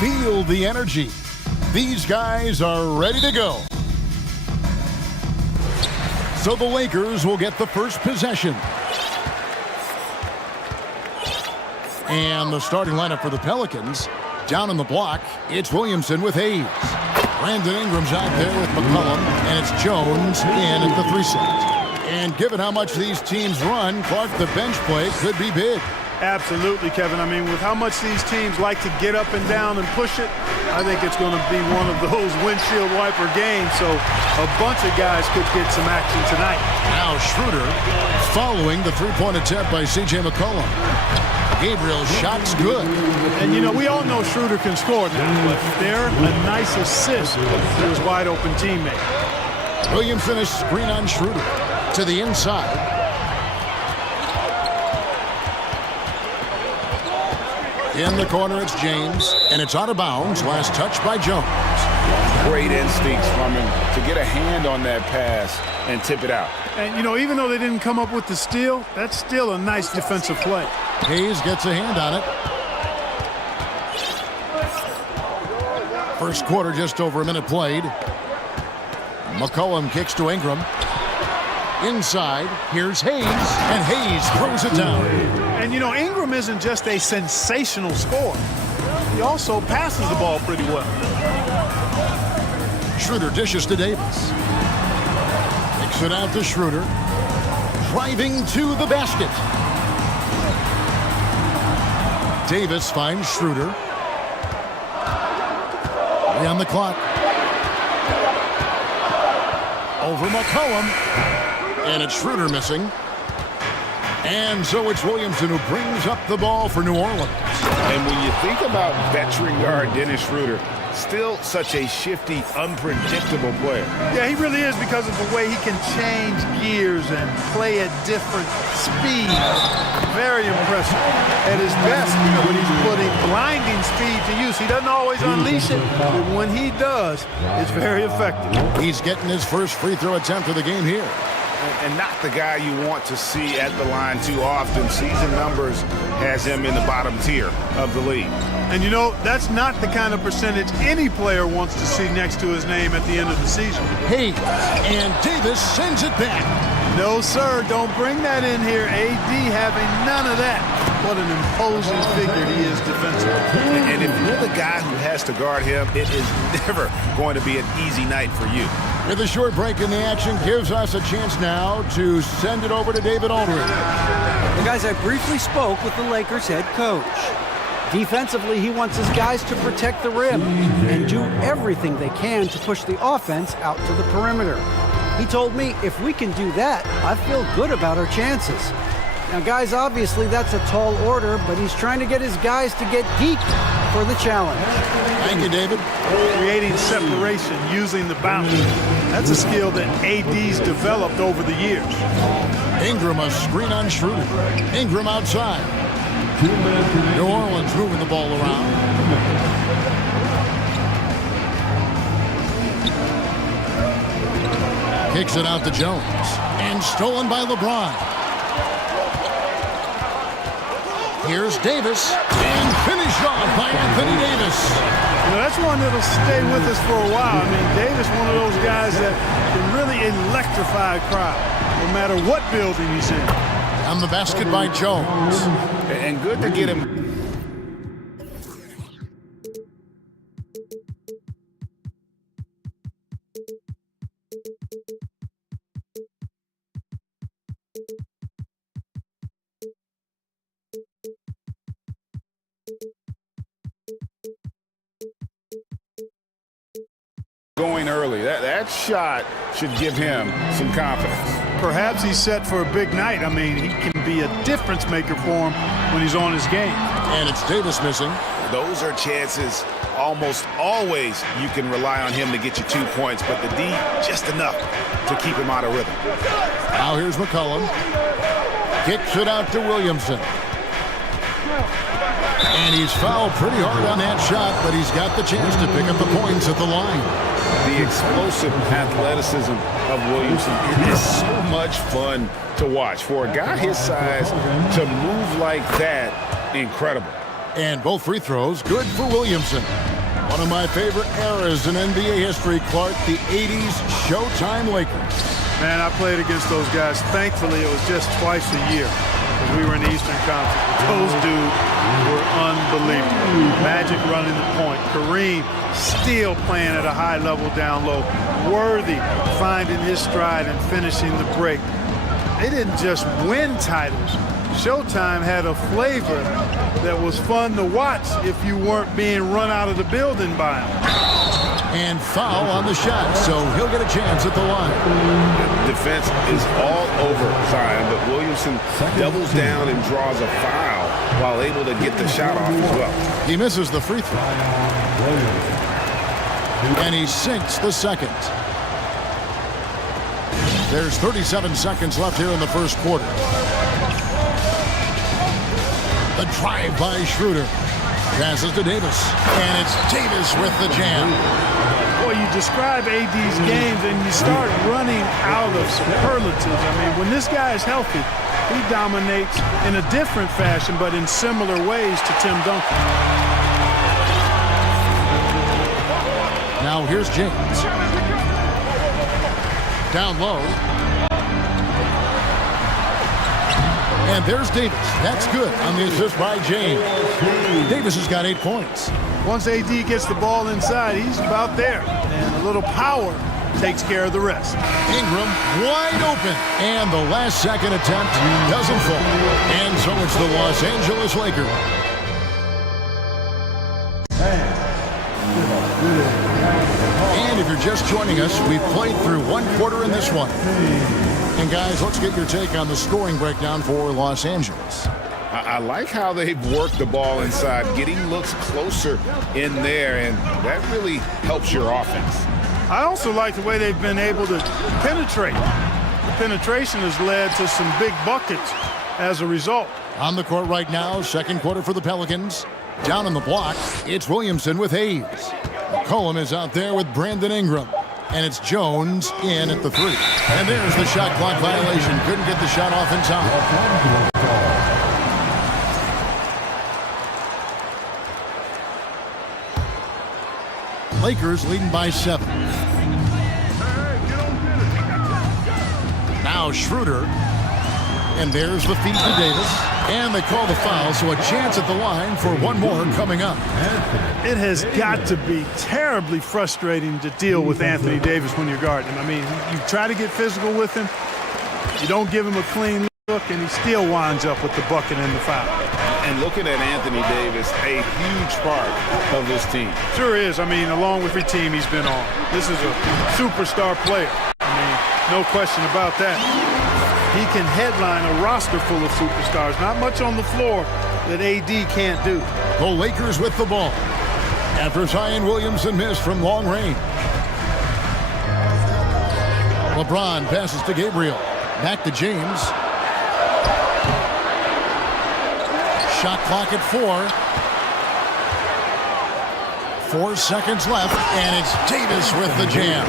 feel the energy. These guys are ready to go. So the Lakers will get the first possession. And the starting lineup for the Pelicans. Down on the block, it's Williamson with Hayes. Brandon Ingram's out there with McCollum, and it's Jones in at the 3 slot. And given how much these teams run, Clark, the bench play could be big. Absolutely, Kevin. I mean, with how much these teams like to get up and down and push it, I think it's going to be one of those windshield wiper games. So a bunch of guys could get some action tonight. Now Schroeder following the three-point attempt by C.J. McCollum. Gabriel's shot's good. And, you know, we all know Schroeder can score now, but there, a nice assist to his wide-open teammate. Williamson a screen on Schroeder to the inside. In the corner, it's James, and it's out of bounds. Last touch by Jones. Great instincts from him to get a hand on that pass and tip it out. And, you know, even though they didn't come up with the steal, that's still a nice defensive play. Hayes gets a hand on it. First quarter, just over a minute played. McCollum kicks to Ingram. Inside, here's Hayes, and Hayes throws it down. And, you know, Ingram isn't just a sensational scorer. He also passes the ball pretty well. Schroeder dishes to Davis. Kicks it out to Schroeder. Driving to the basket. Davis finds Schroeder. 3 on the clock. Over McCollum. And it's Schroeder missing. And so it's Williamson who brings up the ball for New Orleans. And when you think about veteran guard Dennis Schroeder, still such a shifty, unpredictable player. Yeah, he really is, because of the way he can change gears and play at different speeds. Very impressive. At his best, when he's putting blinding speed to use. He doesn't always unleash it, but when he does, it's very effective. He's getting his first free throw attempt of the game here. And not the guy you want to see at the line too often. Season numbers has him in the bottom tier of the league. And, you know, that's not the kind of percentage any player wants to see next to his name at the end of the season. Hayes, and Davis sends it back. No, sir, don't bring that in here. AD having none of that. What an imposing figure he is defensively. And if you're the guy who has to guard him, it is never going to be an easy night for you. With a short break in the action, gives us a chance now to send it over to David Aldridge. Well, guys, I briefly spoke with the Lakers head coach. Defensively, he wants his guys to protect the rim and do everything they can to push the offense out to the perimeter. He told me if we can do that, I feel good about our chances. Now, guys, obviously that's a tall order, but he's trying to get his guys to get geek for the challenge. Thank you, David. Creating separation using the bounce. That's a skill that AD's developed over the years. Ingram a screen on Schroeder. Ingram outside. New Orleans moving the ball around. Kicks it out to Jones. And stolen by LeBron. Here's Davis. And finished off by Anthony Davis. You know, that's one that'll stay with us for a while. I mean, Davis, one of those guys that can really electrify a crowd, no matter what building he's in. On the basket by Jones. And good to get him. Going early. That shot should give him some confidence. Perhaps he's set for a big night. I mean, he can be a difference maker for him when he's on his game. And it's Davis missing. Those are chances almost always you can rely on him to get you 2 points, but the D just enough to keep him out of rhythm. Now here's McCollum. Kicks it out to Williamson. And he's fouled pretty hard on that shot, but he's got the chance to pick up the points at the line. The explosive athleticism of Williamson, it is so much fun to watch. For a guy his size to move like that, incredible. And both free throws good for Williamson. One of my favorite eras in NBA history, Clark, the 80s Showtime Lakers. Man, I played against those guys. Thankfully, it was just twice a year because we were in the Eastern Conference. But those dudes were unbelievable. Magic running the point. Kareem still playing at a high level down low. Worthy finding his stride and finishing the break. They didn't just win titles. Showtime had a flavor that was fun to watch if you weren't being run out of the building by them. And foul on the shot, so he'll get a chance at the line. The defense is all over Zion, but Williamson doubles down and draws a foul while able to get the shot off as well. He misses the free throw. And he sinks the second. There's 37 seconds left here in the first quarter. The drive by Schroeder. Passes to Davis. And it's Davis with the jam. Boy, you describe AD's games and you start running out of superlatives. I mean, when this guy is healthy, he dominates in a different fashion, but in similar ways to Tim Duncan. Now here's James. Down low. And there's Davis. That's good on the assist by James. Davis has got 8 points. Once AD gets the ball inside, he's about there. And a little power takes care of the rest. Ingram wide open. And the last second attempt doesn't fall. And so it's the Los Angeles Lakers. And if you're just joining us, we've played through one quarter in this one. And guys, let's get your take on the scoring breakdown for Los Angeles. I like how they've worked the ball inside, getting looks closer in there, and that really helps your offense. I also like the way they've been able to penetrate. The penetration has led to some big buckets as a result. On the court right now, second quarter for the Pelicans. Down on the block, it's Williamson with Hayes. McCollum is out there with Brandon Ingram. And it's Jones in at the three. And there's the shot clock violation. Couldn't get the shot off in time. Lakers leading by 7. Now Schroeder. And there's the feed to Davis. And they call the foul, so a chance at the line for one more coming up. It has got to be terribly frustrating to deal with Anthony Davis when you're guarding him. I mean, you try to get physical with him, you don't give him a clean look, and he still winds up with the bucket and the foul. And looking at Anthony Davis, a huge part of this team. Sure is. I mean, along with every team he's been on. This is a superstar player. I mean, no question about that. He can headline a roster full of superstars. Not much on the floor that AD can't do. The Lakers with the ball. After Zion Williamson missed from long range. LeBron passes to Gabriel. Back to James. Shot clock at 4. 4 seconds left, and it's Davis with the jam.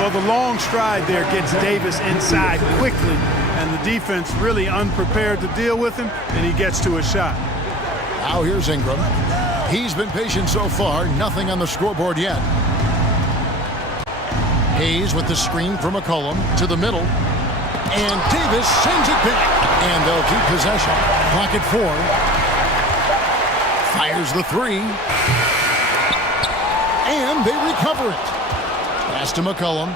Well, the long stride there gets Davis inside quickly, and the defense really unprepared to deal with him, and he gets to a shot. Now here's Ingram. He's been patient so far, nothing on the scoreboard yet. Hayes with the screen from McCollum to the middle, and Davis sends it back, and they'll keep possession. Clock at 4. Fires the 3, and they recover it. Pass to McCollum.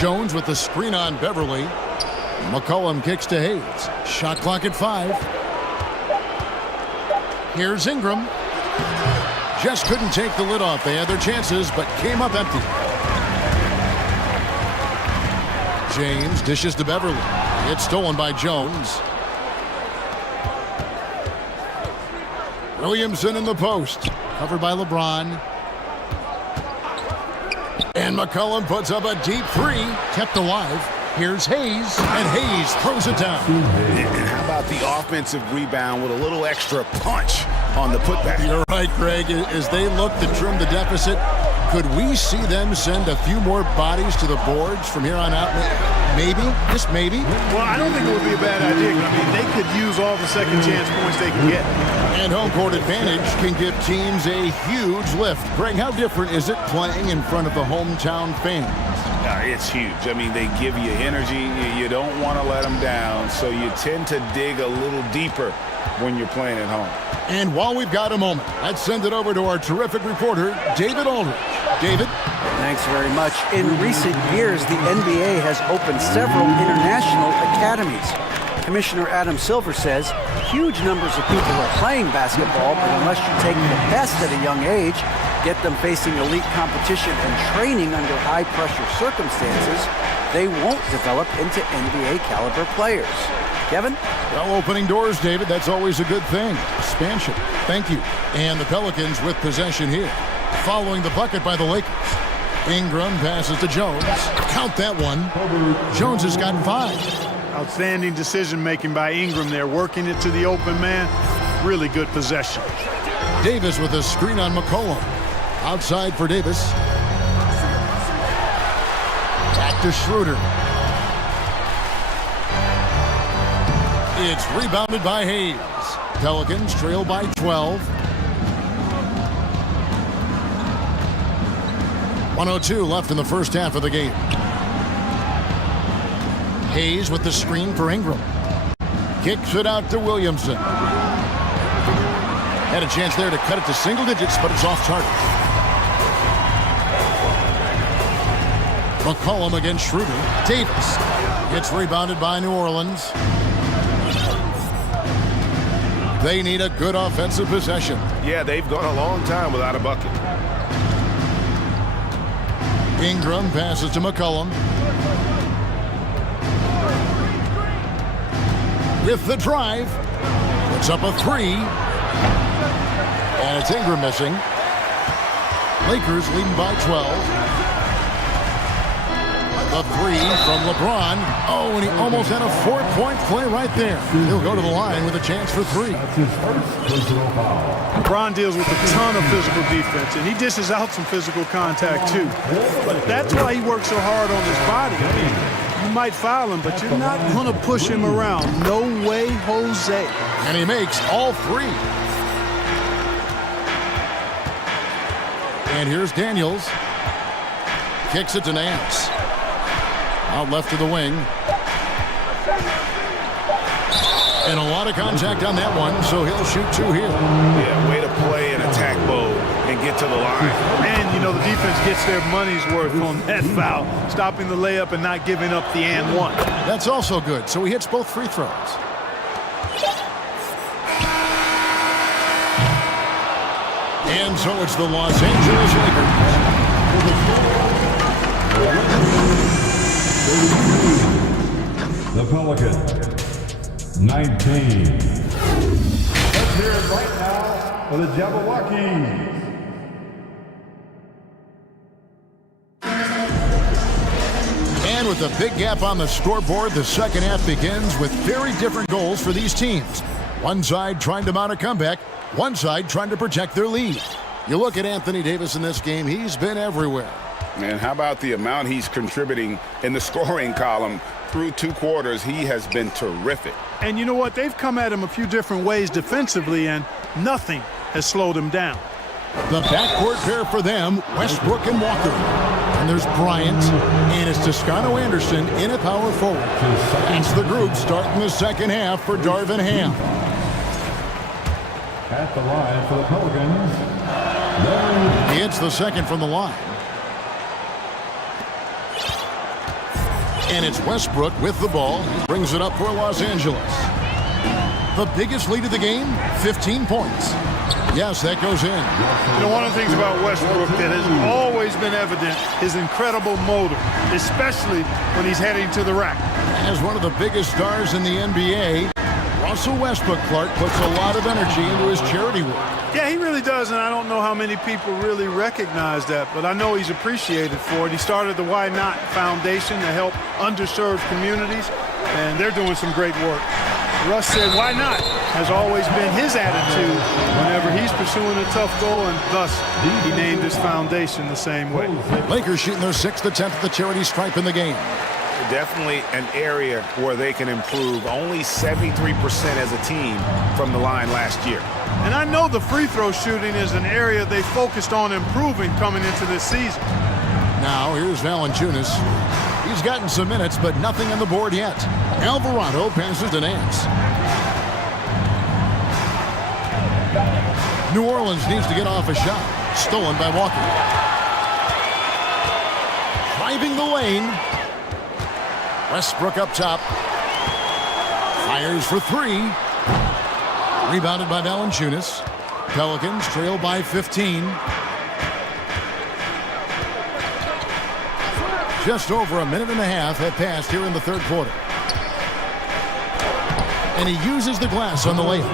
Jones with the screen on Beverly. McCollum kicks to Hayes. Shot clock at 5. Here's Ingram. Just couldn't take the lid off. They had their chances, but came up empty. James dishes to Beverly. It's stolen by Jones. Williamson in the post. Covered by LeBron. And McCollum puts up a deep 3. Kept alive. Here's Hayes. And Hayes throws it down. And how about the offensive rebound with a little extra punch on the putback? You're right, Greg. As they look to trim the deficit, Could we see them send a few more bodies to the boards from here on out? Maybe, just maybe. Well, I don't think it would be a bad idea. I mean, they could use all the second chance points they can get. And home court advantage can give teams a huge lift. Greg, how different is it playing in front of the hometown fans? It's huge. I mean, they give you energy. You don't want to let them down, so you tend to dig a little deeper when you're playing at home. And while we've got a moment, let's send it over to our terrific reporter, David Aldridge. David? Thanks very much. In recent years, the NBA has opened several international academies. Commissioner Adam Silver says huge numbers of people are playing basketball, but unless you take the best at a young age, get them facing elite competition and training under high-pressure circumstances, they won't develop into NBA-caliber players. Kevin? Well, opening doors, David, that's always a good thing. Expansion. Thank you. And the Pelicans with possession here. Following the bucket by the Lakers. Ingram passes to Jones. Count that one. Jones has got 5. Outstanding decision-making by Ingram there, working it to the open man. Really good possession. Davis with a screen on McCollum. Outside for Davis. Back to Schroeder. It's rebounded by Hayes. Pelicans trail by 12. 1:02 left in the first half of the game. Hayes with the screen for Ingram. Kicks it out to Williamson. Had a chance there to cut it to single digits, but it's off target. McCollum against Schroeder. Davis. It's rebounded by New Orleans. They need a good offensive possession. Yeah, they've gone a long time without a bucket. Ingram passes to McCollum. With the drive. Puts up a 3. And it's Ingram missing. Lakers leading by 12. The 3 from LeBron. Oh, and he almost had a 4-point play right there. He'll go to the line with a chance for 3. LeBron deals with a ton of physical defense, and he dishes out some physical contact too. But that's why he works so hard on his body. I mean, you might foul him, but you're not going to push him around. No way, Jose. And he makes all 3. And here's Daniels. Kicks it to Nance. Out left to the wing. And a lot of contact on that one, so he'll shoot 2 here. Yeah, way to play in attack mode and get to the line. And, you know, the defense gets their money's worth on that foul, stopping the layup and not giving up the and one. That's also good, so he hits both free throws. And so it's the Los Angeles Lakers. The Pelicans, 19. Let's hear it right now for the Jabberwockies. And with a big gap on the scoreboard, the second half begins with very different goals for these teams. One side trying to mount a comeback, one side trying to protect their lead. You look at Anthony Davis in this game, he's been everywhere. And how about the amount he's contributing in the scoring column? Through 2 quarters, he has been terrific. And you know what? They've come at him a few different ways defensively, and nothing has slowed him down. The backcourt pair for them, Westbrook and Walker. And there's Bryant, and it's Toscano Anderson in a power forward. That's the group starting the second half for Darvin Ham. At the line for the Pelicans. He hits the second from the line. And it's Westbrook with the ball. He brings it up for Los Angeles. The biggest lead of the game, 15 points. Yes, that goes in. You know, one of the things about Westbrook that has always been evident is incredible motor, especially when he's heading to the rack. As one of the biggest stars in the NBA, Russell Westbrook, Clark, puts a lot of energy into his charity work. Yeah, he really does, and I don't know how many people really recognize that, but I know he's appreciated for it. He started the Why Not Foundation to help underserved communities, and they're doing some great work. Russ said, why not? Has always been his attitude whenever he's pursuing a tough goal, and thus he named his foundation the same way. Lakers shooting their 6th attempt at the charity stripe in the game. Definitely an area where they can improve. Only 73% as a team from the line last year. And I know the free throw shooting is an area they focused on improving coming into this season. Now here's Valanciunas. He's gotten some minutes, but nothing on the board yet. Alvarado passes to Nance. New Orleans needs to get off a shot. Stolen by Walker. Driving the lane. Westbrook up top. Fires for 3. Rebounded by Valanciunas. Pelicans trail by 15. Just over a minute and a half have passed here in the third quarter. And he uses the glass on the layup.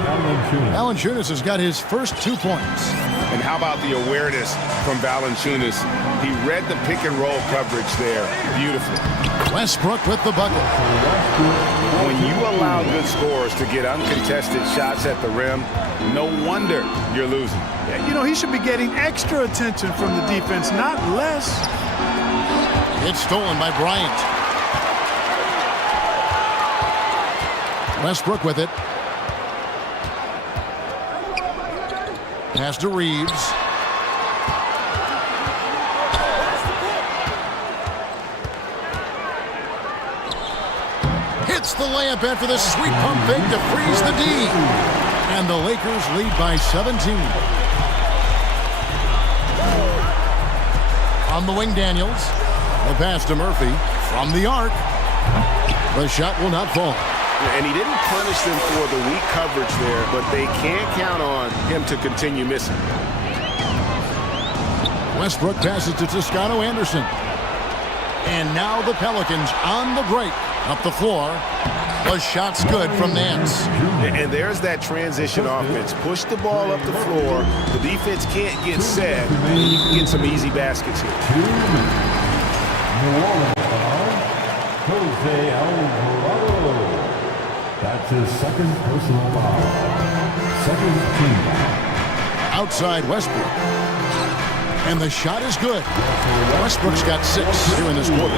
Valanciunas has got his first 2 points. And how about the awareness from Valanciunas? He read the pick and roll coverage there beautifully. Westbrook with the bucket. When you allow good scorers to get uncontested shots at the rim, no wonder you're losing. Yeah, you know, he should be getting extra attention from the defense, not less. It's stolen by Bryant. Westbrook with it. Pass to Reeves. Hits the layup after the sweet pump fake to freeze the D. And the Lakers lead by 17. On the wing, Daniels. The pass to Murphy from the arc. The shot will not fall. And he didn't punish them for the weak coverage there, but they can't count on him to continue missing. Westbrook passes to Toscano Anderson. And now the Pelicans on the break. Up the floor. The shot's good from Nance. And there's that transition offense. Push the ball up the floor. The defense can't get set. And you can get some easy baskets here. Jose Alvarado. That's his second personal foul. Second team foul. Outside Westbrook. And the shot is good. Westbrook's got 6 here in this quarter.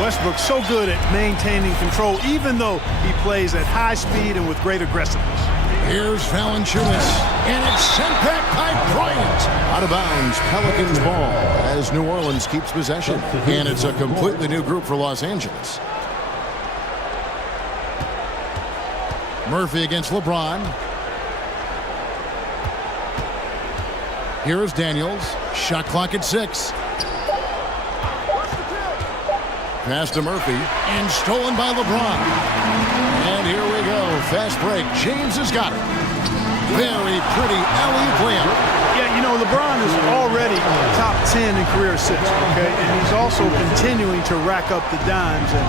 Westbrook's so good at maintaining control, even though he plays at high speed and with great aggressiveness. Here's Valanciunas. And it's sent back by Bryant. Out of bounds, Pelicans ball as New Orleans keeps possession. And it's a completely new group for Los Angeles. Murphy against LeBron. Here is Daniels. Shot clock at 6. Pass to Murphy. And stolen by LeBron. And here we go. Fast break. James has got it. Very pretty alley-oop layup. Yeah, you know, LeBron is already top 10 in career assists, okay? And he's also continuing to rack up the dimes and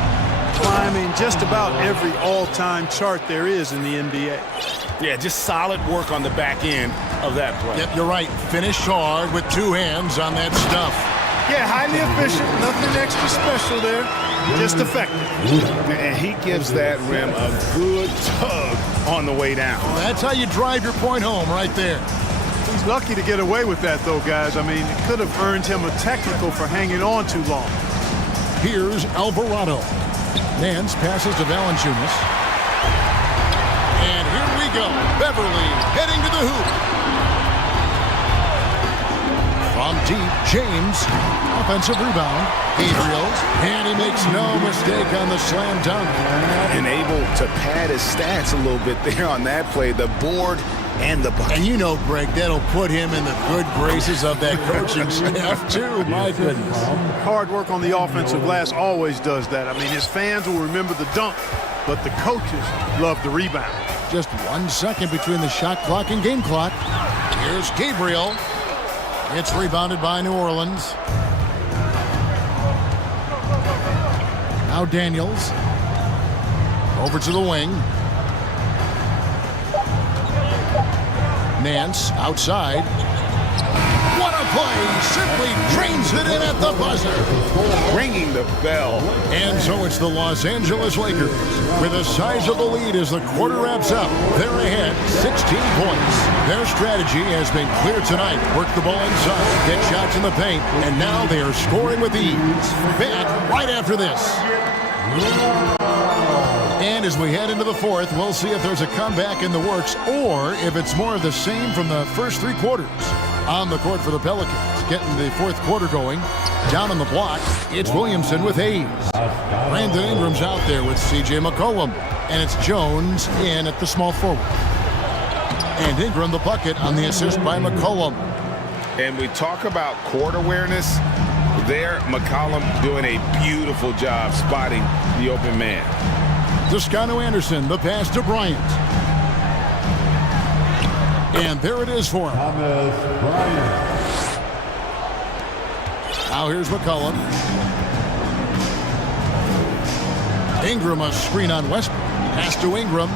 climbing just about every all-time chart there is in the NBA. Yeah, just solid work on the back end of that play. Yep, you're right. Finished hard with 2 hands on that stuff. Yeah, highly efficient. Nothing extra special there. Just effective. And he gives that rim a good tug on the way down. That's how you drive your point home right there. He's lucky to get away with that, though, guys. I mean, it could have earned him a technical for hanging on too long. Here's Alvarado. Nance passes to Valanciunas. And here we go. Beverly heading to the hoop. From deep, James. Offensive rebound. Gabriel. And he makes no mistake on the slam dunk. And able to pad his stats a little bit there on that play. The board and the bucket. And you know, Greg, that'll put him in the good graces of that coaching staff, too. My goodness. Hard work on the offensive glass always does that. I mean, his fans will remember the dunk, but the coaches love the rebound. Just 1 second between the shot clock and game clock. Here's Gabriel. It's rebounded by New Orleans. Now Daniels. Over to the wing. Nance outside. What a play! Simply drains it in at the buzzer. Ringing the bell. And so it's the Los Angeles Lakers with a sizable lead as the quarter wraps up. They're ahead 16 points. Their strategy has been clear tonight. Work the ball inside, get shots in the paint, and now they are scoring with ease. Back right after this. And as we head into the fourth, we'll see if there's a comeback in the works or if it's more of the same from the first three quarters. On the court for the Pelicans, getting the fourth quarter going. Down on the block, it's Williamson with Hayes. Brandon Ingram's out there with C.J. McCollum. And it's Jones in at the small forward. And Ingram the bucket on the assist by McCollum. And we talk about court awareness. There, McCollum doing a beautiful job spotting the open man. Toscano Anderson, the pass to Bryant. And there it is for him. Thomas Bryant. Now here's McCollum. Ingram a screen on Westbrook. Pass to Ingram.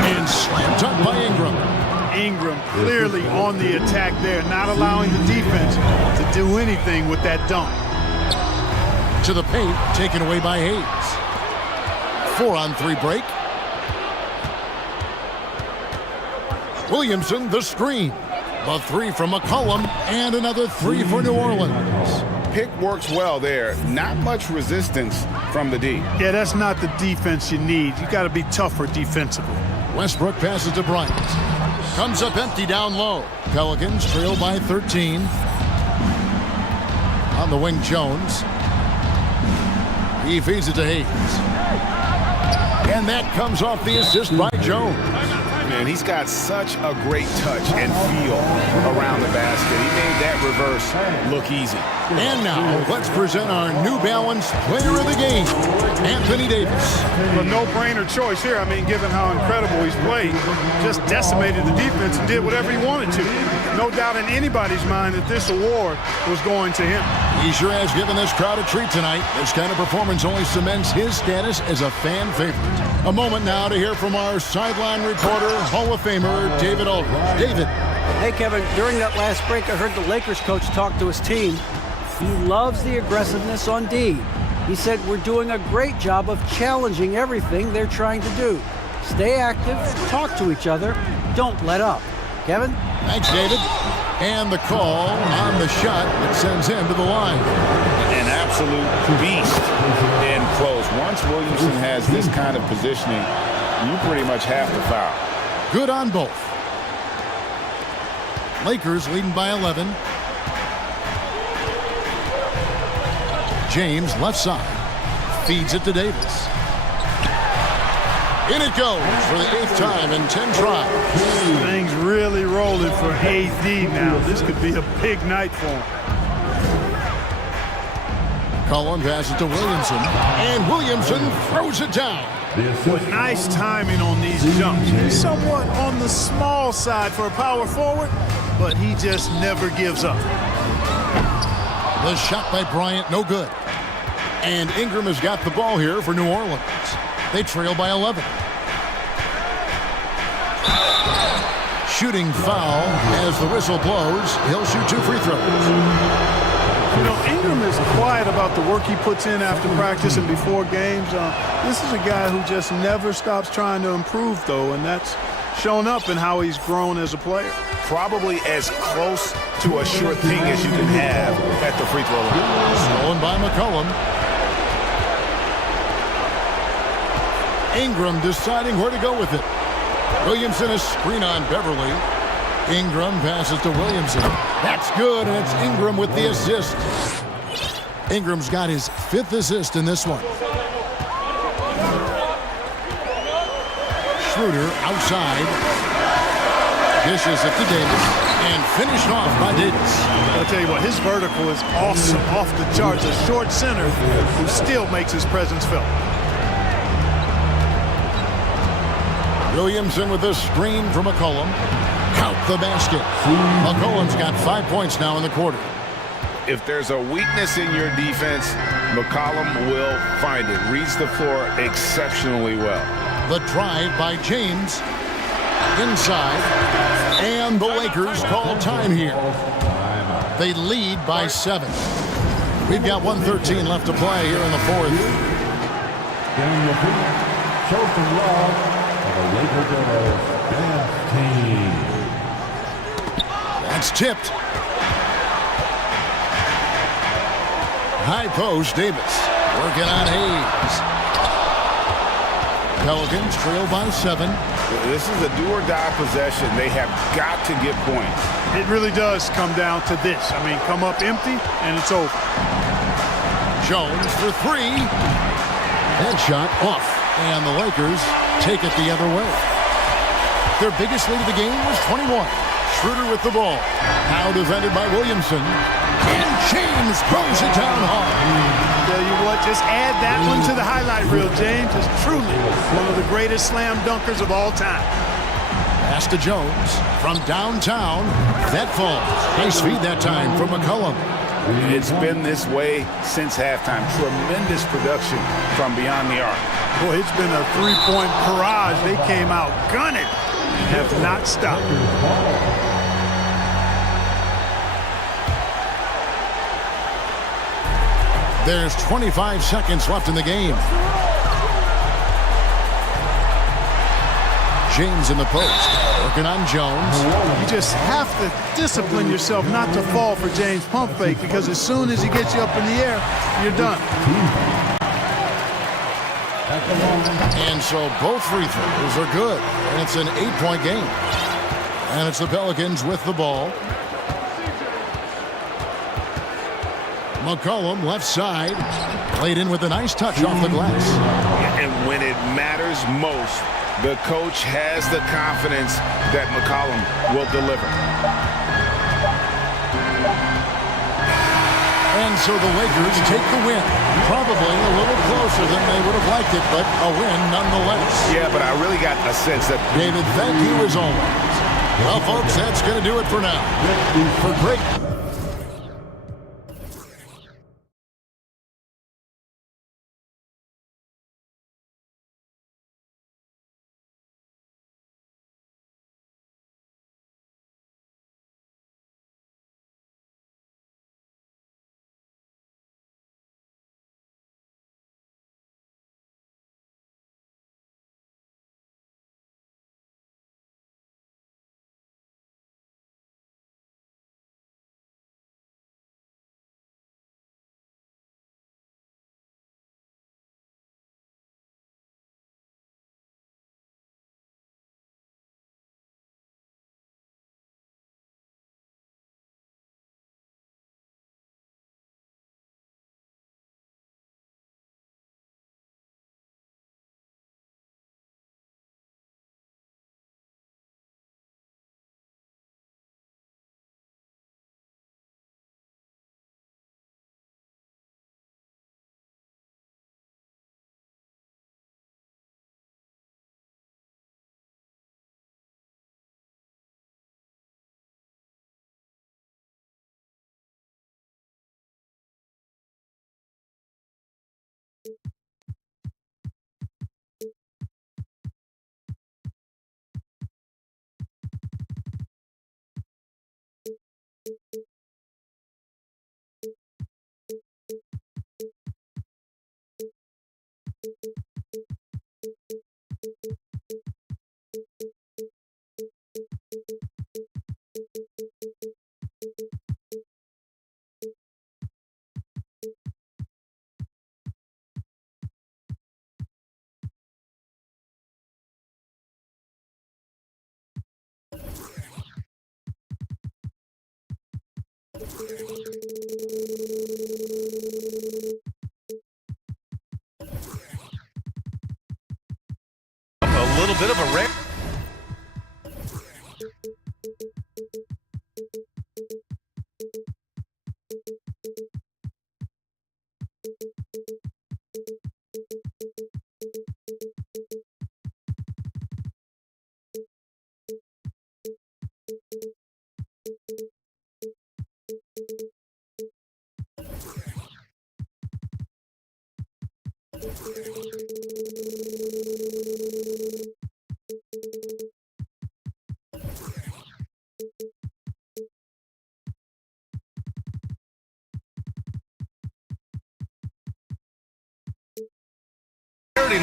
And slam dunk by Ingram. Ingram clearly on the attack there, not allowing the defense to do anything with that dunk. To the paint, taken away by Hayes. 4-on-3 break. Williamson, the screen. A three from McCollum, and another three for New Orleans. Pick works well there. Not much resistance from the D. Yeah, that's not the defense you need. You got to be tougher defensively. Westbrook passes to Bryant. Comes up empty down low. Pelicans trail by 13. On the wing, Jones. He feeds it to Hayes. And that comes off the assist by Jones. Man, he's got such a great touch and feel around the basket. He made that reverse look easy. And now, let's present our New Balance Player of the Game, Anthony Davis. A no-brainer choice here. I mean, given how incredible he's played, just decimated the defense and did whatever he wanted to. No doubt in anybody's mind that this award was going to him. He sure has given this crowd a treat tonight. This kind of performance only cements his status as a fan favorite. A moment now to hear from our sideline reporter, Hall of Famer David Aldridge. David. Hey, Kevin, during that last break, I heard the Lakers coach talk to his team. He loves the aggressiveness on D. He said, we're doing a great job of challenging everything they're trying to do. Stay active, talk to each other, don't let up. Kevin? Thanks, David. And the call on the shot that sends him to the line. An absolute beast in close. Once Williamson has this kind of positioning, you pretty much have to foul. Good on both. Lakers leading by 11. James left side. Feeds it to Davis. In it goes for the 8th time in 10 tries. Things really rolling for AD now. This could be a big night for him. Cullen passes to Williamson. And Williamson throws it down. With nice timing on these jumps. He's somewhat on the small side for a power forward, but he just never gives up. The shot by Bryant, no good. And Ingram has got the ball here for New Orleans. They trail by 11. Shooting foul as the whistle blows. He'll shoot 2 free throws. You know, Ingram is quiet about the work he puts in after practice and before games. This is a guy who just never stops trying to improve, though, and that's shown up in how he's grown as a player. Probably as close to a sure thing as you can have at the free throw line. Stolen by McCollum. Ingram deciding where to go with it. Williamson a screen on Beverly. Ingram passes to Williamson. That's good, and it's Ingram with the assist. Ingram's got his 5th assist in this one. Schroeder outside. Dishes it to Davis. And finished off by Davis. I'll tell you what, his vertical is awesome, off the charts. A short center who still makes his presence felt. Williamson with the screen from McCollum. Count the basket. McCollum's got 5 points now in the quarter. If there's a weakness in your defense, McCollum will find it. Reads the floor exceptionally well. The drive by James. Inside. And And the Lakers call time here. They lead by 7. We've got 1:13 left to play here in the fourth. Getting the feet, show some love for the Lakers dance team. That's tipped. High post, Davis. Working on Hayes. Pelicans trail by 7. This is a do-or-die possession. They have got to get points. It really does come down to this. I mean, come up empty, and it's over. Jones for 3. Headshot off. And the Lakers take it the other way. Their biggest lead of the game was 21. Schroeder with the ball. Now defended by Williamson. And James throws it down hard. Tell you what, just add that one to the highlight reel, James. Is truly one of the greatest slam dunkers of all time. Pass to Jones from downtown. That falls. Nice feed that time from McCollum. It's been this way since halftime. Tremendous production from beyond the arc. Boy, it's been a three-point barrage. They came out gunning and have not stopped. There's 25 seconds left in the game. James in the post, working on Jones. You just have to discipline yourself not to fall for James' pump fake, because as soon as he gets you up in the air, you're done. And so both free throws are good, and it's an 8-point game. And it's the Pelicans with the ball. McCollum left side, played in with a nice touch off the glass. And when it matters most, the coach has the confidence that McCollum will deliver. And so the Lakers take the win. Probably a little closer than they would have liked it, but a win nonetheless. Yeah, but I really got a sense that... David, thank you as always. Well, folks, that's going to do it for now. For great... A little bit of a rare.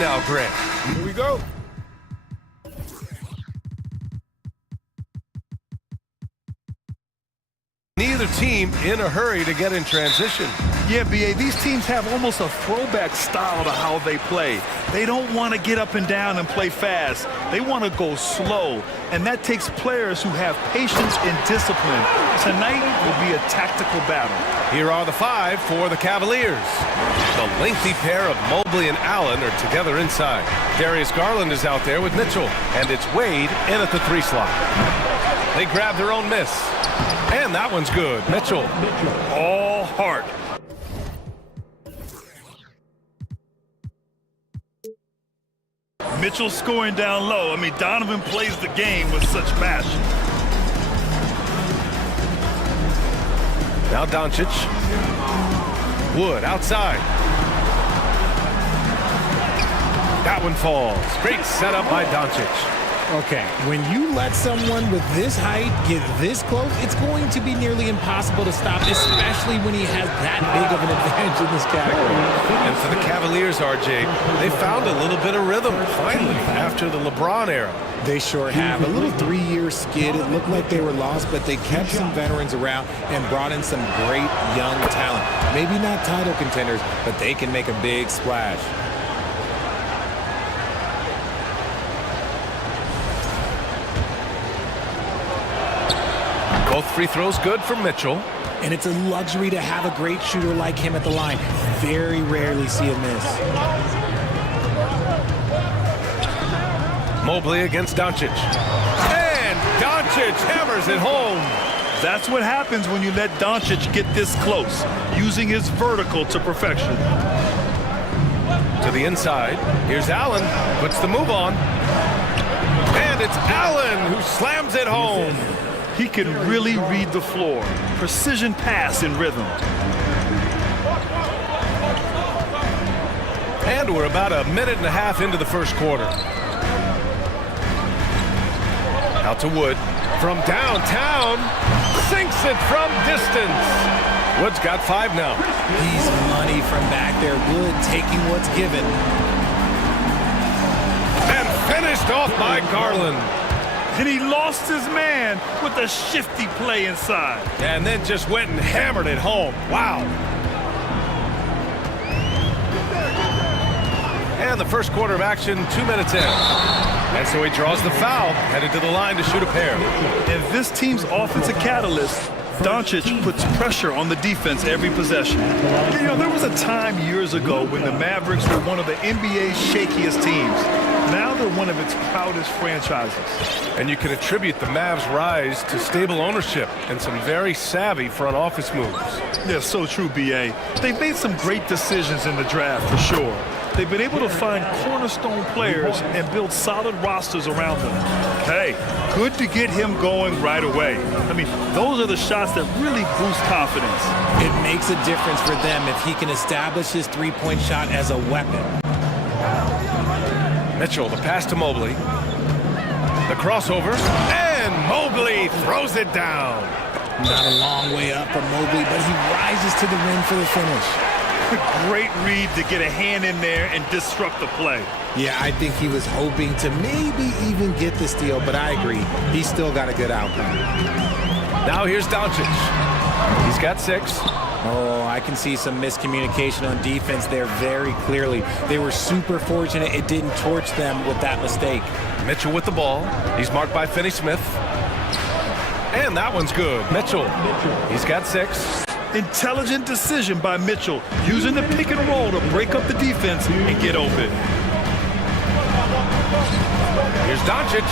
now, Grant. Here we go. Neither team in a hurry to get in transition. Yeah, B.A., these teams have almost a throwback style to how they play. They don't want to get up and down and play fast. They want to go slow, and that takes players who have patience and discipline. Tonight will be a tactical battle. Here are the five for the Cavaliers. The lengthy pair of Mobley and Allen are together inside. Darius Garland is out there with Mitchell, and it's Wade in at the 3 slot. They grab their own miss. And that one's good. Mitchell. All heart. Mitchell scoring down low. I mean, Donovan plays the game with such passion. Now Doncic. Wood outside. That one falls. Great setup by Doncic. Okay, when you let someone with this height get this close, it's going to be nearly impossible to stop, especially when he has that big of an advantage in this category. And for the Cavaliers, RJ, they found a little bit of rhythm, finally, after the LeBron era. They sure have. A little 3-year skid. It looked like they were lost, but they kept some veterans around and brought in some great young talent. Maybe not title contenders, but they can make a big splash. Both free throws good for Mitchell. And it's a luxury to have a great shooter like him at the line. Very rarely see a miss. Mobley against Doncic. And Doncic hammers it home. That's what happens when you let Doncic get this close, using his vertical to perfection. To the inside. Here's Allen. Puts the move on. And it's Allen who slams it home. He can really read the floor. Precision pass in rhythm. And we're about a minute and a half into the first quarter. Out to Wood. From downtown. Sinks it from distance. Wood's got 5 now. He's money from back there. Wood taking what's given. And finished off by Garland. And he lost his man with a shifty play inside. And then just went and hammered it home. Wow. And the first quarter of action, 2 minutes in. And so he draws the foul, headed to the line to shoot a pair. And this team's offensive catalyst, Doncic, puts pressure on the defense every possession. You know, there was a time years ago when the Mavericks were one of the NBA's shakiest teams. Now they're one of its proudest franchises. And you can attribute the Mavs' rise to stable ownership and some very savvy front office moves. Yeah, so true, B.A. They've made some great decisions in the draft, for sure. They've been able to find cornerstone players and build solid rosters around them. Hey, good to get him going right away. I mean, those are the shots that really boost confidence. It makes a difference for them if he can establish his three-point shot as a weapon. Mitchell, the pass to Mobley. The crossover, and Mobley throws it down. Not a long way up for Mobley, but he rises to the rim for the finish. Great read to get a hand in there and disrupt the play. Yeah, I think he was hoping to maybe even get the steal, but I agree. He's still got a good outcome. Now here's Doncic. He's got 6. Oh, I can see some miscommunication on defense there very clearly. They were super fortunate it didn't torch them with that mistake. Mitchell with the ball. He's marked by Finney-Smith. And that one's good. Mitchell. He's got 6. Intelligent decision by Mitchell, using the pick and roll to break up the defense and get open. Here's Doncic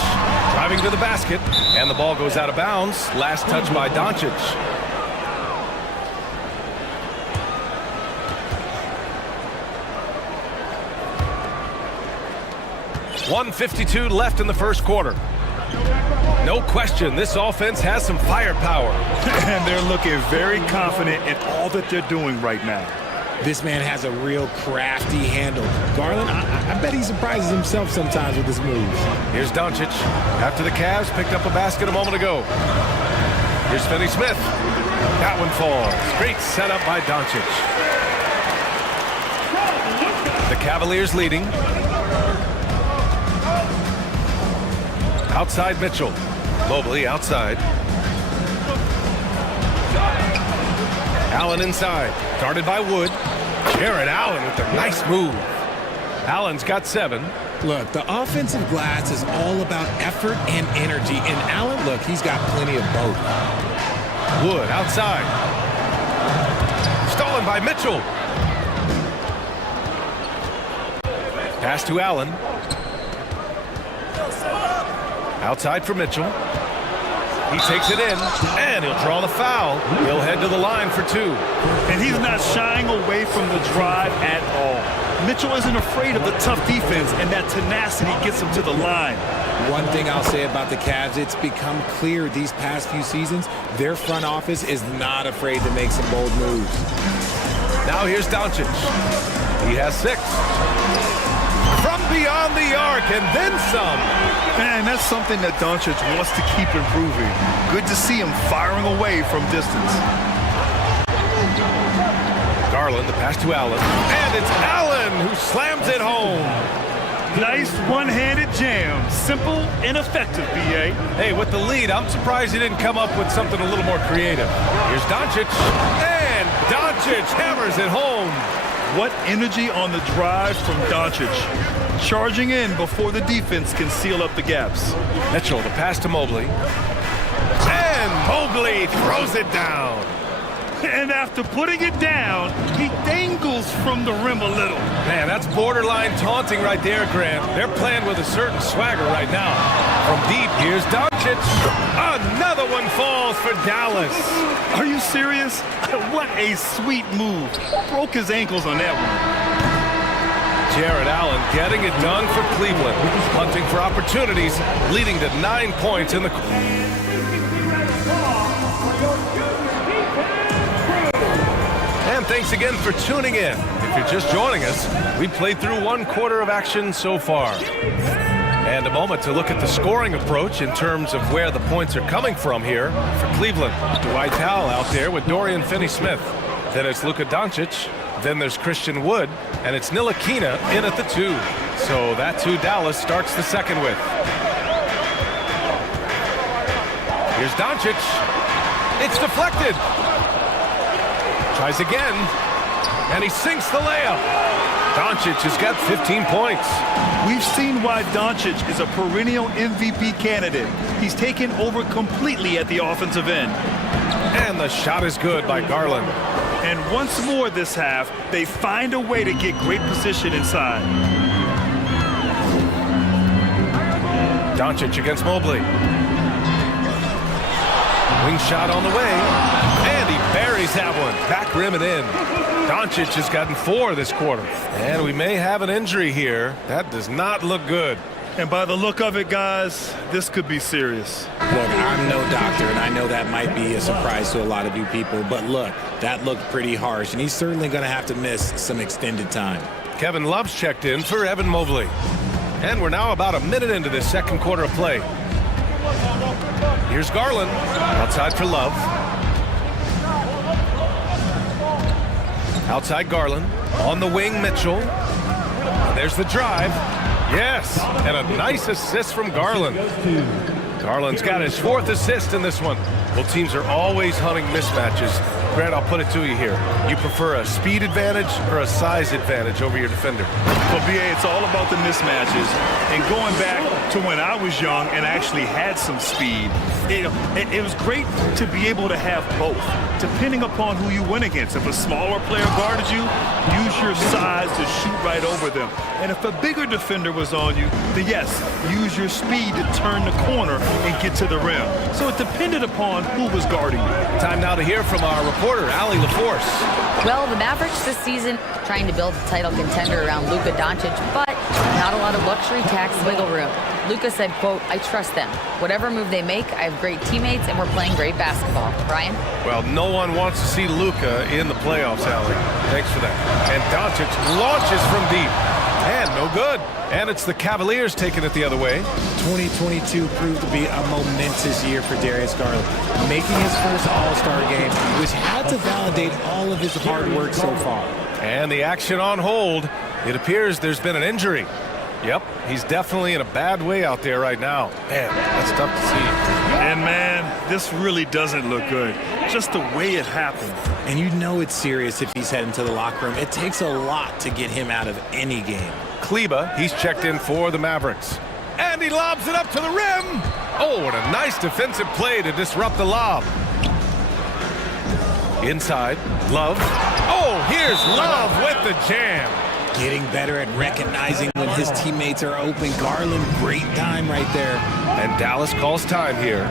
driving to the basket, and the ball goes out of bounds. Last touch by Doncic. .152 left in the first quarter. No question, this offense has some firepower. And they're looking very confident in all that they're doing right now. This man has a real crafty handle. Garland, I bet he surprises himself sometimes with his moves. Here's Doncic. After the Cavs picked up a basket a moment ago. Here's Finney-Smith. That one falls. Great setup by Doncic. The Cavaliers leading. Outside Mitchell. Mobley outside. Allen inside. Guarded by Wood. Jared Allen with a nice move. Allen's got 7. Look, the offensive glass is all about effort and energy. And Allen, look, he's got plenty of both. Wood outside. Stolen by Mitchell. Pass to Allen. Outside for Mitchell. He takes it in, and he'll draw the foul. He'll head to the line for 2. And he's not shying away from the drive at all. Mitchell isn't afraid of the tough defense, and that tenacity gets him to the line. One thing I'll say about the Cavs, it's become clear these past few seasons, their front office is not afraid to make some bold moves. Now here's Doncic. He has 6. From beyond the arc, and then some. Man, that's something that Doncic wants to keep improving. Good to see him firing away from distance. Garland, the pass to Allen. And it's Allen who slams it home. Nice one-handed jam. Simple and effective, B.A. Hey, with the lead, I'm surprised he didn't come up with something a little more creative. Here's Doncic. And Doncic hammers it home. What energy on the drive from Doncic. Charging in before the defense can seal up the gaps. Mitchell, the pass to Mobley. And Mobley throws it down. And after putting it down, he dangles from the rim a little. Man, that's borderline taunting right there, Grant. They're playing with a certain swagger right now. From deep, here's Doncic. Another one falls for Dallas. Are you serious? What a sweet move. Broke his ankles on that one. Jared Allen getting it done for Cleveland. Hunting for opportunities, leading to 9 points in the... And thanks again for tuning in. If you're just joining us, we played through 1 quarter of action so far. And a moment to look at the scoring approach in terms of where the points are coming from here for Cleveland. Dwight Powell out there with Dorian Finney-Smith. Then it's Luka Doncic. Then there's Christian Wood. And it's Ntilikina in at the 2. So that's who Dallas starts the second with. Here's Doncic. It's deflected. Tries again. And he sinks the layup. Doncic has got 15 points. We've seen why Doncic is a perennial MVP candidate. He's taken over completely at the offensive end. And the shot is good by Garland. And once more this half, they find a way to get great position inside. Doncic against Mobley. Wing shot on the way. And he buries that one. Back rim and in. Doncic has gotten 4 this quarter. And we may have an injury here. That does not look good. And by the look of it, guys, this could be serious. Look, I'm no doctor, and I know that might be a surprise to a lot of you people, but look, that looked pretty harsh, and he's certainly going to have to miss some extended time. Kevin Love's checked in for Evan Mobley. And we're now about a minute into this second quarter of play. Here's Garland, outside for Love. Outside Garland, on the wing Mitchell. And there's the drive. Yes, and a nice assist from Garland. Garland's got his 4th assist in this one. Well, teams are always hunting mismatches. Grant, I'll put it to you here. You prefer a speed advantage or a size advantage over your defender? Well, B.A., it's all about the mismatches. And going back to when I was young and actually had some speed, it was great to be able to have both, depending upon who you went against. If a smaller player guarded you, use your size to shoot right over them. And if a bigger defender was on you, then yes, use your speed to turn the corner and get to the rim. So it depended upon who was guarding you. Time now to hear from our reporter, Allie LaForce. Well, the Mavericks this season trying to build a title contender around Luka Doncic, but not a lot of luxury tax wiggle room. Luka said, quote, "I trust them. Whatever move they make, I have great teammates and we're playing great basketball." Brian? Well, no one wants to see Luka in the playoffs, Allie. Thanks for that. And Doncic launches from deep. And no good. And it's the Cavaliers taking it the other way. 2022 proved to be a momentous year for Darius Garland, making his first All-Star game, which had to validate all of his hard work so far. And the action on hold. It appears there's been an injury. Yep, he's definitely in a bad way out there right now. Man, that's tough to see. And man, this really doesn't look good. Just the way it happened. And you know it's serious if he's heading to the locker room. It takes a lot to get him out of any game. Kleba, he's checked in for the Mavericks. And he lobs it up to the rim. Oh, what a nice defensive play to disrupt the lob. Inside, Love. Oh, here's Love with the jam. Getting better at recognizing when his teammates are open. Garland, great time right there. And Dallas calls time here.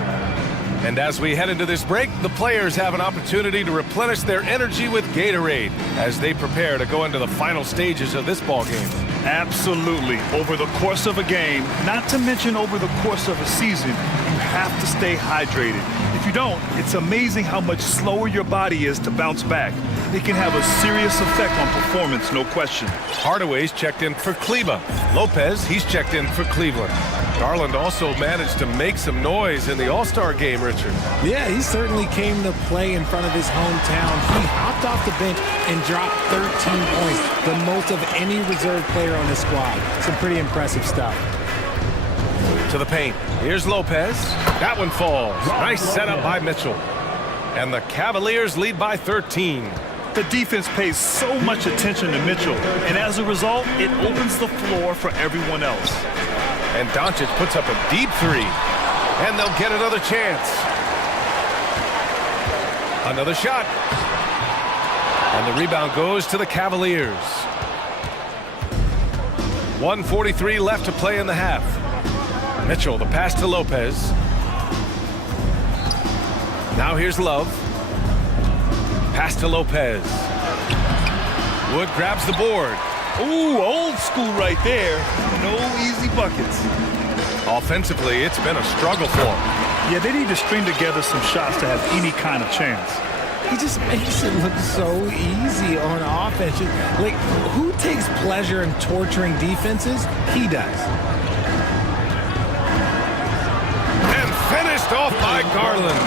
And as we head into this break, the players have an opportunity to replenish their energy with Gatorade as they prepare to go into the final stages of this ball game. Absolutely. Over the course of a game, not to mention over the course of a season, you have to stay hydrated. If you don't, it's amazing how much slower your body is to bounce back. It can have a serious effect on performance, no question. Hardaway's checked in for Kleba. Lopez, he's checked in for Cleveland. Garland also managed to make some noise in the All-Star game, Richard. Yeah, he certainly came to play in front of his hometown. He hopped off the bench and dropped 13 points, the most of any reserve player on the squad. Some pretty impressive stuff. To the paint. Here's Lopez. That one falls. Nice setup by Mitchell. And the Cavaliers lead by 13. The defense pays so much attention to Mitchell, and as a result, it opens the floor for everyone else. And Doncic puts up a deep three. And they'll get another chance. Another shot. And the rebound goes to the Cavaliers. 1:43 left to play in the half. Mitchell, the pass to Lopez. Now here's Love. Pass to Lopez. Wood grabs the board. Ooh, old school right there. No easy buckets. Offensively, it's been a struggle for them. Yeah, they need to string together some shots to have any kind of chance. He just makes it look so easy on offense. Like, who takes pleasure in torturing defenses? He does. And finished off by Garland.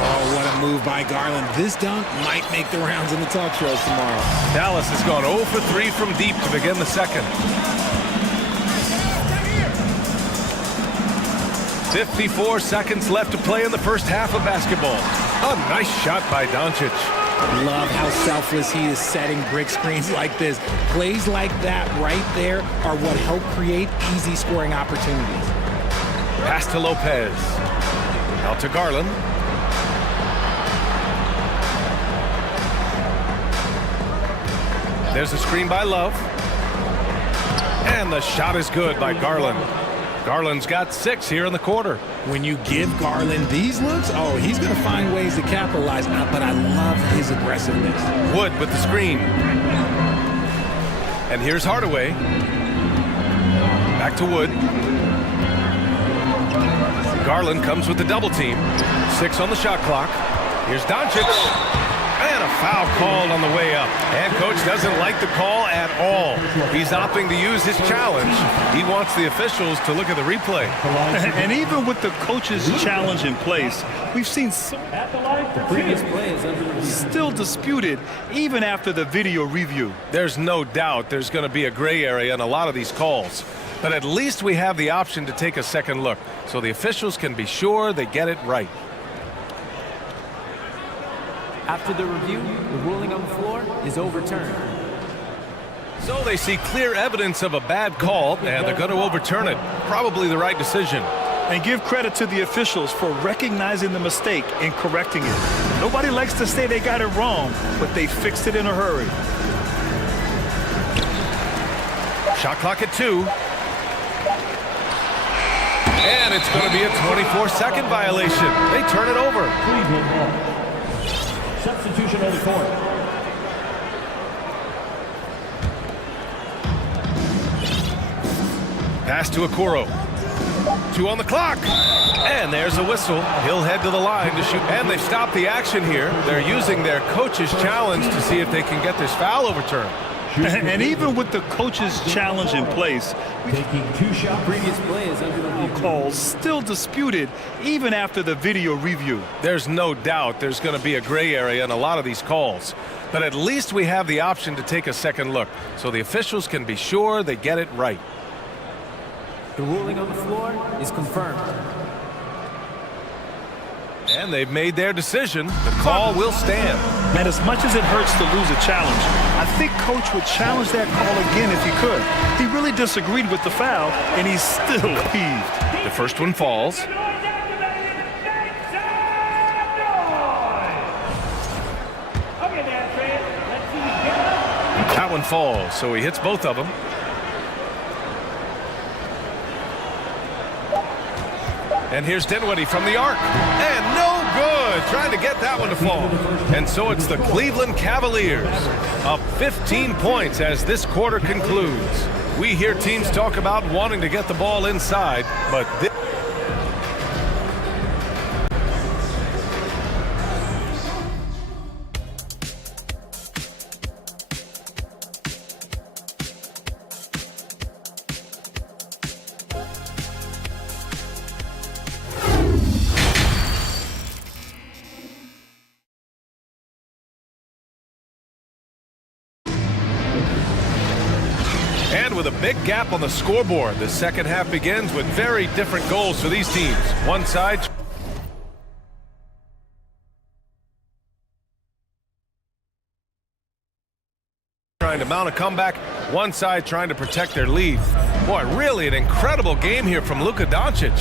Oh, what a move by Garland. This dunk might make the rounds in the talk shows tomorrow. Dallas has gone 0 for 3 from deep to begin the second. 54 seconds left to play in the first half of basketball. A nice shot by Doncic. Love how selfless he is setting brick screens like this. Plays like that right there are what help create easy scoring opportunities. Pass to Lopez. Out to Garland. There's a screen by Love. And the shot is good by Garland. Garland's got 6 here in the quarter. When you give Garland these looks, oh, he's going to find ways to capitalize. But I love his aggressiveness. Wood with the screen. And here's Hardaway. Back to Wood. Garland comes with the double team. 6 on the shot clock. Here's Doncic. And a foul called on the way up. And coach doesn't like the call at all. He's opting to use his challenge. He wants the officials to look at the replay. And even with the coach's challenge in place, we've seen the previous play is still disputed even after the video review. There's no doubt there's going to be a gray area in a lot of these calls. But at least we have the option to take a second look so the officials can be sure they get it right. After the review, the ruling on the floor is overturned. So they see clear evidence of a bad call, and they're going to overturn it. Probably the right decision. And give credit to the officials for recognizing the mistake and correcting it. Nobody likes to say they got it wrong, but they fixed it in a hurry. Shot clock at 2. And it's going to be a 24-second violation. They turn it over. Substitution on the court. Pass to Okoro. 2 on the clock. And there's a whistle. He'll head to the line to shoot. And they've stopped the action here. They're using their coach's challenge to see if they can get this foul overturned. And even with the coach's challenge in place, Taking 2 shots. Previous play is under review. calls still disputed even after the video review. There's no doubt there's going to be a gray area in a lot of these calls. But at least we have the option to take a second look, so the officials can be sure they get it right. The ruling on the floor is confirmed. And they've made their decision. The call will stand. And as much as it hurts to lose a challenge, I think Coach would challenge that call again if he could. He really disagreed with the foul, and he's still peeved. The first one falls. That one falls, so he hits both of them. And here's Dinwiddie from the arc. And no good. Trying to get that one to fall. And so it's the Cleveland Cavaliers. Up 15 points as this quarter concludes. We hear teams talk about wanting to get the ball inside, but this And with a big gap on the scoreboard, the second half begins with very different goals for these teams. One side trying to mount a comeback, one side trying to protect their lead. Boy, really an incredible game here from Luka Doncic.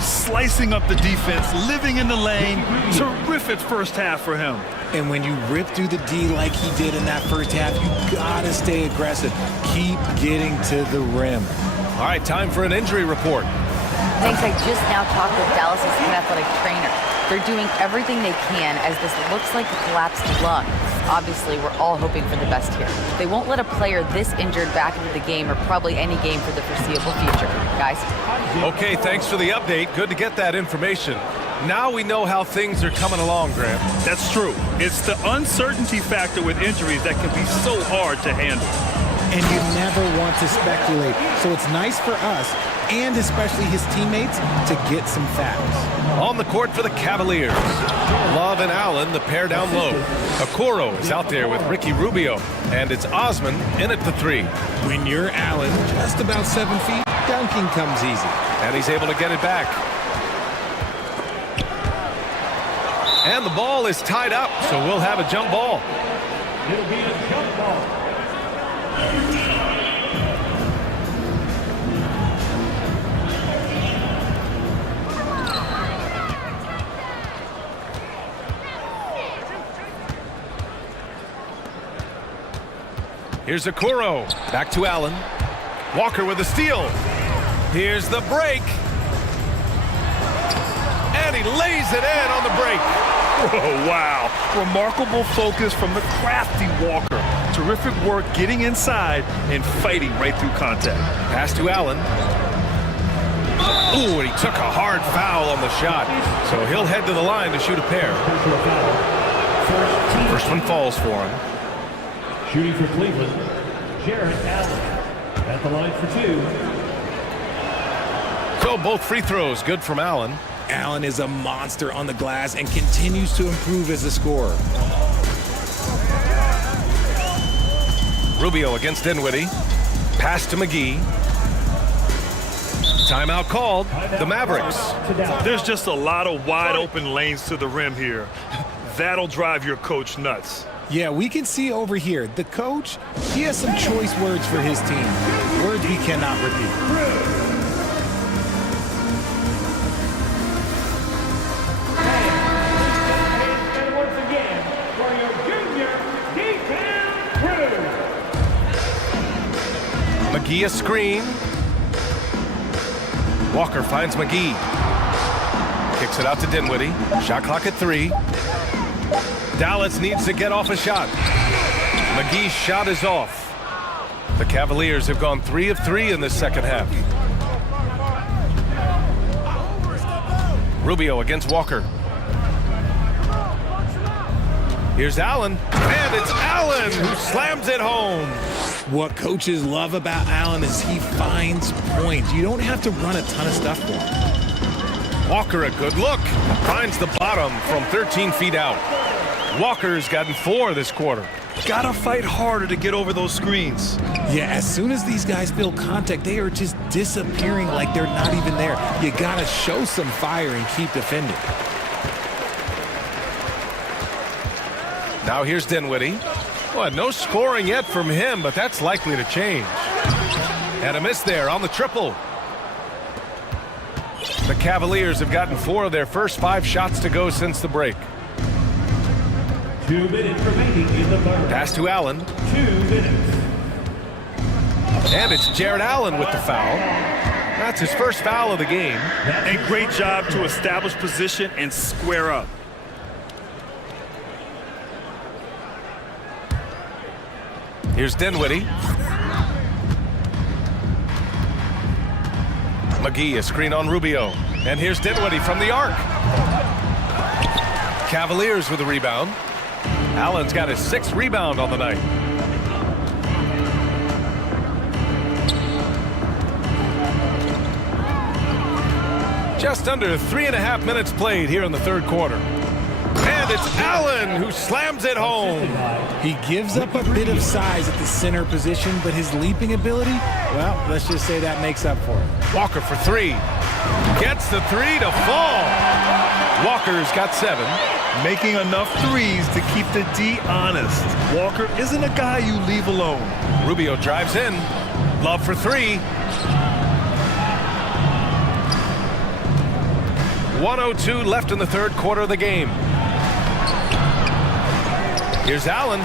Slicing up the defense, living in the lane. Terrific first half for him. And when you rip through the D like he did in that first half, you gotta stay aggressive. Keep getting to the rim. All right, time for an injury report. Thanks, I just now talked with Dallas's head athletic trainer. They're doing everything they can as this looks like a collapsed lung. Obviously, we're all hoping for the best here. They won't let a player this injured back into the game or probably any game for the foreseeable future. Guys? Okay, thanks for the update. Good to get that information. Now we know how things are coming along, Grant. That's true. It's the uncertainty factor with injuries that can be so hard to handle. And you never want to speculate. So it's nice for us, and especially his teammates, to get some facts. On the court for the Cavaliers. Love and Allen, the pair down low. Okoro is out there with Ricky Rubio. And it's Osman in at the three. When you're Allen, just about 7 feet, dunking comes easy. And he's able to get it back. And the ball is tied up, so we'll have a jump ball. It'll be a jump ball. Here's Okoro. Back to Allen. Walker with a steal. Here's the break. And he lays it in on the break. Oh, wow. Remarkable focus from the crafty Walker. Terrific work getting inside and fighting right through contact. Pass to Allen. Ooh, and he took a hard foul on the shot. So he'll head to the line to shoot a pair. First one falls for him. Shooting for Cleveland, Jarrett Allen. At the line for 2. So both free throws good from Allen. Allen is a monster on the glass and continues to improve as a scorer. Rubio against Dinwiddie. Pass to McGee. Timeout called. The Mavericks. There's just a lot of wide open lanes to the rim here. That'll drive your coach nuts. Yeah, we can see over here, the coach, he has some choice words for his team. Words we cannot repeat. McGee a screen. Walker finds McGee. Kicks it out to Dinwiddie. Shot clock at 3. Dallas needs to get off a shot. McGee's shot is off. The Cavaliers have gone 3 of 3 in this second half. Rubio against Walker. Here's Allen, and it's Allen who slams it home. What coaches love about Allen is he finds points. You don't have to run a ton of stuff for him. Walker, a good look. Finds the bottom from 13 feet out. Walker's gotten 4 this quarter. Gotta fight harder to get over those screens. Yeah, as soon as these guys build contact, they are just disappearing like they're not even there. You gotta show some fire and keep defending. Now here's Dinwiddie. Well, no scoring yet from him, but that's likely to change. And a miss there on the triple. The Cavaliers have gotten 4 of their first 5 shots to go since the break. 2 minutes remaining in the third. Pass to Allen. 2 minutes. And it's Jared Allen with the foul. That's his first foul of the game. And great job to establish position and square up. Here's Dinwiddie. McGee, a screen on Rubio. And here's Dinwiddie from the arc. Cavaliers with a rebound. Allen's got his 6th rebound on the night. Just under 3.5 minutes played here in the third quarter. And it's Allen who slams it home. He gives up a bit of size at the center position, but his leaping ability, well, let's just say that makes up for it. Walker for 3. Gets the 3 to fall. Walker's got 7. Making enough threes to keep the D honest. Walker isn't a guy you leave alone. Rubio drives in. Love for 3. 1:02 left in the third quarter of the game. Here's Allen.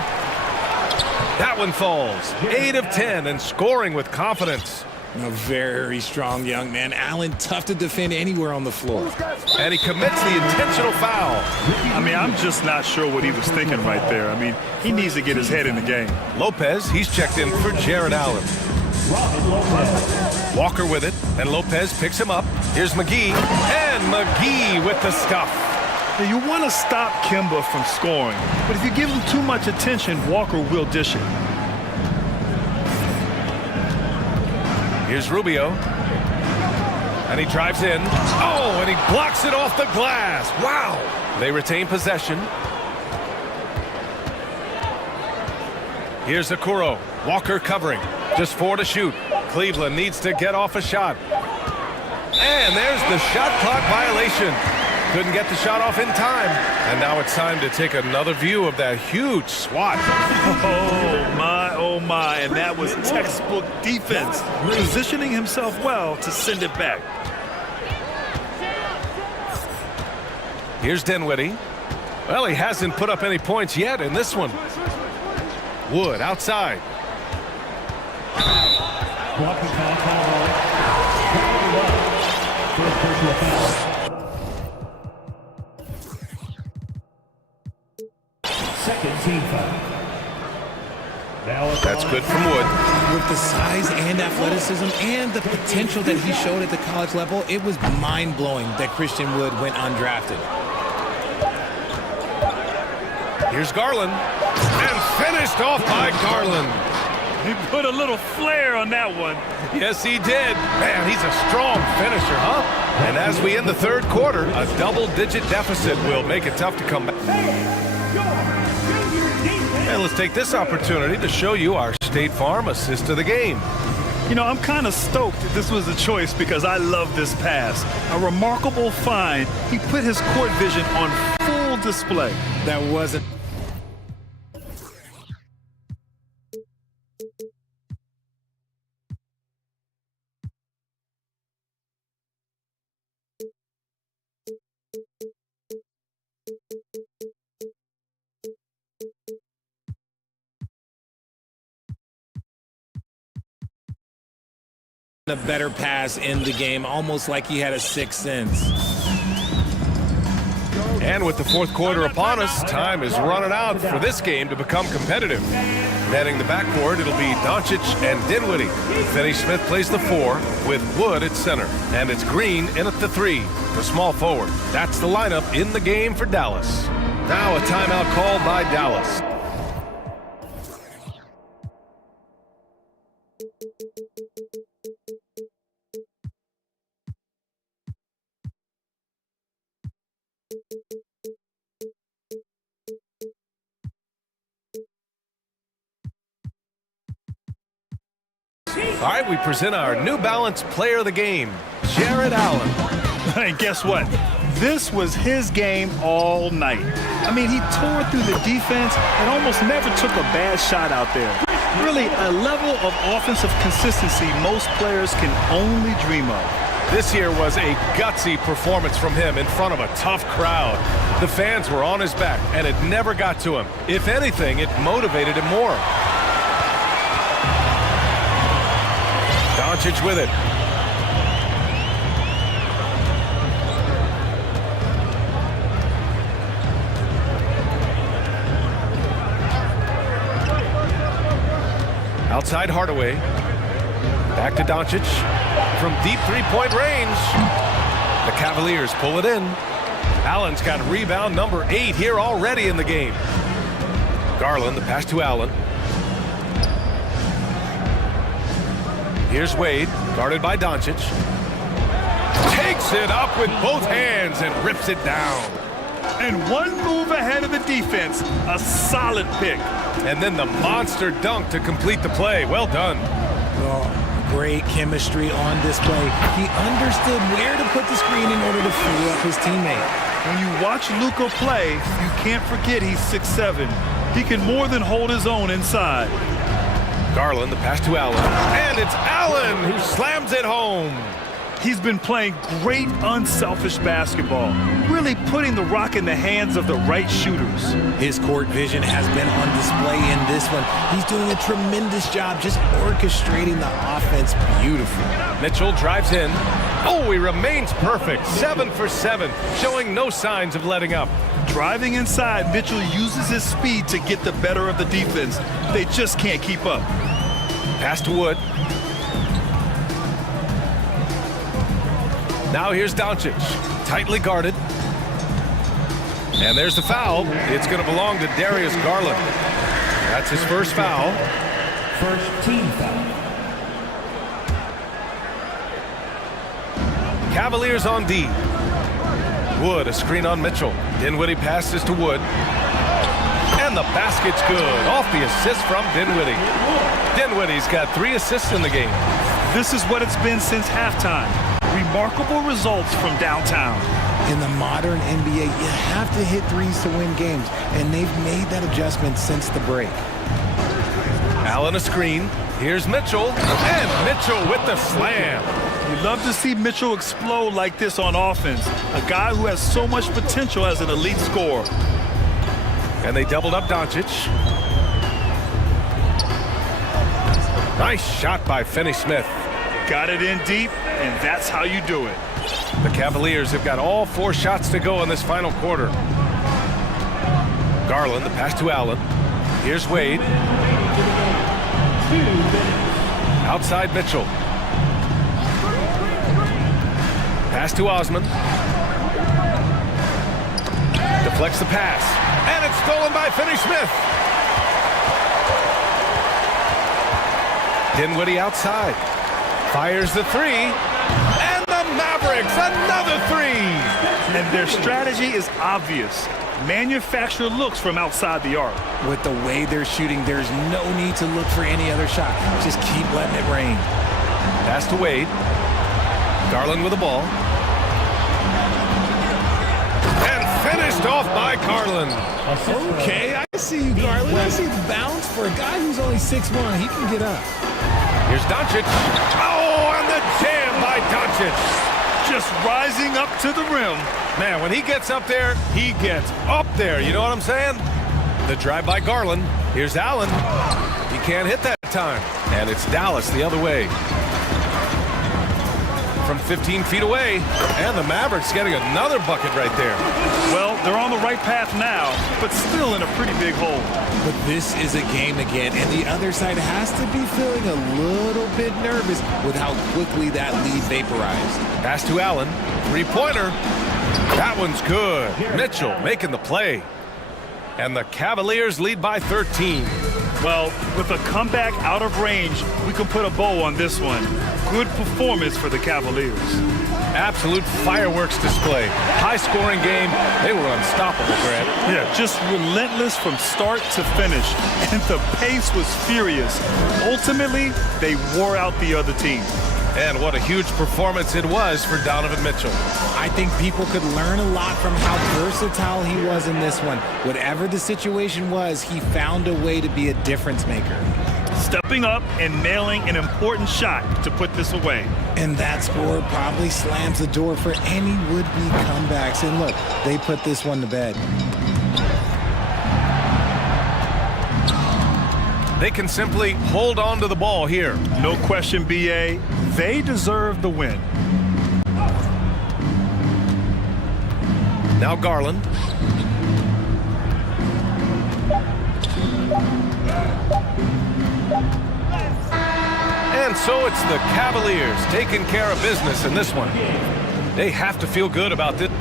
That one falls. 8 of 10 and scoring with confidence. A very strong young man. Allen, tough to defend anywhere on the floor. And he commits the intentional foul. I mean, I'm just not sure what he was thinking right there. I mean, he needs to get his head in the game. Lopez, he's checked in for Jared Allen. Walker with it, and Lopez picks him up. Here's McGee, and McGee with the stuff. Now, you want to stop Kemba from scoring, but if you give him too much attention, Walker will dish it. Here's Rubio. And he drives in. Oh, and he blocks it off the glass. Wow. They retain possession. Here's Okoro. Walker covering. Just 4 to shoot. Cleveland needs to get off a shot. And there's the shot clock violation. Couldn't get the shot off in time. And now it's time to take another view of that huge swat. Oh my, and that was textbook defense. Positioning himself well to send it back. Here's Dinwiddie. Well, he hasn't put up any points yet in this one. Wood outside. Second team foul. That's good from Wood. With the size and athleticism and the potential that he showed at the college level, it was mind-blowing that Christian Wood went undrafted. Here's Garland. And finished off by Garland. He put a little flair on that one. Yes, he did. Man, he's a strong finisher, huh? And as we end the third quarter, a double-digit deficit will make it tough to come back. And let's take this opportunity to show you our State Farm assist of the game. You know, I'm kind of stoked that this was a choice because I love this pass. A remarkable find. He put his court vision on full display. That wasn't... a better pass in the game, almost like he had a sixth sense. And with the fourth quarter upon us, time is running out for this game to become competitive. Netting the backcourt, it'll be Doncic and Dinwiddie. Finney Smith plays the 4 with Wood at center. And it's Green in at the 3, the small forward. That's the lineup in the game for Dallas. Now a timeout called by Dallas. All right, we present our New Balance Player of the Game, Jared Allen. And guess what? This was his game all night. I mean, he tore through the defense and almost never took a bad shot out there. Really, a level of offensive consistency most players can only dream of. This here was a gutsy performance from him in front of a tough crowd. The fans were on his back, and it never got to him. If anything, it motivated him more. Doncic with it. Outside Hardaway. Back to Doncic. From deep three-point range. The Cavaliers pull it in. Allen's got rebound number 8 here already in the game. Garland, the pass to Allen. Here's Wade, guarded by Doncic. Takes it up with both hands and rips it down. And one move ahead of the defense, a solid pick. And then the monster dunk to complete the play. Well done. Oh, great chemistry on display. He understood where to put the screen in order to free up his teammate. When you watch Luka play, you can't forget he's 6'7". He can more than hold his own inside. Garland, the pass to Allen. And it's Allen who slams it home. He's been playing great unselfish basketball, really putting the rock in the hands of the right shooters. His court vision has been on display in this one. He's doing a tremendous job just orchestrating the offense beautifully. Mitchell drives in. Oh, he remains perfect. 7 for 7, showing no signs of letting up. Driving inside, Mitchell uses his speed to get the better of the defense. They just can't keep up. Pass to Wood. Now here's Doncic, tightly guarded. And there's the foul. It's going to belong to Darius Garland. That's his first foul. First team foul. Cavaliers on D. Wood, a screen on Mitchell. Dinwiddie passes to Wood. And the basket's good. Off the assist from Dinwiddie. Dinwiddie's got 3 assists in the game. This is what it's been since halftime. Remarkable results from downtown. In the modern NBA, you have to hit threes to win games, and they've made that adjustment since the break. Allen a screen. Here's Mitchell. And Mitchell with the slam. We love to see Mitchell explode like this on offense. A guy who has so much potential as an elite scorer. And they doubled up Doncic. Nice shot by Finney-Smith. Got it in deep, and that's how you do it. The Cavaliers have got all 4 shots to go in this final quarter. Garland, the pass to Allen. Here's Wade. Outside Mitchell. Pass to Osman. Deflects the pass. And it's stolen by Finney-Smith. Dinwiddie outside. Fires the 3. And the Mavericks, another 3. And their strategy is obvious. Manufacture looks from outside the arc. With the way they're shooting, there's no need to look for any other shot. Just keep letting it rain. Pass to Wade. Garland with the ball. And finished off by Garland. Okay, I see you, Garland. I see the bounce for a guy who's only 6'1". He can get up. Here's Doncic. Oh, and the jam by Doncic. Just rising up to the rim. Man, when he gets up there, he gets up there. You know what I'm saying? The drive by Garland. Here's Allen. He can't hit that time. And it's Dallas the other way. From 15 feet away. And the Mavericks getting another bucket right there. Well, they're on the right path now, but still in a pretty big hole. But this is a game again, and the other side has to be feeling a little bit nervous with how quickly that lead vaporized. Pass to Allen. 3-pointer. That one's good. Mitchell making the play. And the Cavaliers lead by 13. Well, with a comeback out of range, we can put a bow on this one. Good performance for the Cavaliers. Absolute fireworks display. High-scoring game. They were unstoppable, Grant. Yeah, just relentless from start to finish. And the pace was furious. Ultimately, they wore out the other team. And what a huge performance it was for Donovan Mitchell. I think people could learn a lot from how versatile he was in this one. Whatever the situation was, he found a way to be a difference maker. Stepping up and nailing an important shot to put this away. And that score probably slams the door for any would-be comebacks. And look, they put this one to bed. They can simply hold on to the ball here. No question, BA. They deserve the win. Now Garland. And so it's the Cavaliers taking care of business in this one. They have to feel good about this.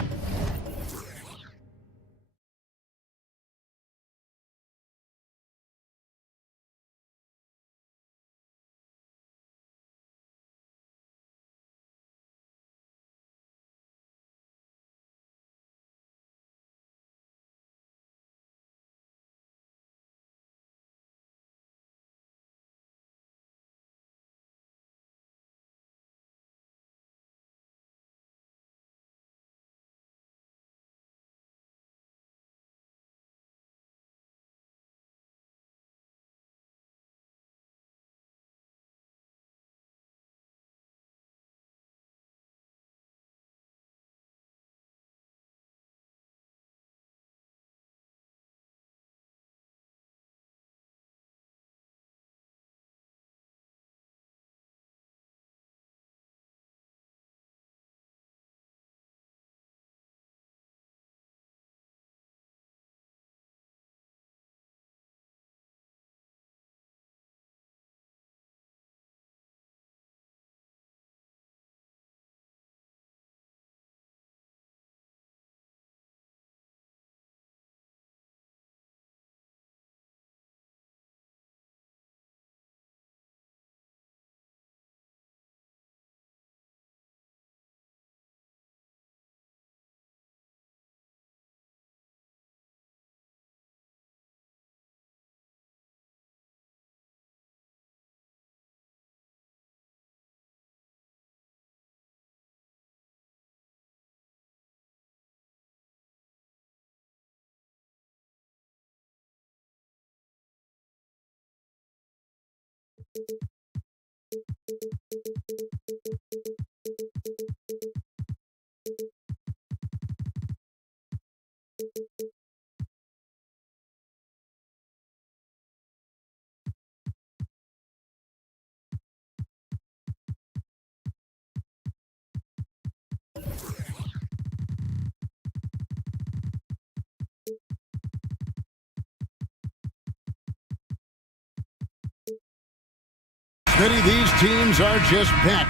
Many of these teams are just bent.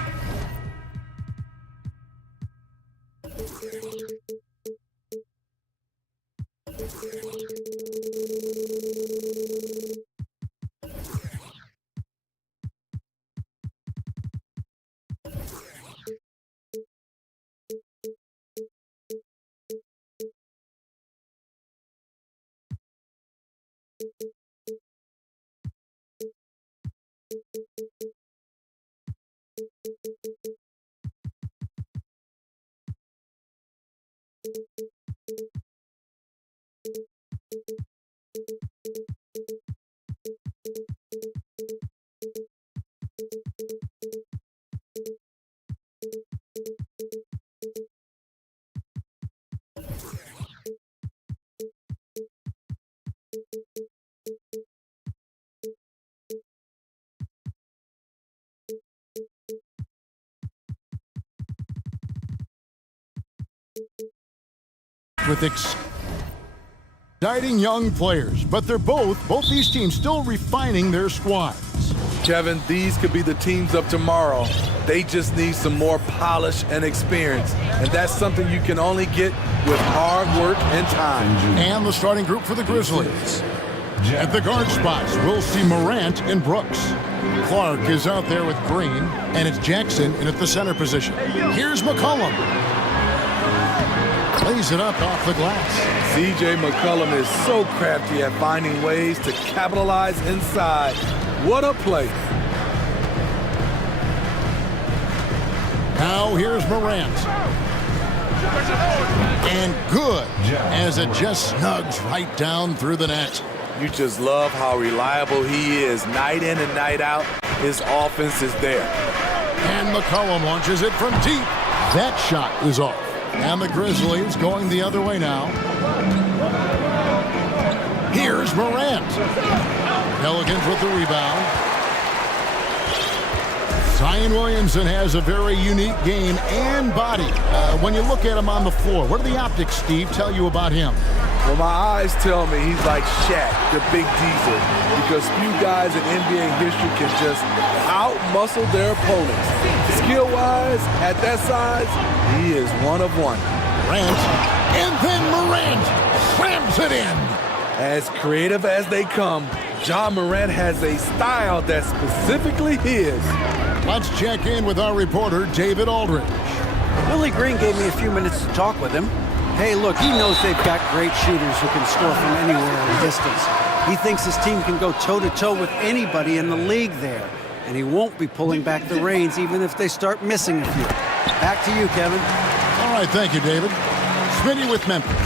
With exciting young players, but they're both these teams still refining their squads. Kevin, these could be the teams of tomorrow. They just need some more polish and experience, and that's something you can only get with hard work and time. And the starting group for the Grizzlies. At the guard spots, we'll see Morant and Brooks. Clark is out there with Green, and it's Jackson in at the center position. Here's McCollum. Lays it up off the glass. C.J. McCollum is so crafty at finding ways to capitalize inside. What a play. Now here's Morant. And good, as it just snugs right down through the net. You just love how reliable he is. Night in and night out, his offense is there. And McCollum launches it from deep. That shot is off. And the Grizzlies going the other way now. Here's Morant. Pelicans with the rebound. Zion Williamson has a very unique game and body. When you look at him on the floor, what do the optics, Steve, tell you about him? Well, my eyes tell me he's like Shaq, the big diesel, because few guys in NBA history can just out-muscle their opponents. Skill-wise, at that size, he is one of one. Morant, and then Morant slams it in. As creative as they come, Ja Morant has a style that's specifically his. Let's check in with our reporter, David Aldridge. Willie Green gave me a few minutes to talk with him. Hey, look, he knows they've got great shooters who can score from anywhere in distance. He thinks his team can go toe-to-toe with anybody in the league there, and he won't be pulling back the reins even if they start missing a few. Back to you, Kevin. All right, thank you, David. Smitty with Memphis.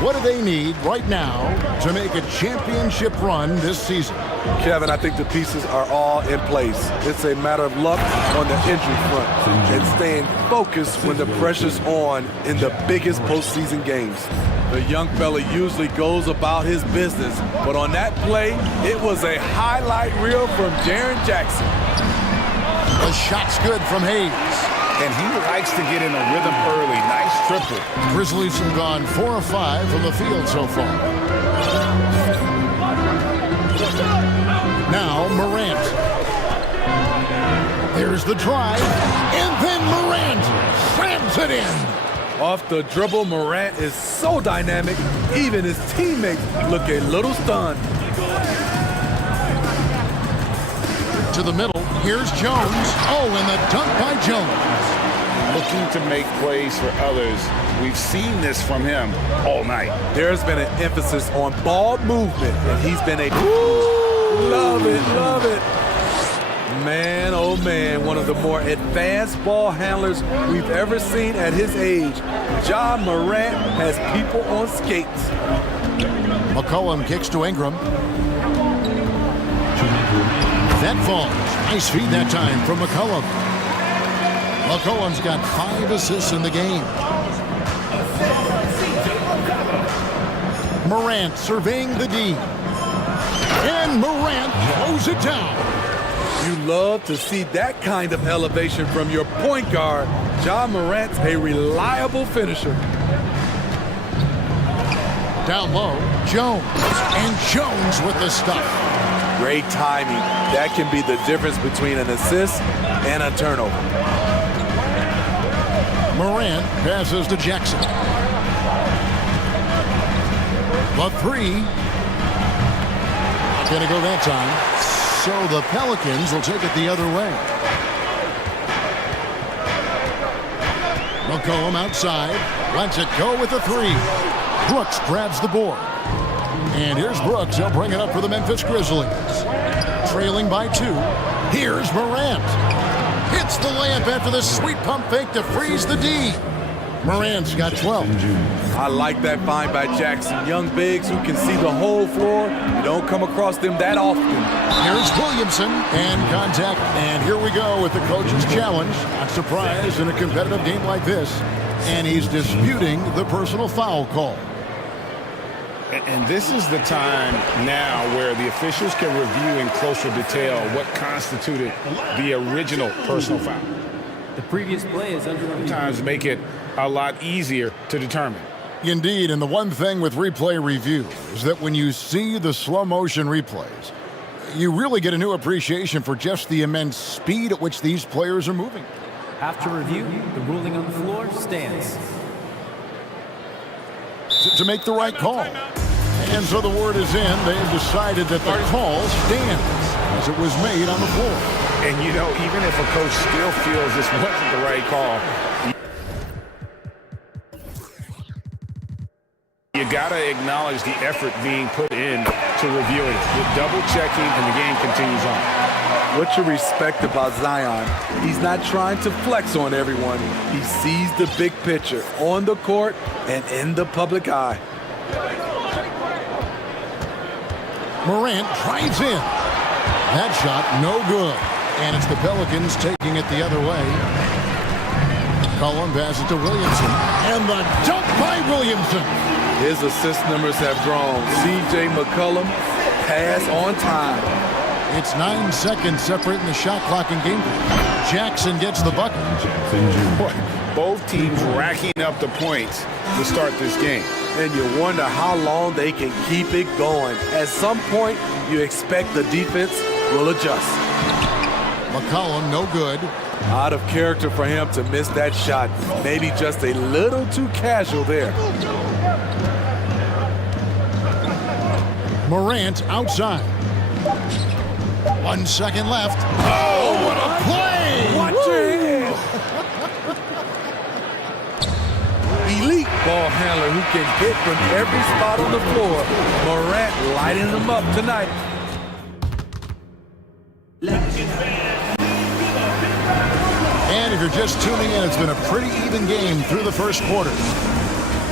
What do they need right now to make a championship run this season? Kevin, I think the pieces are all in place. It's a matter of luck on the injury front and staying focused when the pressure's on in the biggest postseason games. The young fella usually goes about his business, but on that play, it was a highlight reel from Jaren Jackson. The shot's good from Hayes. And he likes to get in a rhythm early. Nice triple. Grizzlies have gone 4 of 5 from the field so far. Now Morant. There's the drive, and then Morant slams it in. Off the dribble, Morant is so dynamic, even his teammates look a little stunned. To the middle, here's Jones. Oh, and the dunk by Jones. Looking to make plays for others. We've seen this from him all night. There's been an emphasis on ball movement, and he's been a... Love it, love it. Man, oh man, one of the more advanced ball handlers we've ever seen at his age. Ja Morant has people on skates. McCollum kicks to Ingram. That falls. Nice feed that time from McCollum. McCollum's got 5 assists in the game. Morant surveying the D. And Morant throws it down. You love to see that kind of elevation from your point guard. Ja Morant's a reliable finisher. Down low, Jones. And Jones with the stuff. Great timing. That can be the difference between an assist and a turnover. Morant passes to Jackson. The 3. Not going to go that time. So the Pelicans will take it the other way. McCollum outside. Lets it go with the 3. Brooks grabs the board. And here's Brooks. He'll bring it up for the Memphis Grizzlies. Trailing by 2. Here's Morant. Hits the layup after the sweet pump fake to freeze the D. Morant's got 12. I like that find by Jackson. Young bigs who can see the whole floor. You don't come across them that often. Here's Williamson and contact. And here we go with the coach's challenge. Not surprised in a competitive game like this. And he's disputing the personal foul call. And this is the time now where the officials can review in closer detail what constituted the original personal foul. The previous play is under review. Sometimes make it a lot easier to determine. Indeed, and the one thing with replay review is that when you see the slow motion replays, you really get a new appreciation for just the immense speed at which these players are moving. After review, the ruling on the floor stands. To make the right call. And so the word is in. They have decided that the call stands as it was made on the floor. And, you know, even if a coach still feels this wasn't the right call, you got to acknowledge the effort being put in to review it. With double checking, and the game continues on. What you respect about Zion, he's not trying to flex on everyone. He sees the big picture on the court and in the public eye. Morant drives in. That shot, no good. And it's the Pelicans taking it the other way. McCollum passes to Williamson. And the dunk by Williamson. His assist numbers have grown. C.J. McCollum, pass on time. It's 9 seconds separating the shot clock and game clock. Jackson gets the bucket. Both teams racking up the points to start this game. And you wonder how long they can keep it going. At some point, you expect the defense will adjust. McCollum, no good. Out of character for him to miss that shot. Maybe just a little too casual there. Morant outside. 1 second left. Oh, what a play! Watch it! Elite ball handler who can hit from every spot on the floor. Morant lighting them up tonight. And if you're just tuning in, it's been a pretty even game through the first quarter.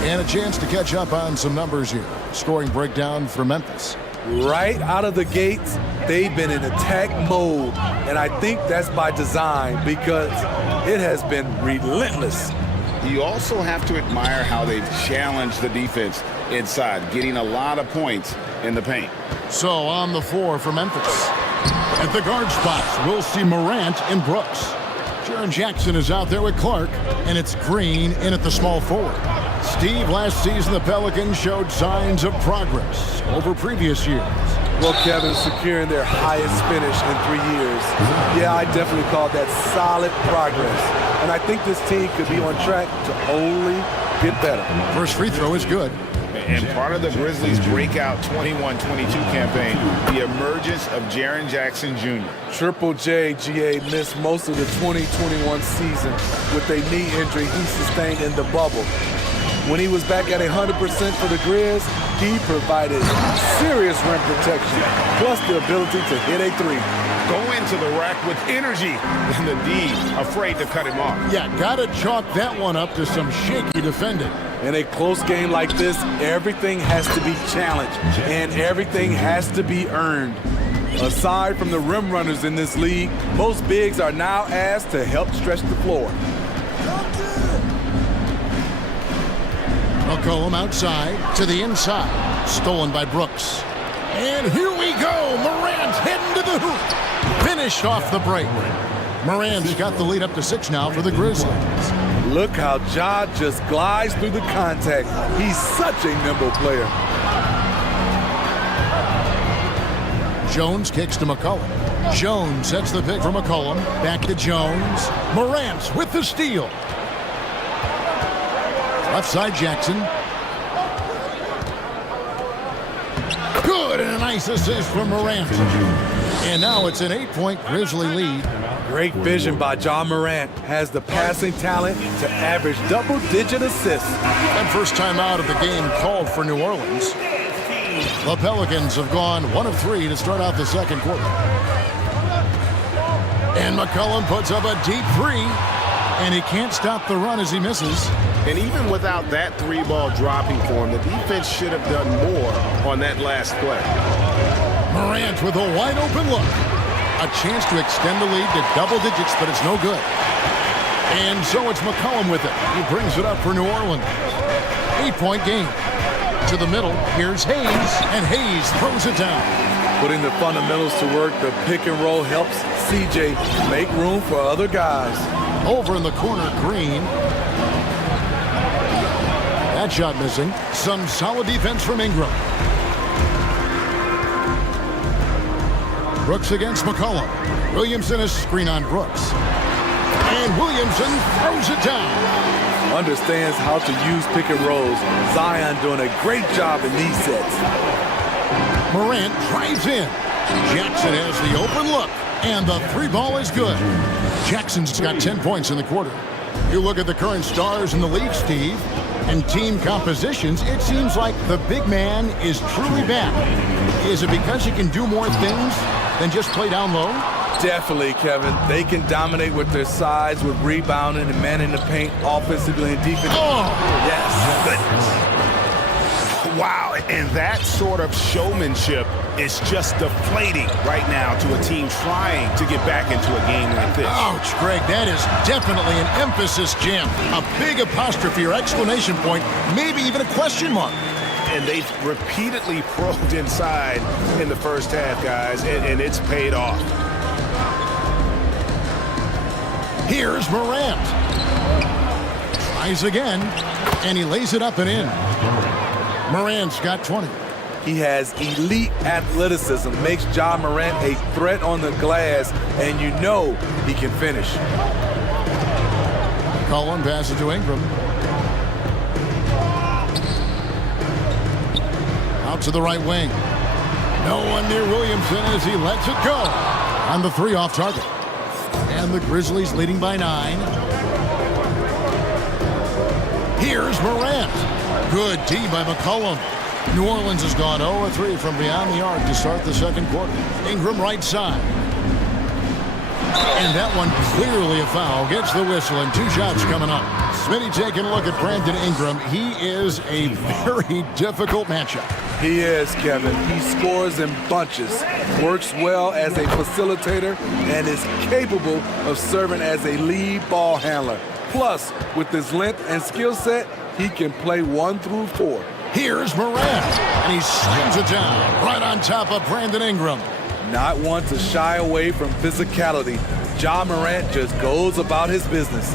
And a chance to catch up on some numbers here. Scoring breakdown for Memphis. Right out of the gates, they've been in attack mode. And I think that's by design because it has been relentless. You also have to admire how they've challenged the defense inside, getting a lot of points in the paint. So on the floor for Memphis. At the guard spots, we'll see Morant and Brooks. Jaren Jackson is out there with Clark, and it's Green in at the small forward. Steve, last season the Pelicans showed signs of progress over previous years. Well, Kevin, securing their highest finish in 3 years. Yeah, I definitely call that solid progress. And I think this team could be on track to only get better. First free throw is good. And part of the Grizzlies' breakout 21-22 campaign, the emergence of Jaren Jackson Jr. Triple J, GA, missed most of the 2021 season with a knee injury he sustained in the bubble. When he was back at 100% for the Grizz, he provided serious rim protection, plus the ability to hit a three. Go into the rack with energy, and the D afraid to cut him off. Yeah, gotta chalk that one up to some shaky defending. In a close game like this, everything has to be challenged, and everything has to be earned. Aside from the rim runners in this league, most bigs are now asked to help stretch the floor. McCollum outside to the inside. Stolen by Brooks. And here we go. Morant heading to the hoop. Finished off the break. Morant's got the lead up to 6 now for the Grizzlies. Look how Ja just glides through the contact. He's such a nimble player. Jones kicks to McCollum. Jones sets the pick for McCollum. Back to Jones. Morant with the steal. Left side Jackson. Good, and a nice assist from Morant. And now it's an 8-point Grizzly lead. Great vision by Ja Morant. Has the passing talent to average double-digit assists. And first time out of the game called for New Orleans. The Pelicans have gone 1 of 3 to start out the second quarter. And McCollum puts up a deep three. And he can't stop the run as he misses. And even without that three ball dropping for him, the defense should have done more on that last play. Morant with a wide open look. A chance to extend the lead to double digits, but it's no good. And so it's McCollum with it. He brings it up for New Orleans. 8-point game. To the middle, here's Hayes, and Hayes throws it down. Putting the fundamentals to work, the pick and roll helps CJ make room for other guys. Over in the corner, Green. That shot missing. Some solid defense from Ingram. Brooks against McCollum. Williamson is screen on Brooks. And Williamson throws it down. understands how to use pick and rolls. Zion doing a great job in these sets. Morant drives in. Jackson has the open look, and the three ball is good. Jackson's got 10 points in the quarter. You look at the current stars in the league, Steve, and team compositions, it seems like the big man is truly back. Is it because he can do more things than just play down low? Definitely, Kevin. They can dominate with their size, with rebounding and manning the paint offensively and defensively. Oh! Yes. Wow, and that sort of showmanship is just deflating right now to a team trying to get back into a game like this. Ouch, Greg, that is definitely an emphasis jam. A big apostrophe or exclamation point, maybe even a question mark. And they've repeatedly probed inside in the first half, guys, and it's paid off. Here's Morant. Tries again, and he lays it up and in. Morant's got 20. He has elite athleticism, makes Ja Morant a threat on the glass, and you know he can finish. Cullen passes to Ingram. Out to the right wing. No one near Williamson as he lets it go. On the three off target. And the Grizzlies leading by 9. Here's Morant. Good D by McCollum. New Orleans has gone 0-3 from beyond the arc to start the second quarter. Ingram right side. And that one clearly a foul. Gets the whistle and 2 shots coming up. Smitty taking a look at Brandon Ingram. He is a very difficult matchup. He is, Kevin. He scores in bunches, works well as a facilitator, and is capable of serving as a lead ball handler. Plus, with his length and skill set, he can play 1 through 4. Here's Morant, and he slams it down right on top of Brandon Ingram. Not one to shy away from physicality. Ja Morant just goes about his business.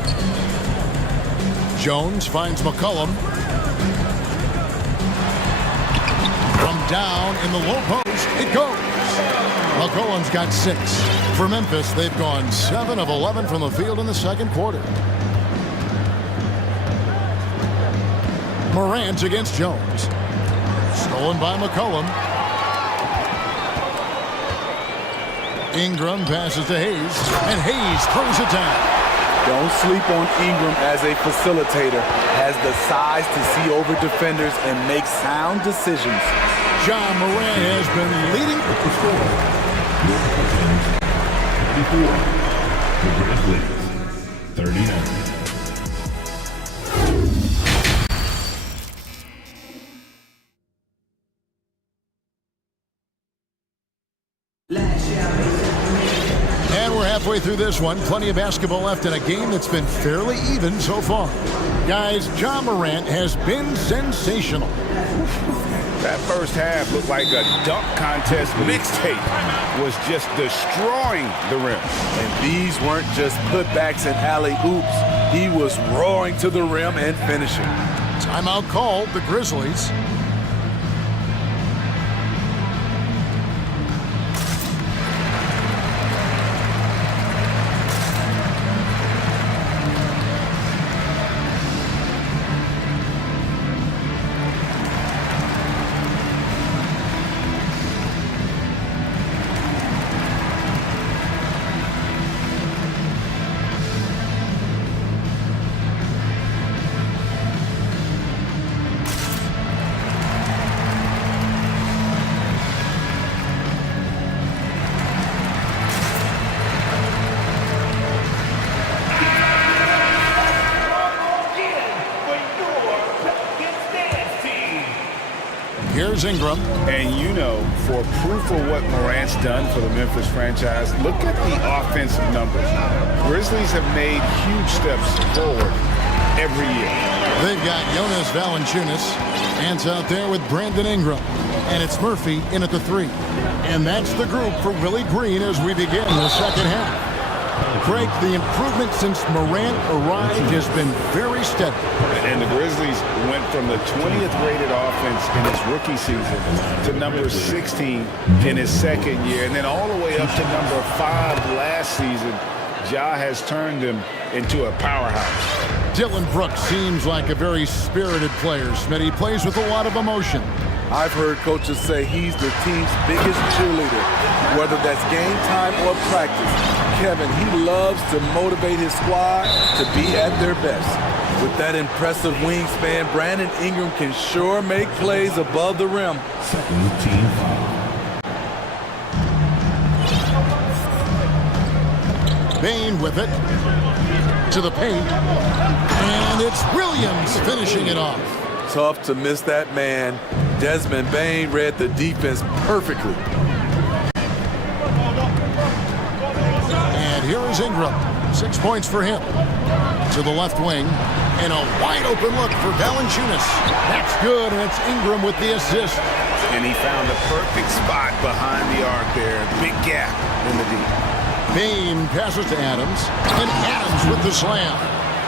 Jones finds McCollum. From down in the low post, it goes. McCollum's got 6. For Memphis, they've gone 7 of 11 from the field in the second quarter. Morant against Jones. Stolen by McCollum. Ingram passes to Hayes, and Hayes throws it down. Don't sleep on Ingram as a facilitator. Has the size to see over defenders and make sound decisions. Ja Morant has been leading the score. The Grizzlies, 39. And we're halfway through this one. Plenty of basketball left in a game that's been fairly even so far. Guys, Ja Morant has been sensational. That first half looked like a dunk contest mixtape. Was just destroying the rim. And these weren't just putbacks and alley-oops. He was roaring to the rim and finishing. Timeout called, the Grizzlies. Here's Ingram. And you know, for proof of what Morant's done for the Memphis franchise, look at the offensive numbers. Grizzlies have made huge steps forward every year. They've got Jonas Valanciunas. Hands out there with Brandon Ingram. And it's Murphy in at the 3. And that's the group for Willie Green as we begin the second half. Craig, the improvement since Morant arrived has been very steady. And the Grizzlies went from the 20th rated offense in his rookie season to number 16 in his second year, and then all the way up to number 5 last season. Ja has turned him into a powerhouse. Dylan Brooks seems like a very spirited player. Smitty, he plays with a lot of emotion. I've heard coaches say he's the team's biggest cheerleader, whether that's game time or practice. Kevin, he loves to motivate his squad to be at their best. With that impressive wingspan, Brandon Ingram can sure make plays above the rim. Second team foul. Bain with it to the paint, and it's Williams finishing it off. Tough to miss that man. Desmond Bain read the defense perfectly. And here is Ingram. 6 points for him. To the left wing, and a wide open look for Valanciunas. That's good, and it's Ingram with the assist. And he found the perfect spot behind the arc there. Big gap in the D. Bain passes to Adams, and Adams with the slam.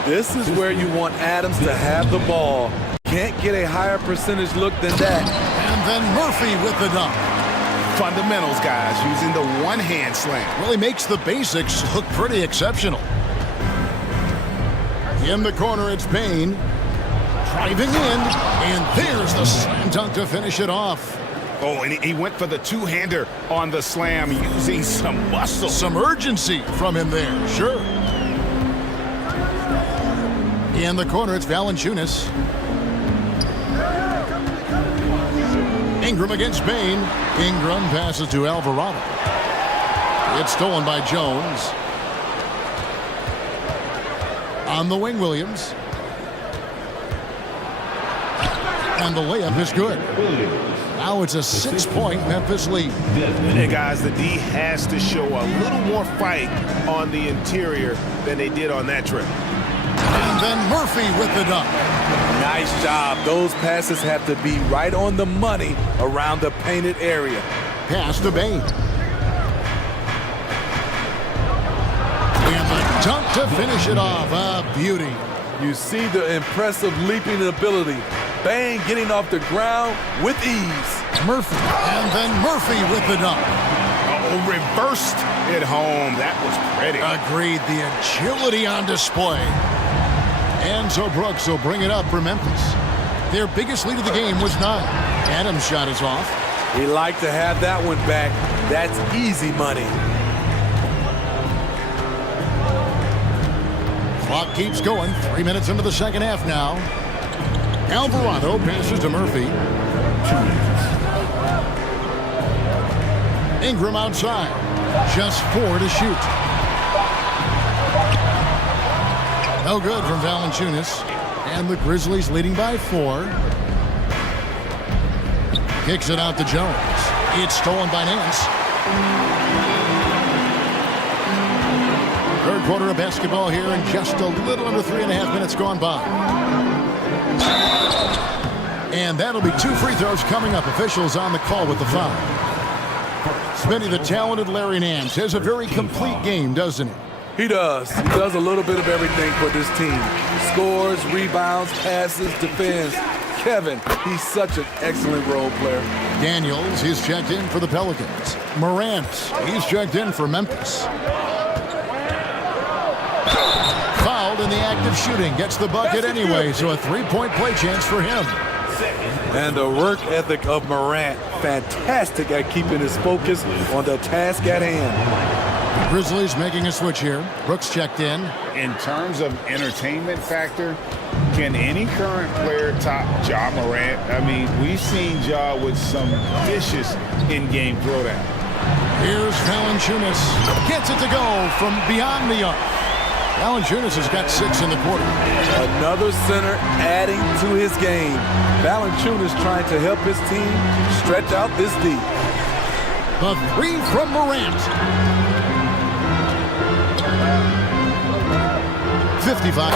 This is where you want Adams to have the ball. Can't get a higher percentage look than that. And then Murphy with the dunk. Fundamentals, guys, using the one-hand slam. Really makes the basics look pretty exceptional. In the corner, it's Bain. Driving in, and there's the slam dunk to finish it off. Oh, and he went for the two-hander on the slam using some muscle. Some urgency from him there, sure. In the corner, it's Valanciunas. Ingram against Bain. Ingram passes to Alvarado. It's stolen by Jones. On the wing, Williams. And the layup is good. Now it's a 6-point Memphis lead. Hey, guys, the D has to show a little more fight on the interior than they did on that trip. And then Murphy with the dunk. Nice job. Those passes have to be right on the money around the painted area. Pass to Bain. And the dunk to finish it off. A beauty. You see the impressive leaping ability. Bain getting off the ground with ease. Murphy. And then Murphy with the dunk. Oh, reversed it home. That was pretty. Agreed. The agility on display. And so Brooks will bring it up for Memphis. Their biggest lead of the game was 9. Adams' shot is off. We like to have that one back. That's easy money. Clock keeps going. 3 minutes into the second half now. Alvarado passes to Murphy. Ingram outside. Just 4 to shoot. No good from Valanciunas. And the Grizzlies leading by 4. Kicks it out to Jones. It's stolen by Nance. Third quarter of basketball here, and just a little under 3.5 minutes gone by. And that'll be 2 free throws coming up. Officials on the call with the foul. Smitty, the talented Larry Nance, has a very complete game, doesn't he? He does. He does a little bit of everything for this team. Scores, rebounds, passes, defends. Kevin, he's such an excellent role player. Daniels, he's checked in for the Pelicans. Morant, he's checked in for Memphis. Fouled in the act of shooting. Gets the bucket anyway, so a 3-point play chance for him. And the work ethic of Morant, fantastic at keeping his focus on the task at hand. Grizzlies making a switch here. Brooks checked in. In terms of entertainment factor, can any current player top Ja Morant? I mean, we've seen Ja with some vicious in-game throwdown. Here's Valanciunas. Gets it to go from beyond the arc. Valanciunas has got 6 in the quarter. Another center adding to his game. Valanciunas trying to help his team stretch out this deep. The 3 from Morant. 55.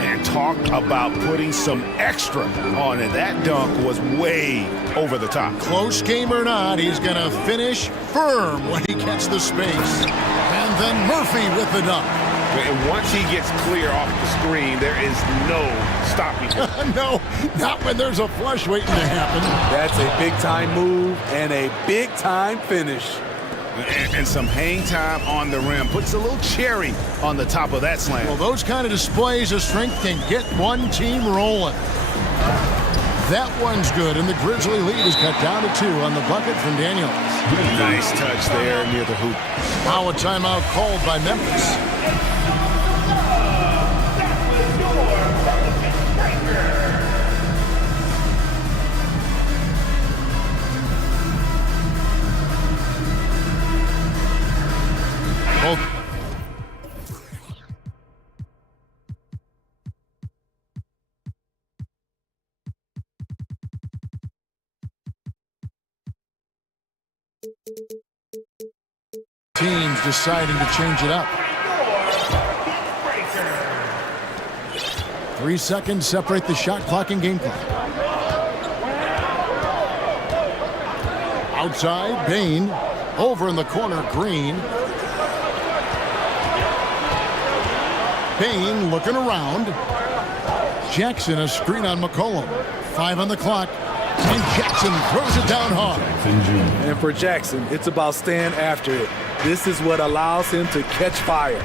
And talk about putting some extra on it. That dunk was way over the top. Close game or not, he's going to finish firm when he gets the space. And then Murphy with the dunk. And once he gets clear off the screen, there is no stopping him. No, not when there's a flush waiting to happen. That's a big-time move and a big-time finish. And some hang time on the rim. Puts a little cherry on the top of that slam. Well, those kind of displays of strength can get one team rolling. That one's good, and the Grizzly lead is cut down to 2 on the bucket from Daniels. Nice touch there near the hoop. Now a timeout called by Memphis. Both teams deciding to change it up. 3 seconds separate the shot clock and game clock. Outside, Bain. Over in the corner, Green. Bain looking around. Jackson, a screen on McCollum. 5 on the clock. And Jackson throws it down hard. And for Jackson, it's about staying after it. This is what allows him to catch fire.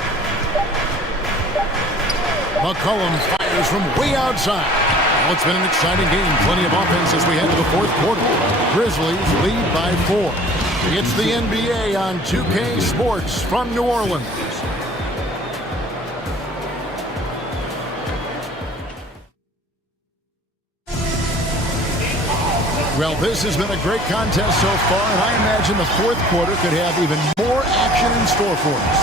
McCollum fires from way outside. Well, it's been an exciting game. Plenty of offense as we head to the 4th quarter. Grizzlies lead by 4. It's the NBA on 2K Sports from New Orleans. Well, this has been a great contest so far, and I imagine the 4th quarter could have even more action in store for us.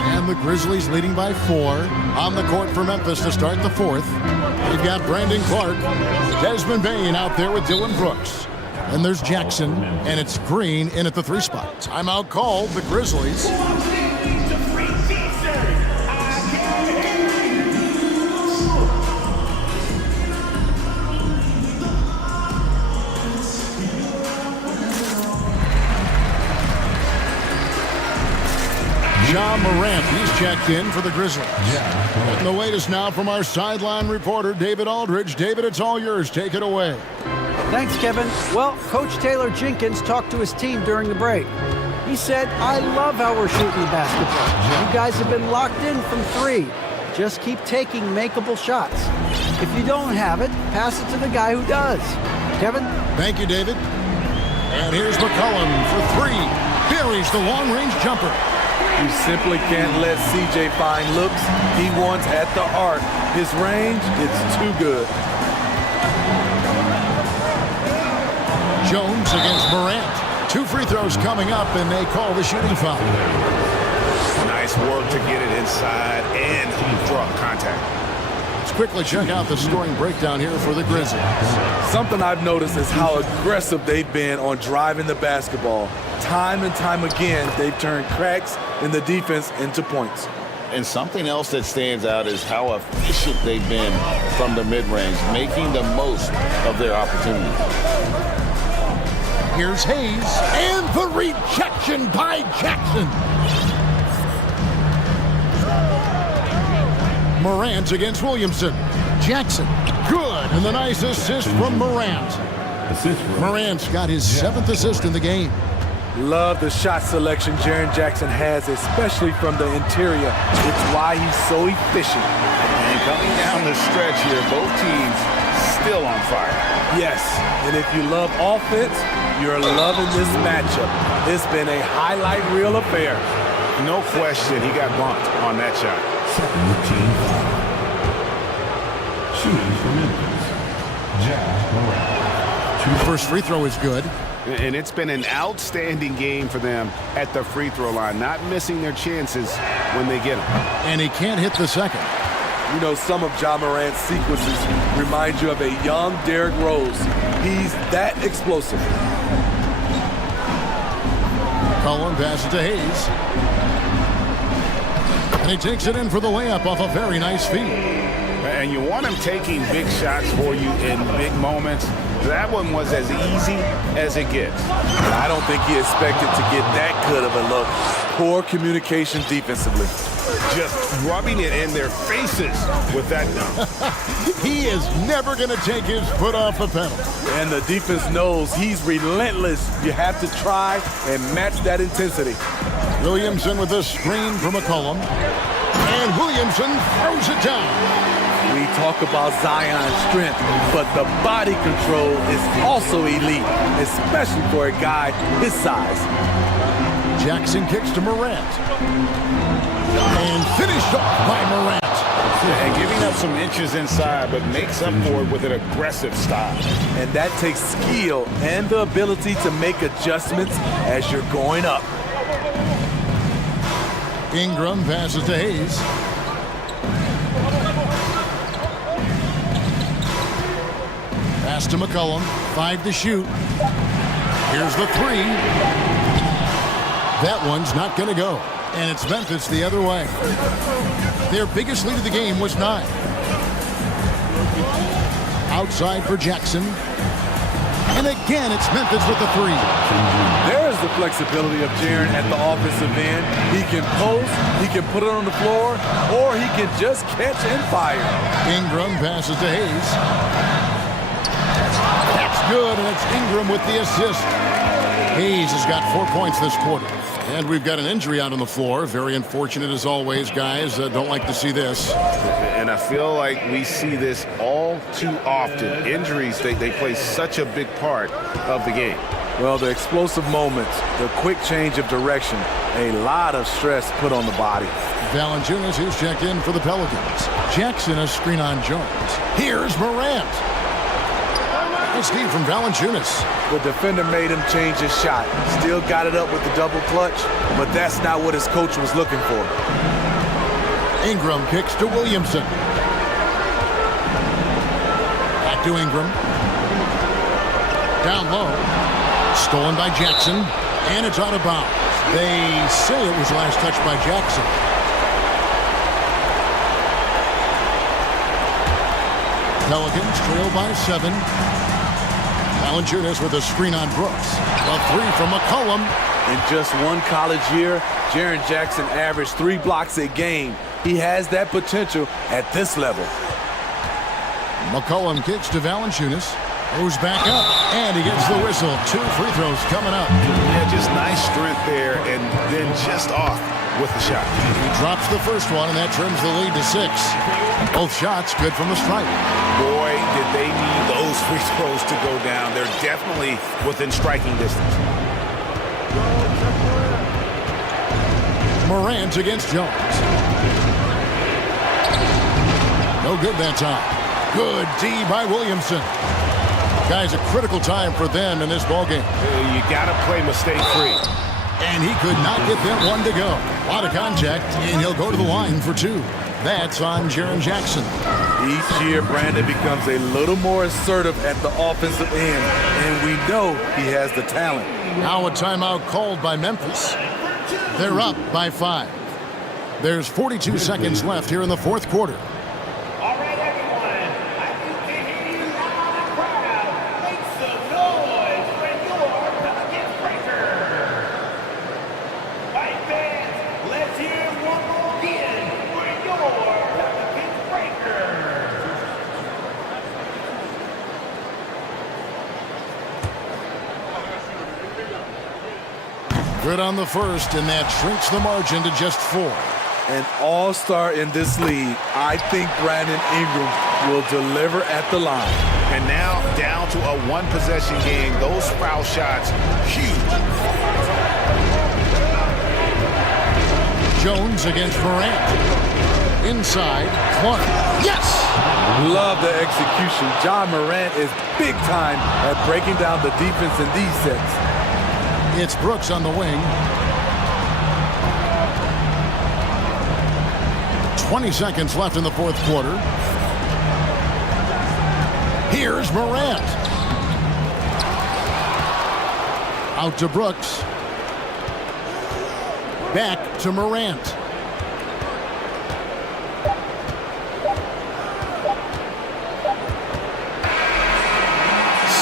And the Grizzlies leading by 4 on the court for Memphis to start the 4th. They've got Brandon Clark, Desmond Bain out there with Dylan Brooks. And there's Jackson, and it's Green in at the 3 spot. Timeout called, the Grizzlies. John Morant, he's checked in for the Grizzlies. And the latest now from our sideline reporter, David Aldridge. David, it's all yours. Take it away. Thanks, Kevin. Well, Coach Taylor Jenkins talked to his team during the break. He said, I love how we're shooting the basketball. You guys have been locked in from 3. Just keep taking makeable shots. If you don't have it, pass it to the guy who does. Kevin? Thank you, David. And here's McCollum for 3. Buries the long-range jumper. You simply can't let CJ find looks. He wants at the arc. His range, it's too good. Jones against Morant. 2 free throws coming up, and they call the shooting foul. Nice work to get it inside and draw contact. Let's quickly check out the scoring breakdown here for the Grizzlies. Something I've noticed is how aggressive they've been on driving the basketball. Time and time again, they've turned cracks in the defense into points. And something else that stands out is how efficient they've been from the mid-range, making the most of their opportunity. Here's Hayes, and the rejection by Jackson. Morant against Williamson. Jackson, good, and the nice assist from Morant. Morant's got his 7th assist in the game. Love the shot selection Jaren Jackson has, especially from the interior. It's why he's so efficient. And coming down the stretch here, both teams still on fire. Yes, and if you love offense, you're loving this matchup. It's been a highlight reel affair. No question, he got bumped on that shot. Shooting for Memphis, Ja Morant. First free throw is good. And it's been an outstanding game for them at the free throw line, not missing their chances when they get them. And he can't hit the second. You know, some of Ja Morant's sequences remind you of a young Derrick Rose. He's that explosive. Cullen passes to Hayes. And he takes it in for the layup off a very nice feed. And you want him taking big shots for you in big moments. That one was as easy as it gets. I don't think he expected to get that good of a look. Poor communication defensively. just rubbing it in their faces with that dunk. He is never going to take his foot off the pedal. And the defense knows he's relentless. You have to try and match that intensity. Williamson with a screen from McCollum. And Williamson throws it down. We talk about Zion's strength, but the body control is also elite, especially for a guy his size. Jackson kicks to Morant. And finished off by Morant. And giving up some inches inside, but makes up for it with an aggressive style. And that takes skill and the ability to make adjustments as you're going up. Ingram passes to Hayes. Pass to McCollum. 5 to shoot. Here's the 3. That one's not going to go. And it's Memphis the other way. Their biggest lead of the game was 9. Outside for Jackson. And again, it's Memphis with the 3. There's the flexibility of Jaren at the offensive end. He can post, he can put it on the floor, or he can just catch and fire. Ingram passes to Hayes. That's good, and it's Ingram with the assist. Hayes has got 4 points this quarter. And we've got an injury out on the floor. Very unfortunate as always, guys. Don't like to see this. And I feel like we see this all too often. Injuries, they play such a big part of the game. Well, the explosive moments, the quick change of direction, a lot of stress put on the body. Valanciunas, who's checked in for the Pelicans. Jackson, a screen on Jones. Here's Morant. Nice D from Valanciunas. The defender made him change his shot. Still got it up with the double clutch, but that's not what his coach was looking for. Ingram kicks to Williamson. Back to Ingram. Down low. Stolen by Jackson. And it's out of bounds. They say it was last touched by Jackson. Pelicans trail by 7. Valanciunas with a screen on Brooks. A 3 from McCollum. In just one college year, Jaren Jackson averaged 3 blocks a game. He has that potential at this level. McCollum kicks to Valanciunas. Goes back up, and he gets the whistle. 2 free throws coming up. Yeah, just nice strength there, and then just off with the shot. He drops the first one, and that trims the lead to 6. Both shots good from the stripe. Boy, did they need those free throws to go down. They're definitely within striking distance. Morant against Jones. No good that time. Good D by Williamson. Guys, a critical time for them in this ballgame. You got to play mistake-free. And he could not get that one to go. A lot of contact, and he'll go to the line for 2. That's on Jaren Jackson. Each year, Brandon becomes a little more assertive at the offensive end, and we know he has the talent. Now a timeout called by Memphis. They're up by 5. There's 42 seconds left here in the 4th quarter. Good on the first, and that shrinks the margin to just 4. An all-star in this league. I think Brandon Ingram will deliver at the line. And now down to a 1-possession game. Those foul shots, huge. Jones against Morant. Inside, Clark. Yes! Love the execution. John Morant is big time at breaking down the defense in these sets. It's Brooks on the wing. 20 seconds left in the 4th quarter. Here's Morant. Out to Brooks. Back to Morant.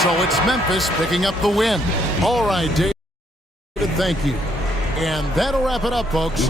So it's Memphis picking up the win. All right, Dave. Thank you. And that'll wrap it up, folks.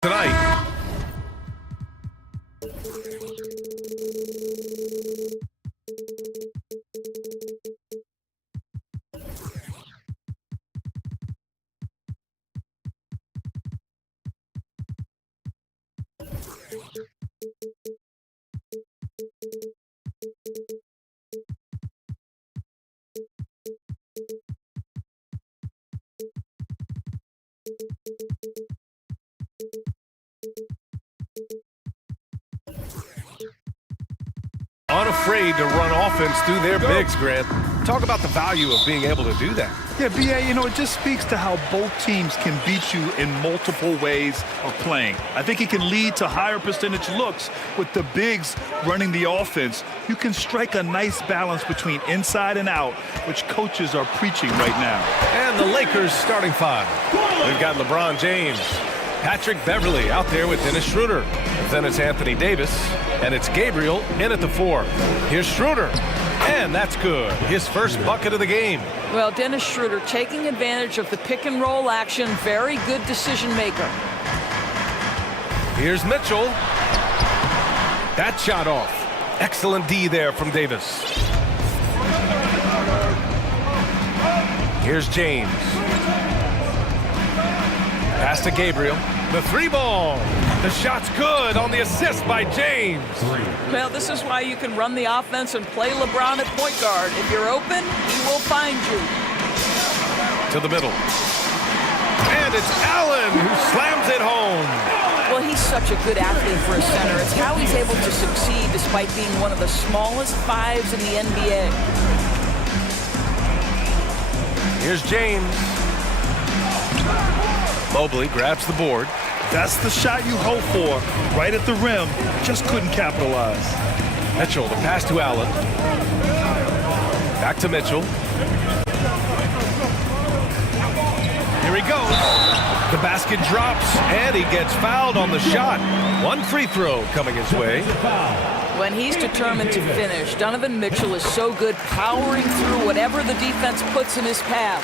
Tonight. Unafraid to run offense through their bigs, Grant. Talk about the value of being able to do that. Yeah, B.A., you know, it just speaks to how both teams can beat you in multiple ways of playing. I think it can lead to higher percentage looks with the bigs running the offense. You can strike a nice balance between inside and out, which coaches are preaching right now. And the Lakers starting five. We've got LeBron James, Patrick Beverley out there with Dennis Schroeder. Then it's Anthony Davis, and it's Gabriel in at the 4. Here's Schroeder, and that's good. His first bucket of the game. Well, Dennis Schroeder taking advantage of the pick-and-roll action. Very good decision-maker. Here's Mitchell. That shot off. Excellent D there from Davis. Here's James. Pass to Gabriel. The 3-ball. The shot's good on the assist by James. Well, this is why you can run the offense and play LeBron at point guard. If you're open, he will find you. To the middle. And it's Allen who slams it home. Well, he's such a good athlete for a center. It's how he's able to succeed despite being one of the smallest fives in the NBA. Here's James. Mobley grabs the board. That's the shot you hope for. Right at the rim. Just couldn't capitalize. Mitchell, the pass to Allen. Back to Mitchell. Here he goes. The basket drops, and he gets fouled on the shot. One free throw coming his way. When he's determined to finish, Donovan Mitchell is so good powering through whatever the defense puts in his path.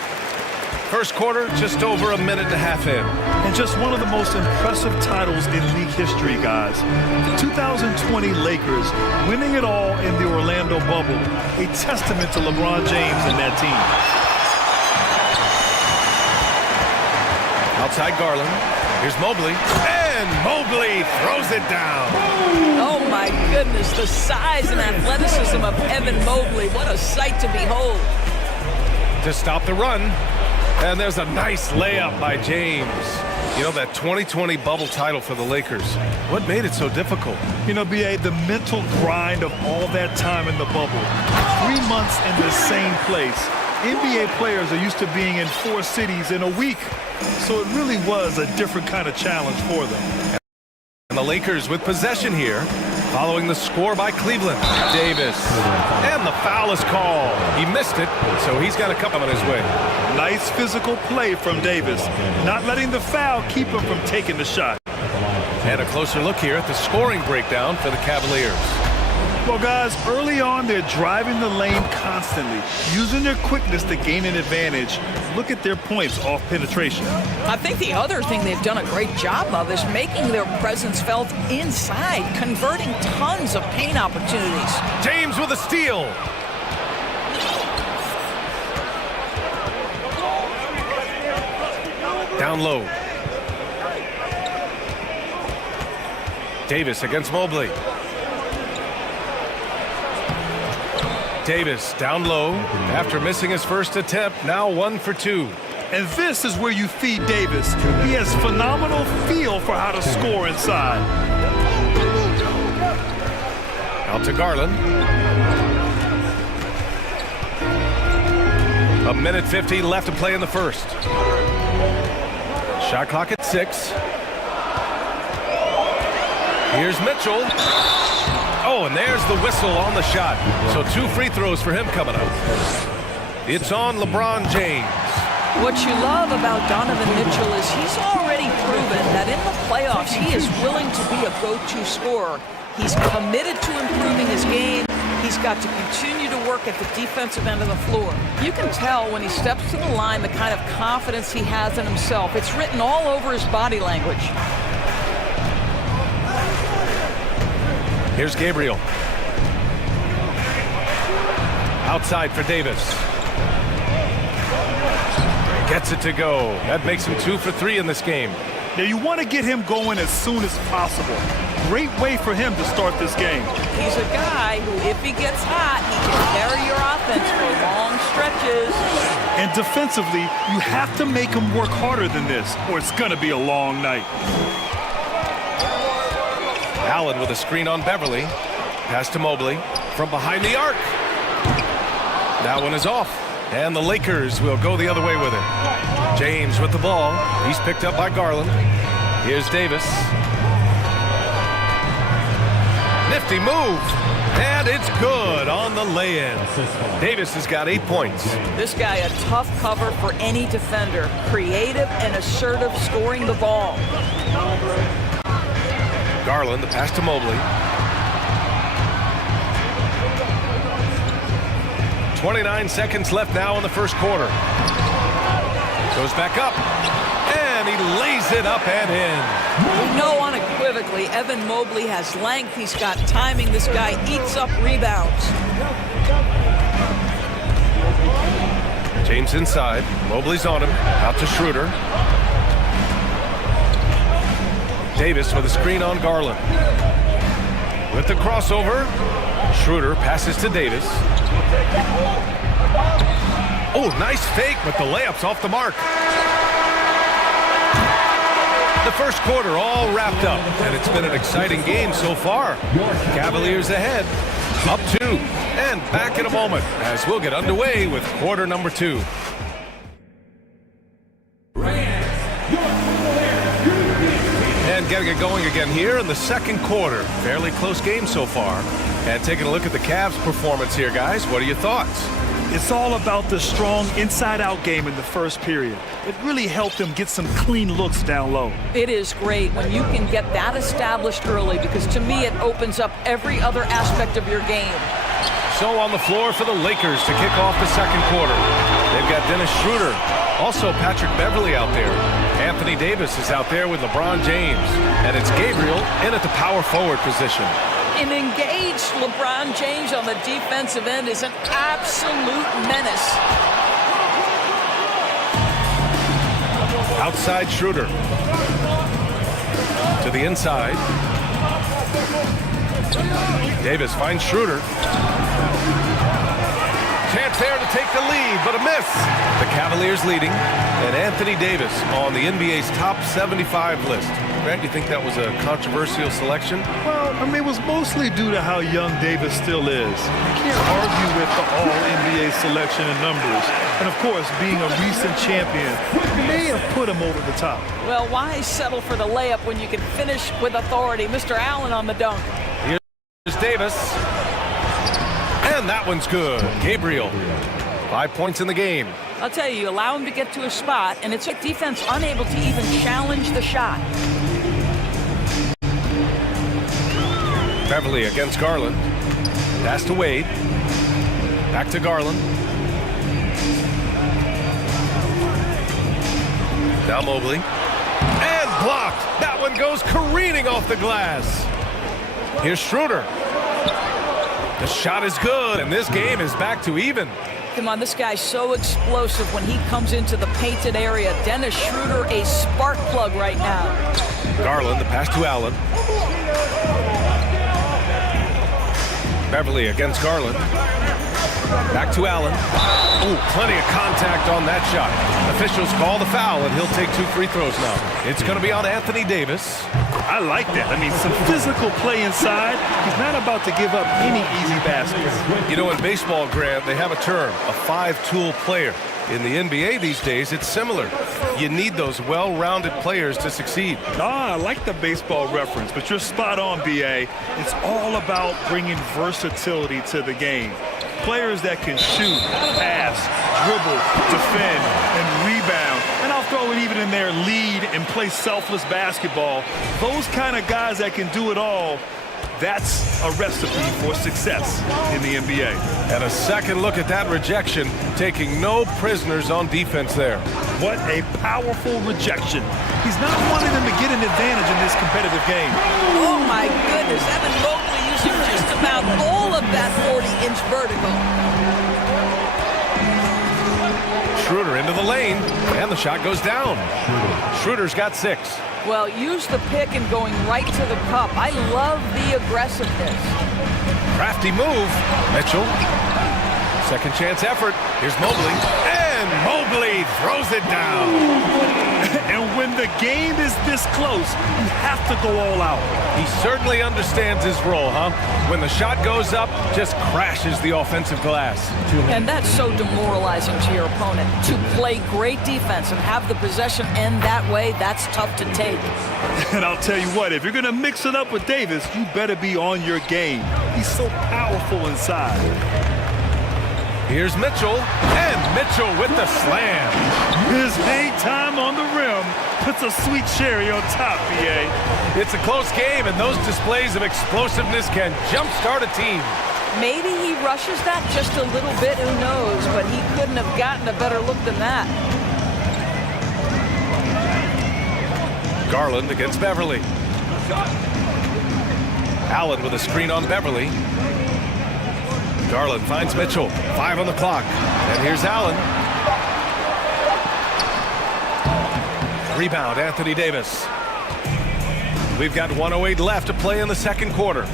First quarter, just over a minute and a half in. And just one of the most impressive titles in league history, guys. The 2020 Lakers winning it all in the Orlando bubble. A testament to LeBron James and that team. Outside Garland. Here's Mobley. And Mobley throws it down. Oh, my goodness. The size and athleticism of Evan Mobley. What a sight to behold. To stop the run. And there's a nice layup by James. You know, that 2020 bubble title for the Lakers. What made it so difficult? You know, B.A., the mental grind of all that time in the bubble. 3 months in the same place. NBA players are used to being in 4 cities in a week. So it really was a different kind of challenge for them. And the Lakers with possession here, following the score by Cleveland. Davis. And the foul is called. He missed it, so he's got a couple on his way. Nice physical play from Davis. Not letting the foul keep him from taking the shot. And a closer look here at the scoring breakdown for the Cavaliers. Well, guys, early on, they're driving the lane constantly, using their quickness to gain an advantage. Look at their points off penetration. I think the other thing they've done a great job of is making their presence felt inside, converting tons of paint opportunities. James with a steal. Down low. Davis against Mobley. Davis down low after missing his first attempt, now 1 for 2. And this is where you feed Davis. He has phenomenal feel for how to score inside. Out to Garland. A minute 50 left to play in the first. Shot clock at 6. Here's Mitchell. Oh, and there's the whistle on the shot. So 2 free throws for him coming up. It's on LeBron James. What you love about Donovan Mitchell is he's already proven that in the playoffs he is willing to be a go-to scorer. He's committed to improving his game. He's got to continue to work at the defensive end of the floor. You can tell when he steps to the line the kind of confidence he has in himself. It's written all over his body language. Here's Gabriel. Outside for Davis. Gets it to go. That makes him 2 for 3 in this game. Now you want to get him going as soon as possible. Great way for him to start this game. He's a guy who, if he gets hot, he can carry your offense for long stretches. And defensively, you have to make him work harder than this, or it's going to be a long night. Allen with a screen on Beverly. Pass to Mobley from behind the arc. That one is off. And the Lakers will go the other way with it. James with the ball. He's picked up by Garland. Here's Davis. Nifty move. And it's good on the lay-in. Davis has got 8 points. This guy a tough cover for any defender. Creative and assertive scoring the ball. Garland, the pass to Mobley. 29 seconds left now in the first quarter. Goes back up, and he lays it up and in. We know unequivocally Evan Mobley has length. He's got timing. This guy eats up rebounds. James inside. Mobley's on him. Out to Schroeder. Davis with a screen on Garland. With the crossover, Schroeder passes to Davis. Oh, nice fake, but the layup's off the mark. The first quarter all wrapped up, and it's been an exciting game so far. Cavaliers ahead, up 2, and back in a moment as we'll get underway with quarter number 2. And getting it going again here in the second quarter. Fairly close game so far. And taking a look at the Cavs' performance here, guys. What are your thoughts? It's all about the strong inside-out game in the first period. It really helped them get some clean looks down low. It is great when you can get that established early because to me it opens up every other aspect of your game. So on the floor for the Lakers to kick off the second quarter. They've got Dennis Schroeder. Also Patrick Beverly out there. Anthony Davis is out there with LeBron James. And it's Gabriel in at the power forward position. An engaged LeBron James on the defensive end is an absolute menace. Outside Schroeder. To the inside. Davis finds Schroeder. Chance there to take the lead, but a miss. The Cavaliers leading, and Anthony Davis on the NBA's top 75 list. Grant, you think that was a controversial selection? Well, I mean, it was mostly due to how young Davis still is. You can't argue with the all-NBA selection and numbers. And, of course, being a recent champion may have put him over the top. Well, why settle for the layup when you can finish with authority? Mr. Allen on the dunk. Here's Davis. And that one's good. Gabriel, 5 points in the game. I'll tell you, allow him to get to a spot, and it's a defense unable to even challenge the shot. Beverly against Garland. Pass to Wade. Back to Garland. Now Mobley. And blocked. That one goes careening off the glass. Here's Schroeder. The shot is good, and this game is back to even. Come on, this guy's so explosive when he comes into the painted area. Dennis Schroeder, a spark plug right now. Garland, the pass to Allen. Beverly against Garland. Back to Allen. Oh, plenty of contact on that shot. Officials call the foul, and he'll take 2 free throws now. It's going to be on Anthony Davis. I like that. I mean, some physical play inside. He's not about to give up any easy baskets. You know, in baseball, Grant, they have a term, a 5-tool player. In the NBA these days, it's similar. You need those well-rounded players to succeed. I like the baseball reference, but you're spot on, B.A. It's all about bringing versatility to the game. Players that can shoot, pass, dribble, defend, and rebound. And I'll throw it even in there, lead and play selfless basketball. Those kind of guys that can do it all, that's a recipe for success in the NBA. And a second look at that rejection, taking no prisoners on defense there. What a powerful rejection. He's not wanting them to get an advantage in this competitive game. Oh my goodness, Evan Mobley using just about all of that 40-inch vertical. Schroeder into the lane, and the shot goes down. Schroeder's got 6. Well, use the pick and going right to the cup. I love the aggressiveness. Crafty move. Mitchell. Second chance effort. Here's Mobley. And Mobley throws it down. And when the game is this close, you have to go all out. He certainly understands his role, huh? When the shot goes up, just crashes the offensive glass. And that's so demoralizing to your opponent. To play great defense and have the possession end that way, that's tough to take. And I'll tell you what, if you're going to mix it up with Davis, you better be on your game. He's so powerful inside. Here's Mitchell, and Mitchell with the slam. His hang time on the rim puts a sweet cherry on top, BA. It's a close game, and those displays of explosiveness can jumpstart a team. Maybe he rushes that just a little bit, who knows, but he couldn't have gotten a better look than that. Garland against Beverly. Allen with a screen on Beverly. Garland finds Mitchell. 5 on the clock. And here's Allen. Rebound, Anthony Davis. We've got 1:08 left to play in the second quarter.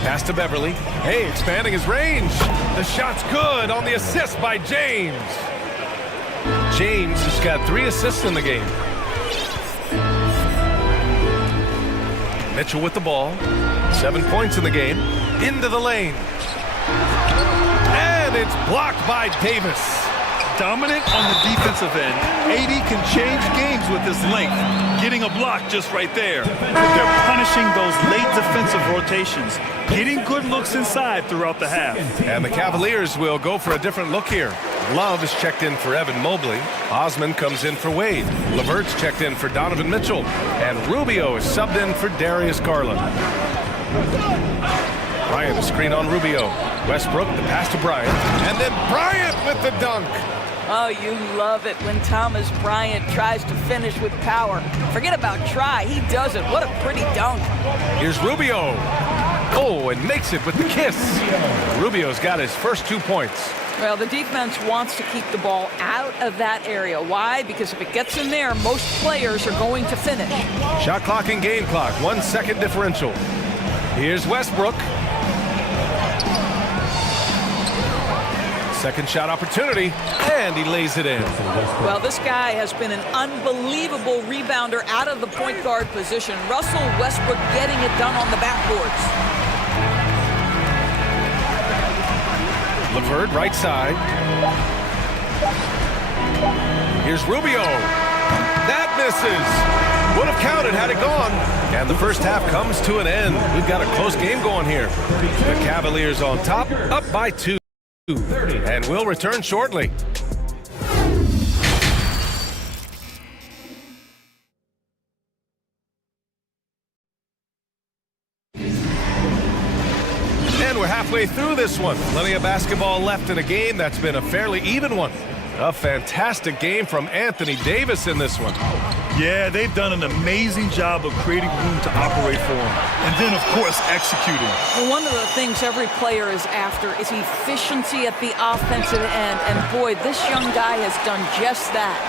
Pass to Beverly. Hey, expanding his range. The shot's good on the assist by James. James has got 3 assists in the game. Mitchell with the ball. 7 points in the game. Into the lane. And it's blocked by Davis. Dominant on the defensive end. AD can change games with his length. Getting a block just right there. They're punishing those late defensive rotations. Getting good looks inside throughout the half. And the Cavaliers will go for a different look here. Love is checked in for Evan Mobley. Osman comes in for Wade. LeVert's checked in for Donovan Mitchell. And Rubio is subbed in for Darius Garland. Bryant, a screen on Rubio. Westbrook, the pass to Bryant. And then Bryant with the dunk. Oh, you love it when Thomas Bryant tries to finish with power. Forget about try, he does it. What a pretty dunk. Here's Rubio. Oh, and makes it with the kiss. Rubio's got his first 2 points. Well, the defense wants to keep the ball out of that area. Why? Because if it gets in there, most players are going to finish. Shot clock and game clock, 1 second differential. Here's Westbrook. Second shot opportunity, and he lays it in. Well, this guy has been an unbelievable rebounder out of the point guard position. Russell Westbrook getting it done on the backboards. LeVert, right side. Here's Rubio. That misses. Would have counted had it gone. And the first half comes to an end. We've got a close game going here. The Cavaliers on top, up by 2. And we'll return shortly. And we're halfway through this one. Plenty of basketball left in a game that's been a fairly even one. A fantastic game from Anthony Davis in this one. Yeah, they've done an amazing job of creating room to operate for him. And then, of course, executing. Well, one of the things every player is after is efficiency at the offensive end. And boy, this young guy has done just that.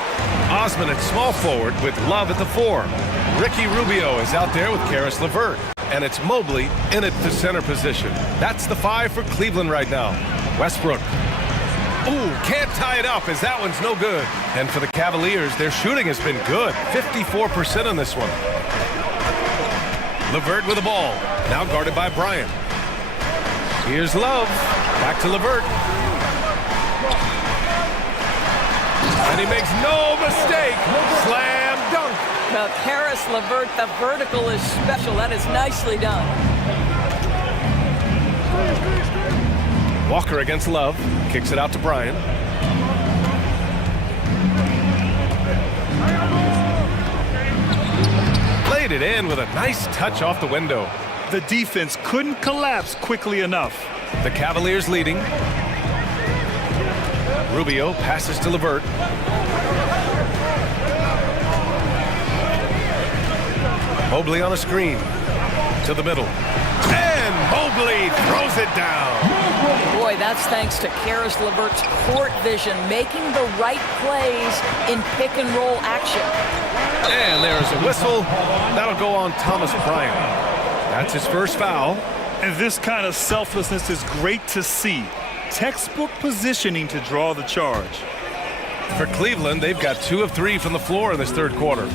Osman at small forward with Love at the 4. Ricky Rubio is out there with Karis LeVert. And it's Mobley in at the center position. That's the 5 for Cleveland right now. Westbrook. Ooh, can't tie it up as that one's no good. And for the Cavaliers, their shooting has been good. 54% on this one. LeVert with the ball. Now guarded by Bryant. Here's Love. Back to LeVert. And he makes no mistake. Slam dunk. Well, Karis LeVert, the vertical is special. That is nicely done. Walker against Love. Kicks it out to Bryant. Played it in with a nice touch off the window. The defense couldn't collapse quickly enough. The Cavaliers leading. Rubio passes to LeVert. Mobley on a screen. To the middle. And Mobley throws it down. Boy, that's thanks to Karis LeVert's court vision, making the right plays in pick-and-roll action. And there's a whistle. That'll go on Thomas Bryant. That's his first foul. And this kind of selflessness is great to see. Textbook positioning to draw the charge. For Cleveland, they've got 2 of 3 from the floor in this third quarter.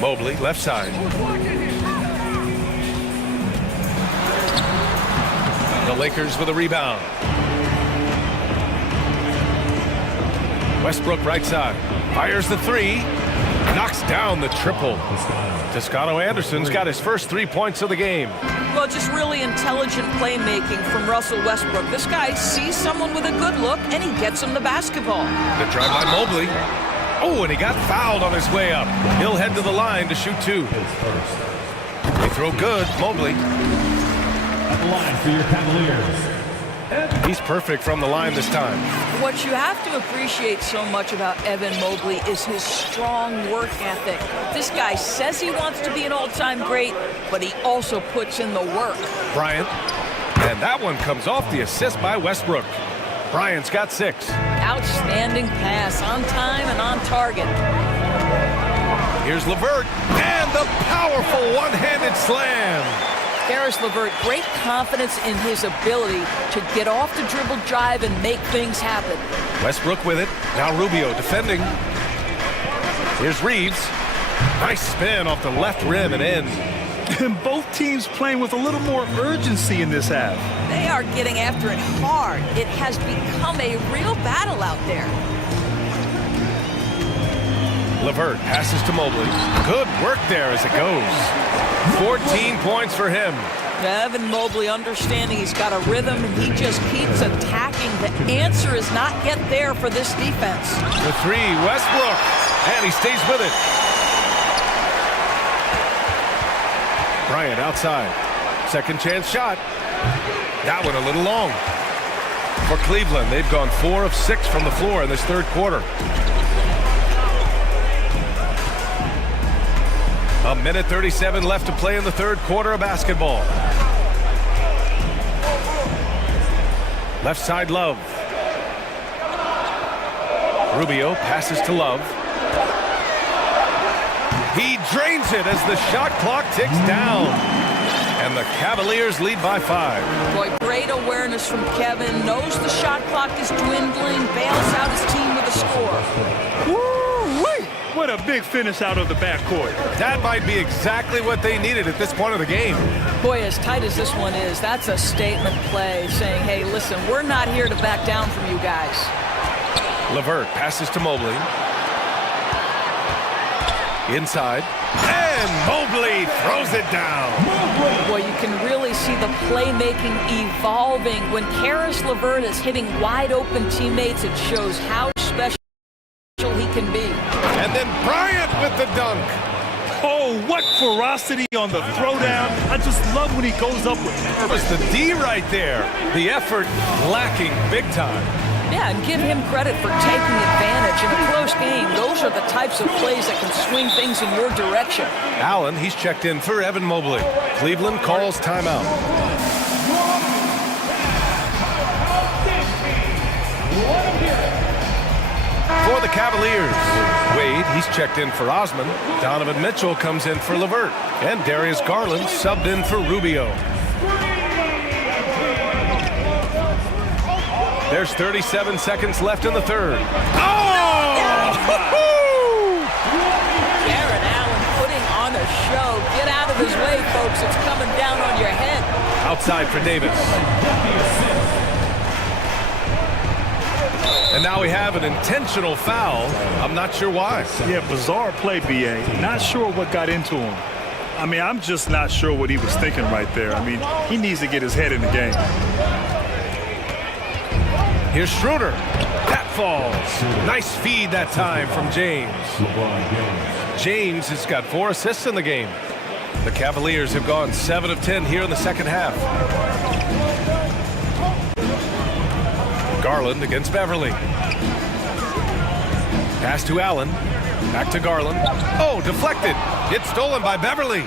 Mobley, left side. The Lakers with a rebound. Westbrook right side. Fires the 3. Knocks down the triple. Toscano Anderson's got his first 3 points of the game. Well, just really intelligent playmaking from Russell Westbrook. This guy sees someone with a good look, and he gets him the basketball. The drive by Mobley. Oh, and he got fouled on his way up. He'll head to the line to shoot 2. They throw good. Mobley. At the line for your Cavaliers. He's perfect from the line this time. What you have to appreciate so much about Evan Mobley is his strong work ethic. This guy says he wants to be an all-time great, but he also puts in the work. Bryant. And that one comes off the assist by Westbrook. Bryant's got 6. Outstanding pass, on time and on target. Here's LeVert, and the powerful one-handed slam. Karis LeVert, great confidence in his ability to get off the dribble drive and make things happen. Westbrook with it. Now Rubio defending. Here's Reeves. Nice spin off the left rim and in. And both teams playing with a little more urgency in this half. They are getting after it hard. It has become a real battle out there. LeVert passes to Mobley. Good work there as it goes. 14 points for him. Evan Mobley understanding he's got a rhythm and he just keeps attacking. The answer is not yet there for this defense. The 3, Westbrook, and he stays with it. Bryant outside. Second chance shot. That one a little long. For Cleveland, they've gone 4 of 6 from the floor in this third quarter. A minute 37 left to play in the third quarter of basketball. Left side, Love. Rubio passes to Love. He drains it as the shot clock ticks down. And the Cavaliers lead by 5. Boy, great awareness from Kevin. Knows the shot clock is dwindling. Bails out his team with a score. Woo-wee! What a big finish out of the backcourt. That might be exactly what they needed at this point of the game. Boy, as tight as this one is, that's a statement play saying, hey, listen, we're not here to back down from you guys. LeVert passes to Mobley. Inside. And Mobley throws it down. Boy, you can really see the playmaking evolving. When Karis LeVert is hitting wide open teammates, it shows how special he can be. And then Bryant with the dunk. Oh, what ferocity on the throwdown. I just love when he goes up with purpose. The D right there. The effort lacking big time. Yeah, and give him credit for taking advantage in a close game. Those are the types of plays that can swing things in your direction. Allen, he's checked in for Evan Mobley. Cleveland calls timeout. For the Cavaliers, Wade, he's checked in for Osman. Donovan Mitchell comes in for LeVert. And Darius Garland subbed in for Rubio. There's 37 seconds left in the third. Oh! Jared Allen putting on a show. Get out of his way, folks. It's coming down on your head. Outside for Davis. And now we have an intentional foul. I'm not sure why. Yeah, bizarre play, B.A. Not sure what got into him. I mean, I'm just not sure what he was thinking right there. I mean, he needs to get his head in the game. Here's Schroeder. That falls. Nice feed that time from James. James has got 4 assists in the game. The Cavaliers have gone 7 of 10 here in the second half. Garland against Beverly. Pass to Allen. Back to Garland. Oh, deflected. It's stolen by Beverly. The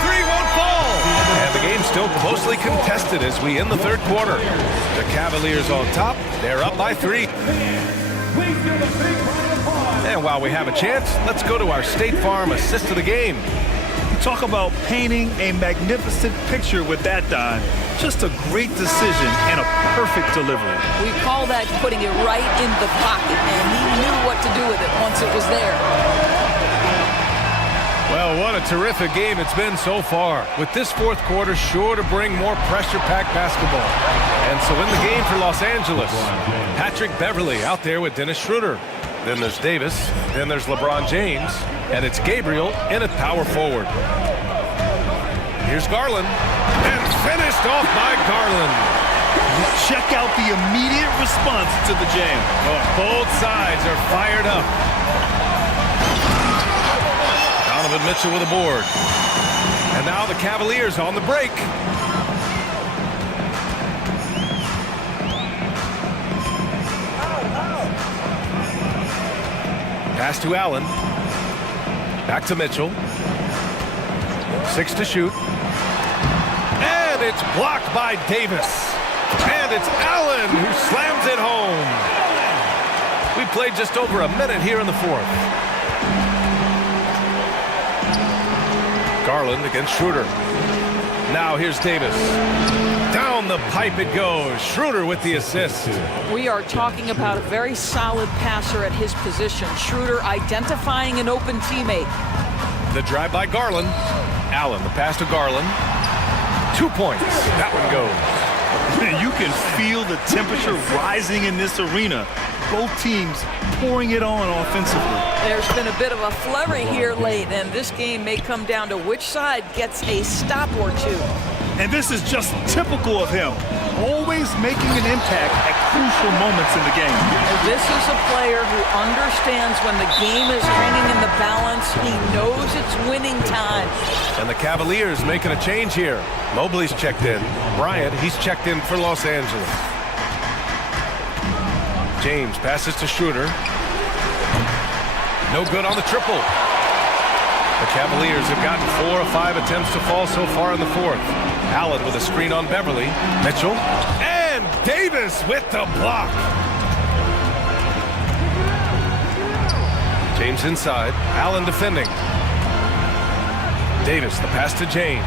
three won't fall. And the game's still closely contested as we end the third quarter. The Cavaliers on top. They're up by 3. And while we have a chance, let's go to our State Farm assist of the game. Talk about painting a magnificent picture with that dime. Just a great decision and a perfect delivery. We call that putting it right in the pocket, and he knew what to do with it once it was there. Well, what a terrific game it's been so far. With this fourth quarter sure to bring more pressure-packed basketball. And so in the game for Los Angeles, Patrick Beverly out there with Dennis Schroeder. Then there's Davis, then there's LeBron James, and it's Gabriel in at power forward. Here's Garland, and finished off by Garland. Check out the immediate response to the jam. Oh, both sides are fired up. Donovan Mitchell with a board. And now the Cavaliers on the break. Pass to Allen. Back to Mitchell. 6 to shoot. And it's blocked by Davis. And it's Allen who slams it home. We played just over a minute here in the fourth. Garland against Schroeder. Now here's Davis. Down the pipe it goes. Schroeder with the assist. We are talking about a very solid passer at his position. Schroeder identifying an open teammate. The drive by Garland. Allen, the pass to Garland. 2 points. That one goes. You can feel the temperature rising in this arena. Both teams pouring it on offensively. There's been a bit of a flurry here late, and this game may come down to which side gets a stop or two. And this is just typical of him, always making an impact at crucial moments in the game. This is a player who understands when the game is hanging in the balance. He knows it's winning time. And the Cavaliers making a change here. Mobley's checked in. Bryant, he's checked in for Los Angeles. James passes to Schroeder. No good on the triple. The Cavaliers have gotten 4 of 5 attempts to fall so far in the fourth. Allen with a screen on Beverly. Mitchell. And Davis with the block. James inside. Allen defending. Davis, the pass to James.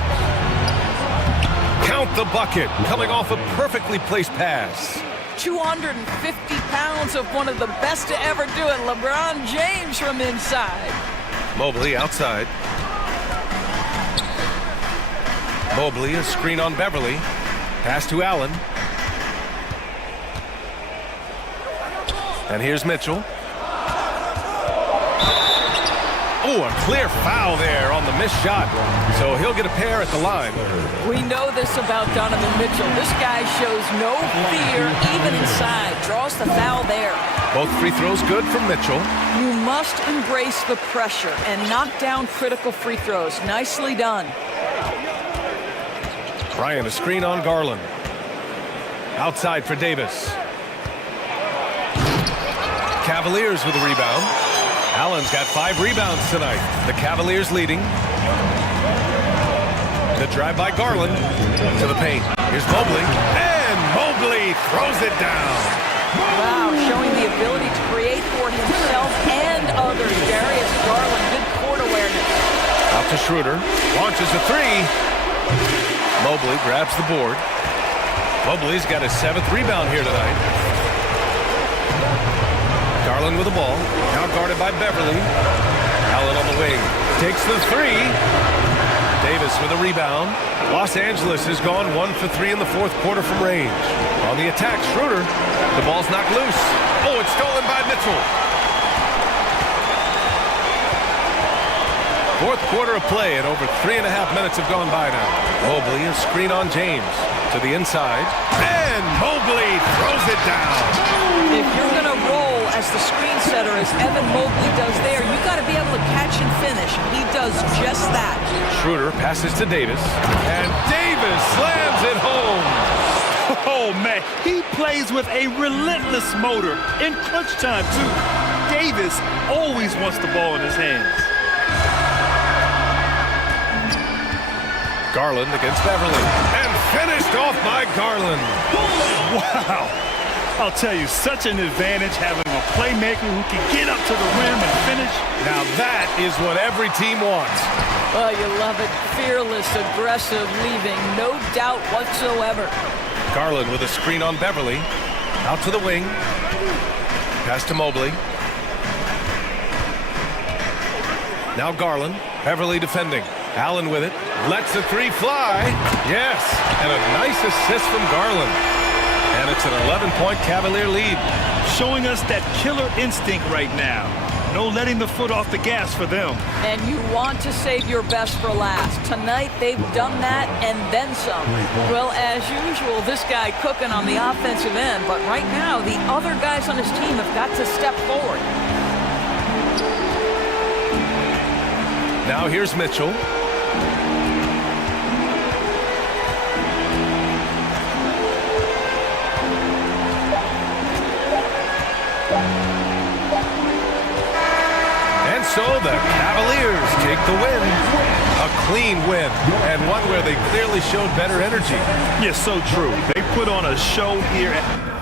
Count the bucket. Coming off a perfectly placed pass. 250 pounds of one of the best to ever do it, LeBron James from inside. Mobley outside. Mobley, a screen on Beverly. Pass to Allen. And here's Mitchell. Oh, a clear foul there on the missed shot. So he'll get a pair at the line. We know this about Donovan Mitchell. This guy shows no fear even inside. Draws the foul there. Both free throws good from Mitchell. You must embrace the pressure and knock down critical free throws. Nicely done. Bryant, a screen on Garland. Outside for Davis. Cavaliers with a rebound. Allen's got 5 rebounds tonight. The Cavaliers leading. The drive by Garland to the paint. Here's Mobley. And Mobley throws it down. Wow, showing the ability to create for himself and others. Darius Garland, good court awareness. Out to Schroeder. Launches a 3. Mobley grabs the board. Mobley's got his 7th rebound here tonight. Garland with the ball. Now guarded by Beverly. Allen on the wing. Takes the 3. Davis with a rebound. Los Angeles has gone 1 for 3 in the fourth quarter from range. On the attack, Schroeder. The ball's knocked loose. Oh, it's stolen by Mitchell. Fourth quarter of play, and over 3.5 minutes have gone by now. Mobley, a screen on James. To the inside. And Mobley throws it down. If you're going to roll as the screen setter, as Evan Mobley does there, you got to be able to catch and finish. He does just that. Schroeder passes to Davis. And Davis slams it home. Oh, man, he plays with a relentless motor in crunch time, too. Davis always wants the ball in his hands. Garland against Beverly. And finished off by Garland. Wow. I'll tell you, such an advantage having a playmaker who can get up to the rim and finish. Now that is what every team wants. Oh, you love it. Fearless, aggressive, leaving no doubt whatsoever. Garland with a screen on Beverly. Out to the wing. Pass to Mobley. Now Garland. Beverly defending. Allen with it. Lets the three fly. Yes. And a nice assist from Garland. And it's an 11-point Cavalier lead. Showing us that killer instinct right now. No letting the foot off the gas for them. And you want to save your best for last. Tonight, they've done that and then some. Well, as usual, this guy cooking on the offensive end. But right now, the other guys on his team have got to step forward. Now here's Mitchell. And so the Cavaliers take the win. A clean win, and one where they clearly showed better energy. Yes, so true. They put on a show here at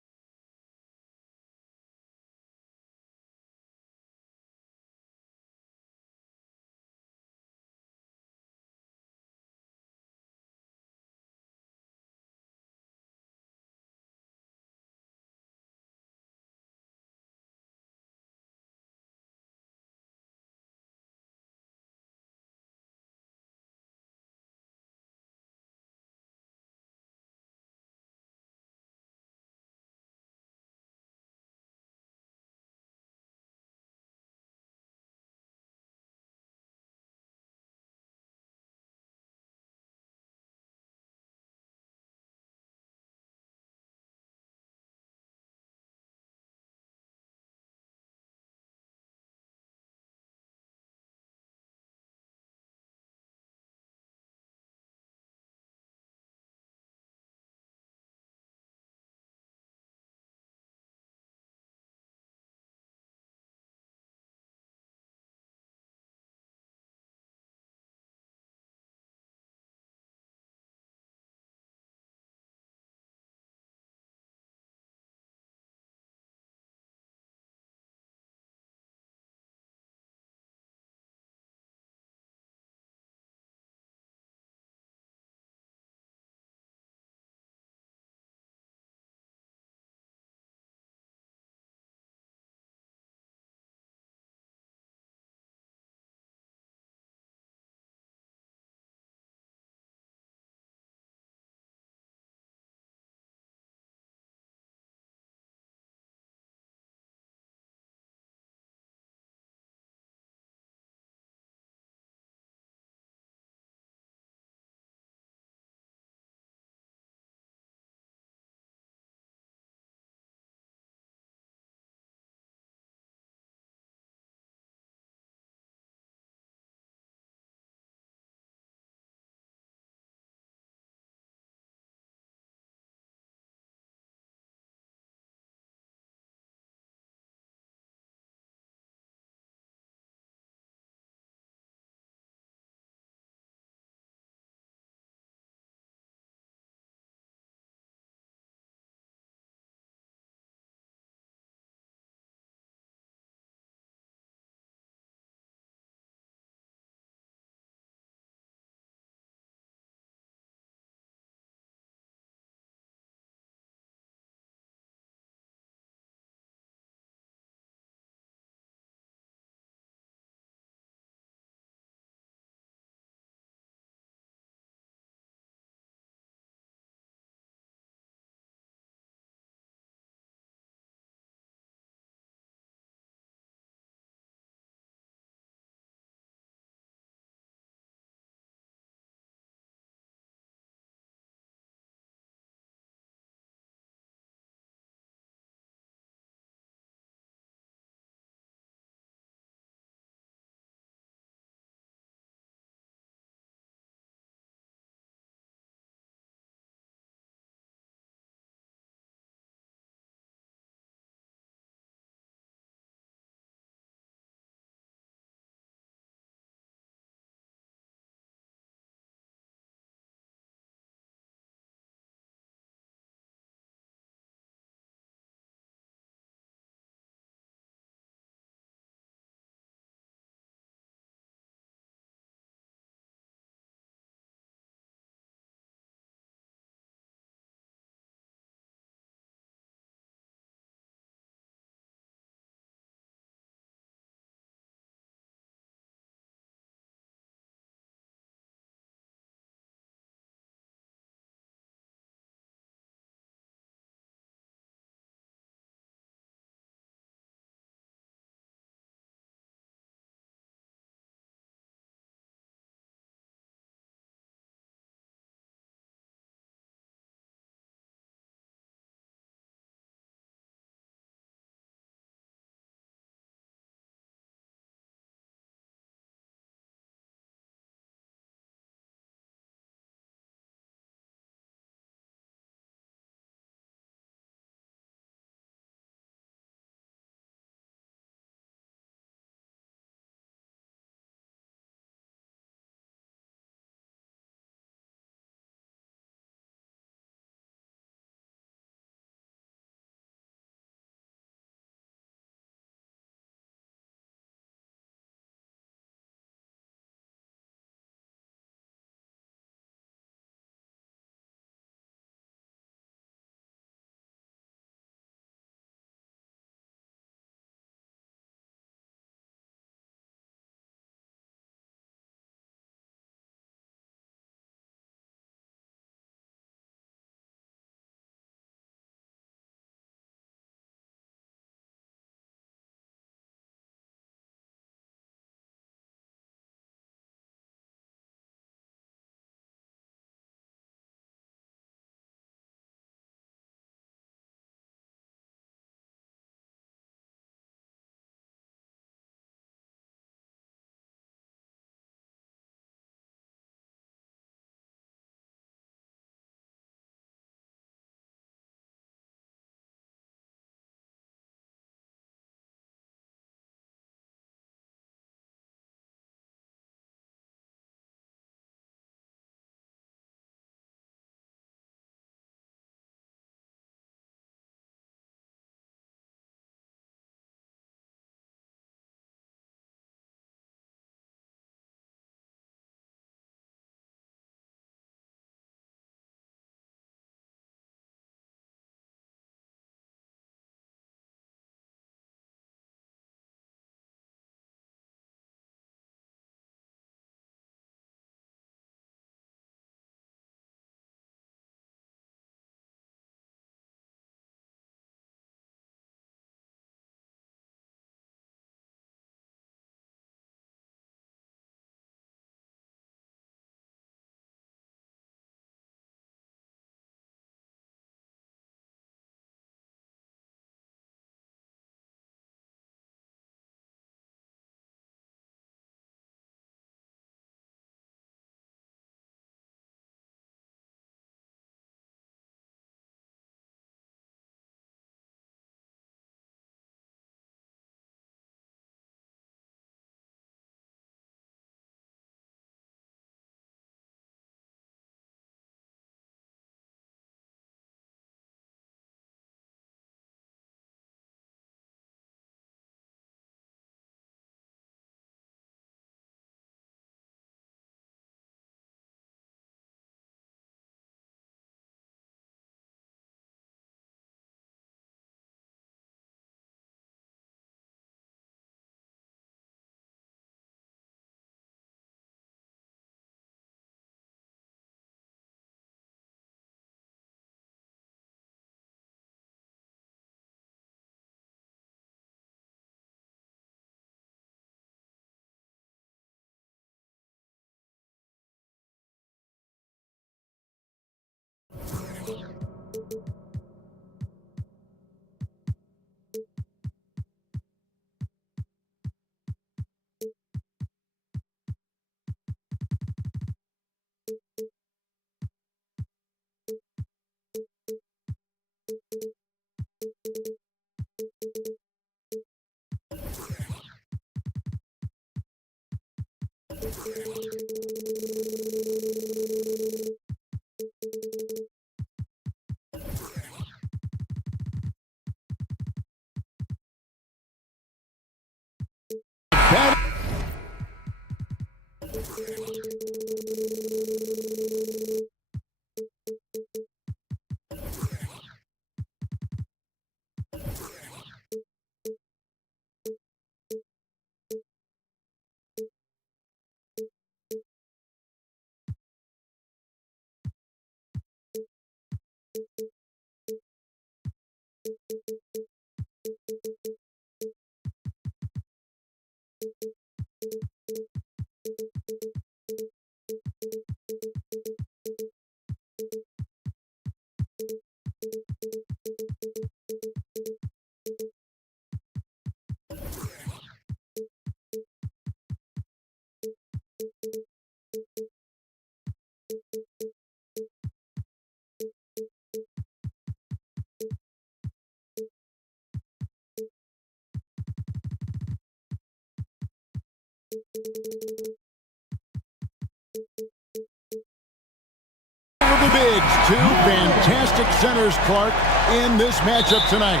The bigs, two fantastic centers, Clark, in this matchup tonight.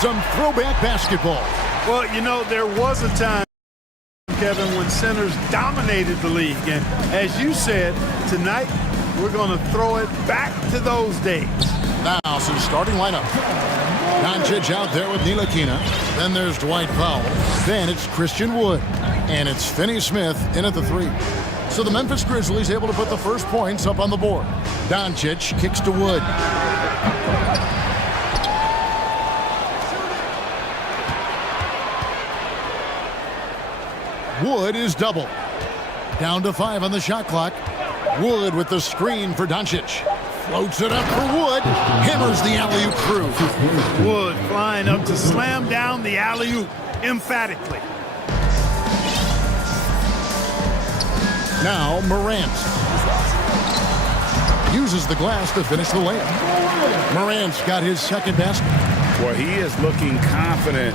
Some throwback basketball. Well, you know, there was a time, Kevin, when centers dominated the league. And as you said, tonight we're going to throw it back to those days. Now, some starting lineup. Doncic out there with Ntilikina. Then there's Dwight Powell. Then it's Christian Wood. And it's Finney Smith in at the three. So the Memphis Grizzlies able to put the first points up on the board. Doncic kicks to Wood. Wood is double. Down to 5 on the shot clock. Wood with the screen for Doncic. Floats it up for Wood. Hammers the alley-oop through. Wood flying up to slam down the alley-oop emphatically. Now Morant uses the glass to finish the layup. Morant's got his second basket. Well, he is looking confident.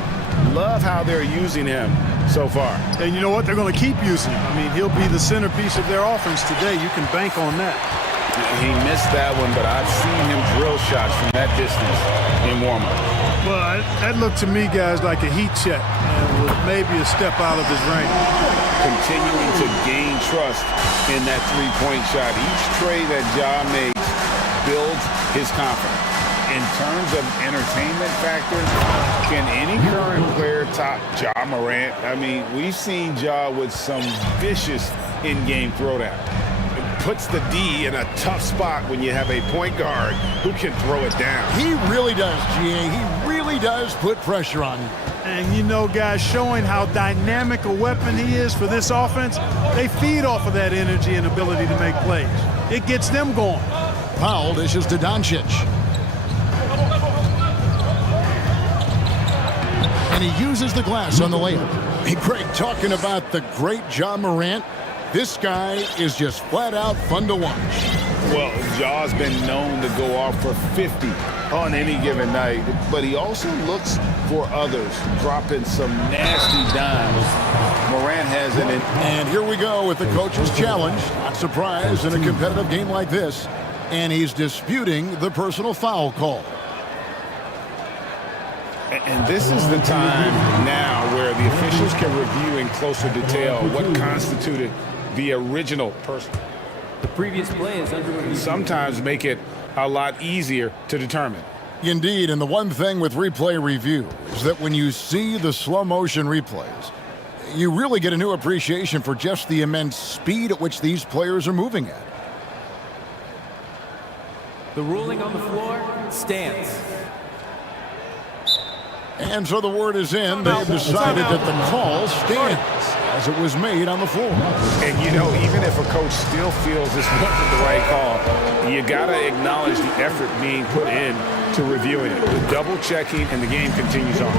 Love how they're using him so far. And you know what? They're going to keep using him. I mean, he'll be the centerpiece of their offense today. You can bank on that. He missed that one, but I've seen him drill shots from that distance in warm-up. Well, that looked to me, guys, like a heat check and was maybe a step out of his range. Continuing to gain trust in that three-point shot. Each trade that Ja makes builds his confidence. In terms of entertainment factor, can any current player top Ja Morant? I mean, we've seen Ja with some vicious in-game throwdown. It puts the D in a tough spot when you have a point guard who can throw it down. He really does, GA. He really does put pressure on you. And you know, guys, showing how dynamic a weapon he is for this offense, they feed off of that energy and ability to make plays. It gets them going. Powell dishes to Doncic. And he uses the glass on the layup. Hey, Greg, talking about the great Ja Morant, this guy is just flat out fun to watch. Well, Ja's been known to go off for 50 on any given night, but he also looks for others, dropping some nasty dimes. Morant has it in. And here we go with the coach's challenge. Not surprised in a competitive game like this. And he's disputing the personal foul call. And this is the time now where the officials can review in closer detail what constituted the original person. The previous play is under review. Sometimes make it a lot easier to determine. Indeed, and the one thing with replay review is that when you see the slow motion replays, you really get a new appreciation for just the immense speed at which these players are moving at. The ruling on the floor stands. And so the word is in. They've decided that the call stands as it was made on the floor. And, you know, even if a coach still feels this wasn't the right call, you got to acknowledge the effort being put in to reviewing it. The double checking, and the game continues on.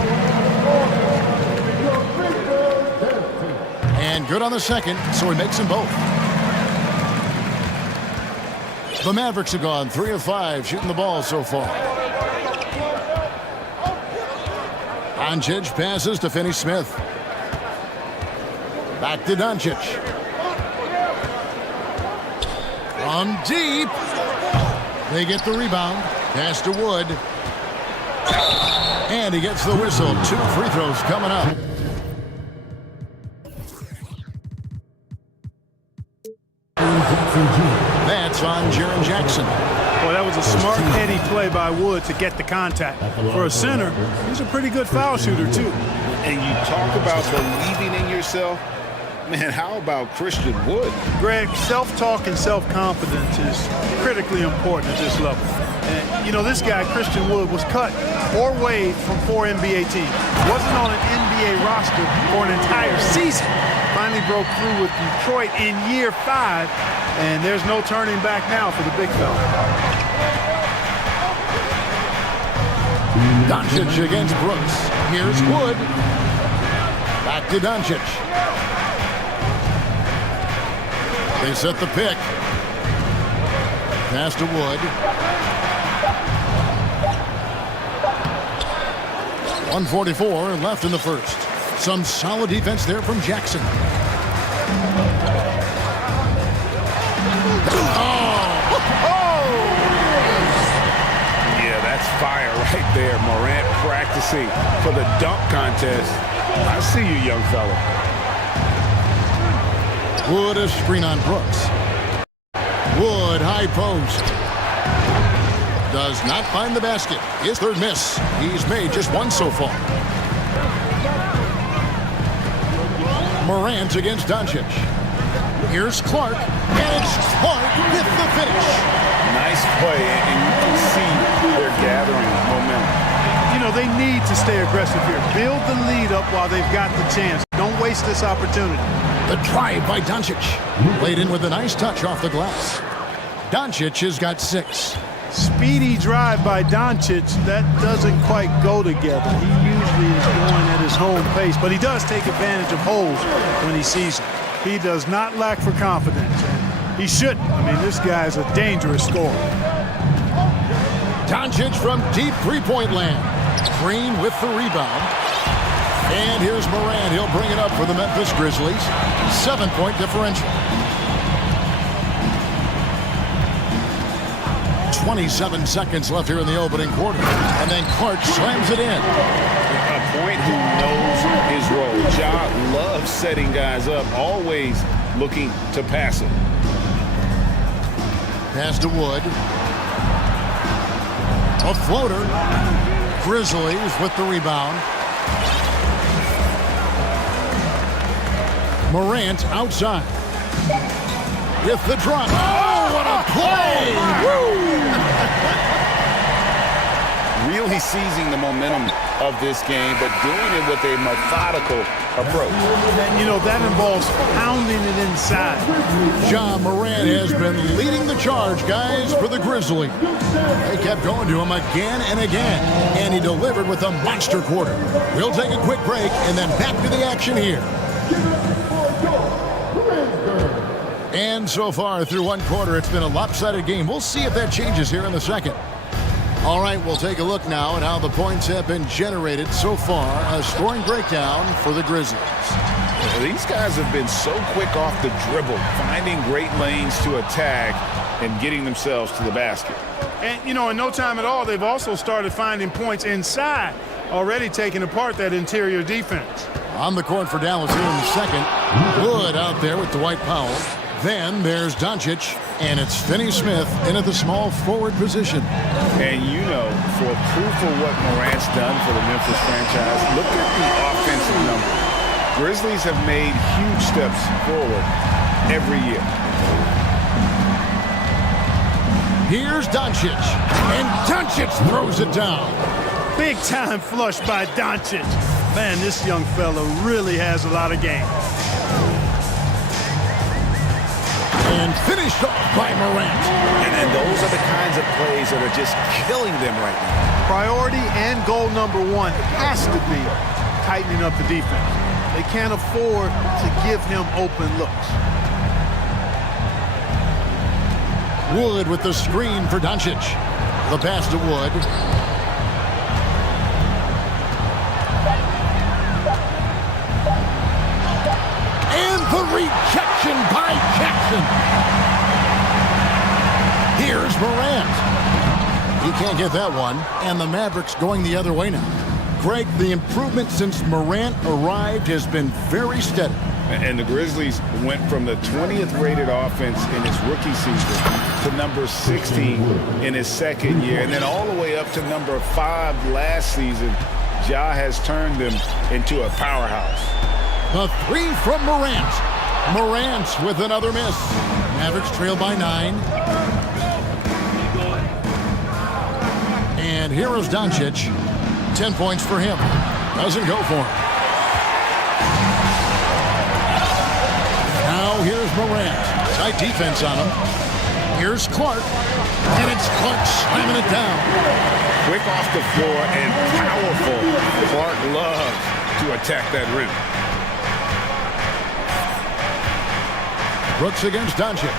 And good on the second, so he makes them both. The Mavericks have gone 3 of 5 shooting the ball so far. Doncic passes to Finney Smith. Back to Doncic. From deep. They get the rebound. Pass to Wood. And he gets the whistle. 2 free throws coming up. Jackson. Well, that was a smart, heady play by Wood to get the contact. For a center, he's a pretty good foul shooter, too. And you talk about believing in yourself. Man, how about Christian Wood? Greg, self-talk and self-confidence is critically important at this level. And, you know, this guy, Christian Wood, was cut or waived from 4 NBA teams. Wasn't on an NBA roster for an entire season. Finally broke through with Detroit in year 5, and there's no turning back now for the big fella. Doncic against Brooks. Here's Wood. Back to Doncic. They set the pick. Pass to Wood. 1:44 left in the first. Some solid defense there from Jackson. Yeah, that's fire right there. Morant practicing for the dunk contest. I see you, young fella. Wood a screen on Brooks. Wood high post. Does not find the basket. His third miss. He's made just one so far. Morant against Doncic. Here's Clark. And it's Clark with the finish. Nice play, and you can see they're gathering momentum. You know, they need to stay aggressive here. Build the lead up while they've got the chance. Don't waste this opportunity. The drive by Doncic. Laid in with a nice touch off the glass. Doncic has got 6. Speedy drive by Doncic. That doesn't quite go together. He usually is going at his home pace, but he does take advantage of holes when he sees them. He does not lack for confidence. He shouldn't. I mean, this guy is a dangerous scorer. Doncic from deep three-point land. Green with the rebound. And here's Morant. He'll bring it up for the Memphis Grizzlies. 7-point differential. 27 seconds left here in the opening quarter. And then Clark slams it in. A point who knows his role. Ja loves setting guys up, always looking to pass it. Pass to Wood. A floater. Grizzlies with the rebound. Morant outside. With the drop. Oh, what a play! Woo! Really seizing the momentum of this game, but doing it with a methodical approach. And, you know, that involves pounding it inside. Ja Morant has been leading the charge, guys, for the Grizzlies. They kept going to him again and again, and he delivered with a monster quarter. We'll take a quick break and then back to the action here. And so far, through one quarter, it's been a lopsided game. We'll see if that changes here in the second. All right, we'll take a look now at how the points have been generated so far. A scoring breakdown for the Grizzlies. These guys have been so quick off the dribble, finding great lanes to attack and getting themselves to the basket. And, you know, in no time at all, they've also started finding points inside, already taking apart that interior defense. On the court for Dallas here in the second. Wood out there with Dwight Powell. Then there's Doncic, and it's Finney-Smith in at the small forward position. And you know, for proof of what Morant's done for the Memphis franchise, look at the offensive number. Grizzlies have made huge steps forward every year. Here's Doncic, and Doncic throws it down. Big time flush by Doncic. Man, this young fella really has a lot of game. And finished off by Morant. And those are the kinds of plays that are just killing them right now. Priority and goal number 1 has to be tightening up the defense. They can't afford to give him open looks. Wood with the screen for Doncic. The pass to Wood. And the rejection by Jackson. Here's Morant. He can't get that one. And the Mavericks going the other way now. Greg, the improvement since Morant arrived has been very steady. And the Grizzlies went from the 20th rated offense in its rookie season to number 16 in his second year, and then all the way up to number 5 last season. Ja has turned him into a powerhouse. The three from Morant. Morant with another miss. Mavericks trail by 9. And here is Doncic. 10 points for him. Doesn't go for him. Now here's Morant. Tight defense on him. Here's Clark. And it's Clark slamming it down. Quick off the floor and powerful. Clark loves to attack that rim. Brooks against Doncic.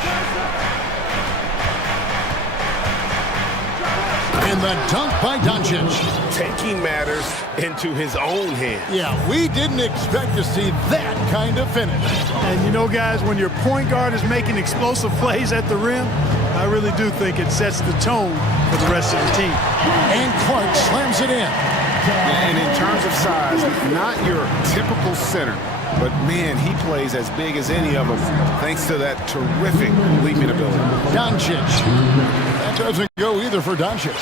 And the dunk by Doncic. Taking matters into his own hands. Yeah, we didn't expect to see that kind of finish. And you know, guys, when your point guard is making explosive plays at the rim, I really do think it sets the tone for the rest of the team. And Clark slams it in. And in terms of size, not your typical center, but man, he plays as big as any of them thanks to that terrific leaping ability. Doncic. That doesn't go either for Doncic.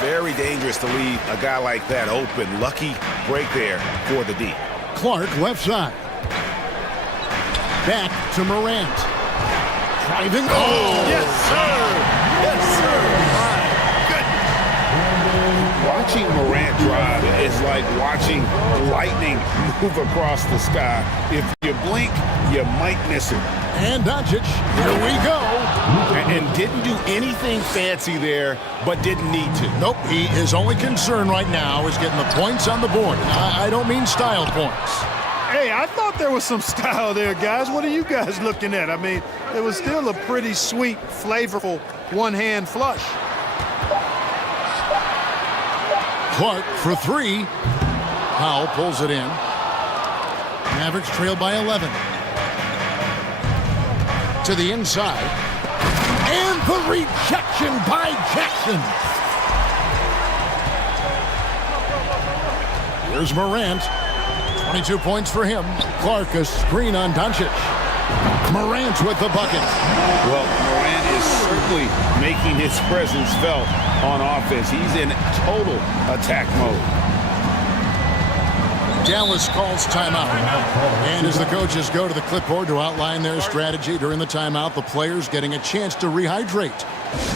Very dangerous to leave a guy like that open. Lucky break there for the D. Clark left side. Back to Morant. Driving. Oh! Yes, sir! Yes, sir! My goodness. Watching Morant drive is like watching lightning move across the sky. If you blink, you might miss it. And Doncic, here we go. And didn't do anything fancy there, but didn't need to. Nope, his only concern right now is getting the points on the board. I don't mean style points. Hey, I thought there was some style there, guys. What are you guys looking at? I mean, it was still a pretty sweet, flavorful one-hand flush. Clark for 3. Powell pulls it in. Mavericks trail by 11. To the inside. And the rejection by Jackson. Here's Morant. 22 points for him. Clark a screen on Doncic. Morant with the bucket. Well, Morant is certainly making his presence felt on offense. He's in total attack mode. Dallas calls timeout. And as the coaches go to the clipboard to outline their strategy during the timeout, the players getting a chance to rehydrate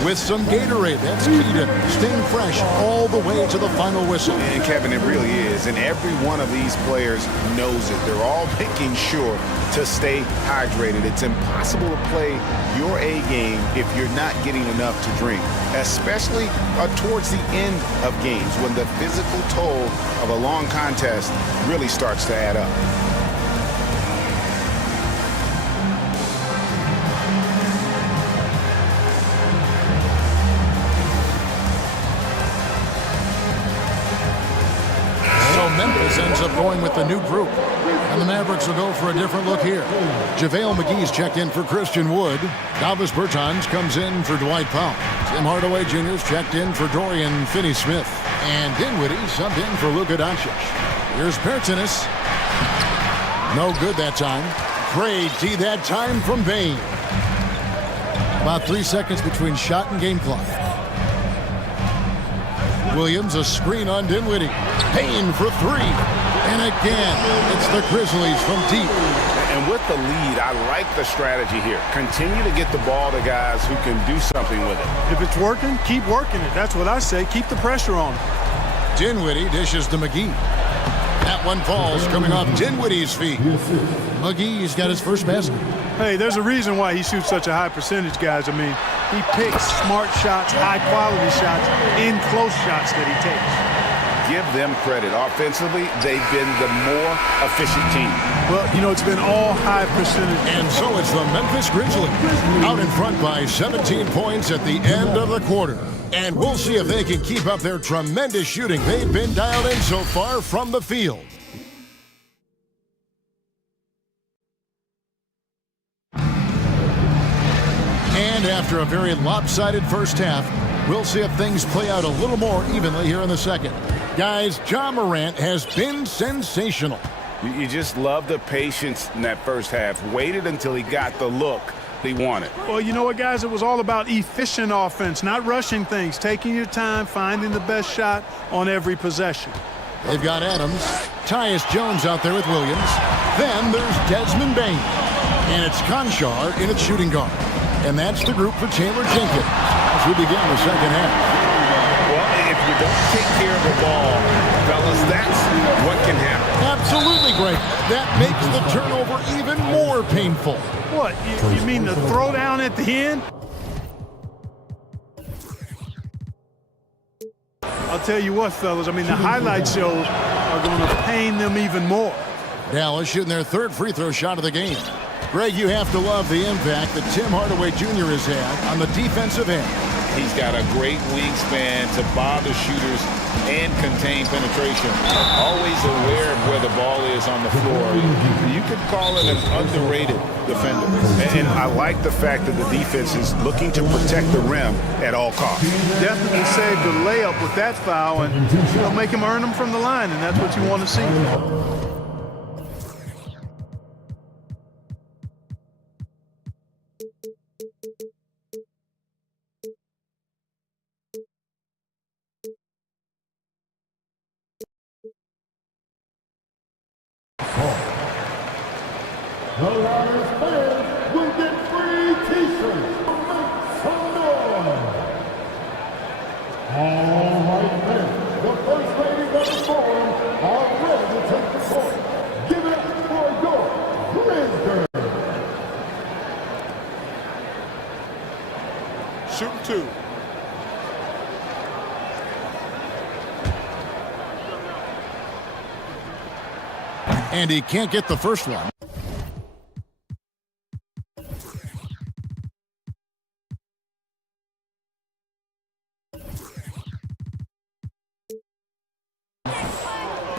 with some Gatorade. That's key to staying fresh all the way to the final whistle. And Kevin, it really is. And every one of these players knows it. They're all making sure to stay hydrated. It's impossible to play your A game if you're not getting enough to drink, especially towards the end of games when the physical toll of a long contest really starts to add up. Memphis ends up going with the new group. And the Mavericks will go for a different look here. JaVale McGee's checked in for Christian Wood. Davis Bertans comes in for Dwight Powell. Tim Hardaway Jr.'s checked in for Dorian Finney-Smith. And Dinwiddie subbed in for Luka Doncic. Here's Pertinis. No good that time. Great D that time from Bain. About 3 seconds between shot and game clock. Williams a screen on Dinwiddie. Payne for 3. And again, it's the Grizzlies from deep. And with the lead, I like the strategy here. Continue to get the ball to guys who can do something with it. If it's working, keep working it. That's what I say. Keep the pressure on. Dinwiddie dishes to McGee. That one falls coming off Dinwiddie's feet. McGee's got his first basket. Hey, there's a reason why he shoots such a high percentage, guys. I mean, he picks smart shots, high-quality shots, in close shots that he takes. Give them credit. Offensively, they've been the more efficient team. Well, you know, it's been all high percentage. And so it's the Memphis Grizzlies out in front by 17 points at the end of the quarter. And we'll see if they can keep up their tremendous shooting they've been dialed in so far from the field. And after a very lopsided first half, we'll see if things play out a little more evenly here in the second. Guys, Ja Morant has been sensational. You just love the patience in that first half. Waited until he got the look he wanted. Well, you know what, guys? It was all about efficient offense, not rushing things, taking your time, finding the best shot on every possession. They've got Adams, Tyus Jones out there with Williams. Then there's Desmond Bain. And it's Conchar in its shooting guard. And that's the group for Taylor Jenkins as we begin the second half. Well, if you don't take care of the ball, fellas, that's what can happen. Absolutely great. That makes the turnover even more painful. What, you mean the throwdown at the end? I'll tell you what, fellas, I mean, the highlight shows are going to pain them even more. Dallas shooting their third free throw shot of the game. Greg, you have to love the impact that Tim Hardaway Jr. has had on the defensive end. He's got a great wingspan to bother shooters and contain penetration. Always aware of where the ball is on the floor. You could call it an underrated defender. And I like the fact that the defense is looking to protect the rim at all costs. Definitely saved the layup with that foul, and it'll make him earn them from the line, and that's what you want to see. The Lions fans will get free t-shirts. Make some noise. All right, fans, the first ladies of the forum are ready to take the court. Give it up for your Grizzlies. Shooting two. And he can't get the first one.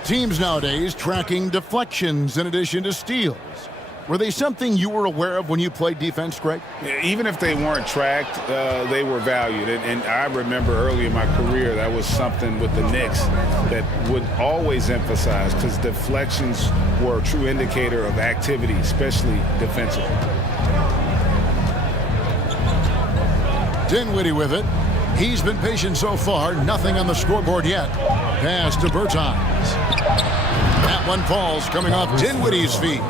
Teams nowadays tracking deflections in addition to steals. Were they something you were aware of when you played defense, Greg? Even if they weren't tracked, they were valued. And I remember early in my career, that was something with the Knicks that would always emphasize, because deflections were a true indicator of activity, especially defensively. Dinwiddie with it. He's been patient so far. Nothing on the scoreboard yet. Pass to Bertans. That one falls coming off Dinwiddie's feet.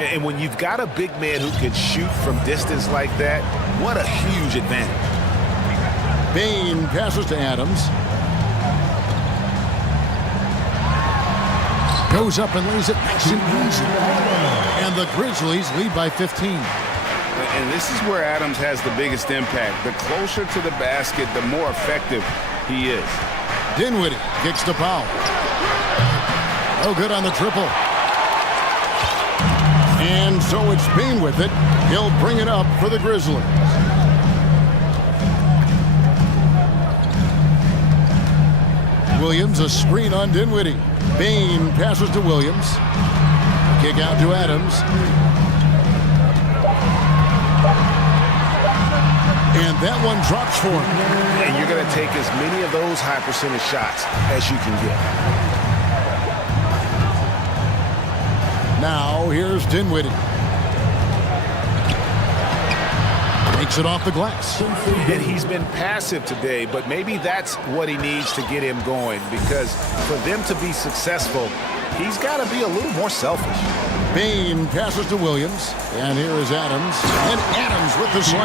And when you've got a big man who can shoot from distance like that, what a huge advantage. Bain passes to Adams. Goes up and lays it nice and easy. And the Grizzlies lead by 15. And this is where Adams has the biggest impact. The closer to the basket, the more effective he is. Dinwiddie kicks to Powell. No good on the triple. And so it's Bain with it. He'll bring it up for the Grizzlies. Williams, a screen on Dinwiddie. Bain passes to Williams. Kick out to Adams. And that one drops for him. And you're going to take as many of those high percentage shots as you can get. Now here's Dinwiddie. Takes it off the glass. And he's been passive today, but maybe that's what he needs to get him going, because for them to be successful, he's got to be a little more selfish. Bain passes to Williams. And here is Adams. And Adams with the slam.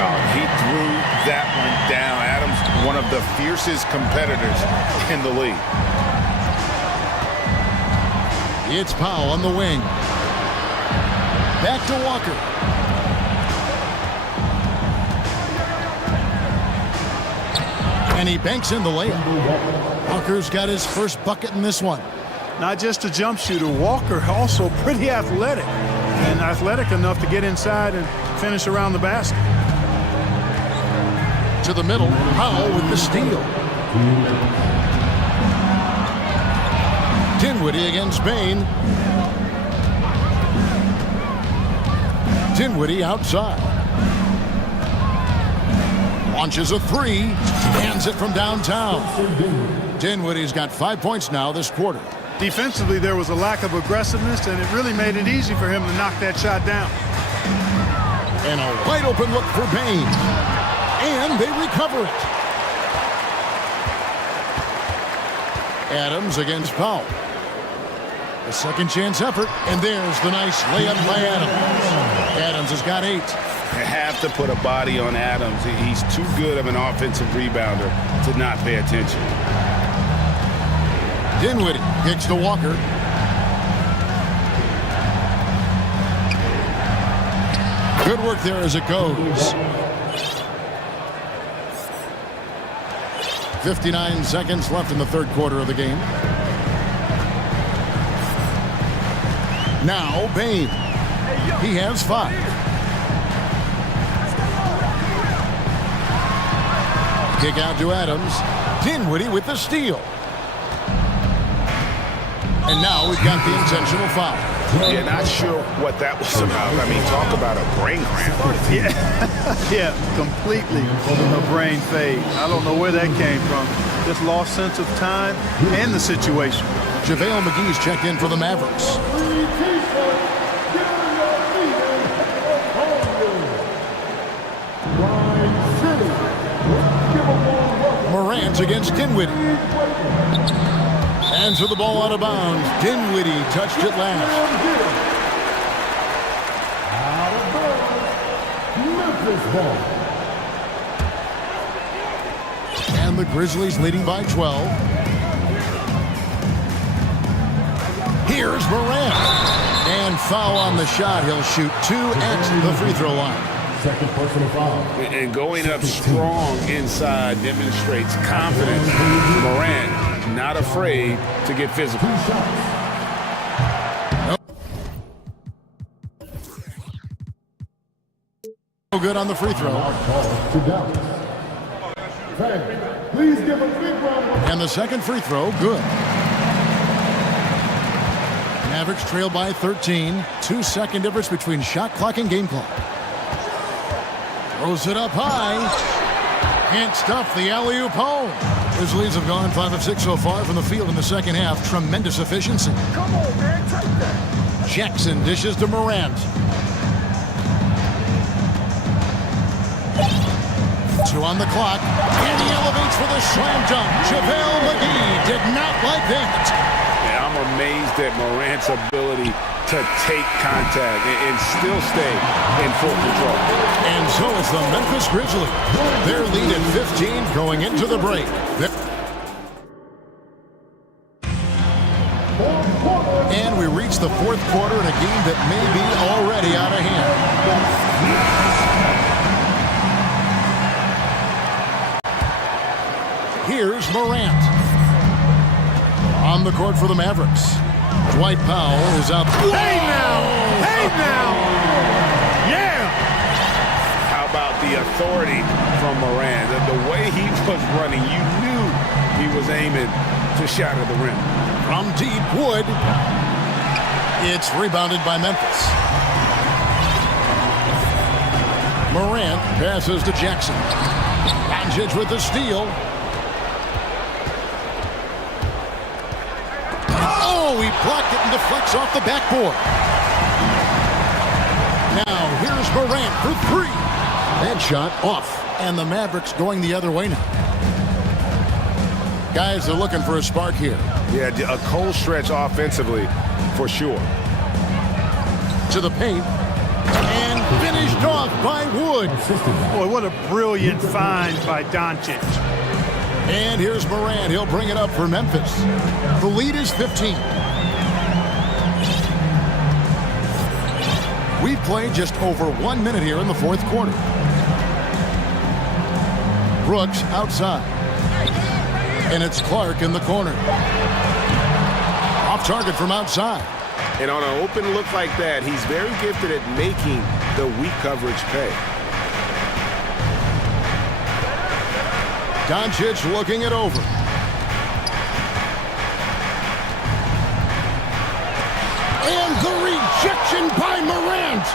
Oh, he threw that one down. Adams, one of the fiercest competitors in the league. It's Powell on the wing. Back to Walker. And he banks in the layup. Walker's got his first bucket in this one. Not just a jump shooter, Walker also pretty athletic. And athletic enough to get inside and finish around the basket. To the middle, Powell with the steal. Dinwiddie against Bain. Dinwiddie outside. Launches a three. Hands it from downtown. Dinwiddie's got 5 points now this quarter. Defensively, there was a lack of aggressiveness, and it really made it easy for him to knock that shot down. And a wide open look for Bain. And they recover it. Adams against Powell. A second chance effort, and there's the nice layup by Adams. Adams has got 8. You have to put a body on Adams. He's too good of an offensive rebounder to not pay attention. Dinwiddie kicks to Walker. Good work there as it goes. 59 seconds left in the third quarter of the game. Now Bain. He has 5. Kick out to Adams. Dinwiddie with the steal. And now we've got the intentional foul. Yeah, not sure what that was about. I mean, talk about a brain cramp. Yeah, completely a brain fade. I don't know where that came from. Just lost sense of time and the situation. JaVale McGee's checked in for the Mavericks. Morant against Dinwiddie. Hands with the ball out of bounds. Dinwiddie touched it last. And the Grizzlies leading by 12. Here's Morant. And foul on the shot. He'll shoot 2 at the free throw line. Second personal foul. And going up strong inside demonstrates confidence. Morant, not afraid to get physical. No good on the free throw. Please give a big round of applause. And the second free throw, good. Mavericks trail by 13. 2-second difference between shot clock and game clock. Throws it up high. Can't stuff the alley-oop home. Grizzlies have gone 5 of 6 so far from the field in the second half. Tremendous efficiency. Come on, man, take that. Jackson dishes to Morant. 2 on the clock. And he elevates for the slam dunk. JaVale McGee did not like that. Yeah, I'm amazed at Morant's ability to take contact and still stay in full control. And so it's the Memphis Grizzlies. Their lead at 15 going into the break. And we reach the fourth quarter in a game that may be already out of hand. Here's Morant. On the court for the Mavericks. Dwight Powell is out. Hey now! Hey now! Yeah! How about the authority from Morant? The way he was running, you knew he was aiming to shatter the rim. From deep, Wood. It's rebounded by Memphis. Morant passes to Jackson. Doncic with the steal. Oh, he blocked it and deflects off the backboard. Now, here's Morant for 3. That shot off. And the Mavericks going the other way now. Guys are looking for a spark here. Yeah, a cold stretch offensively, for sure. To the paint. And finished off by Wood. Boy, what a brilliant find by Doncic. And here's Morant. He'll bring it up for Memphis. The lead is 15. We've played just over 1 minute here in the fourth quarter. Brooks outside. And it's Clark in the corner. Off target from outside. And on an open look like that, he's very gifted at making the weak coverage pay. Doncic looking it over. And the rejection by Morant.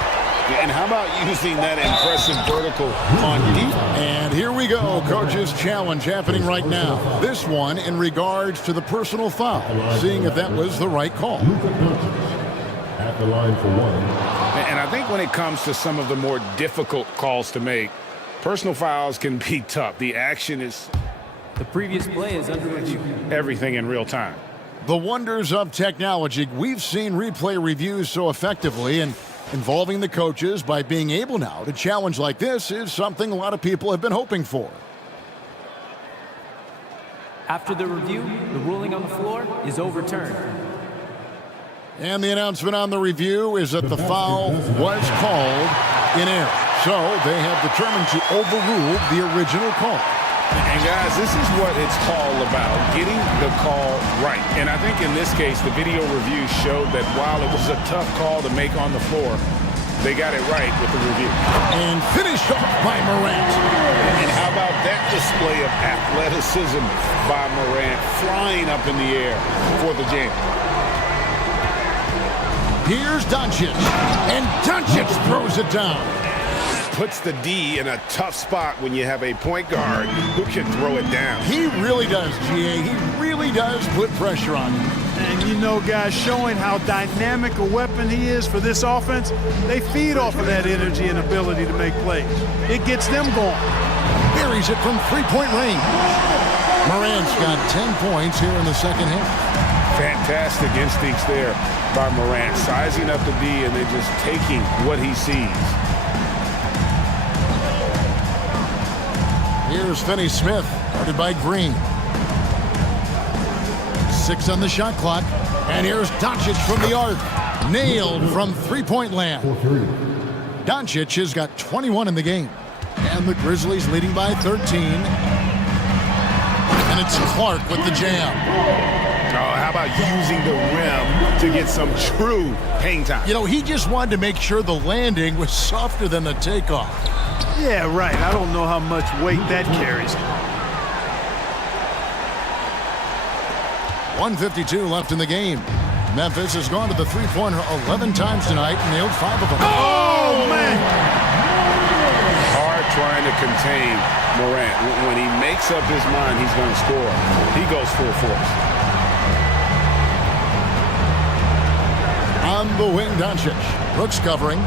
And how about using that impressive vertical on defense? And here we go. Coach's challenge happening right now. This one in regards to the personal foul. Seeing if that was the right call. At the line for 1. And I I think when it comes to some of the more difficult calls to make, personal fouls can be tough. The action is The previous play is under review. everything in real time. The wonders of technology. We've seen replay reviews so effectively, and involving the coaches by being able now to challenge like this is something a lot of people have been hoping for. After the review, the ruling on the floor is overturned. And the announcement on the review is that the foul was called in error. So they have determined to overrule the original call. And guys, this is what it's all about, getting the call right. And I think in this case, the video review showed that while it was a tough call to make on the floor, they got it right with the review. And finished off by Morant. And how about that display of athleticism by Morant, flying up in the air for the jam. Here's Doncic, and Doncic throws it down. Puts the D in a tough spot when you have a point guard who can throw it down. He really does, GA. He really does put pressure on him. And you know, guys, showing how dynamic a weapon he is for this offense, they feed off of that energy and ability to make plays. It gets them going. Buries it from three-point range. Morant's got 10 points here in the second half. Fantastic instincts there by Morant, sizing up the D and then just taking what he sees. Here's Finney-Smith, guarded by Green. 6 on the shot clock. And here's Doncic from the arc. Nailed from three-point land. Doncic has got 21 in the game. And the Grizzlies leading by 13. And it's Clark with the jam. Oh, how about using the rim to get some true hang time? You know, he just wanted to make sure the landing was softer than the takeoff. Yeah, right. I don't know how much weight that carries. 1:52 left in the game. Memphis has gone to the three-pointer 11 times tonight and nailed 5 of them. Oh, man! Hard trying to contain Morant. When he makes up his mind he's going to score, he goes full force. On the wing, Doncic. Brooks covering.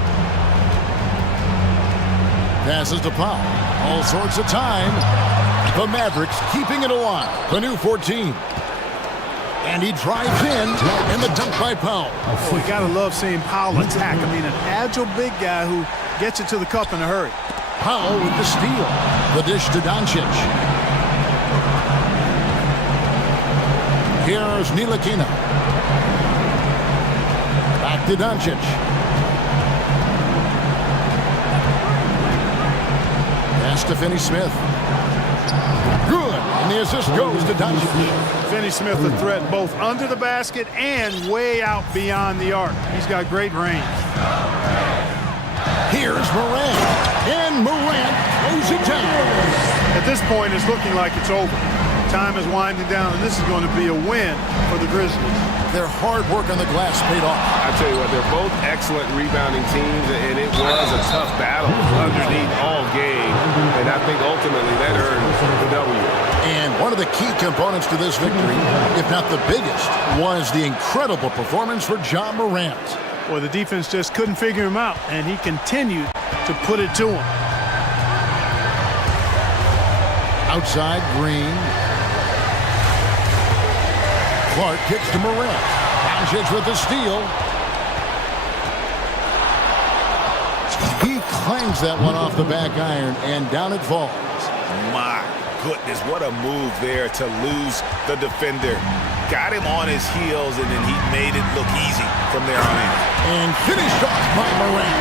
Passes to Powell. All sorts of time. The Mavericks keeping it alive. The new 14. And he drives in, and the dunk by Powell. Oh, we gotta love seeing Powell attack. I mean, an agile big guy who gets it to the cup in a hurry. Powell with the steal. The dish to Doncic. Here's Ntilikina. Back to Doncic. Pass to Finney-Smith. Good. And the assist goes to Doncic. Finney-Smith a threat both under the basket and way out beyond the arc. He's got great range. Here's Morant. And Morant throws it down. At this point, it's looking like it's over. Time is winding down, and this is going to be a win for the Grizzlies. Their hard work on the glass paid off. I tell you what, they're both excellent rebounding teams, and it was a tough battle underneath all game. And I think ultimately that earned the W. And one of the key components to this victory, if not the biggest, was the incredible performance for Ja Morant. Well, the defense just couldn't figure him out, and he continued to put it to him. Outside, Green. Clark kicks to Morant. Doncic with the steal. He clangs that one off the back iron, and down it falls. My goodness, what a move there to lose the defender. Got him on his heels, and then he made it look easy from there on in. And finished off by Morant.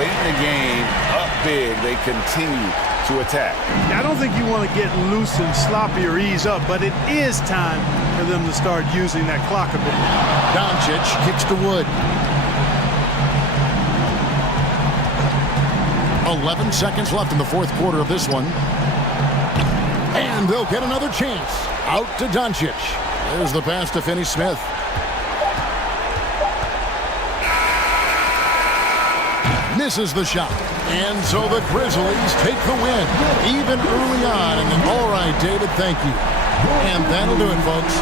Late in the game, up big, they continue to attack. I don't think you want to get loose and sloppy or ease up, but it is time for them to start using that clock a bit. Doncic kicks to Wood. 11 seconds left in the fourth quarter of this one. And they'll get another chance. Out to Doncic. There's the pass to Finney-Smith. Misses the shot. And so the Grizzlies take the win, even early on. And all right, David, thank you. And that'll do it, folks.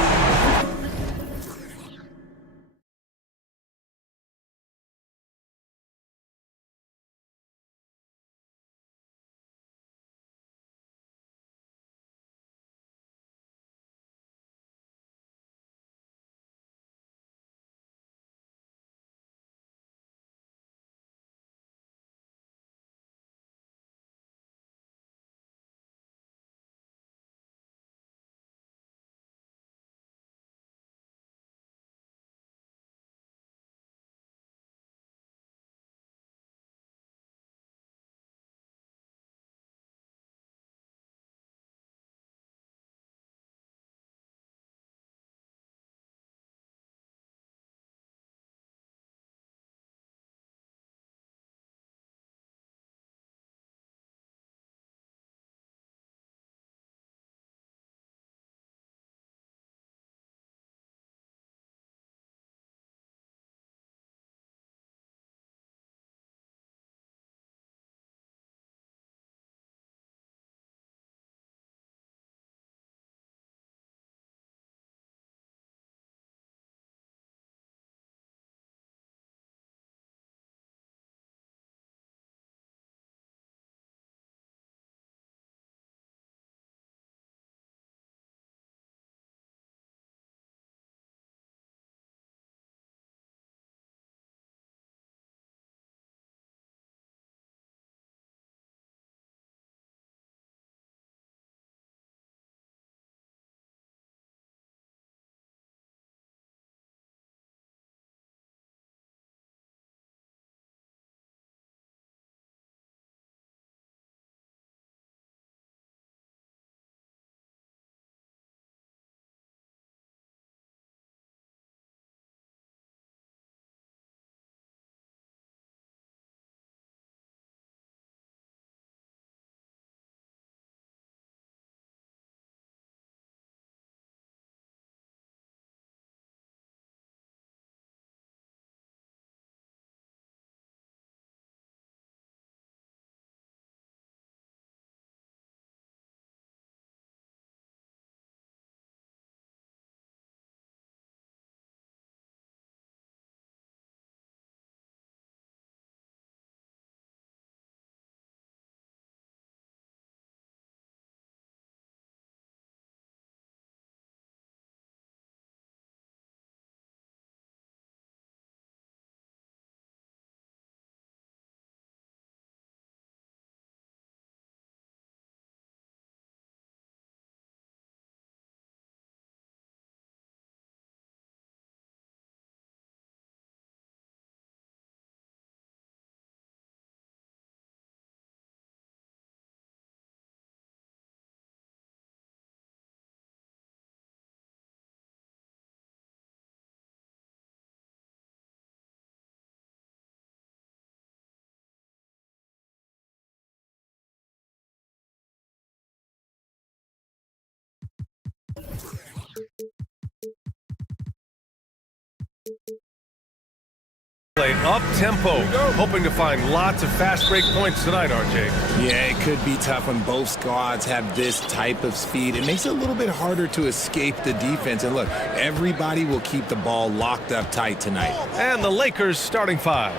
Play up-tempo, hoping to find lots of fast break points tonight, RJ. Yeah, it could be tough when both squads have this type of speed. It makes it a little bit harder to escape the defense. And look, everybody will keep the ball locked up tight tonight. And the Lakers starting five.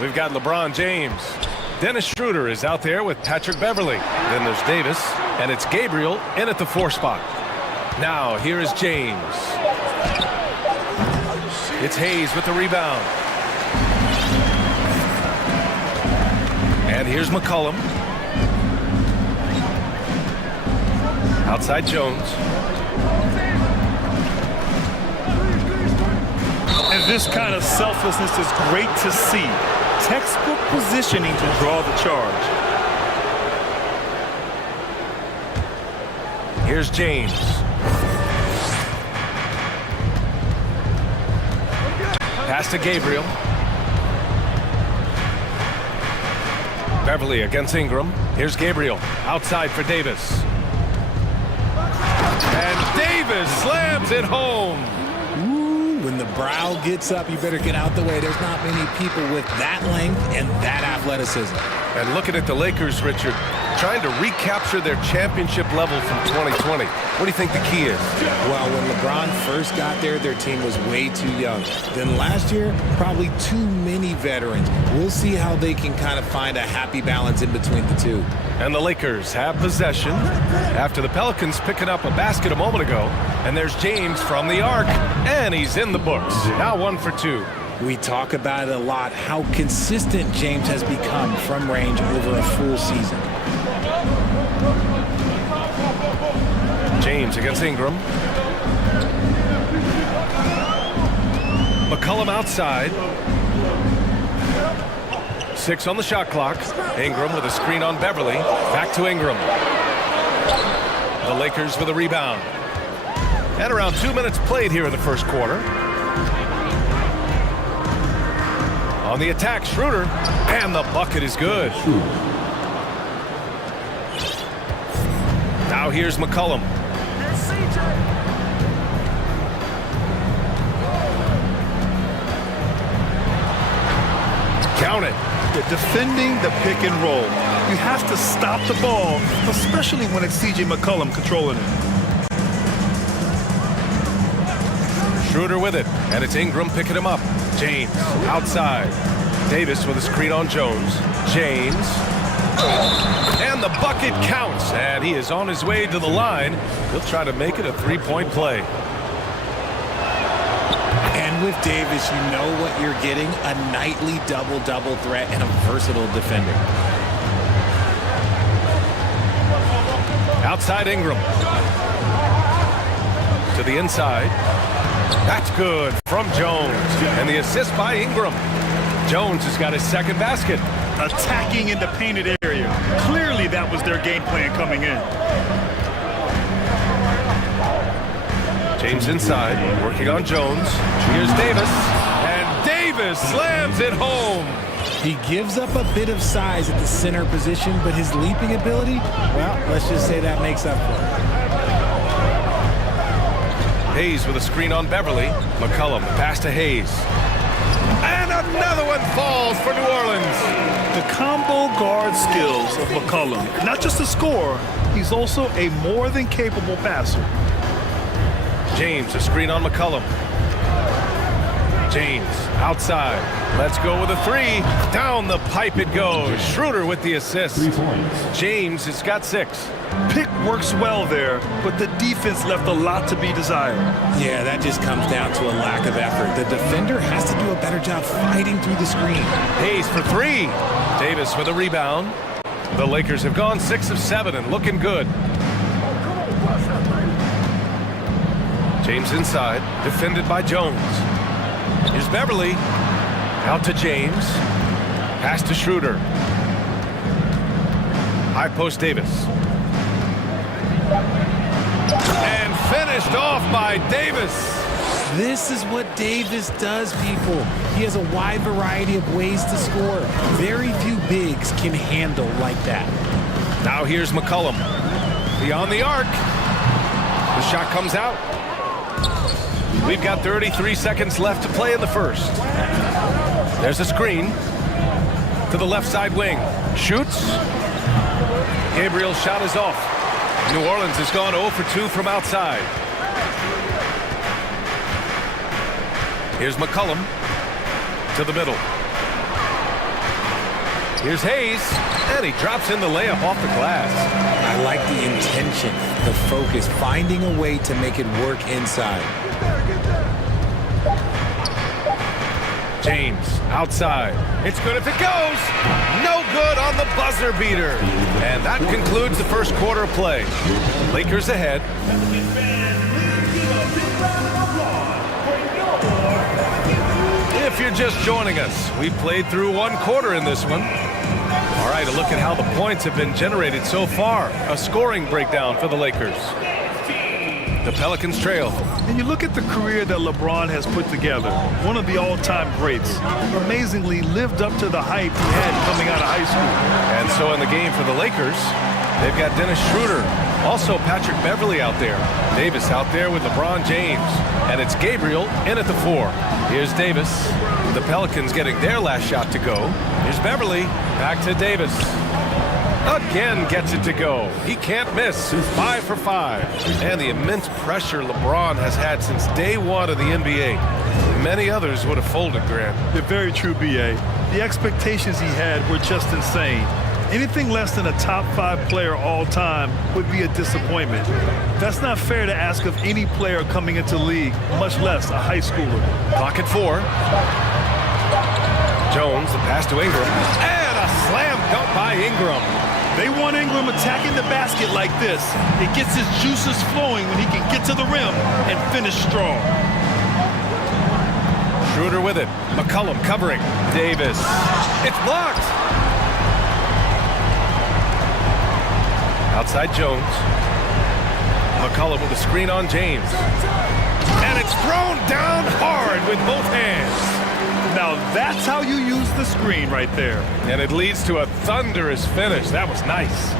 We've got LeBron James. Dennis Schroeder is out there with Patrick Beverly. Then there's Davis, and it's Gabriel in at the 4 spot. Now, here is James. It's Hayes with the rebound. And here's McCollum. Outside Jones. And this kind of selflessness is great to see. Textbook positioning to draw the charge. Here's James. Pass to Gabriel. Beverly against Ingram. Here's Gabriel. Outside for Davis. And Davis slams it home. Ooh, when the brow gets up, you better get out the way. There's not many people with that length and that athleticism. And looking at the Lakers, Richard, trying to recapture their championship level from 2020. What do you think the key is? Well, when LeBron first got there, their team was way too young. Then last year, probably too many veterans. We'll see how they can kind of find a happy balance in between the two. And the Lakers have possession after the Pelicans picking up a basket a moment ago. And there's James from the arc, and he's in the books. Now 1 for 2. We talk about it a lot, how consistent James has become from range over a full season. James against Ingram. McCollum outside. 6 on the shot clock. Ingram with a screen on Beverly. Back to Ingram. The Lakers with a rebound. And around 2 minutes played here in the first quarter. On the attack, Schroeder. And the bucket is good. Now here's McCollum. Count it. They're defending the pick and roll. You have to stop the ball, especially when it's C.J. McCollum controlling it. Schroeder with it, and it's Ingram picking him up. James outside. Davis with a screen on Jones. James. And the bucket counts, and he is on his way to the line. He'll try to make it a 3-point play. And with Davis, you know what you're getting, a nightly double-double threat and a versatile defender. Outside Ingram. To the inside. That's good from Jones. And the assist by Ingram. Jones has got his second basket. Attacking in the painted area. Clearly that was their game plan coming in. James inside, working on Jones. Here's Davis, and Davis slams it home. He gives up a bit of size at the center position, but his leaping ability, well, let's just say that makes up for it. Hayes with a screen on Beverly. McCollum, pass to Hayes. And another one falls for New Orleans. The combo guard skills of McCollum. Not just a scorer, he's also a more than capable passer. James, a screen on McCollum. James, outside. Let's go with a 3. Down the pipe it goes. Schroeder with the assist. 3 points. James has got 6. Pick works well there, but the defense left a lot to be desired. Yeah, that just comes down to a lack of effort. The defender has to do a better job fighting through the screen. Hayes for 3. Davis with a rebound. The Lakers have gone 6 of 7 and looking good. James inside, defended by Jones. Here's Beverly. Out to James. Pass to Schroeder. High post Davis. And finished off by Davis. This is what Davis does, people. He has a wide variety of ways to score. Very few bigs can handle like that. Now here's McCollum. Beyond the arc. The shot comes out. We've got 33 seconds left to play in the first. There's a screen to the left side wing. Shoots. Gabriel's shot is off. New Orleans has gone 0 for 2 from outside. Here's McCollum to the middle. Here's Hayes, and he drops in the layup off the glass. I like the intention, the focus, finding a way to make it work inside. James outside. It's good if it goes. No good on the buzzer beater. And that concludes the first quarter of play. Lakers ahead. If you're just joining us, we played through one quarter in this one. All right, a look at how the points have been generated so far. A scoring breakdown for the Lakers. The Pelicans trail. And you look at the career that LeBron has put together, one of the all-time greats, amazingly lived up to the hype he had coming out of high school. And so in the game for the Lakers, they've got Dennis Schroeder, also Patrick Beverly out there, Davis out there with LeBron James, and it's Gabriel in at the 4. Here's Davis. The Pelicans getting their last shot to go. Here's Beverly, back to Davis. Again gets it to go. He can't miss. 5 for 5. And the immense pressure LeBron has had since day one of the NBA. Many others would have folded, Grant. They're very true, B.A. The expectations he had were just insane. Anything less than a top 5 player all time would be a disappointment. That's not fair to ask of any player coming into the league, much less a high schooler. Clock at 4. Jones, the pass to Ingram. And a slam dunk by Ingram. They want Ingram attacking the basket like this. It gets his juices flowing when he can get to the rim and finish strong. Schroeder with it. McCollum covering. Davis. It's blocked. Outside Jones. McCollum with a screen on James. And it's thrown down hard with both hands. Now that's how you use the screen right there. And it leads to a thunderous finish. That was nice.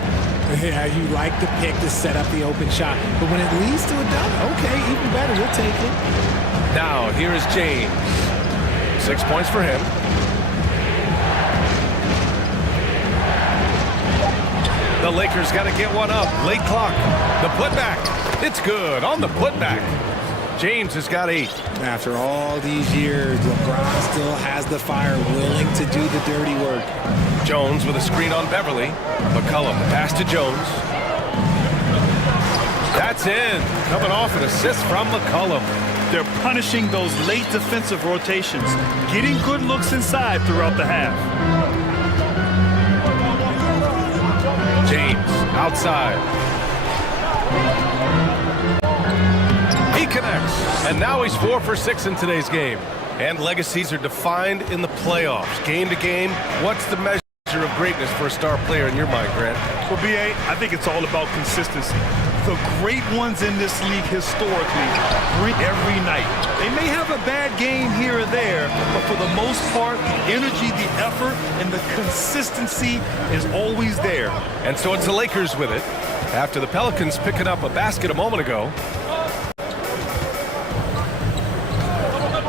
Yeah, you like the pick to set up the open shot. But when it leads to a dunk, okay, even better, we'll take it. Now, here is James. 6 points for him. The Lakers got to get one up. Late clock. The putback. It's good on the putback. James has got 8. After all these years, LeBron still has the fire, willing to do the dirty work. Jones with a screen on Beverly. McCollum, pass to Jones. That's in. Coming off an assist from McCollum. They're punishing those late defensive rotations, getting good looks inside throughout the half. James outside. He connects, and now he's 4 for 6 in today's game. And legacies are defined in the playoffs. Game to game, what's the measure of greatness for a star player in your mind, Grant? Well, B.A., I think it's all about consistency. The great ones in this league historically bring every night. They may have a bad game here or there, but for the most part, the energy, the effort, and the consistency is always there. And so it's the Lakers with it. After the Pelicans picking up a basket a moment ago.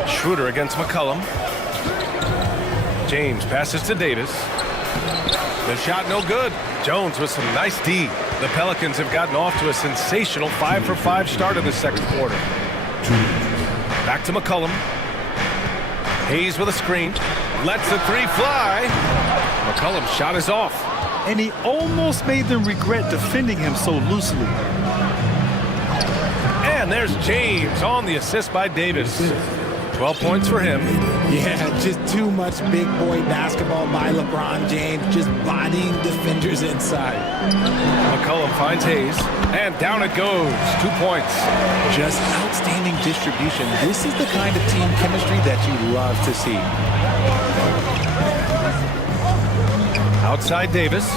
Schroeder against McCollum. James passes to Davis. The shot no good. Jones with some nice D. The Pelicans have gotten off to a sensational 5 for 5 start in the second quarter. Back to McCollum. Hayes with a screen. Lets the 3 fly. McCollum's shot is off. And he almost made them regret defending him so loosely. And there's James on the assist by Davis. 12 points for him. Yeah, just too much big boy basketball by LeBron James, just bodying defenders inside. McCollum finds Hayes, and down it goes. 2 points. Just outstanding distribution. This is the kind of team chemistry that you love to see. Outside Davis.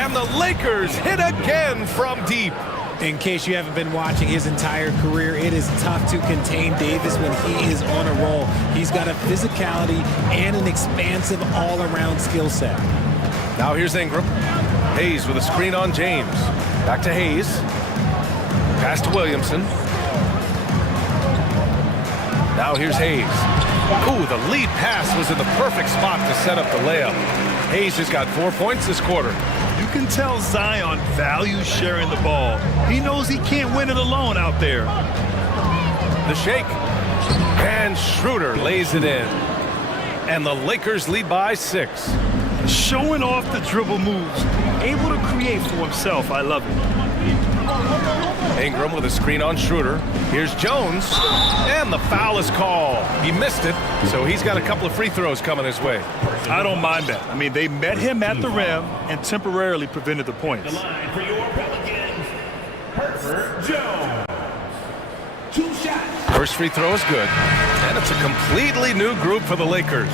And the Lakers hit again from deep. In case you haven't been watching his entire career, it is tough to contain Davis when he is on a roll. He's got a physicality and an expansive all-around skill set. Now here's Ingram. Hayes with a screen on James. Back to Hayes. Pass to Williamson. Now here's Hayes. Ooh, the lead pass was in the perfect spot to set up the layup. Hayes has got 4 points this quarter. You can tell Zion values sharing the ball. He knows he can't win it alone out there. The shake. And Schroeder lays it in. And the Lakers lead by 6. Showing off the dribble moves. Able to create for himself. I love it. Ingram with a screen on Schroeder. Here's Jones. And the foul is called. He missed it, so he's got a couple of free throws coming his way. I don't mind that. I mean, they met him at the rim and temporarily prevented the points. The line for your Pelicans, Herbert Jones. 2 shots. First free throw is good. And it's a completely new group for the Lakers.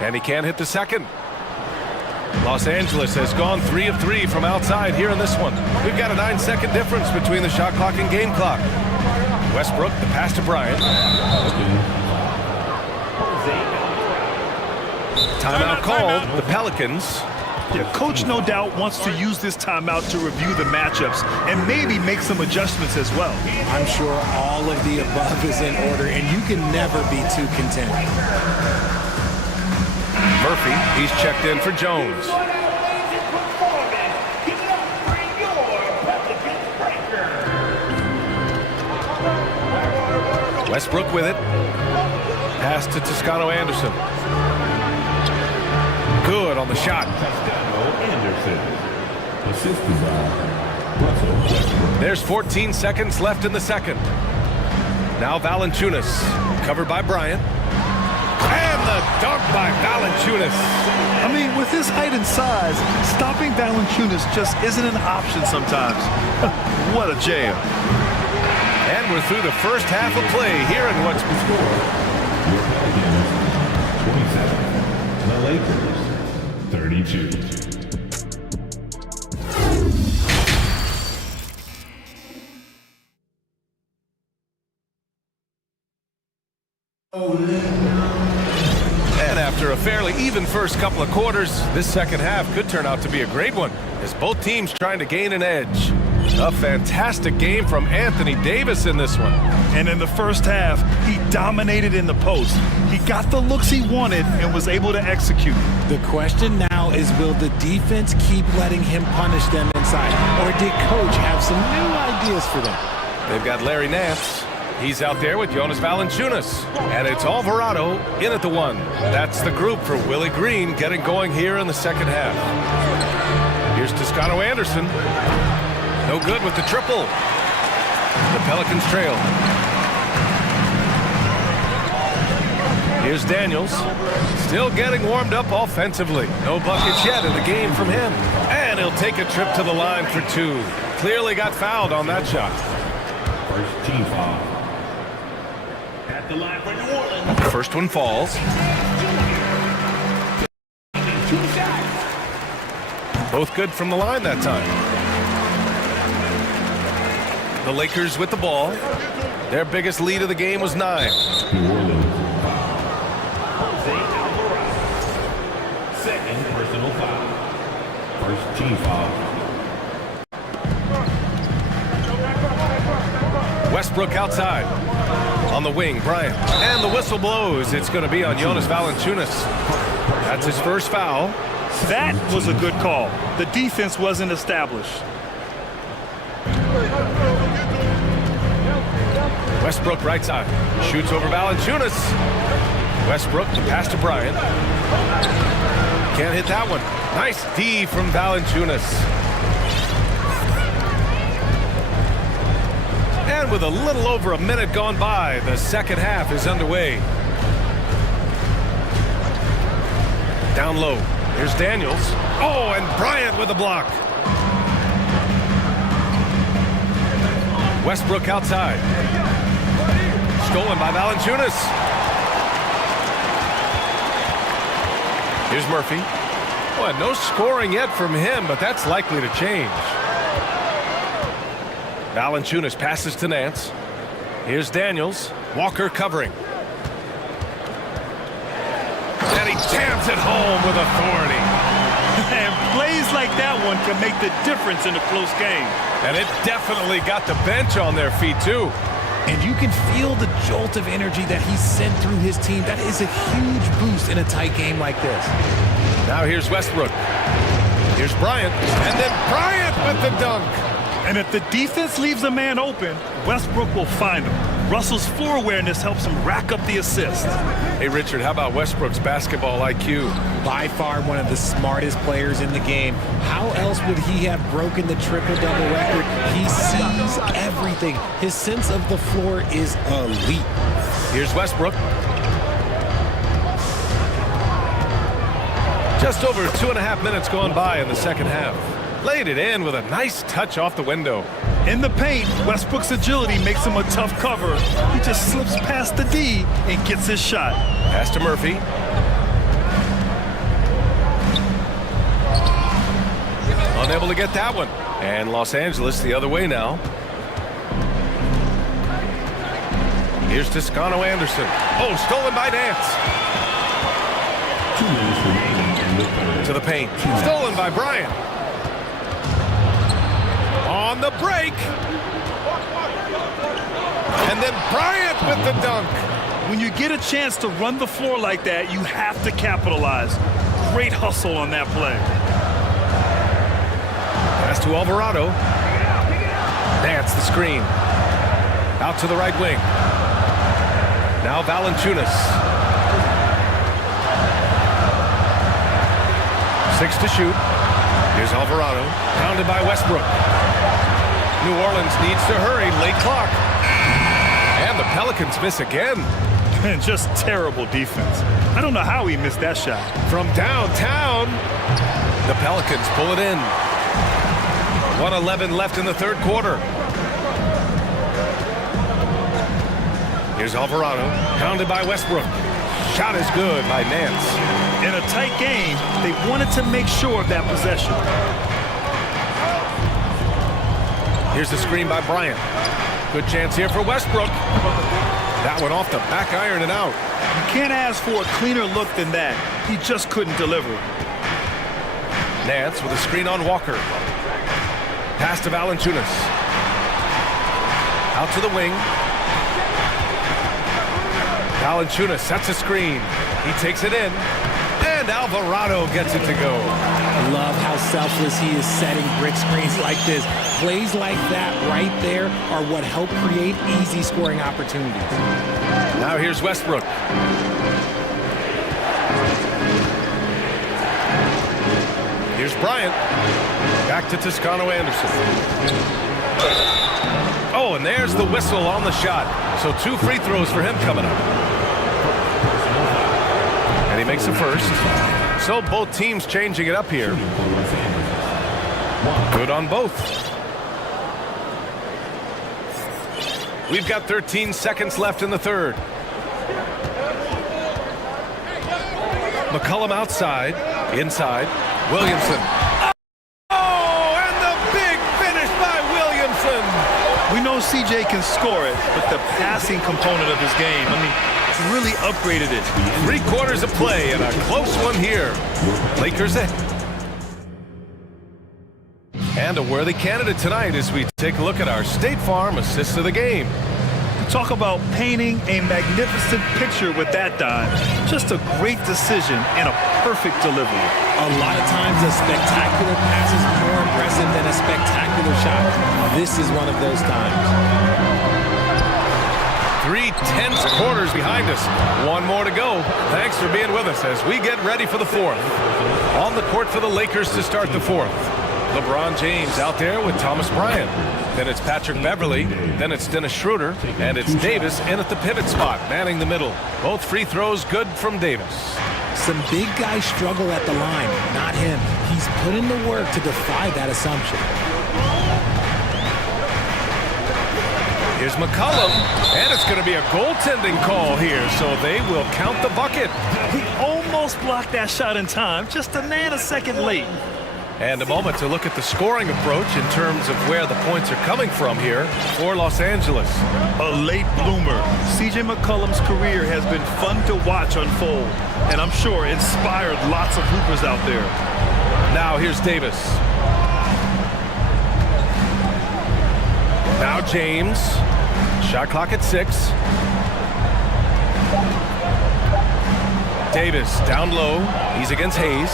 And he can't hit the second. Los Angeles has gone 3 of 3 from outside here in this one. We've got a 9-second difference between the shot clock and game clock. Westbrook, the pass to Bryant. Timeout called, the Pelicans. Yeah, coach no doubt wants to use this timeout to review the matchups and maybe make some adjustments as well. I'm sure all of the above is in order, and you can never be too content. Murphy, he's checked in for Jones. Westbrook with it. Pass to Toscano Anderson. Good on the shot. There's 14 seconds left in the second. Now Valanciunas, covered by Bryant. And the dunk by Valanciunas. I mean, with his height and size, stopping Valanciunas just isn't an option sometimes. What a jam. And we're through the first half of play here in what's before. 27. The Lakers, 32. And after a fairly even first couple of quarters, this second half could turn out to be a great one as both teams trying to gain an edge. A fantastic game from Anthony Davis in this one. And in the first half, he dominated in the post. He got the looks he wanted and was able to execute. The question now is, will the defense keep letting him punish them inside? Or did coach have some new ideas for them? They've got Larry Nance. He's out there with Jonas Valanciunas. And it's Alvarado in at the 1. That's the group for Willie Green getting going here in the second half. Here's Toscano Anderson. No good with the triple. The Pelicans trail. Here's Daniels. Still getting warmed up offensively. No buckets yet in the game from him. And he'll take a trip to the line for 2. Clearly got fouled on that shot. First team foul. At the line for New Orleans. First one falls. 2 shots. Both good from the line that time. The Lakers with the ball. Their biggest lead of the game was 9. New Orleans. Second personal foul. First team foul. Westbrook outside. On the wing, Bryant. And the whistle blows. It's going to be on Jonas Valanciunas. That's his first foul. That was a good call. The defense wasn't established. Westbrook right side. Shoots over Valanciunas. Westbrook, the pass to Bryant. Can't hit that one. Nice D from Valanciunas. And with a little over a minute gone by, the second half is underway. Down low. Here's Daniels. Oh, and Bryant with a block. Westbrook outside. Stolen by Valanciunas. Here's Murphy. Well, no scoring yet from him, but that's likely to change. Valanciunas passes to Nance. Here's Daniels. Walker covering. And he jams it home with authority. And plays like that one can make the difference in a close game. And it definitely got the bench on their feet, too. And you can feel the jolt of energy that he sent through his team. That is a huge boost in a tight game like this. Now here's Westbrook. Here's Bryant. And then Bryant with the dunk. And if the defense leaves a man open, Westbrook will find him. Russell's floor awareness helps him rack up the assists. Hey, Richard, how about Westbrook's basketball IQ? By far one of the smartest players in the game. How else would he have broken the triple-double record? He sees everything. His sense of the floor is elite. Here's Westbrook. Just over 2.5 minutes gone by in the second half. Laid it in with a nice touch off the window. In the paint, Westbrook's agility makes him a tough cover. He just slips past the D and gets his shot. Pass to Murphy. Unable to get that one. And Los Angeles the other way now. Here's Toscano Anderson. Oh, stolen by Nance. 2 minutes remaining. To the paint. Stolen by Bryant. On the break. And then Bryant with the dunk. When you get a chance to run the floor like that, you have to capitalize. Great hustle on that play. Pass to Alvarado. Nance the screen. Out to the right wing. Now Valanciunas. 6 to shoot. Here's Alvarado. Pounded by Westbrook. New Orleans needs to hurry. Late clock. And the Pelicans miss again. And just terrible defense. I don't know how he missed that shot. From downtown, the Pelicans pull it in. 1:11 left in the third quarter. Here's Alvarado. Pounded by Westbrook. Shot is good by Nance. In a tight game, they wanted to make sure of that possession. Here's the screen by Bryant. Good chance here for Westbrook. That one off the back iron and out. You can't ask for a cleaner look than that. He just couldn't deliver. Nance with a screen on Walker. Pass to Valanciunas. Out to the wing. Valanciunas sets a screen. He takes it in. And Alvarado gets it to go. I love how selfless he is setting brick screens like this. Plays like that right there are what help create easy scoring opportunities. Now here's Westbrook. Here's Bryant. Back to Toscano Anderson. Oh, and there's the whistle on the shot. So 2 free throws for him coming up. And he makes the first. So both teams changing it up here. Good on both. We've got 13 seconds left in the third. McCollum outside. Inside. Williamson. Oh, and the big finish by Williamson. We know CJ can score it, but the passing component of his game, it's really upgraded it. 3/4 of play and a close one here. Lakers ahead. And a worthy candidate tonight as we take a look at our State Farm assist of the game. Talk about painting a magnificent picture with that dime. Just a great decision and a perfect delivery. A lot of times a spectacular pass is more impressive than a spectacular shot. This is one of those times. 3 tense quarters behind us. One more to go. Thanks for being with us as we get ready for the fourth. On the court for the Lakers to start the fourth. LeBron James out there with Thomas Bryant. Then it's Patrick Beverly. Then it's Dennis Schroeder. And it's Davis in at the pivot spot, manning the middle. Both free throws good from Davis. Some big guys struggle at the line, not him. He's put in the work to defy that assumption. Here's McCollum, and it's going to be a goaltending call here, so they will count the bucket. He almost blocked that shot in time, just a nanosecond late. And a moment to look at the scoring approach in terms of where the points are coming from here for Los Angeles. A late bloomer. CJ McCollum's career has been fun to watch unfold, and I'm sure inspired lots of hoopers out there. Now here's Davis. Now James. Shot clock at 6. Davis down low. He's against Hayes.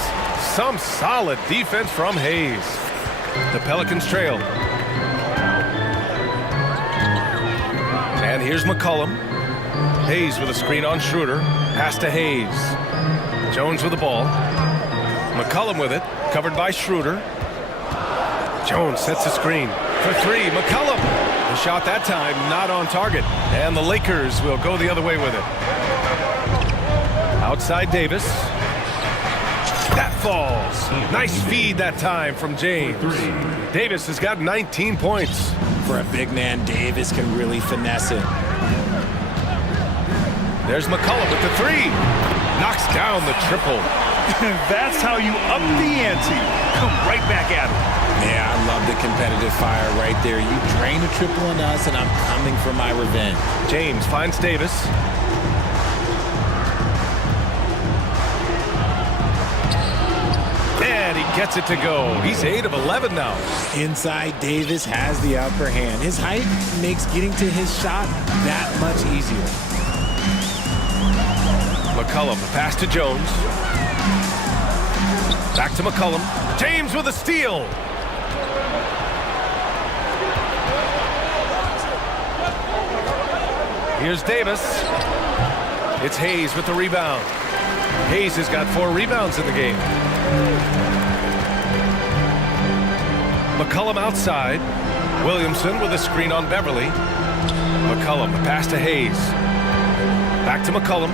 Some solid defense from Hayes. The Pelicans trail. And here's McCollum. Hayes with a screen on Schroeder. Pass to Hayes. Jones with the ball. McCollum with it. Covered by Schroeder. Jones sets the screen for 3. McCollum. The shot that time not on target. And the Lakers will go the other way with it. Outside Davis. That falls. Nice feed that time from James. Davis has got 19 points. For a big man, Davis can really finesse it. There's McCollum with the 3. Knocks down the triple. That's how you up the ante. Come right back at him. Yeah, I love the competitive fire right there. You drain a triple on us, and I'm coming for my revenge. James finds Davis. And he gets it to go. He's 8 of 11 now. Inside, Davis has the upper hand. His height makes getting to his shot that much easier. McCollum, the pass to Jones. Back to McCollum. James with a steal. Here's Davis. It's Hayes with the rebound. Hayes has got 4 rebounds in the game. McCollum outside. Williamson with a screen on Beverly. McCollum, the pass to Hayes. Back to McCollum.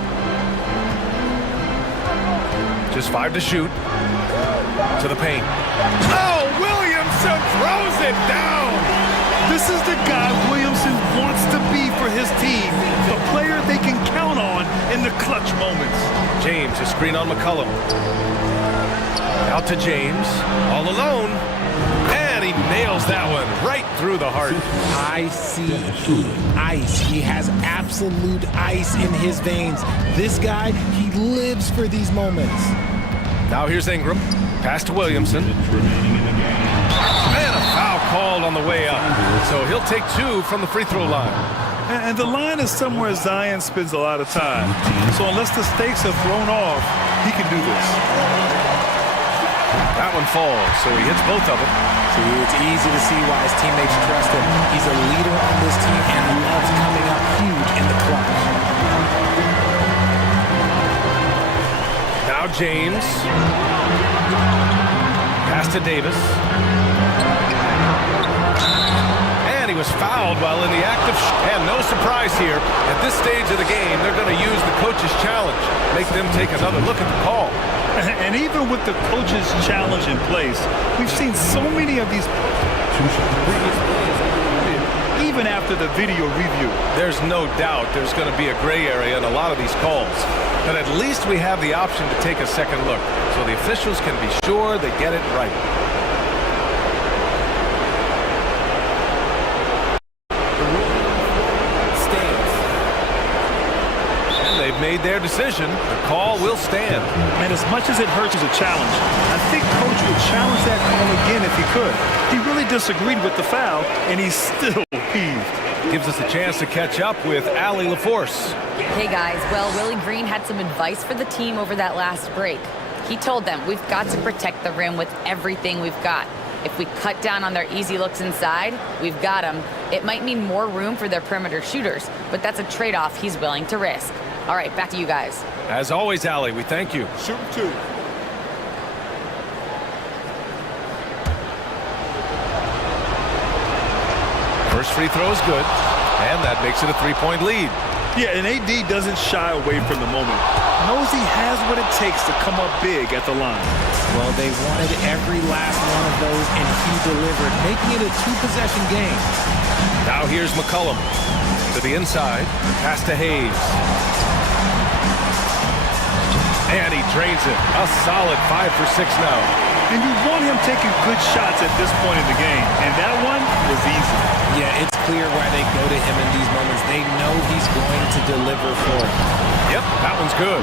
Just 5 to shoot. To the paint. Oh, Williamson throws it down. This is the guy Williamson wants to be for his team. The player they can count on in the clutch moments. James, a screen on McCollum. Out to James. All alone. And he nails that one right through the heart. ICE. Ice. He has absolute ice in his veins. This guy, he lives for these moments. Now here's Ingram. Pass to Williamson. And a foul called on the way up. So he'll take 2 from the free throw line. And the line is somewhere Zion spends a lot of time. So unless the stakes are thrown off, he can do this. That one falls, so he hits both of them. See, it's easy to see why his teammates trust him. He's a leader on this team and loves coming up huge in the clutch. Now James. Pass to Davis. And he was fouled while in the act of and no surprise here. At this stage of the game, they're going to use the coach's challenge. Make them take another look at the call. And even with the coach's challenge in place, we've seen so many of these even after the video review. There's no doubt there's going to be a gray area in a lot of these calls. But at least we have the option to take a second look, so the officials can be sure they get it right. They've made their decision. The call will stand. And as much as it hurts as a challenge, I think Coach would challenge that call again if he could. He really disagreed with the foul, and he's still peeved. Gives us a chance to catch up with Allie LaForce. Hey guys, well, Willie Green had some advice for the team over that last break. He told them we've got to protect the rim with everything we've got. If we cut down on their easy looks inside, we've got them. It might mean more room for their perimeter shooters, but that's a trade-off he's willing to risk. All right, back to you guys. As always, Allie, we thank you. Shoot 2. First free throw is good, and that makes it a 3-point lead. Yeah, and AD doesn't shy away from the moment. Knows he has what it takes to come up big at the line. Well, they wanted every last one of those, and he delivered, making it a 2-possession game. Now here's McCollum to the inside. Pass to Hayes. And he drains it. A solid 5 for 6 now. And you want him taking good shots at this point in the game. And that one was easy. Yeah, it's clear why they go to him in these moments. They know he's going to deliver for it. Yep, that one's good.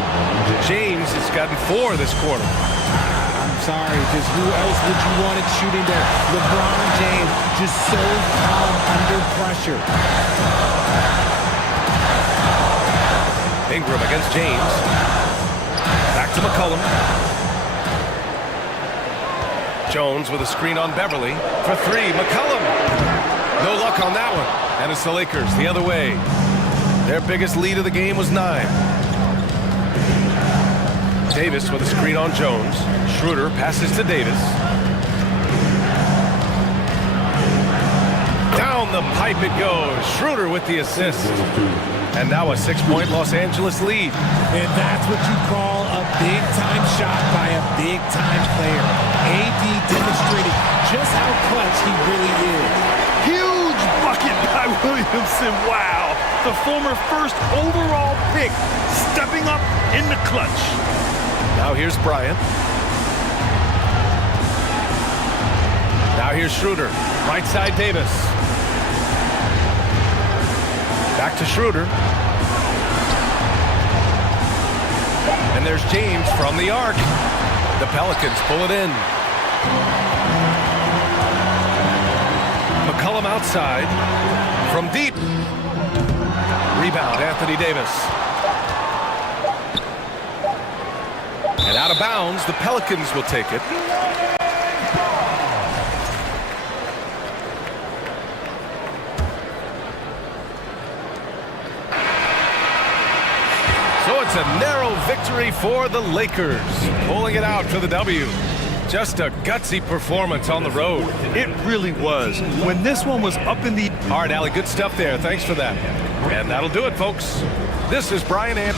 James has gotten 4 this quarter. I'm sorry. Just who else would you want it shooting there? LeBron James, just so calm under pressure. Ingram against James. Back to McCollum. Jones with a screen on Beverly for three. McCollum. No luck on that one. And it's the Lakers the other way. Their biggest lead of the game was 9. Davis with a screen on Jones. Schroeder passes to Davis. Down the pipe it goes. Schroeder with the assist. And now a 6-point Los Angeles lead. And that's what you call a big-time shot by a big-time player. AD demonstrated just how clutch he really is. Huge bucket by Williamson. Wow. The former first overall pick stepping up in the clutch. Now here's Bryant. Now here's Schroeder. Right side Davis. Back to Schroeder. And there's James from the arc. The Pelicans pull it in. McCollum outside. From deep. Rebound, Anthony Davis. And out of bounds, the Pelicans will take it. So it's a narrow victory for the Lakers, pulling it out for the W. Just a gutsy performance on the road. It really was. When this one was up in the... All right, Allie, good stuff there. Thanks for that. And that'll do it, folks. This is Brian Ant.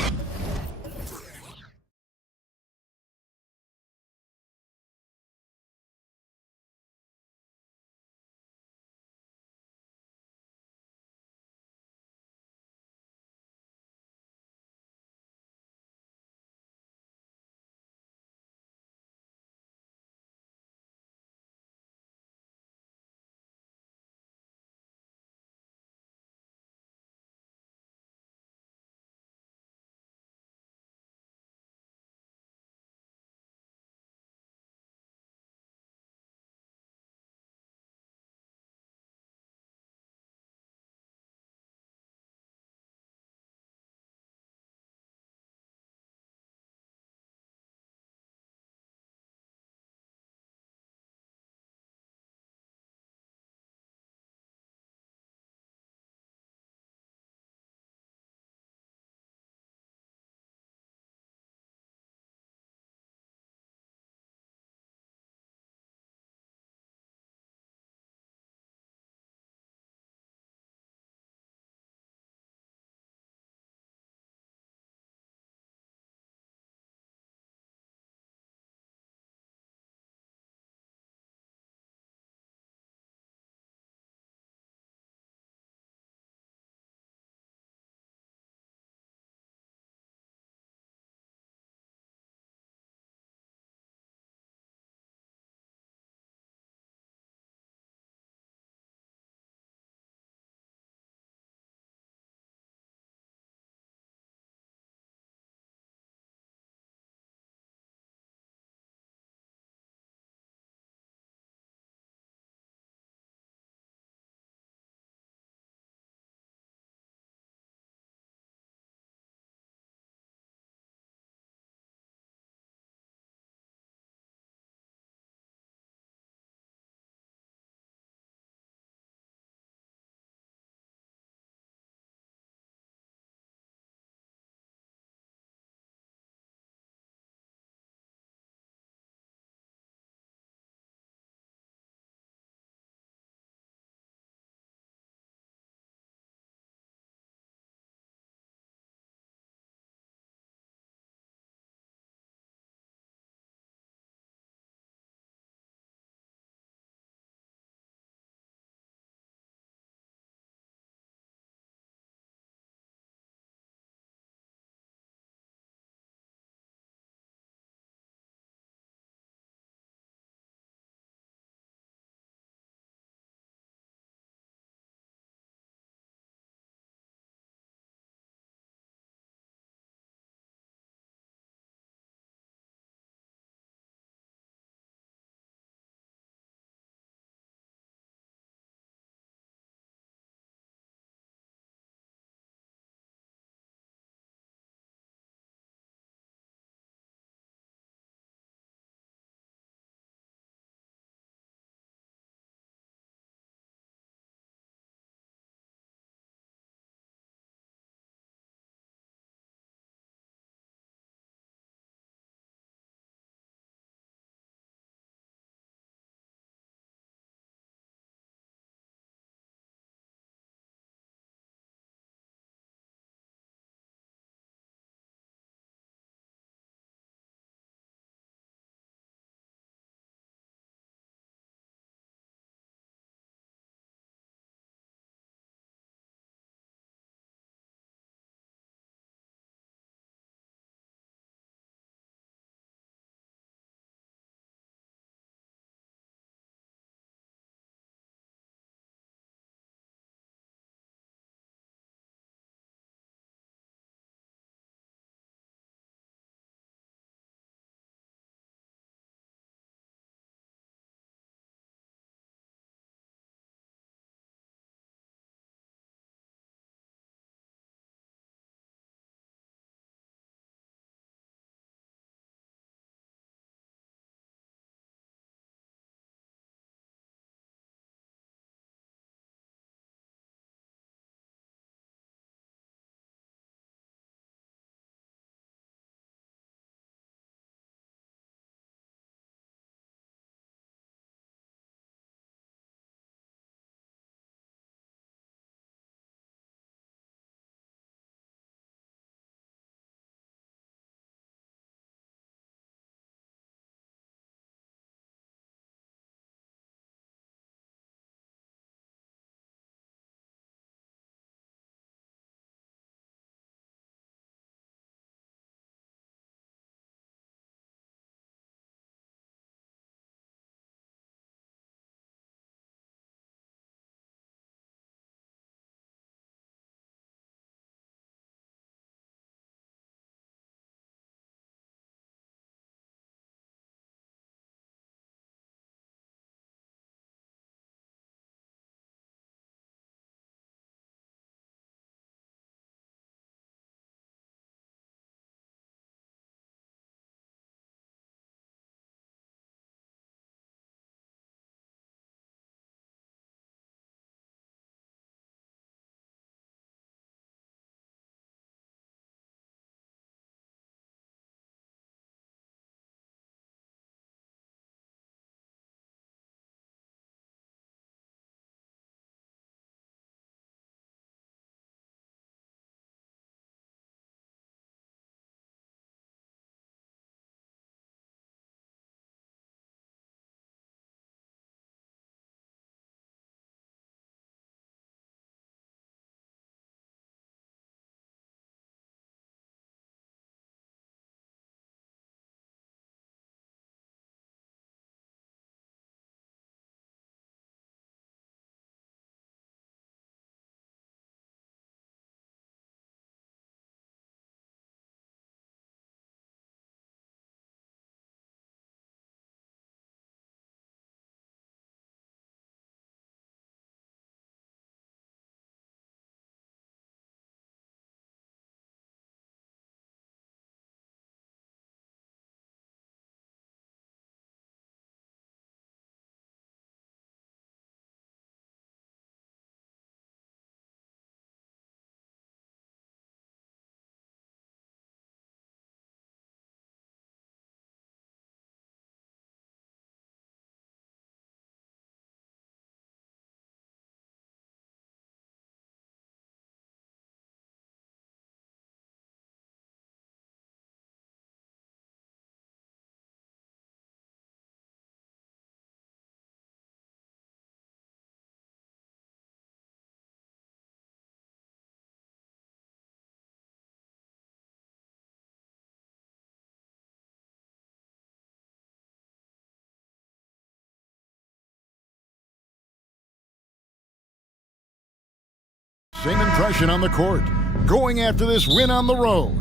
Same impression on the court. Going after this win on the road.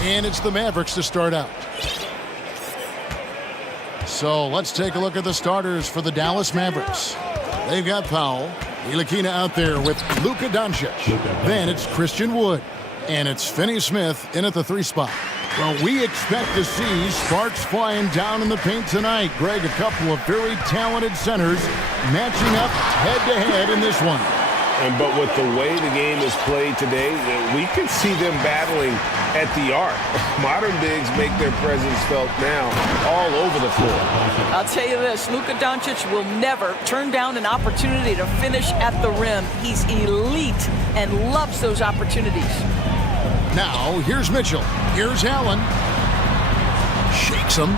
And it's the Mavericks to start out. So let's take a look at the starters for the Dallas Mavericks. They've got Powell, Ntilikina out there with Luka Doncic. Then it's Christian Wood. And it's Finney-Smith in at the 3 spot. Well, we expect to see sparks flying down in the paint tonight. Greg, a couple of very talented centers matching up head-to-head in this one. But with the way the game is played today, we can see them battling at the arc. Modern bigs make their presence felt now all over the floor. I'll tell you this, Luka Doncic will never turn down an opportunity to finish at the rim. He's elite and loves those opportunities. Now, here's Mitchell. Here's Allen. Shakes him.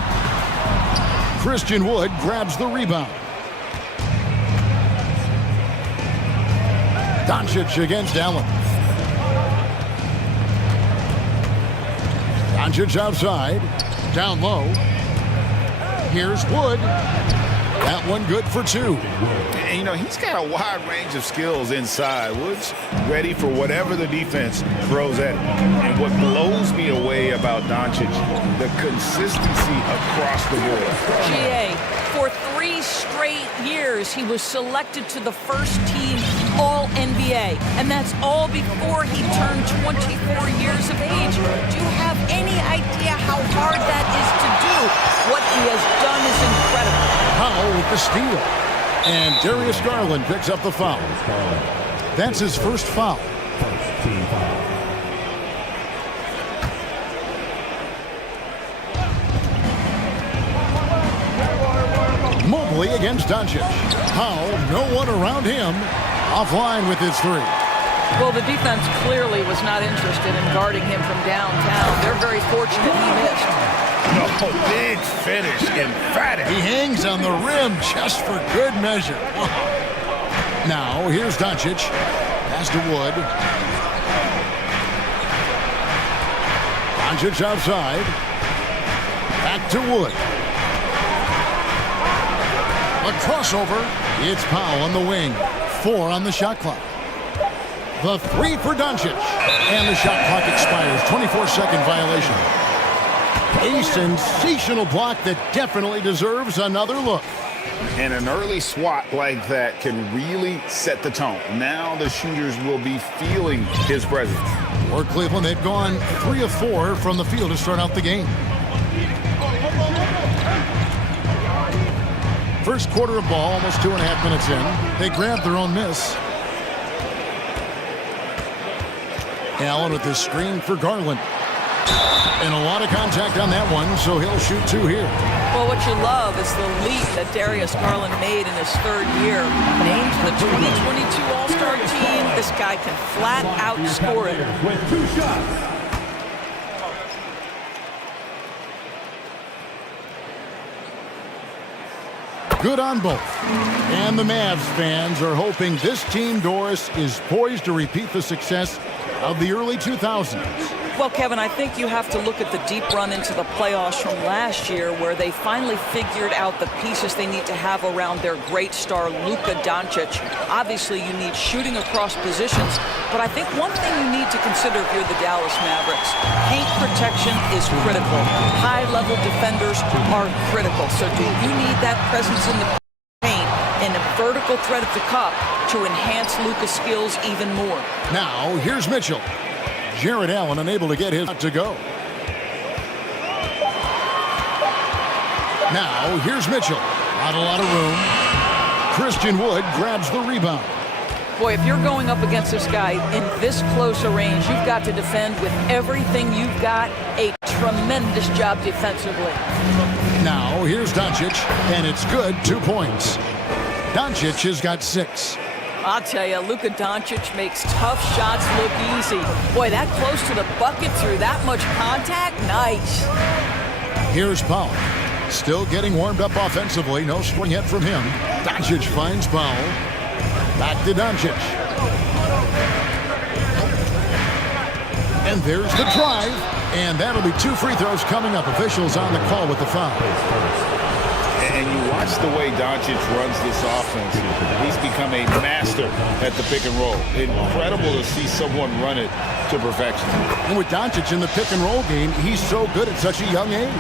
Christian Wood grabs the rebound. Doncic against Allen. Doncic outside. Down low. Here's Wood. That one good for 2. And, you know, he's got a wide range of skills inside. Wood's ready for whatever the defense throws at him. And what blows me away about Doncic, the consistency across the board. GA, for 3 straight years, he was selected to the first team All-NBA. And that's all before he turned 24 years of age. Do you have any idea how hard that is to do? What he has done is incredible. Powell with the steal. And Darius Garland picks up the foul. That's his first foul. Mobley against Doncic. Powell, no one around him. Offline with his 3. Well, the defense clearly was not interested in guarding him from downtown. They're very fortunate he missed. No, big finish, emphatic. He hangs on the rim just for good measure. Now, here's Doncic. Pass to Wood. Doncic outside. Back to Wood. A crossover. It's Powell on the wing. 4 on the shot clock. The 3 for Doncic. And the shot clock expires. 24-second violation. A sensational block that definitely deserves another look. And an early swat like that can really set the tone. Now the shooters will be feeling his presence. For Cleveland, they've gone 3 of 4 from the field to start out the game. First quarter of ball, almost 2.5 minutes in. They grabbed their own miss. Allen with the screen for Garland. And a lot of contact on that one, so he'll shoot 2 here. Well, what you love is the leap that Darius Garland made in his 3rd year. Named to the 2022 All-Star team, this guy can flat out score it. With 2 shots. Good on both. And the Mavs fans are hoping this team, Doris, is poised to repeat the success of the early 2000s. Well, Kevin, I think you have to look at the deep run into the playoffs from last year where they finally figured out the pieces they need to have around their great star, Luka Doncic. Obviously, you need shooting across positions, but I think one thing you need to consider if you're the Dallas Mavericks, paint protection is critical. High-level defenders are critical. So do you need that presence in the paint and a vertical threat at the cup to enhance Luka's skills even more? Now, here's Mitchell. Jared Allen unable to get his to go. Now, here's Mitchell. Not a lot of room. Christian Wood grabs the rebound. Boy, if you're going up against this guy in this close a range, you've got to defend with everything you've got. A tremendous job defensively. Now, here's Doncic, and it's good. 2 points. Doncic has got 6. I'll tell you, Luka Doncic makes tough shots look easy. Boy, that close to the bucket through that much contact, nice. Here's Powell. Still getting warmed up offensively. No swing yet from him. Doncic finds Powell. Back to Doncic. And there's the drive. And that'll be 2 free throws coming up. Officials on the call with the foul. And you watch the way Doncic runs this offense. He's become a master at the pick and roll. Incredible to see someone run it to perfection. And with Doncic in the pick and roll game, he's so good at such a young age.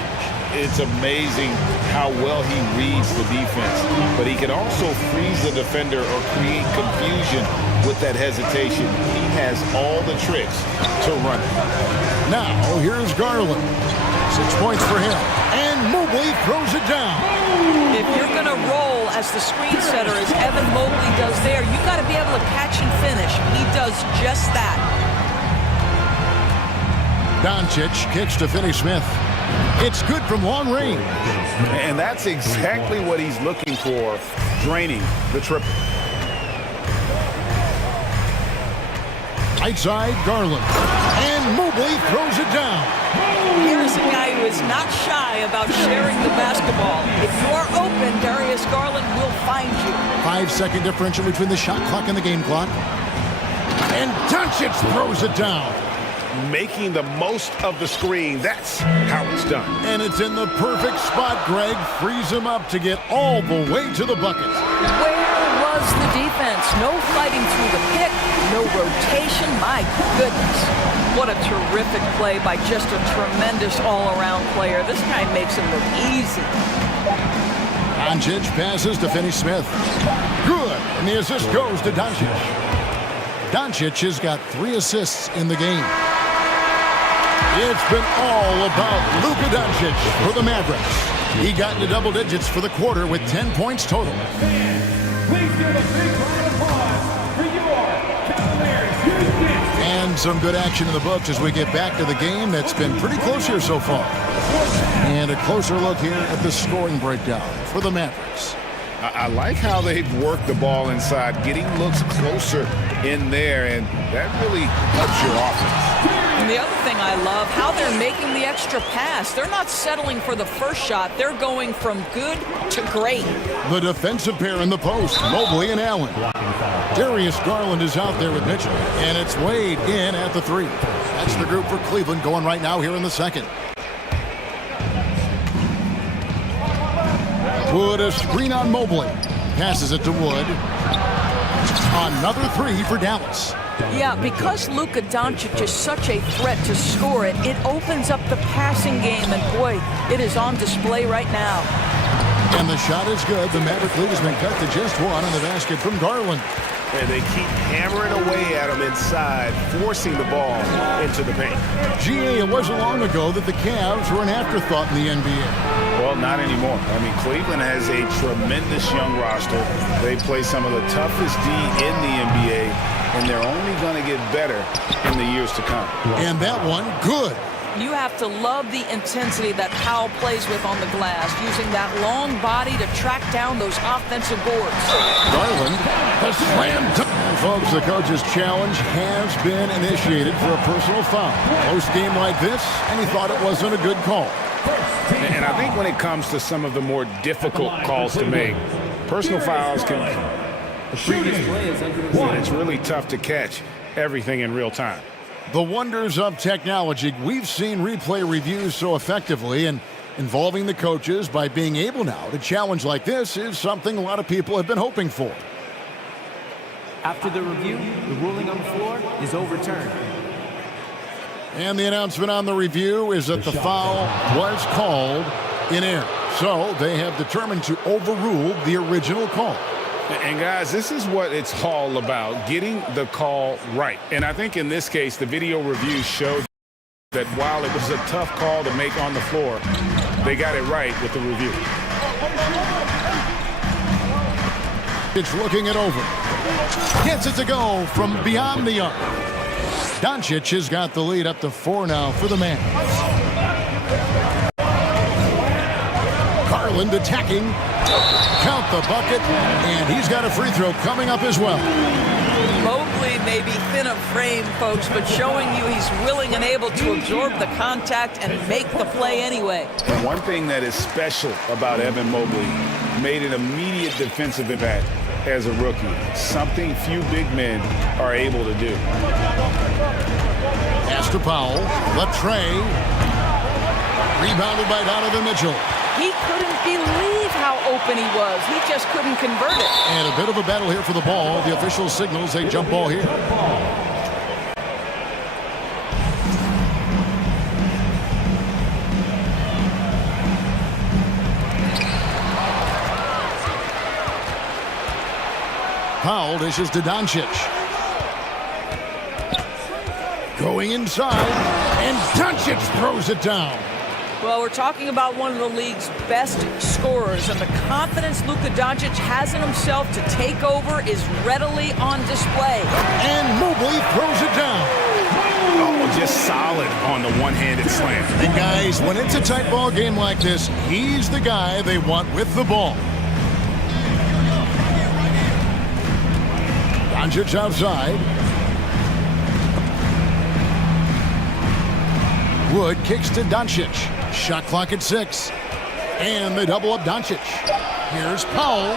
It's amazing how well he reads the defense, but he can also freeze the defender or create confusion with that hesitation. He has all the tricks to run it. Now, here's Garland. 6 points for him. And Mobley throws it down. If you're going to roll as the screen setter, as Evan Mobley does there, you got to be able to catch and finish. He does just that. Doncic kicks to Finney-Smith. It's good from long range. And that's exactly what he's looking for, draining the triple. Right side, Garland. And Mobley throws it down. Here's a guy who is not shy about sharing the basketball. If you are open, Darius Garland will find you. 5-second differential between the shot clock and the game clock. And Doncic throws it down. Making the most of the screen. That's how it's done. And it's in the perfect spot. Greg frees him up to get all the way to the bucket. Where was the defense? No fighting through the pick, no rotation. My goodness. What a terrific play by just a tremendous all-around player. This guy makes it look easy. Doncic passes to Finney-Smith. Good. And the assist goes to Doncic. Doncic has got 3 assists in the game. It's been all about Luka Doncic for the Mavericks. He got into double digits for the quarter with 10 points total. Please give a big round of applause for your Cavaliers. And some good action in the books as we get back to the game that's been pretty close here so far. And a closer look here at the scoring breakdown for the Mavericks. I like how they've worked the ball inside, getting looks closer in there, and that really helps your offense. And the other thing I love, how they're making the extra pass. They're not settling for the first shot. They're going from good to great. The defensive pair in the post, Mobley and Allen. Darius Garland is out there with Mitchell, and it's Wade in at the 3. That's the group for Cleveland going right now here in the second. Wood a screen on Mobley. Passes it to Wood. Another 3 for Dallas. Yeah, because Luka Doncic is such a threat to score it, it opens up the passing game, and boy, it is on display right now. And the shot is good. The Maverick lead has been cut to just 1 on the basket from Garland. And they keep hammering away at him inside, forcing the ball into the paint. GA, it wasn't long ago that the Cavs were an afterthought in the NBA. Well, not anymore. I mean, Cleveland has a tremendous young roster. They play some of the toughest D in the NBA, and they're only going to get better in the years to come. And that one, good. You have to love the intensity that Powell plays with on the glass, using that long body to track down those offensive boards. Garland, the slam dunk. Folks, the coach's challenge has been initiated for a personal foul. Close game like this, and he thought it wasn't a good call. And I think when it comes to some of the more difficult calls to make, personal fouls can... It's really tough to catch everything in real time. The wonders of technology. We've seen replay reviews so effectively, and involving the coaches by being able now to challenge like this is something a lot of people have been hoping for. After the review, the ruling on the floor is overturned. And the announcement on the review is that the foul was called in error. So they have determined to overrule the original call. And guys, this is what it's all about, getting the call right. And I think in this case, the video review showed that while it was a tough call to make on the floor, they got it right with the review. It's looking it over. Gets it to go from beyond the arc. Doncic has got the lead up to 4 now for the man. Garland attacking. Count the bucket, and he's got a free throw coming up as well. Mobley may be thin of frame, folks, but showing you he's willing and able to absorb the contact and make the play anyway. And one thing that is special about Evan Mobley, made an immediate defensive impact as a rookie, something few big men are able to do. Pass to Powell, left tray, rebounded by Donovan Mitchell. He couldn't believe how open he was. He just couldn't convert it. And a bit of a battle here for the ball. The official signals a jump ball here. Powell dishes to Doncic. Going inside, and Doncic throws it down. Well, we're talking about one of the league's best scorers, and the confidence Luka Doncic has in himself to take over is readily on display. And Mobley throws it down. Oh, just solid on the one-handed slam. And guys, when it's a tight ball game like this, he's the guy they want with the ball. Doncic outside. Wood kicks to Doncic. Shot clock at 6. And they double up Doncic. Here's Powell.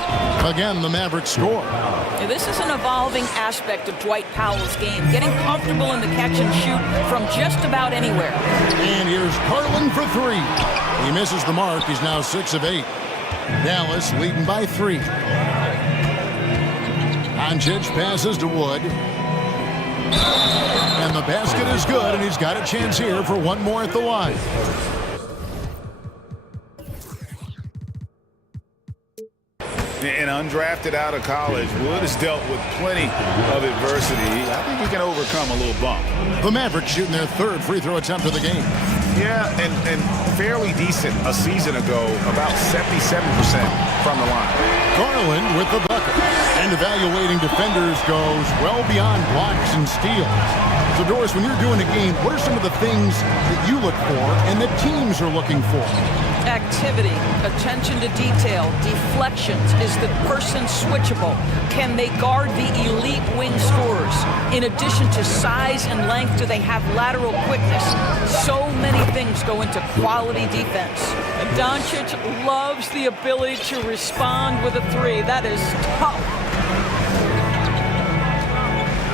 Again, the Mavericks score. Yeah, this is an evolving aspect of Dwight Powell's game, getting comfortable in the catch and shoot from just about anywhere. And here's Garland for 3. He misses the mark. He's now 6 of 8. Dallas leading by 3. Doncic passes to Wood. And the basket is good, and he's got a chance here for one more at the line. And undrafted out of college, Wood has dealt with plenty of adversity. I think he can overcome a little bump. The Mavericks shooting their 3rd free throw attempt of the game. Yeah, and fairly decent a season ago, about 77% from the line. Garland with the bucket. And evaluating defenders goes well beyond blocks and steals. So, Doris, when you're doing a game, what are some of the things that you look for and that teams are looking for? Activity, attention to detail, deflections. Is the person switchable? Can they guard the elite wing scorers? In addition to size and length, do they have lateral quickness? So many things go into quality defense. And Doncic loves the ability to respond with a 3. That is tough.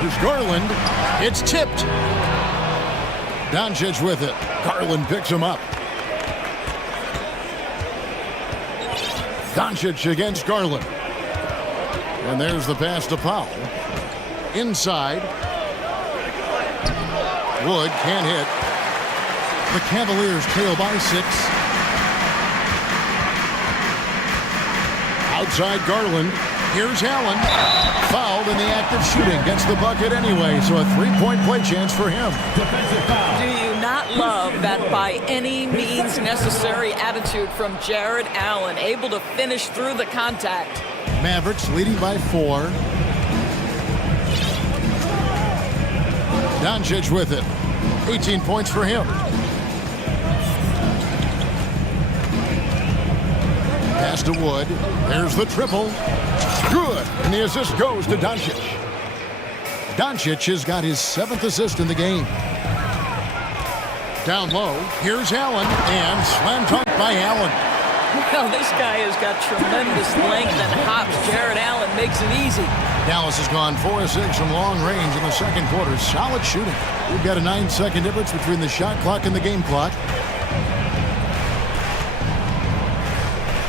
Here's Garland. It's tipped. Doncic with it. Garland picks him up. Doncic against Garland. And there's the pass to Powell. Inside. Wood can't hit. The Cavaliers trail by 6. Outside Garland. Here's Allen. Fouled in the act of shooting. Gets the bucket anyway, so a 3-point play chance for him. Do you not love that by any means necessary attitude from Jared Allen, able to finish through the contact? Mavericks leading by 4. Doncic with it. 18 points for him. Pass to Wood. There's the triple. Good. And the assist goes to Doncic. Doncic has got his 7th assist in the game. Down low. Here's Allen. And slam dunk by Allen. Well, this guy has got tremendous length and hops. Jared Allen makes it easy. Dallas has gone 4 of 6 from long range in the second quarter. Solid shooting. We've got a 9-second difference between the shot clock and the game clock.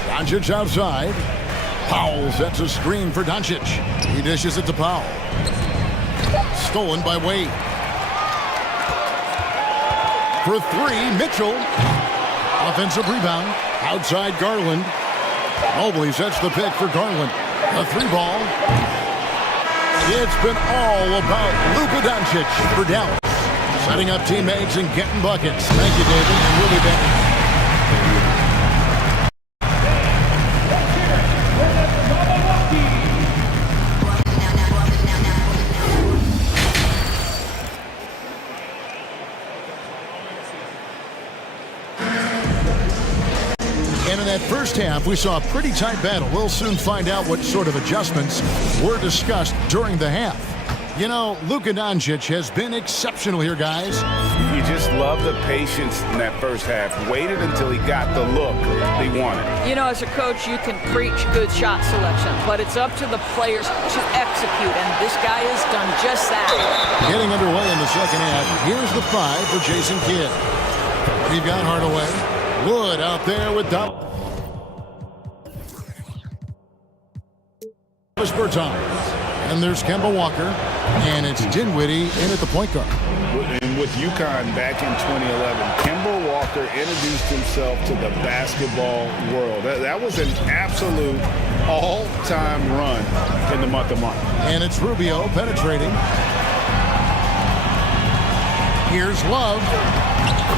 Doncic outside. Powell sets a screen for Doncic. He dishes it to Powell. Stolen by Wade. For 3, Mitchell. Offensive rebound. Outside Garland. Mobley sets the pick for Garland. A 3-ball. It's been all about Luka Doncic for Dallas. Setting up teammates and getting buckets. Thank you, David. And we'll be back. And in that first half, we saw a pretty tight battle. We'll soon find out what sort of adjustments were discussed during the half. You know, Luka Doncic has been exceptional here, guys. You just love the patience in that first half. Waited until he got the look he wanted. You know, as a coach, you can preach good shot selection, but it's up to the players to execute, and this guy has done just that. Getting underway in the second half. Here's the 5 for Jason Kidd. We've got Hardaway. Wood out there with Dub. Bertans. And there's Kemba Walker. And it's Dinwiddie in at the point guard. And with UConn back in 2011, Kemba Walker introduced himself to the basketball world. That was an absolute all-time run in the month of March. And it's Rubio penetrating. Here's Love.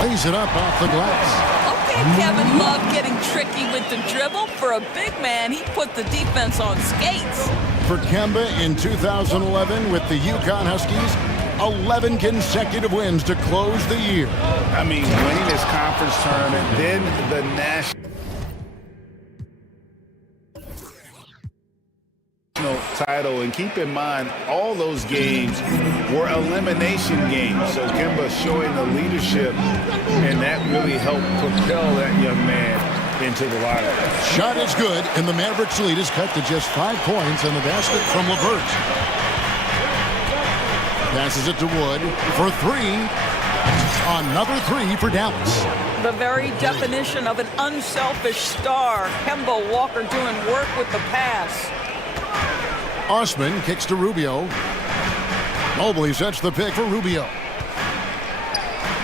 Lays it up off the glass. Okay, Kevin Love getting tricky with the dribble. For a big man, he put the defense on skates. For Kemba in 2011 with the UConn Huskies, 11 consecutive wins to close the year. I mean, winning this conference tournament, then the national title. And keep in mind, all those games were elimination games. So Kemba showing the leadership, and that really helped propel that young man into the lineup. Shot is good, and the Mavericks lead is cut to just 5 points on the basket from LeVert. Passes it to Wood for 3. Another 3 for Dallas. The very definition of an unselfish star. Kemba Walker doing work with the pass. Osman kicks to Rubio. Mobley sets the pick for Rubio.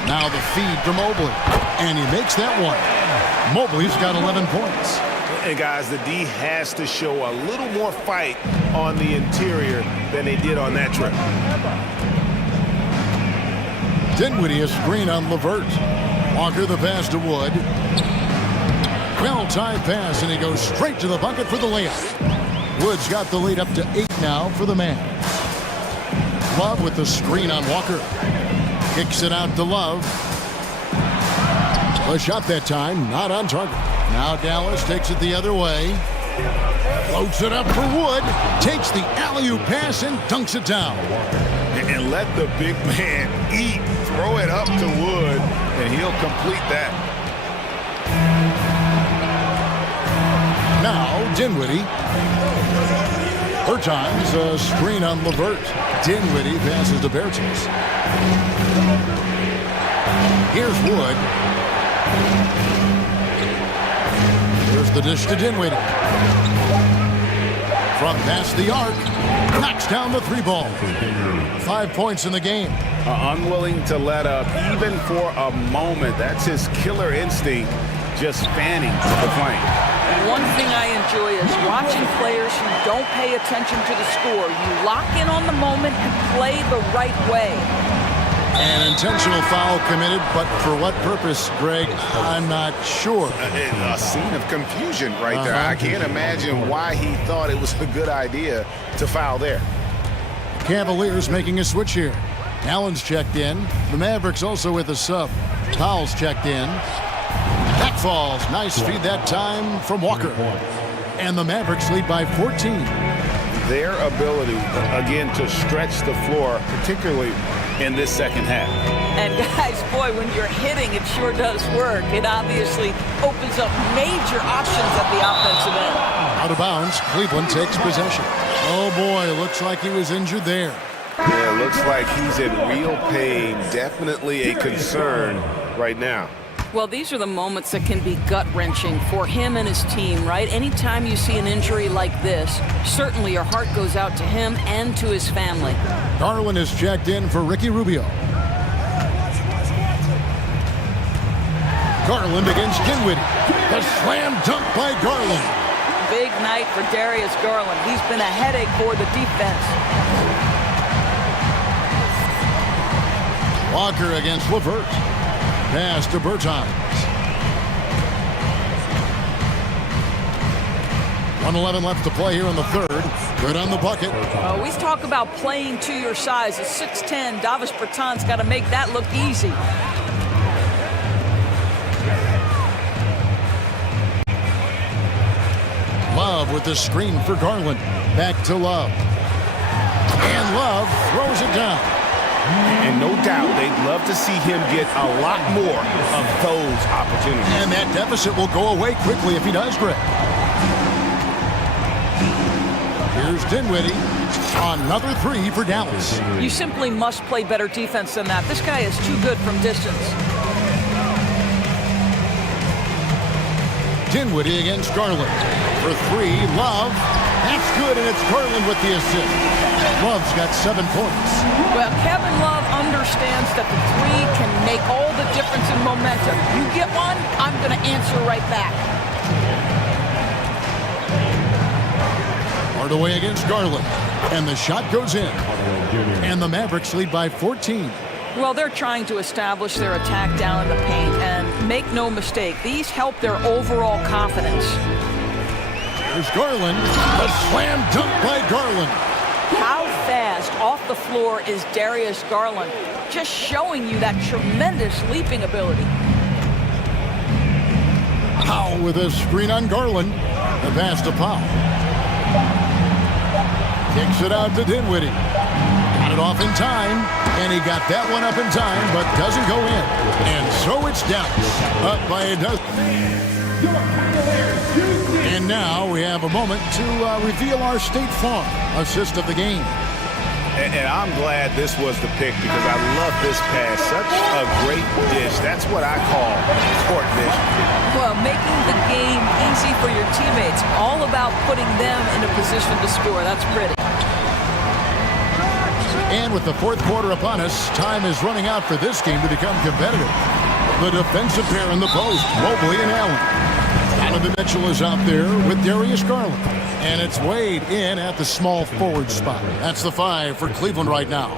Now the feed for Mobley, and he makes that one. Mobley's got 11 points. And guys, the D has to show a little more fight on the interior than they did on that trip. Dinwiddie a screen on LeVert. Walker the pass to Wood. Well-timed pass, and he goes straight to the bucket for the layup. Wood's got the lead up to 8 now for the man. Love with the screen on Walker. Kicks it out to Love. A shot that time, not on target. Now Dallas takes it the other way. Floats it up for Wood. Takes the alley-oop pass and dunks it down. And let the big man eat. Throw it up to Wood, and he'll complete that. Now Dinwiddie. Bertans a screen on LeVert. Dinwiddie passes to Bertans. Here's Wood. Here's the dish to Dinwiddie. From past the arc. Knocks down the 3-ball. 5 points in the game. Unwilling to let up even for a moment. That's his killer instinct, just fanning the flame. One thing I enjoy is watching players who don't pay attention to the score. You lock in on the moment and play the right way. An intentional foul committed, but for what purpose, Greg? I'm not sure. A scene of confusion right there. I can't imagine why he thought it was a good idea to foul there. Cavaliers making a switch here. Allen's checked in. The Mavericks also with a sub. Powell's checked in. Back falls. Nice feed that time from Walker. And the Mavericks lead by 14. Their ability, again, to stretch the floor, particularly in this second half. And guys, boy, when you're hitting, it sure does work. It obviously opens up major options at the offensive end. Out of bounds, Cleveland takes possession. Oh boy, looks like he was injured there. Yeah, looks like he's in real pain. Definitely a concern right now. Well, these are the moments that can be gut-wrenching for him and his team, right? Anytime you see an injury like this, certainly your heart goes out to him and to his family. Garland is checked in for Ricky Rubio. Garland against Dinwiddie. The slam dunk by Garland. Big night for Darius Garland. He's been a headache for the defense. Walker against LeVert. Pass to Bertans. 1:11 left to play here in the third. Good on the bucket. We talk about playing to your size. At 6'10", Davis Bertans got to make that look easy. Love with the screen for Garland. Back to Love. And Love throws it down. And no doubt they'd love to see him get a lot more of those opportunities. And that deficit will go away quickly if he does, Greg. Here's Dinwiddie. Another 3 for Dallas. You simply must play better defense than that. This guy is too good from distance. Dinwiddie against Garland. For 3, Love. That's good, and it's Garland with the assist. Love's got 7 points. Well, Kevin Love understands that the three can make all the difference in momentum. You get one, I'm going to answer right back. Hardaway against Garland, and the shot goes in. And the Mavericks lead by 14. Well, they're trying to establish their attack down in the paint, and make no mistake, these help their overall confidence. There's Garland. The slam dunk by Garland. How fast off the floor is Darius Garland? Just showing you that tremendous leaping ability. Powell with a screen on Garland. The pass to Powell. Kicks it out to Dinwiddie. Got it off in time, and he got that one up in time, but doesn't go in. And so it's Dallas, up by a dozen. And now we have a moment to reveal our State Farm assist of the game. And I'm glad this was the pick because I love this pass. Such a great dish. That's what I call court vision. Well, making the game easy for your teammates. All about putting them in a position to score. That's pretty. And with the fourth quarter upon us, time is running out for this game to become competitive. The defensive pair in the post, Mobley and Allen. Donovan Mitchell is out there with Darius Garland. And it's Wade in at the small forward spot. That's the 5 for Cleveland right now.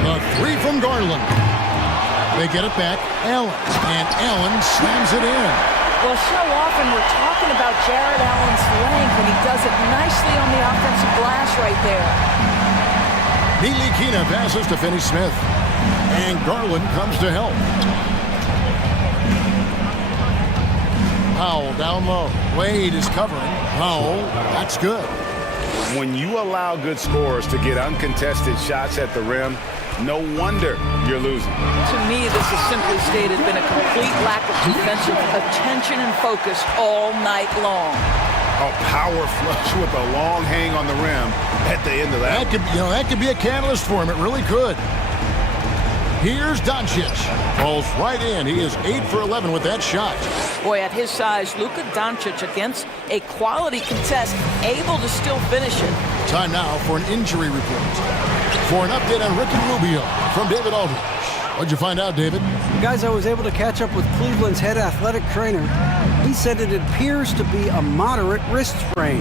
The 3 from Garland. They get it back, Allen. And Allen slams it in. Well, so often we're talking about Jared Allen's length, and he does it nicely on the offensive glass right there. Neely Keena passes to Finney Smith. And Garland comes to help. Powell down low. Wade is covering. Powell, that's good. When you allow good scorers to get uncontested shots at the rim, no wonder you're losing. To me, this has simply stated been a complete lack of defensive attention and focus all night long. A power flush with a long hang on the rim at the end of that. That could be a catalyst for him. It really could. Here's Doncic. Falls right in. He is 8 for 11 with that shot. Boy, at his size, Luka Doncic against a quality contest, able to still finish it. Time now for an injury report. For an update on Ricky Rubio from David Aldridge. What'd you find out, David? Guys, I was able to catch up with Cleveland's head athletic trainer. He said it appears to be a moderate wrist sprain.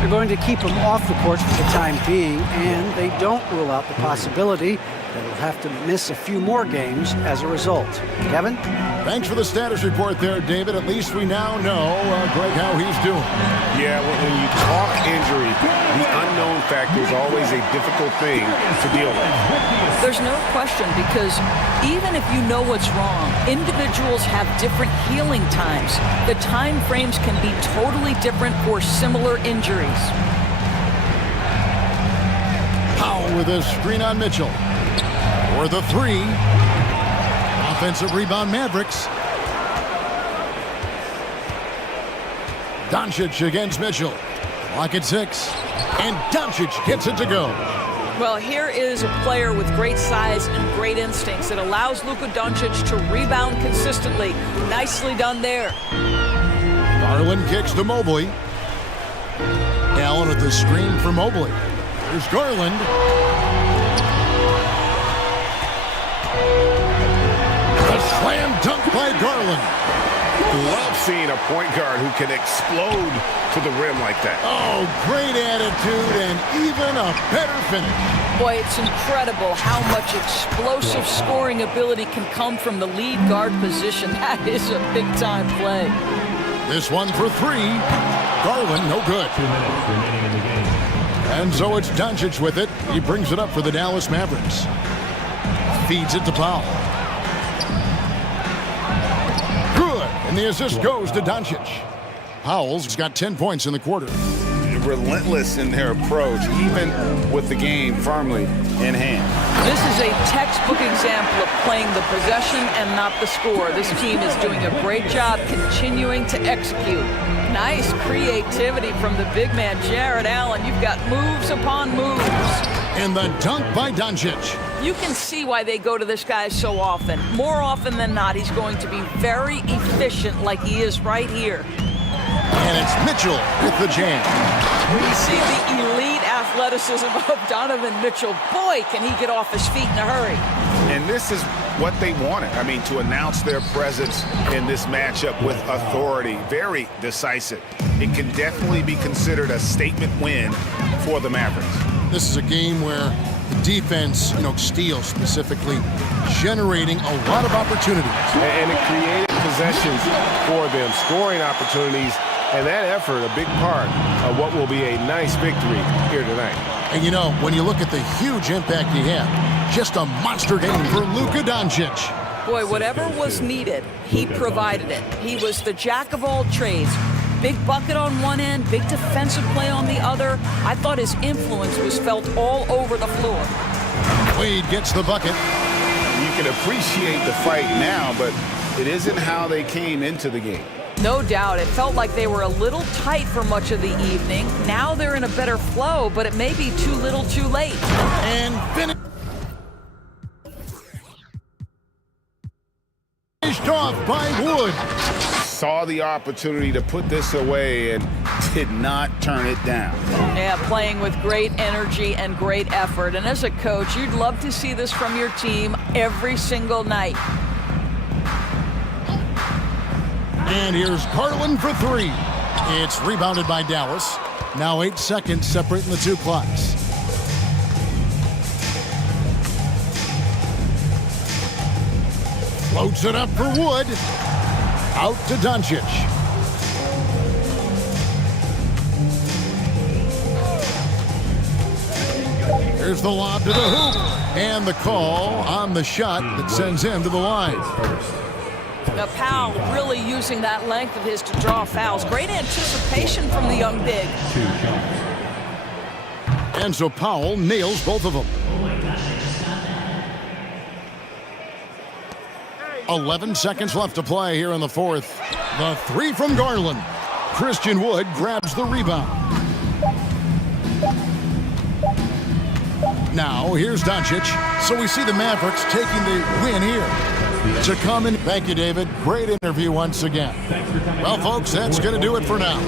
They're going to keep him off the court for the time being, and they don't rule out the possibility that he'll have to miss a few more games as a result. Kevin? Thanks for the status report there, David. At least we now know, Greg, how he's doing. Yeah, when you talk injury, the unknown factor is always a difficult thing to deal with. There's no question, because even if you know what's wrong, individuals have different healing times. The time frames can be totally different for similar injuries. Powell with a screen on Mitchell. For the 3. Offensive rebound, Mavericks. Doncic against Mitchell. Clock at 6. And Doncic gets it to go. Well, here is a player with great size and great instincts. It allows Luka Doncic to rebound consistently. Nicely done there. Garland kicks to Mobley. Allen with the screen for Mobley. Here's Garland. Slam dunk by Garland. Love seeing a point guard who can explode to the rim like that. Oh, great attitude and even a better finish. Boy, it's incredible how much explosive scoring ability can come from the lead guard position. That is a big-time play. This one for 3. Garland, no good. 2 minutes remaining in the game. And so it's Doncic with it. He brings it up for the Dallas Mavericks. Feeds it to Powell. And the assist goes to Doncic. Powell's got 10 points in the quarter. Relentless in their approach, even with the game firmly in hand. This is a textbook example of playing the possession and not the score. This team is doing a great job continuing to execute. Nice creativity from the big man, Jared Allen. You've got moves upon moves. And the dunk by Doncic. You can see why they go to this guy so often. More often than not, he's going to be very efficient like he is right here. It's Mitchell with the jam. We see the elite athleticism of Donovan Mitchell. Boy, can he get off his feet in a hurry. And this is what they wanted. I mean, to announce their presence in this matchup with authority. Very decisive. It can definitely be considered a statement win for the Mavericks. This is a game where the defense, steals specifically, generating a lot of opportunities. And it created possessions for them, scoring opportunities, and that effort a big part of what will be a nice victory here tonight. And when you look at the huge impact he had, just a monster game for Luka Doncic. Boy, whatever was needed, he provided it. He was the jack of all trades. Big bucket on one end, big defensive play on the other. I thought his influence was felt all over the floor. Wade gets the bucket. You can appreciate the fight now, but it isn't how they came into the game. No doubt. It felt like they were a little tight for much of the evening. Now they're in a better flow, but it may be too little too late. And finished off by Wood. Saw the opportunity to put this away and did not turn it down. Yeah, playing with great energy and great effort. And as a coach, you'd love to see this from your team every single night. And here's Garland for three. It's rebounded by Dallas. Now 8 seconds separating the two clocks. Floats it up for Wood. Out to Doncic. Here's the lob to the hoop. And the call on the shot that sends him to the line. Now, Powell really using that length of his to draw fouls. Great anticipation from the young big. And so Powell nails both of them. 11 seconds left to play here in the fourth. The three from Garland. Christian Wood grabs the rebound. Now, here's Doncic. So we see the Mavericks taking the win here. To come in. Thank you, David. Great interview once again. Well, folks, that's going to do it for now.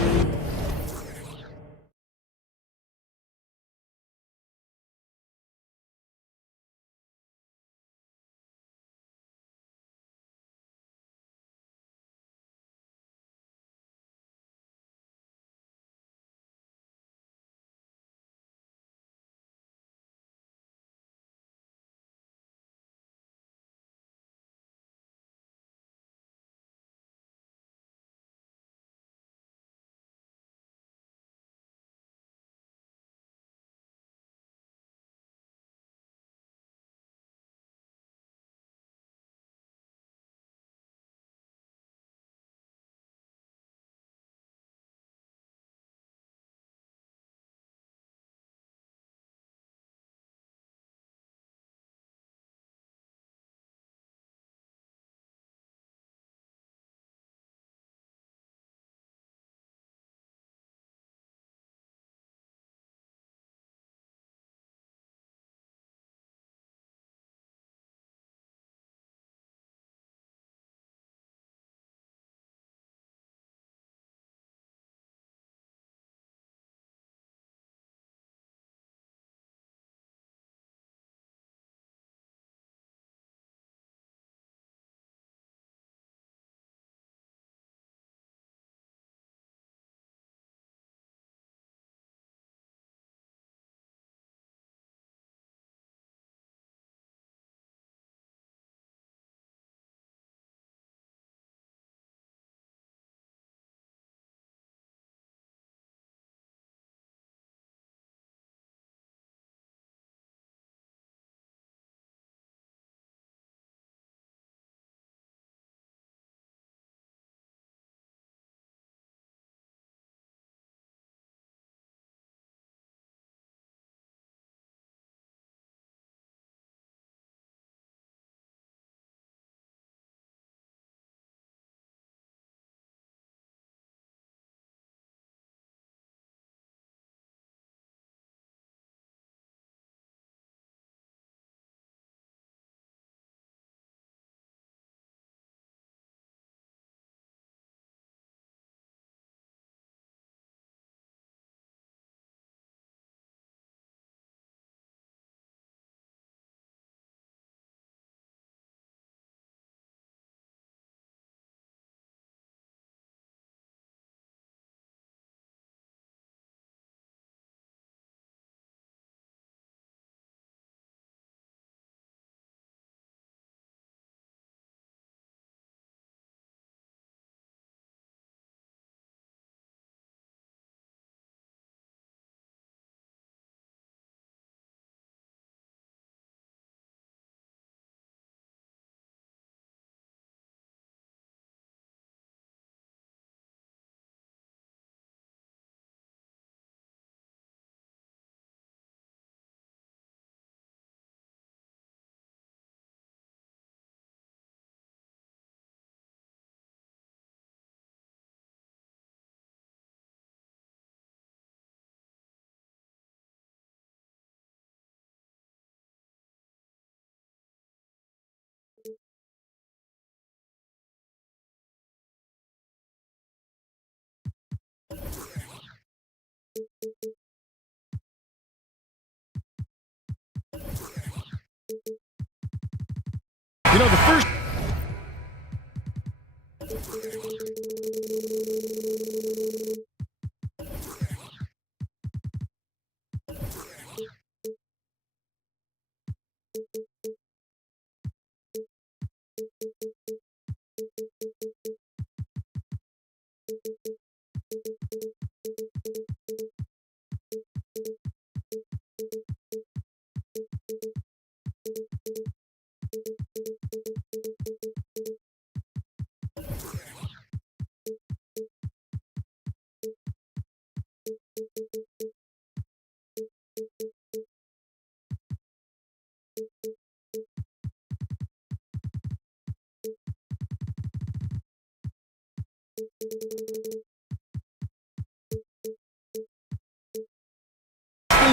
know, the first...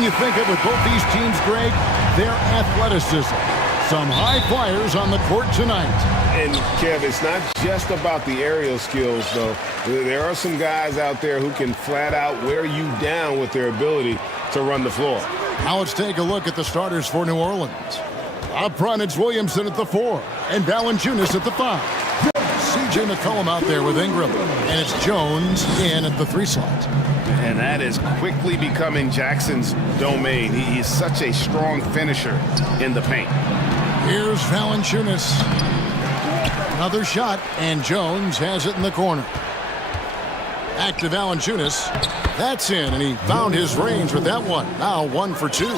You think of with both these teams, Greg, their athleticism. Some high flyers on the court tonight. And, Kev, it's not just about the aerial skills, though. There are some guys out there who can flat out wear you down with their ability to run the floor. Now let's take a look at the starters for New Orleans. Up front, it's Williamson at the 4 and Valanciunas at the 5. C.J. McCollum out there with Ingram, and it's Jones in at the 3 slot. And that is quickly becoming Jackson's domain. He is such a strong finisher in the paint. Here's Valanciunas. Another shot, and Jones has it in the corner. Back to Valanciunas. That's in, and he found his range with that one. Now 1 for 2. You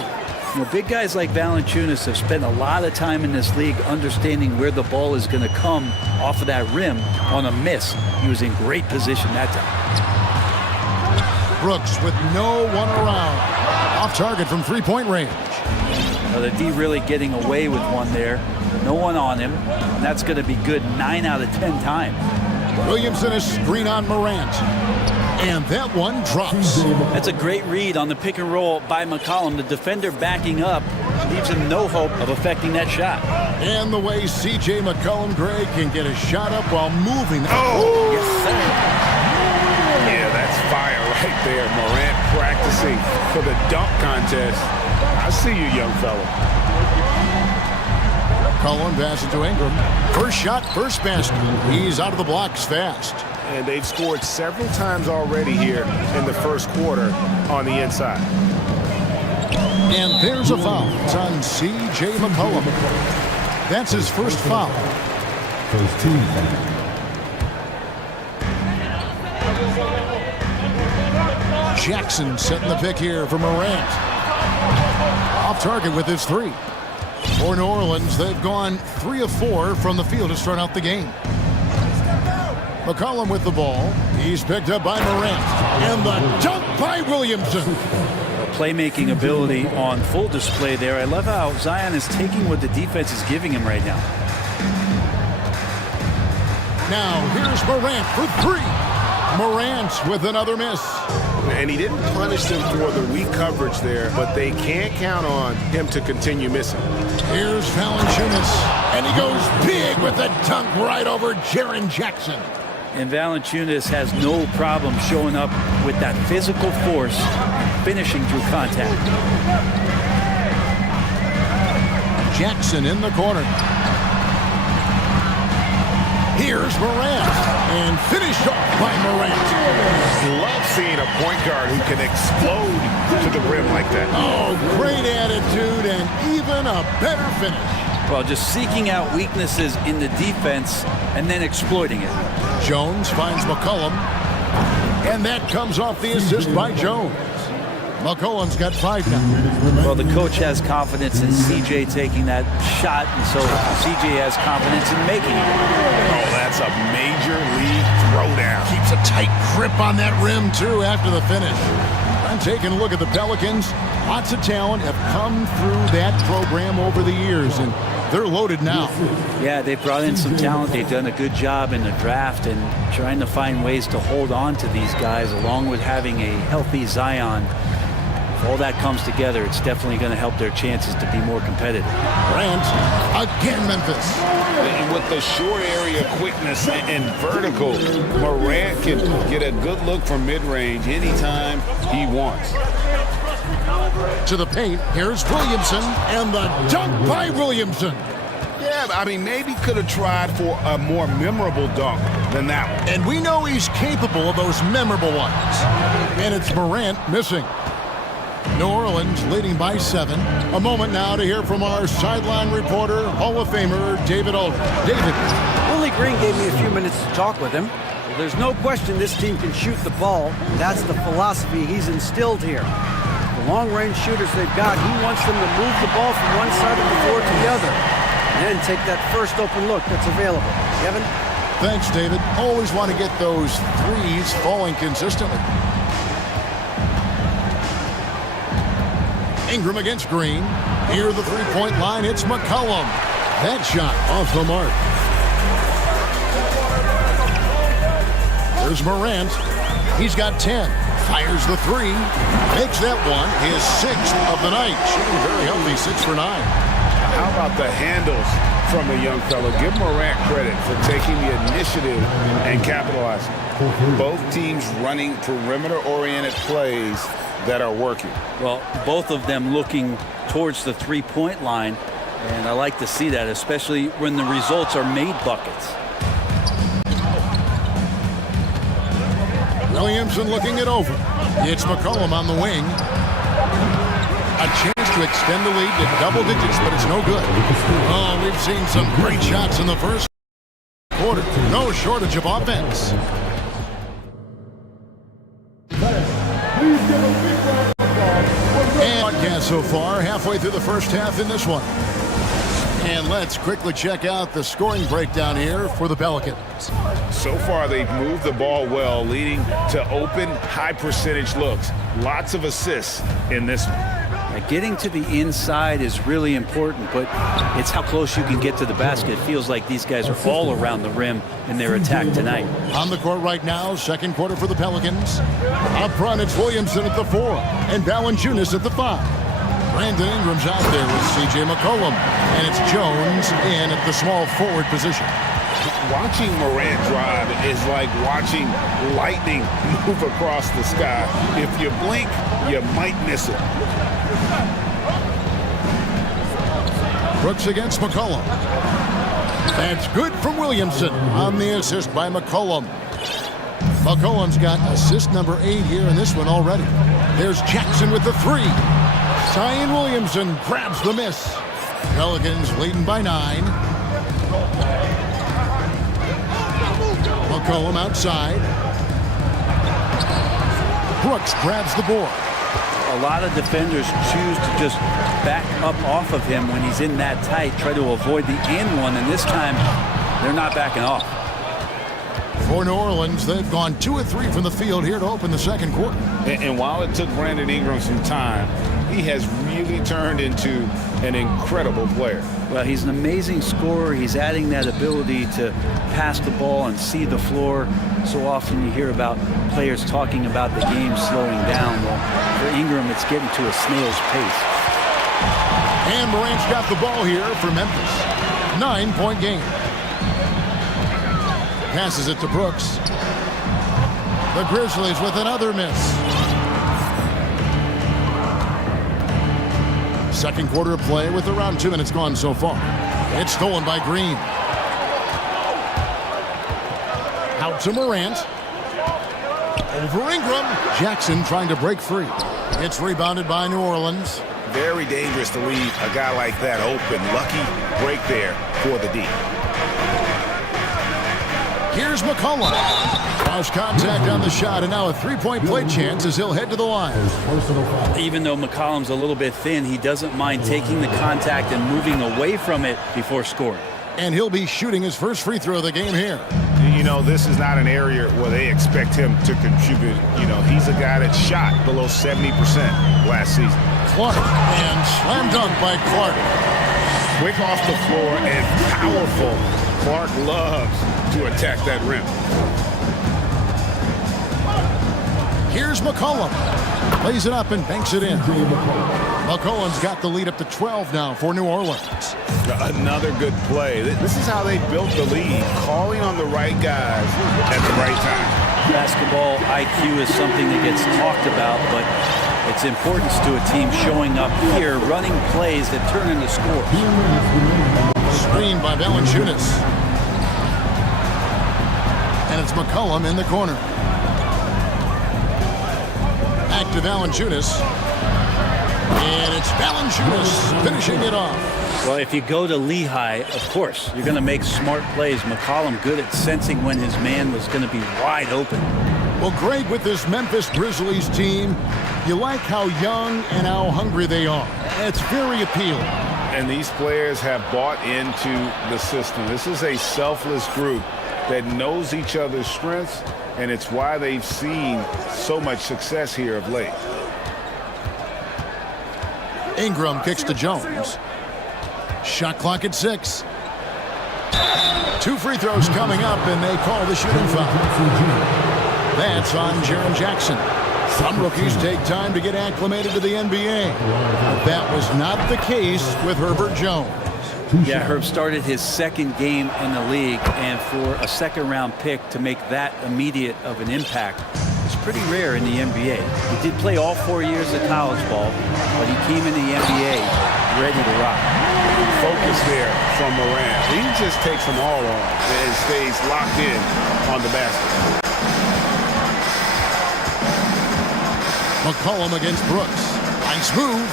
know, big guys like Valanciunas have spent a lot of time in this league understanding where the ball is going to come off of that rim on a miss. He was in great position that time. Brooks with no one around. Off target from three-point range. Now the D really getting away with one there. No one on him, and that's going to be good 9 out of 10 times. Williamson is screen on Morant. And that one drops. That's a great read on the pick and roll by McCollum. The defender backing up leaves him no hope of affecting that shot. And the way C.J. McCollum, Greg, can get a shot up while moving. Oh! Yes, sir. Yeah, that's fire right there. Morant practicing for the dunk contest. I see you, young fella. McCollum passes to Ingram. First shot, first basket. He's out of the blocks fast. And they've scored several times already here in the first quarter on the inside. And there's a foul. It's on C.J. McCollum. That's his first foul. First team. Jackson setting the pick here for Morant. Off target with his 3. For New Orleans, they've gone 3 of 4 from the field to start out the game. McCollum with the ball. He's picked up by Morant. And the dunk by Williamson. Playmaking ability on full display there. I love how Zion is taking what the defense is giving him right now. Now here's Morant for 3. Morant with another miss. And he didn't punish them for the weak coverage there, but they can't count on him to continue missing. Here's Valanciunas. And he goes big with a dunk right over Jaren Jackson. And Valanciunas has no problem showing up with that physical force, finishing through contact. Jackson in the corner. Here's Morant. And finished off by Morant. Love seeing a point guard who can explode to the rim like that. Oh, great attitude and even a better finish. Well, just seeking out weaknesses in the defense and then exploiting it. Jones finds McCollum. And that comes off the assist by Jones. McCollum's got 5 now. Well, the coach has confidence in CJ taking that shot, and so CJ has confidence in making it. Oh, that's a major league throwdown. Keeps a tight grip on that rim, too, after the finish. I'm taking a look at the Pelicans. Lots of talent have come through that program over the years, and they're loaded now. Yeah, they've brought in some talent. They've done a good job in the draft and trying to find ways to hold on to these guys, along with having a healthy Zion. If all that comes together, it's definitely going to help their chances to be more competitive. Grant, again Memphis. And with the short area quickness and vertical, Morant can get a good look from mid-range anytime he wants. To the paint, here's Williamson, and the dunk by Williamson. Yeah, I mean, maybe could have tried for a more memorable dunk than that one. And we know he's capable of those memorable ones. And it's Morant missing. New Orleans leading by 7. A moment now to hear from our sideline reporter, Hall of Famer David Aldridge. David. Willie Green gave me a few minutes to talk with him. Well, there's no question this team can shoot the ball. That's the philosophy he's instilled here. The long-range shooters they've got, he wants them to move the ball from one side of the floor to the other. And then take that first open look that's available. Kevin? Thanks, David. Always want to get those threes falling consistently. Ingram against Green. Near the three-point line, it's McCollum. That shot off the mark. There's Morant. He's got 10. Fires the three. Makes that one his 6th of the night. Shooting very healthy, 6 for 9. How about the handles from the young fellow? Give Morant credit for taking the initiative and capitalizing. Both teams running perimeter-oriented plays that are working. Well, both of them looking towards the three-point line, and I like to see that, especially when the results are made buckets. Williamson looking it over. It's McCollum on the wing. A chance to extend the lead to double digits, but it's no good. Oh, we've seen some great shots in the first quarter. No shortage of offense. And podcast so far, halfway through the first half in this one. And let's quickly check out the scoring breakdown here for the Pelicans. So far, they've moved the ball well, leading to open, high-percentage looks. Lots of assists in this one. Getting to the inside is really important, but it's how close you can get to the basket. It feels like these guys are all around the rim in their attack tonight. On the court right now, second quarter for the Pelicans. Up front, it's Williamson at the 4 and Valanciunas at the 5. Brandon Ingram's out there with C.J. McCollum, and it's Jones in at the small forward position. Watching Morant drive is like watching lightning move across the sky. If you blink, you might miss it. Brooks against McCollum. That's good from Williamson on the assist by McCollum. McCollum's got assist number 8 here in this one already. There's Jackson with the 3. Zion Williamson grabs the miss. Pelicans leading by 9. McCollum outside. Brooks grabs the board. A lot of defenders choose to just back up off of him when he's in that tight, try to avoid the and one, and this time they're not backing off. For New Orleans, they've gone 2 of 3 from the field here to open the second quarter. And while it took Brandon Ingram some time, he has really turned into an incredible player. Well, he's an amazing scorer. He's adding that ability to pass the ball and see the floor. So often you hear about players talking about the game slowing down. Well, for Ingram, it's getting to a snail's pace. And Morant's got the ball here for Memphis. 9-point game. Passes it to Brooks. The Grizzlies with another miss. Second quarter of play with around 2 minutes gone so far. It's stolen by Green. Out to Morant. Over Ingram. Jackson trying to break free. It's rebounded by New Orleans. Very dangerous to leave a guy like that open. Lucky break there for the D. Here's McCollum. Lost contact on the shot, and now a three-point play chance as he'll head to the line. Even though McCollum's a little bit thin, he doesn't mind taking the contact and moving away from it before scoring. And he'll be shooting his first free throw of the game here. You know, this is not an area where they expect him to contribute. You know, he's a guy that shot below 70% last season. Clark, and slam dunk by Clark. Quick off the floor and powerful. Clark loves to attack that rim. Here's McCollum. Lays it up and banks it in. McCollum's got the lead up to 12 now for New Orleans. Another good play. This is how they built the lead, calling on the right guys at the right time. Basketball IQ is something that gets talked about, but its importance to a team showing up here, running plays that turn into scores. Screened by Valanciunas. And it's McCollum in the corner. Back to Valanciunas. And it's Valanciunas finishing it off. Well, if you go to Lehigh, of course, you're going to make smart plays. McCollum good at sensing when his man was going to be wide open. Well, Greg, with this Memphis Grizzlies team, you like how young and how hungry they are. It's very appealing. And these players have bought into the system. This is a selfless group that knows each other's strengths, and it's why they've seen so much success here of late. Ingram kicks to Jones. Shot clock at 6. 2 free throws coming up, and they call the shooting foul. That's on Jaren Jackson. Some rookies take time to get acclimated to the NBA. But that was not the case with Herbert Jones. Yeah, Herb started his second game in the league, and for a second-round pick to make that immediate of an impact is pretty rare in the NBA. He did play all 4 years of college ball, but he came in the NBA ready to rock. Focus there from Morant. He just takes them all on and stays locked in on the basket. McCollum against Brooks. Nice move.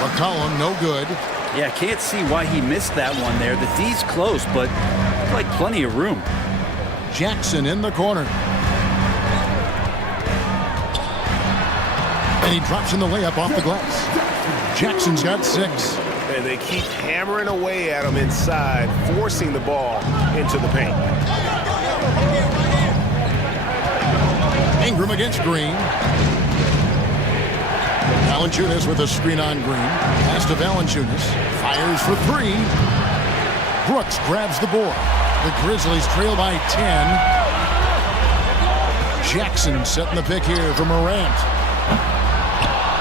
McCollum, no good. Yeah, can't see why he missed that one there. The D's close, but like plenty of room. Jackson in the corner. And he drops in the layup off the glass. Jackson's got 6. And they keep hammering away at him inside, forcing the ball into the paint. Ingram against Green. Valanciunas with a screen on Green. Pass to Valanciunas. Fires for 3. Brooks grabs the board. The Grizzlies trail by 10. Jackson setting the pick here for Morant.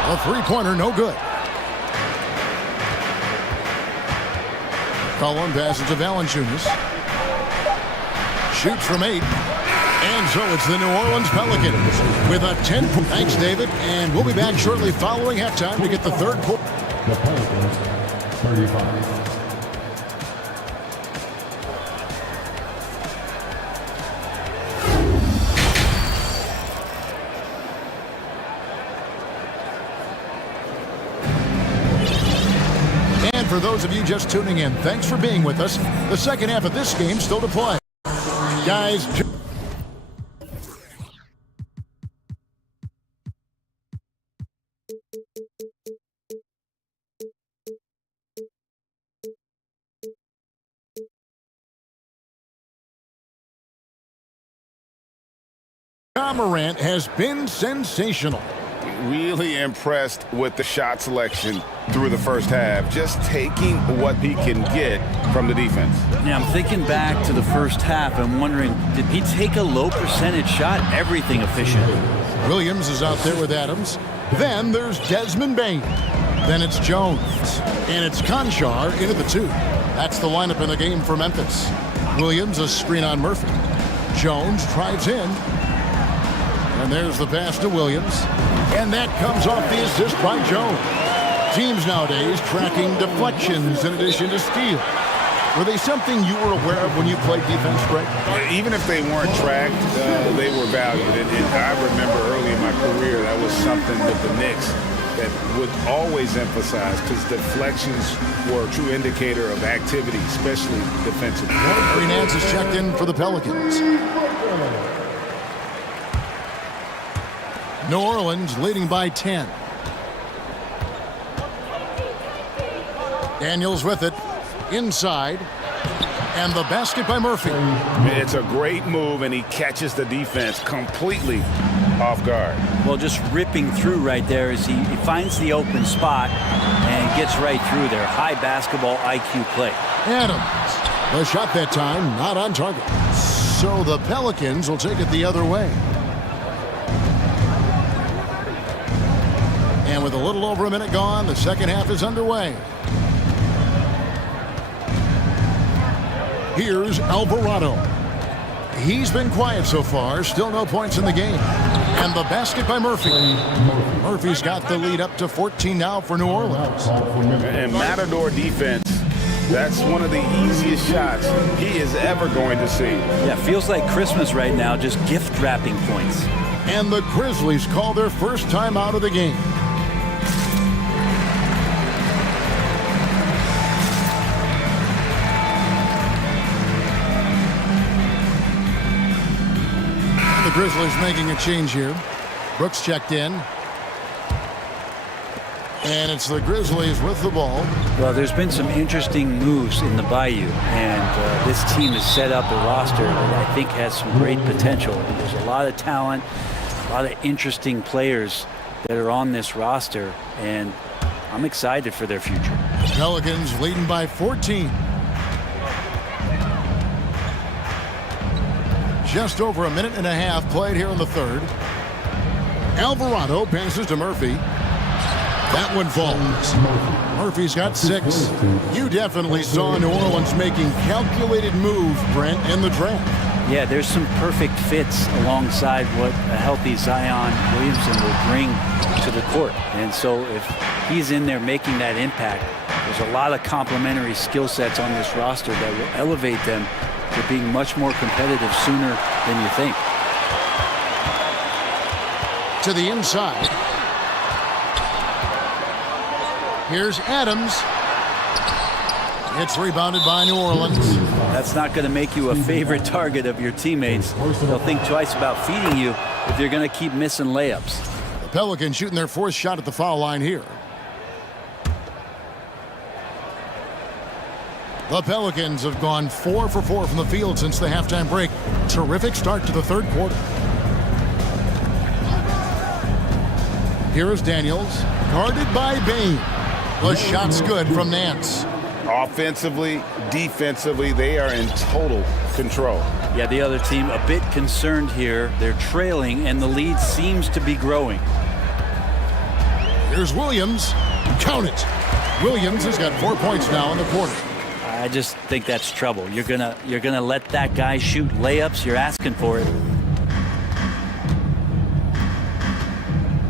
A three-pointer, no good. Collin passes to Valanciunas. Shoots from 8. And so it's the New Orleans Pelicans with a 10-point. Thanks, David. And we'll be back shortly following halftime to get the third quarter. The Pelicans, 35. And for those of you just tuning in, thanks for being with us. The second half of this game still to play. Guys... Morant has been sensational. Really impressed with the shot selection through the first half, just taking what he can get from the defense. Now I'm thinking back to the first half and wondering, did he take a low percentage shot? Everything efficient. Williams is out there with Adams. Then there's Desmond Bain. Then it's Jones. And it's Conchar in at the 2. That's the lineup in the game for Memphis. Williams a screen on Murphy. Jones drives in. And there's the pass to Williams. And that comes off the assist by Jones. Teams nowadays tracking deflections in addition to steals. Were they something you were aware of when you played defense, Greg? Even if they weren't tracked, they were valued. And I remember early in my career, that was something with the Knicks that would always emphasize, because deflections were a true indicator of activity, especially defensively. Green Nance is checked in for the Pelicans. New Orleans leading by 10. Daniels with it. Inside. And the basket by Murphy. It's a great move, and he catches the defense completely off guard. Well, just ripping through right there as he finds the open spot and gets right through there. High basketball IQ play. Adams. The shot that time not on target. So the Pelicans will take it the other way. And with a little over a minute gone, the second half is underway. Here's Alvarado. He's been quiet so far. Still no points in the game. And the basket by Murphy. Murphy's got the lead up to 14 now for New Orleans. And Matador defense, that's one of the easiest shots he is ever going to see. Yeah, feels like Christmas right now, just gift wrapping points. And the Grizzlies call their first time out of the game. The Grizzlies making a change here. Brooks checked in. And it's the Grizzlies with the ball. Well, there's been some interesting moves in the Bayou, and this team has set up a roster that I think has some great potential. There's a lot of talent, a lot of interesting players that are on this roster, and I'm excited for their future. Pelicans leading by 14. Just over a minute and a half played here in the third. Alvarado passes to Murphy. That one falls. Murphy's got 6. You definitely saw New Orleans making calculated moves, Brent, in the draft. Yeah, there's some perfect fits alongside what a healthy Zion Williamson will bring to the court. And so if he's in there making that impact, there's a lot of complementary skill sets on this roster that will elevate them to being much more competitive sooner than you think. To the inside. Here's Adams. It's rebounded by New Orleans. That's not going to make you a favorite target of your teammates. They'll think twice about feeding you if you're going to keep missing layups. The Pelicans shooting their 4th shot at the foul line here. The Pelicans have gone 4 for 4 from the field since the halftime break. Terrific start to the third quarter. Here is Daniels, guarded by Bain. The shot's good from Nance. Offensively, defensively, they are in total control. Yeah, the other team a bit concerned here. They're trailing, and the lead seems to be growing. Here's Williams. Count it. Williams has got 4 points now in the quarter. I just think that's trouble. You're gonna let that guy shoot layups. You're asking for it.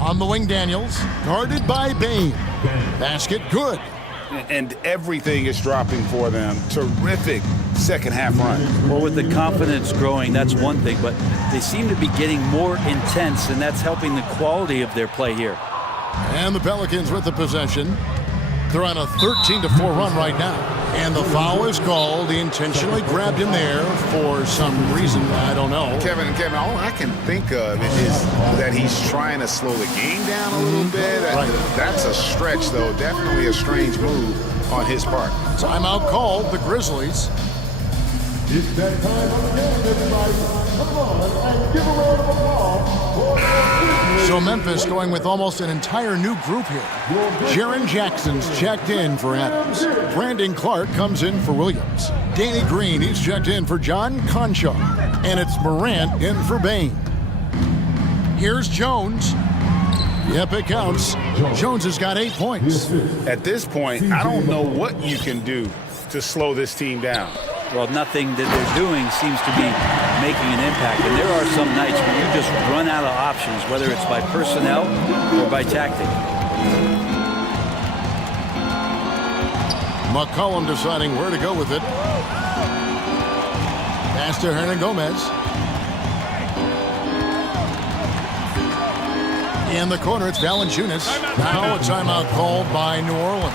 On the wing, Daniels, guarded by Bain. Basket good. And everything is dropping for them. Terrific second half run. Well, with the confidence growing, that's one thing, but they seem to be getting more intense, and that's helping the quality of their play here. And the Pelicans with the possession. They're on a 13-4 run right now. And the foul is called. He intentionally grabbed him there for some reason. I don't know. Kevin, all I can think of is that he's trying to slow the game down a little bit. Right. That's a stretch, though. Definitely a strange move on his part. Timeout called, the Grizzlies. It's that time of the game, everybody. Come on and give a round of applause for the So Memphis going with almost an entire new group here. Jaren Jackson's checked in for Adams. Brandon Clark comes in for Williams. Danny Green, he's checked in for John Conchar. And it's Morant in for Bain. Here's Jones. Yep, it counts. Jones has got 8 points. At this point, I don't know what you can do to slow this team down. Well, nothing that they're doing seems to be making an impact. And there are some nights when you just run out of options, whether it's by personnel or by tactic. McCollum deciding where to go with it. Pass to Hernan Gomez. In the corner, it's Valanciunas. Now a timeout called by New Orleans.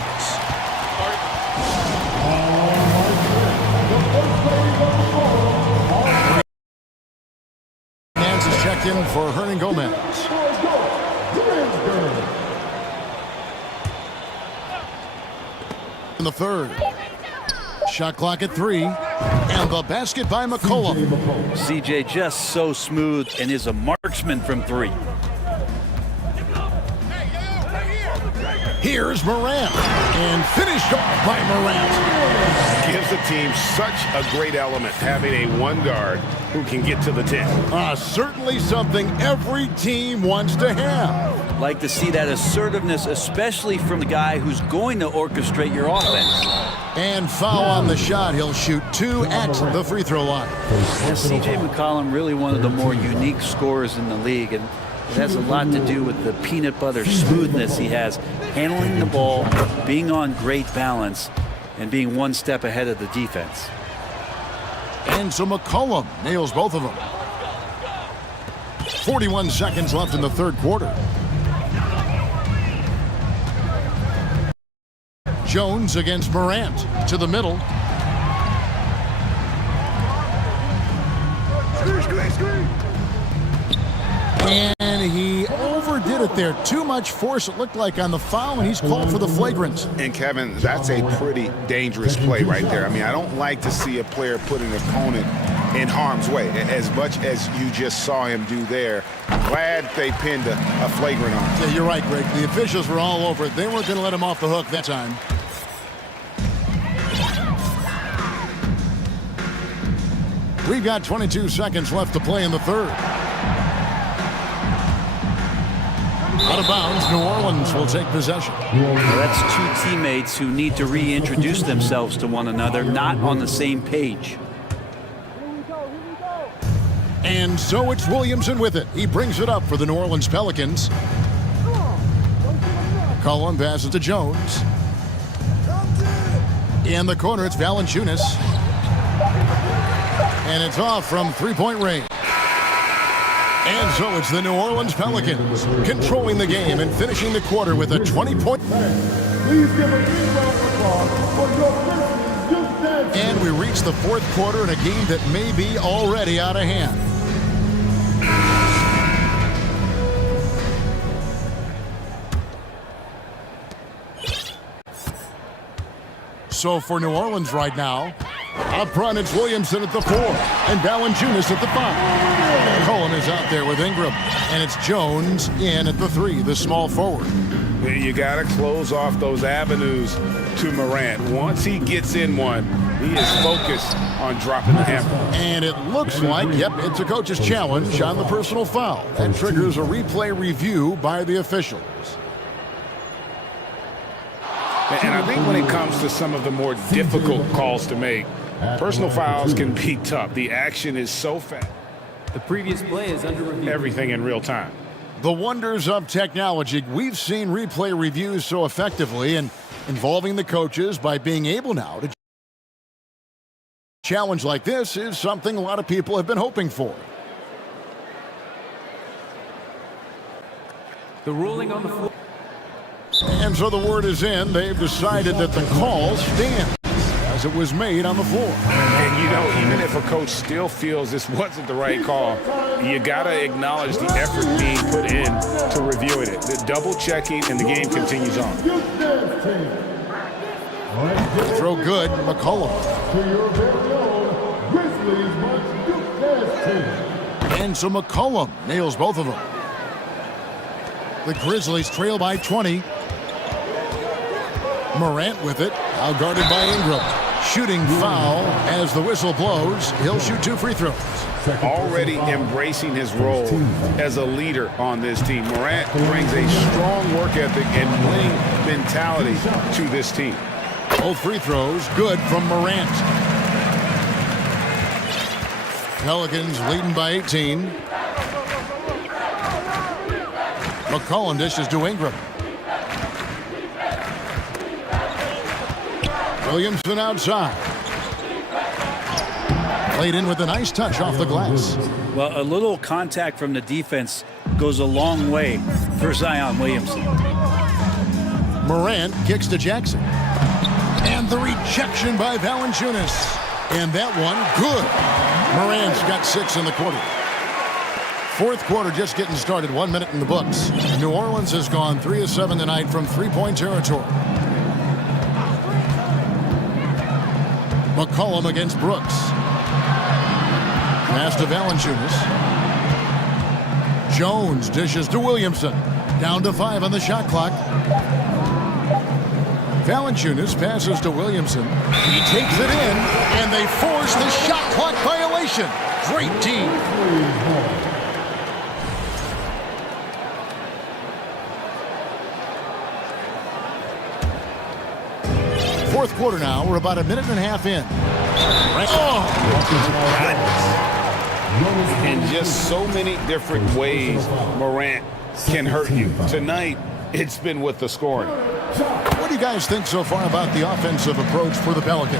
Nance is checked in for Hernan Gomez. In the third. Shot clock at 3. And the basket by McCollum. CJ just so smooth and is a marksman from 3. Here's Morant. And finished off by Morant. Gives the team such a great element, having a one guard who can get to the 10. Certainly something every team wants to have. Like to see that assertiveness, especially from the guy who's going to orchestrate your offense. And foul on the shot. He'll shoot 2 at the free throw line. Yeah, C.J. McCollum, really one of the more unique scorers in the league, and it has a lot to do with the peanut butter smoothness he has, handling the ball, being on great balance, and being one step ahead of the defense. And so McCollum nails both of them. 41 seconds left in the third quarter. Jones against Morant to the middle. And he overdid it there. Too much force, it looked like, on the foul, and he's called for the flagrant. And Kevin, that's a pretty dangerous play right there. I mean, I don't like to see a player put an opponent in harm's way, as much as you just saw him do there. Glad they pinned a flagrant on him. Yeah, you're right, Greg. The officials were all over it. They weren't going to let him off the hook that time. We've got 22 seconds left to play in the third. Out of bounds, New Orleans will take possession. Well, that's two teammates who need to reintroduce themselves to one another, not on the same page. And so it's Williamson with it. He brings it up for the New Orleans Pelicans. Cullen passes to Jones. In the corner, it's Valanciunas. And it's off from three-point range. And so it's the New Orleans Pelicans controlling the game and finishing the quarter with a 20-point. Please give a big round of applause for your Grizzlies Youth Dance. And we reach the fourth quarter in a game that may be already out of hand. So for New Orleans right now, up front it's Williamson at the 4 and Valanciunas at the 5. Cullen is out there with Ingram, and it's Jones in at the 3, the small forward. You got to close off those avenues to Morant. Once he gets in one, he is focused on dropping the hammer. And it looks like, yep, it's a coach's challenge on the personal foul. That triggers a replay review by the officials. And I think when it comes to some of the more difficult calls to make, personal fouls can be tough. The action is so fast. The previous play is under review. Everything in real time. The wonders of technology. We've seen replay reviews so effectively and involving the coaches by being able now to challenge like this is something a lot of people have been hoping for. The ruling on the floor. And so the word is in. They've decided that the call stands as it was made on the floor. And, you know, even if a coach still feels this wasn't the right call, you got to acknowledge the effort being put in to reviewing it. The double checking, and the game continues on. Throw good, McCollum. To your very own Grizzlies March Youth Dance Team. And so McCollum nails both of them. The Grizzlies trail by 20. Morant with it, now guarded by Ingram. Shooting foul as the whistle blows. He'll shoot 2 free throws. Already embracing his role as a leader on this team. Morant brings a strong work ethic and winning mentality to this team. Both free throws good from Morant. Pelicans leading by 18. McCollum dishes to Ingram. Williamson outside. Played in with a nice touch off the glass. Well, a little contact from the defense goes a long way for Zion Williamson. Morant kicks to Jackson. And the rejection by Valanciunas. And that one, good. Morant's got 6 in the quarter. Fourth quarter just getting started, 1 minute in the books. New Orleans has gone 3 of 7 tonight from three-point territory. McCollum against Brooks. Pass to Valanciunas. Jones dishes to Williamson. Down to 5 on the shot clock. Valanciunas passes to Williamson. He takes it in, and they force the shot clock violation. Great team. fourth quarter now. We're about a minute and a half in. In just so many different ways, Morant can hurt you. Tonight, it's been with the scoring. What do you guys think so far about the offensive approach for the Pelicans?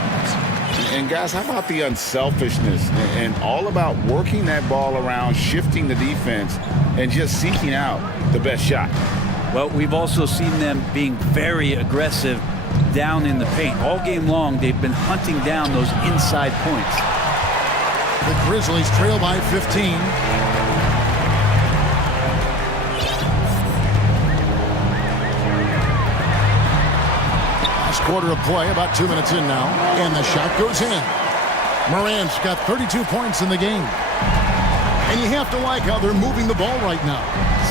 And guys, how about the unselfishness and all about working that ball around, shifting the defense, and just seeking out the best shot? Well, we've also seen them being very aggressive down in the paint. All game long, they've been hunting down those inside points. The Grizzlies trail by 15. Last quarter of play, about 2 minutes in now, and the shot goes in. Morant's got 32 points in the game. And you have to like how they're moving the ball right now.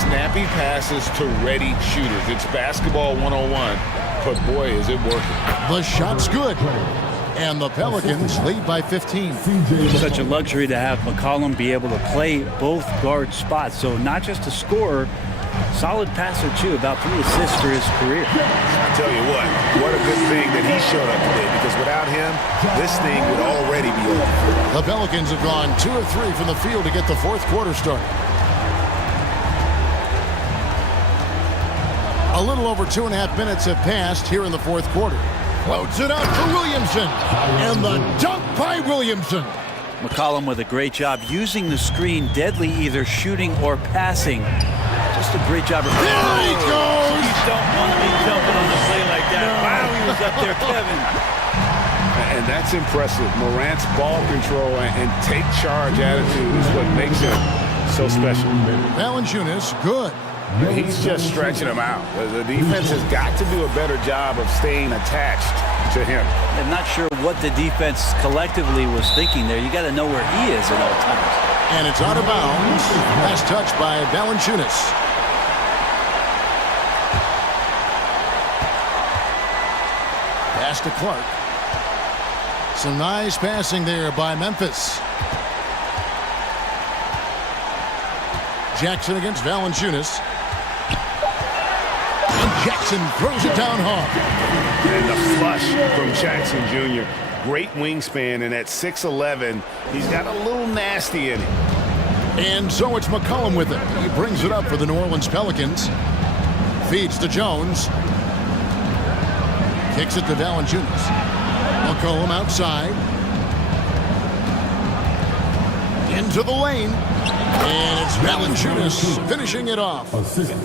Snappy passes to ready shooters. It's basketball 101, but boy, is it working. The shot's good. And the Pelicans lead by 15. Such a luxury to have McCollum be able to play both guard spots. So not just a scorer, solid passer too, about 3 assists for his career. I tell you what a good thing that he showed up today, because without him, this thing would already be over. The Pelicans have gone 2 of 3 from the field to get the fourth quarter started. A little over 2.5 minutes have passed here in the fourth quarter. Floats it out to Williamson. And the dunk by Williamson. McCollum with a great job using the screen, deadly either shooting or passing. Just a great job. There he goes. You don't want to be jumping on a play like that. No. Wow, he was up there, Kevin. And that's impressive. Morant's ball control and take charge attitude is what makes him so special. Valanciunas, good. He's just stretching him out. The defense has got to do a better job of staying attached to him. I'm not sure what the defense collectively was thinking there. You got to know where he is at all times. And it's out of bounds. Last touch by Valanciunas. Pass to Clark. Some nice passing there by Memphis. Jackson against Valanciunas. And Jackson throws it down hard. And the flush from Jackson Jr. Great wingspan, and at 6'11", he's got a little nasty in him. And so it's McCollum with it. He brings it up for the New Orleans Pelicans. Feeds to Jones. Kicks it to Valanciunas. McCollum outside. Into the lane. And it's Valanciunas finishing it off.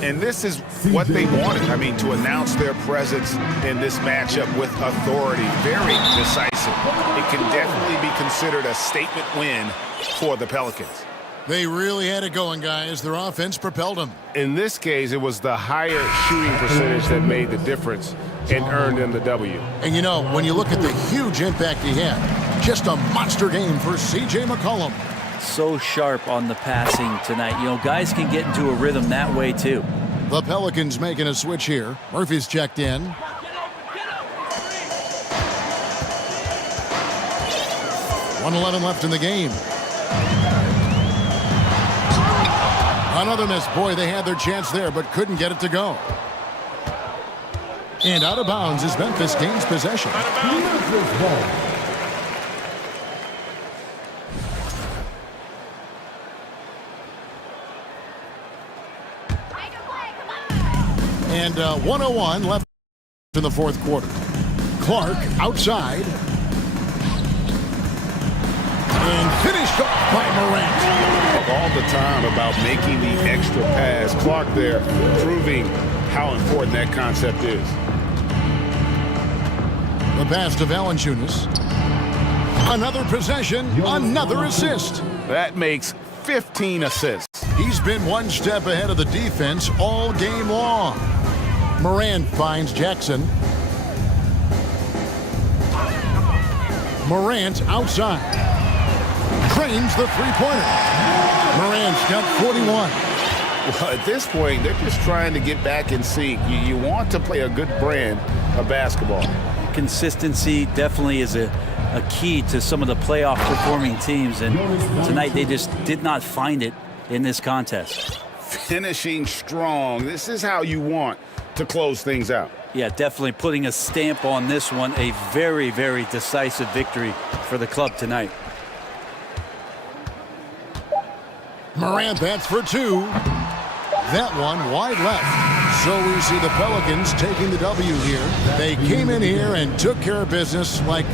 And this is what they wanted. I mean, to announce their presence in this matchup with authority. Very decisive. It can definitely be considered a statement win for the Pelicans. They really had it going, guys. Their offense propelled them. In this case, it was the higher shooting percentage that made the difference and earned them the W. And you know, when you look at the huge impact he had, just a monster game for C.J. McCollum. So sharp on the passing tonight. You know, guys can get into a rhythm that way too. The Pelicans making a switch here. Murphy's checked in. 1:11 left in the game. Another miss. Boy, they had their chance there, but couldn't get it to go. And out of bounds as Memphis gains possession. And 1:01 left in the fourth quarter. Clark outside. And finished off by Morant. All the time about making the extra pass. Clark there proving how important that concept is. The pass to Valanciunas. Another possession, another assist. That makes 15 assists. He's been one step ahead of the defense all game long. Morant finds Jackson. Morant outside. Trains the three-pointer. Morant's got 41. Well, at this point, they're just trying to get back in sync. You want to play a good brand of basketball. Consistency definitely is a key to some of the playoff performing teams, and tonight they just did not find it in this contest. Finishing strong. This is how you want to close things out. Yeah, definitely putting a stamp on this one. A very, very decisive victory for the club tonight. Morant bats for two. That one wide left. So we see the Pelicans taking the W here. They came in here and took care of business like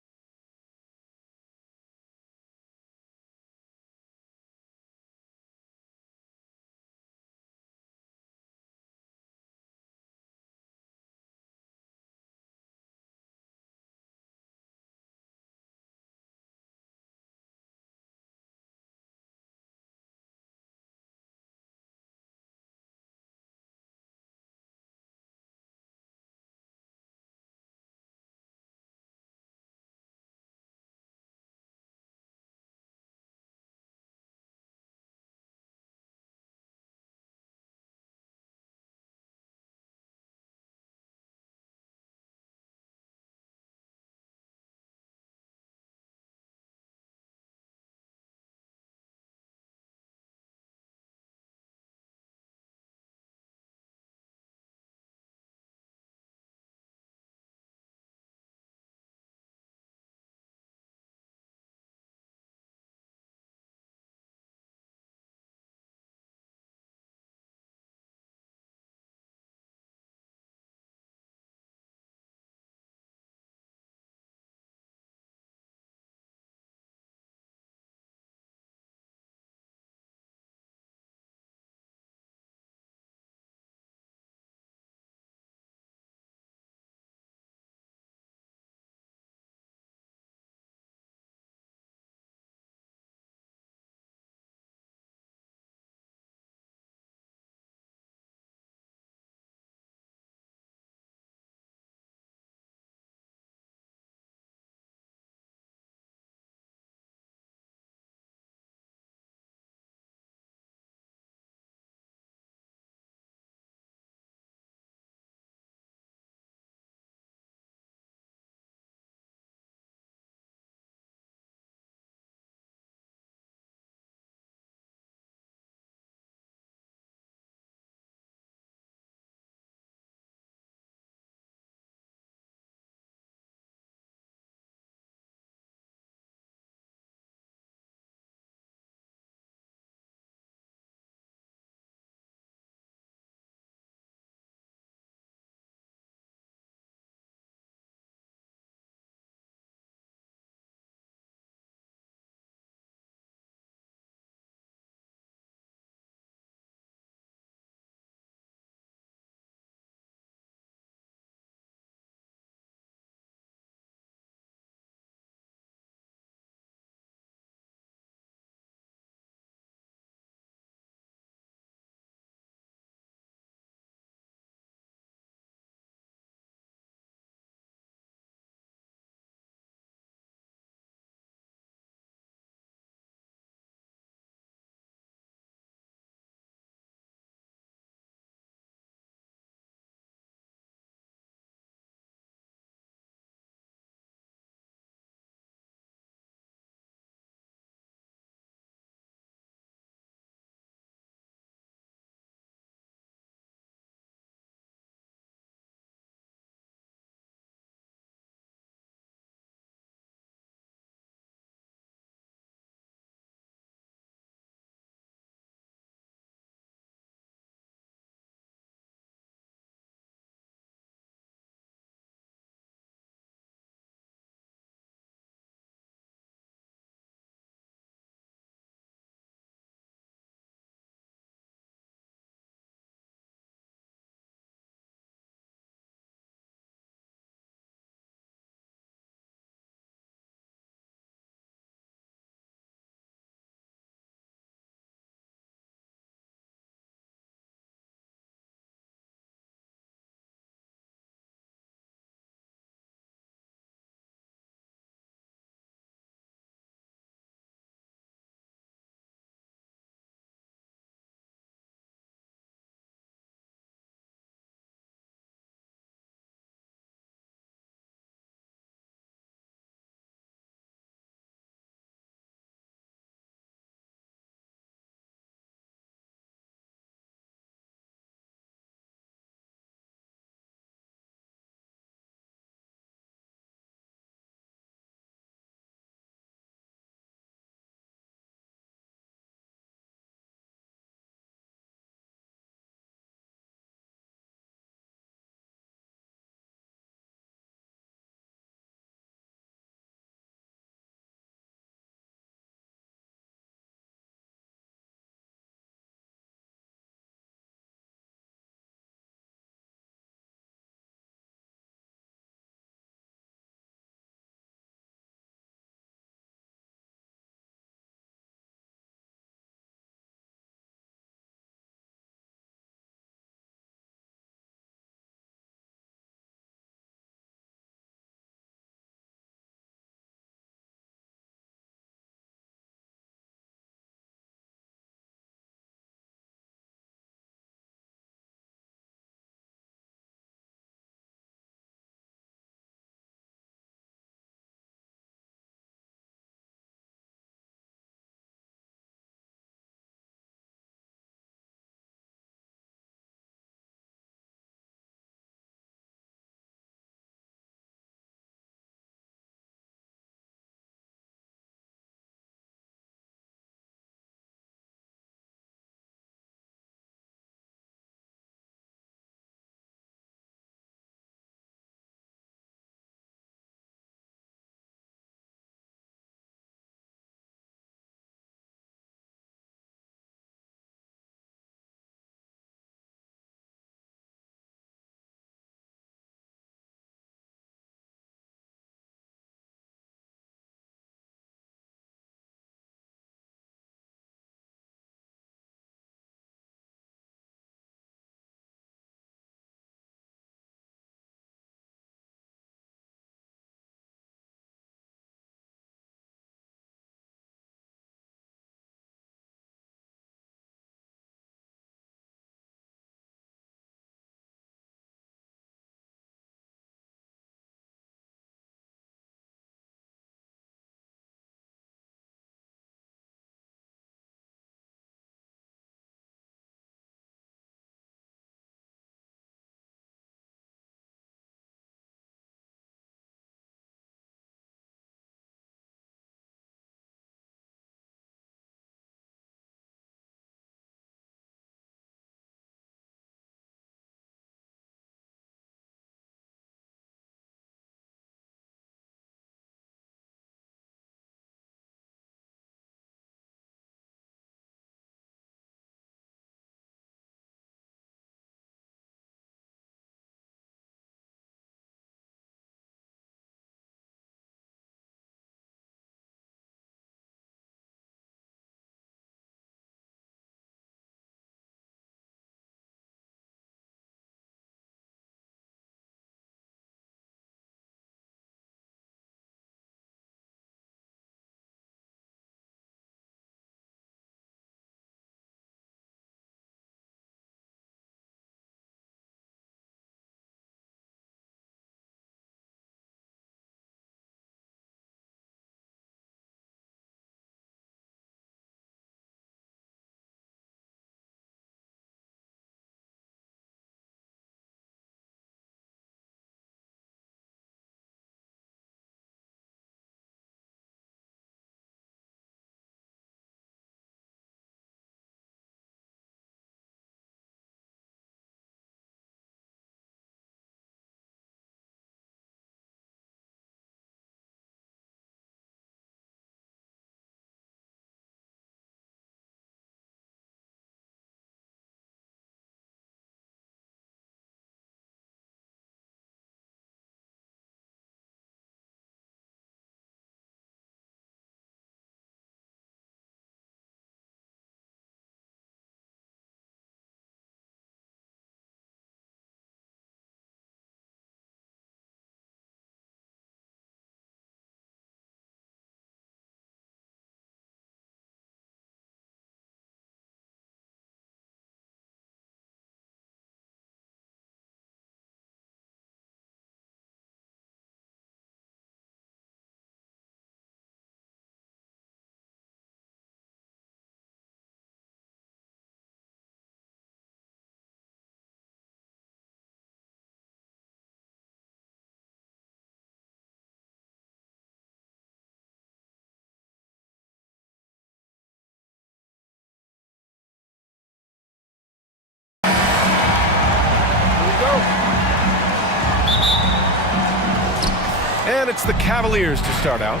And it's the Cavaliers to start out.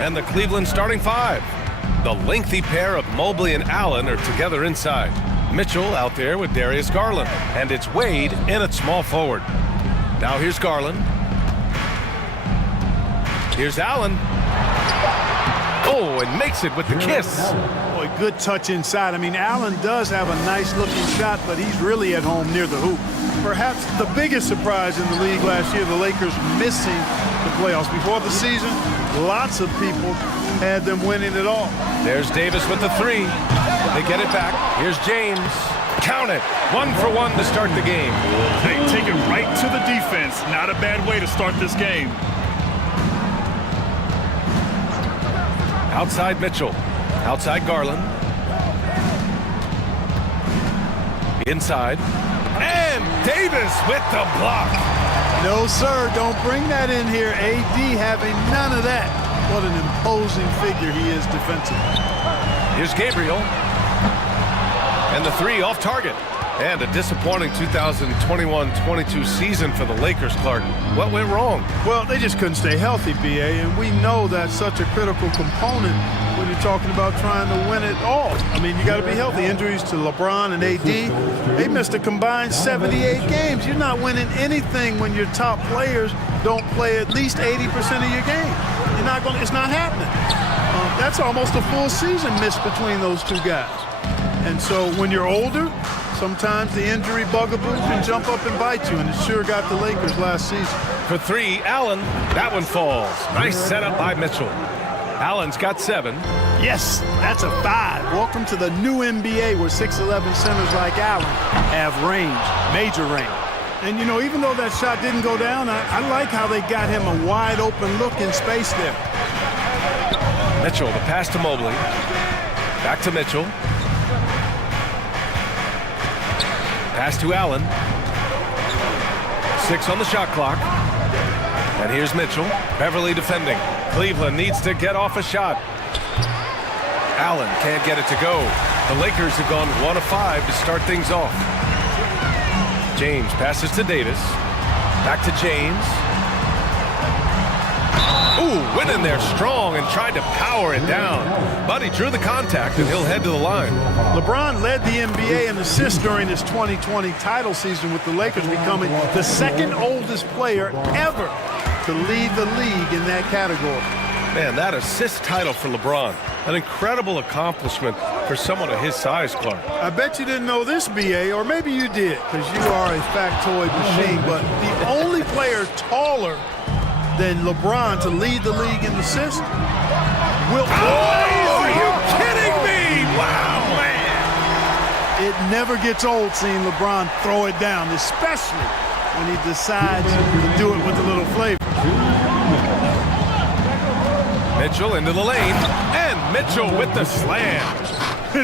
And the Cleveland starting five. The lengthy pair of Mobley and Allen are together inside. Mitchell out there with Darius Garland. And it's Wade in at small forward. Now here's Garland. Here's Allen. Oh, and makes it with the kiss. Boy, good touch inside. I mean, Allen does have a nice-looking shot, but he's really at home near the hoop. Perhaps the biggest surprise in the league last year, the Lakers missing the playoffs. Before the season, lots of people had them winning it all. There's Davis with the three. They get it back. Here's James. Count it. 1 for 1 to start the game. Hey, take it right to the defense. Not a bad way to start this game. Outside Mitchell. Outside Garland. Inside. And Davis with the block. No, sir. Don't bring that in here. AD having none of that. What an imposing figure he is defensively. Here's Gabriel. And the three off target. And a disappointing 2021-22 season for the Lakers, Clark. What went wrong? Well, they just couldn't stay healthy, BA, and we know that's such a critical component when you're talking about trying to win it all. I mean, you got to be healthy. Injuries to LeBron and AD, they missed a combined 78 games. You're not winning anything when your top players don't play at least 80% of your game. You're not going. It's not happening. That's almost a full season missed between those two guys. And so when you're older, sometimes the injury bugaboo can jump up and bite you, and it sure got the Lakers last season. For three, Allen. That one falls. Nice setup by Mitchell. Allen's got 7. Yes, that's a 5. Welcome to the new NBA where 6'11" centers like Allen have range, major range. And, you know, even though that shot didn't go down, I like how they got him a wide open look in space there. Mitchell, the pass to Mobley. Back to Mitchell. Pass to Allen. 6 on the shot clock. And here's Mitchell. Beverly defending. Cleveland needs to get off a shot. Allen can't get it to go. The Lakers have gone 1 of 5 to start things off. James passes to Davis. Back to James. Ooh, went in there strong and tried to power it down. But he drew the contact, and he'll head to the line. LeBron led the NBA in assists during his 2020 title season with the Lakers, becoming the second oldest player ever to lead the league in that category. Man, that assist title for LeBron. An incredible accomplishment for someone of his size, Clark. I bet you didn't know this, BA, or maybe you did, because you are a factoid machine, but the only player taller than LeBron to lead the league in assists will are you kidding me? Wow, man. It never gets old seeing LeBron throw it down, especially when he decides to do it with a little flavor. Mitchell into the lane, and Mitchell with the slam.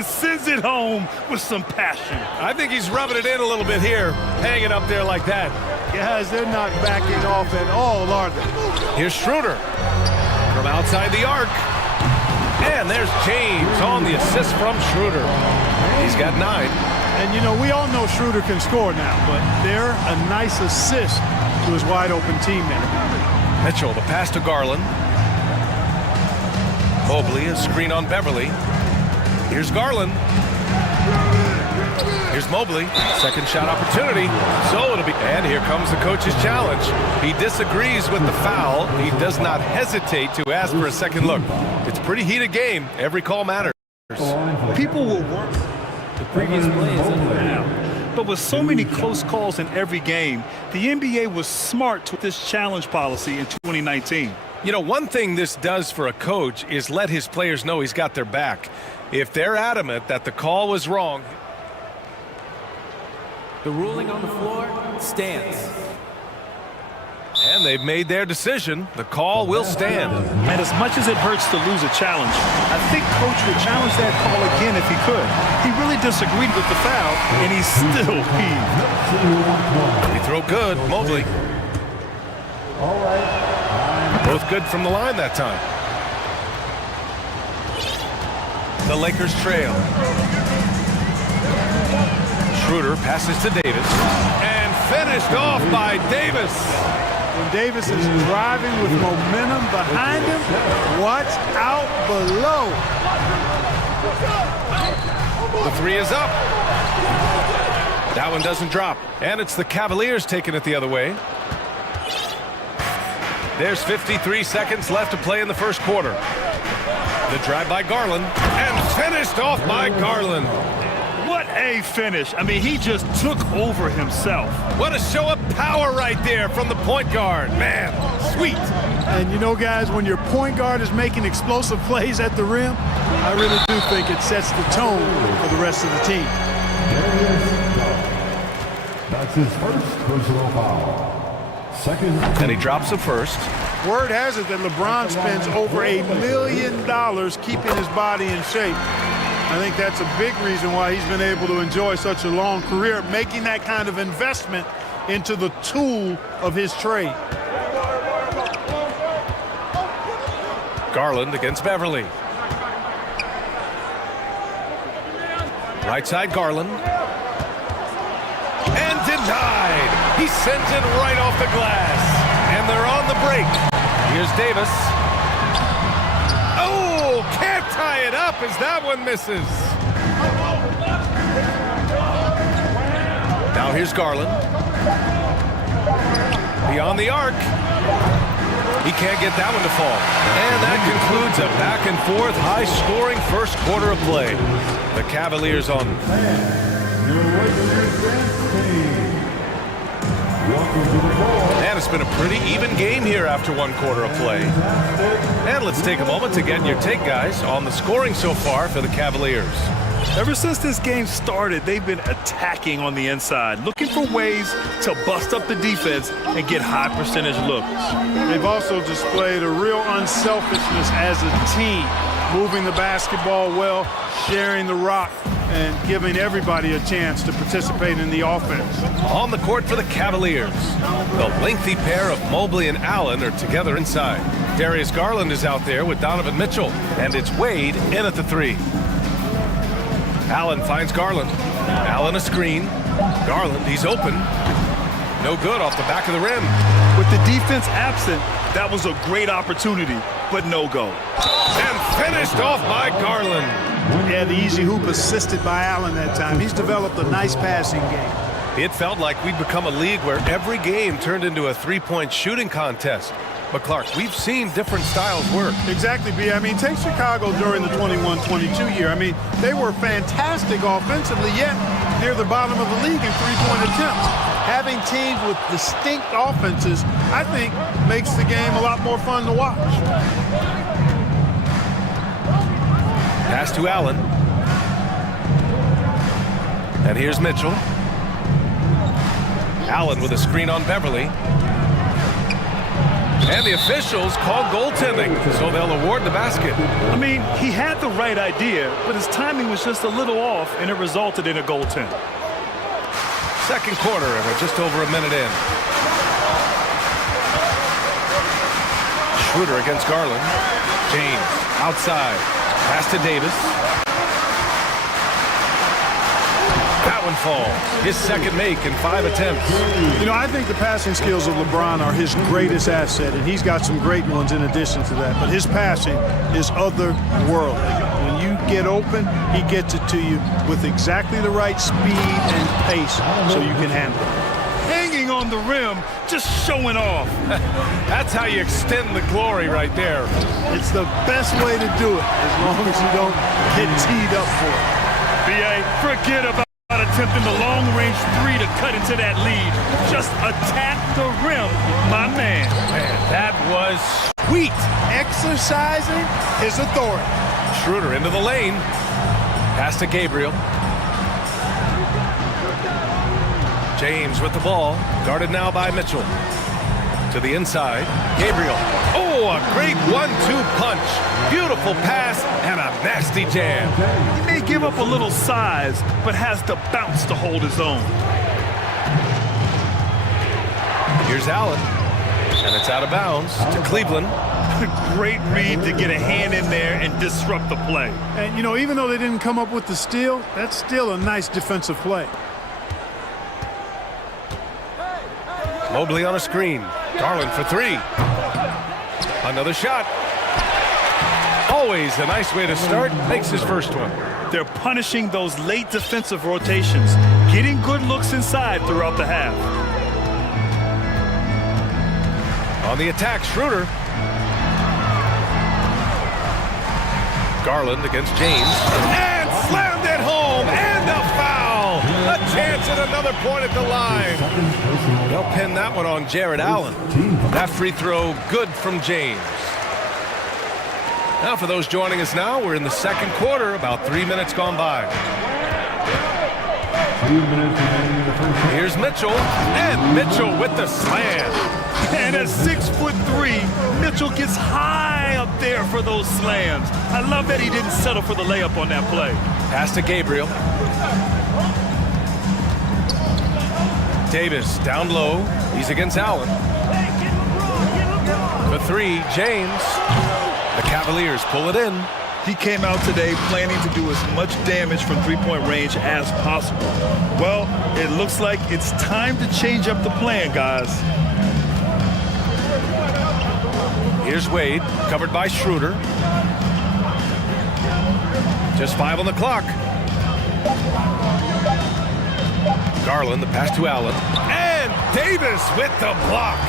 Sends it home with some passion. I think he's rubbing it in a little bit here, hanging up there like that. Guys, they're not backing off at all, are they? Here's Schroeder from outside the arc. And there's James on the assist from Schroeder. He's got 9. And, you know, we all know Schroeder can score now, but they're a nice assist to his wide-open teammate. Mitchell, the pass to Garland. Mobley, a screen on Beverly. Here's Garland. Here's Mobley. Second shot opportunity. So it'll be. And here comes the coach's challenge. He disagrees with the foul. He does not hesitate to ask for a second look. It's a pretty heated game. Every call matters. People will work. The previous play is underway. But with so many close calls in every game, the NBA was smart with this challenge policy in 2019. You know, one thing this does for a coach is let his players know he's got their back. If they're adamant that the call was wrong. The ruling on the floor stands. And they've made their decision. The call will stand. And as much as it hurts to lose a challenge, I think Coach would challenge that call again if he could. He really disagreed with the foul, and he's still peeved. He threw good, Mobley. All right. Both good from the line that time. The Lakers trail. Schroeder passes to Davis and finished off by Davis. When Davis is driving with momentum behind him, watch out below. The three is up. That one doesn't drop. And it's the Cavaliers taking it the other way. There's 53 seconds left to play in the first quarter. The drive by Garland, and finished off by Garland. What a finish. I mean, he just took over himself. What a show of power right there from the point guard. Man, sweet. And you know, guys, when your point guard is making explosive plays at the rim, I really do think it sets the tone for the rest of the team. That's his first personal foul. Second. And he drops the first. Word has it that LeBron spends over $1 million keeping his body in shape. I think that's a big reason why he's been able to enjoy such a long career, making that kind of investment into the tool of his trade. Garland against Beverly. Right side Garland. And denied. He sends it right off the glass. And they're on the break. Here's Davis. Oh, can't tie it up as that one misses. Now here's Garland. Beyond the arc. He can't get that one to fall. And that concludes a back and forth, high-scoring first quarter of play. The Cavaliers on. And it's been a pretty even game here after one quarter of play. And let's take a moment to get your take, guys, on the scoring so far for the Cavaliers. Ever since this game started, they've been attacking on the inside, looking for ways to bust up the defense and get high percentage looks. They've also displayed a real unselfishness as a team, moving the basketball well, sharing the rock, and giving everybody a chance to participate in the offense. On the court for the Cavaliers, the lengthy pair of Mobley and Allen are together inside. Darius Garland is out there with Donovan Mitchell, and it's Wade in at the three. Allen finds Garland. Allen a screen. Garland, he's open. No good off the back of the rim. With the defense absent, that was a great opportunity, but no go. And finished off by Garland. Yeah, the easy hoop assisted by Allen that time. He's developed a nice passing game. It felt like we'd become a league where every game turned into a three-point shooting contest. But Clark, we've seen different styles work. Exactly, B. I mean, take Chicago during the 21-22 year. I mean, they were fantastic offensively, yet near the bottom of the league in three-point attempts. Having teams with distinct offenses, I think, makes the game a lot more fun to watch. Pass to Allen. And here's Mitchell. Allen with a screen on Beverly. And the officials call goaltending, so they'll award the basket. I mean, he had the right idea, but his timing was just a little off, and it resulted in a goaltend. Second quarter, and we're just over a minute in. Schroeder against Garland. James outside. Pass to Davis. That one falls. His second make in 5 attempts. You know, I think the passing skills of LeBron are his greatest asset, and he's got some great ones in addition to that. But his passing is otherworldly. When you get open, he gets it to you with exactly the right speed and pace so you can handle it. Hanging on the rim, just showing off. That's how you extend the glory right there. It's the best way to do it, as long as you don't get teed up for it. B.A., forget about attempting the long-range three to cut into that lead. Just attack the rim, my man. Man, that was sweet. Exercising his authority. Schroeder into the lane. Pass to Gabriel. James with the ball. Guarded now by Mitchell. To the inside. Gabriel. Oh, a great 1-2 punch. Beautiful pass and a nasty jam. He may give up a little size, but has the bounce to hold his own. Here's Allen. And it's out of bounds to Cleveland. Great read to get a hand in there and disrupt the play. And, you know, even though they didn't come up with the steal, that's still a nice defensive play. Mobley on a screen. Garland for three. Another shot. Always a nice way to start. Makes his first one. They're punishing those late defensive rotations, getting good looks inside throughout the half. On the attack, Schroeder. Garland against James. And slammed it home. And a foul. A chance at another point at the line. They'll pin that one on Jared Allen. That free throw good from James. Now for those joining us now, we're in the second quarter, about 3 minutes gone by. Here's Mitchell, and Mitchell with the slam. And at 6'3", Mitchell gets high up there for those slams. I love that he didn't settle for the layup on that play. Pass to Gabriel. Davis down low. He's against Allen. For three, James. The Cavaliers pull it in. He came out today planning to do as much damage from three-point range as possible. Well, it looks like it's time to change up the plan, guys. Here's Wade, covered by Schroeder. Just 5 on the clock. Garland, the pass to Allen. And Davis with the block.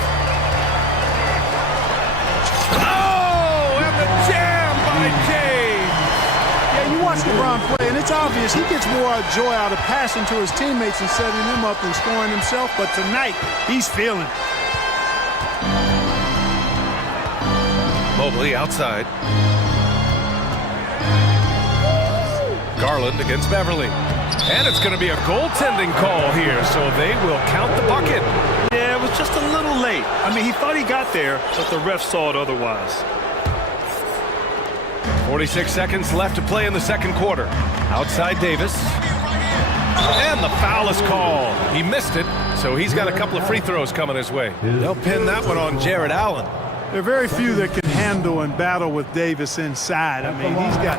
Oh, and the jam by James. Yeah, you watch LeBron play, and it's obvious he gets more joy out of passing to his teammates and setting them up than scoring himself. But tonight, he's feeling it. Mobley outside. Garland against Beverly. And it's going to be a goaltending call here, so they will count the bucket. Yeah, it was just a little late. I mean, he thought he got there, but the ref saw it otherwise. 46 seconds left to play in the second quarter. Outside Davis. And the foul is called. He missed it, so he's got a couple of free throws coming his way. They'll pin that one on Jared Allen. There are very few that can handle and battle with Davis inside. I mean, he's got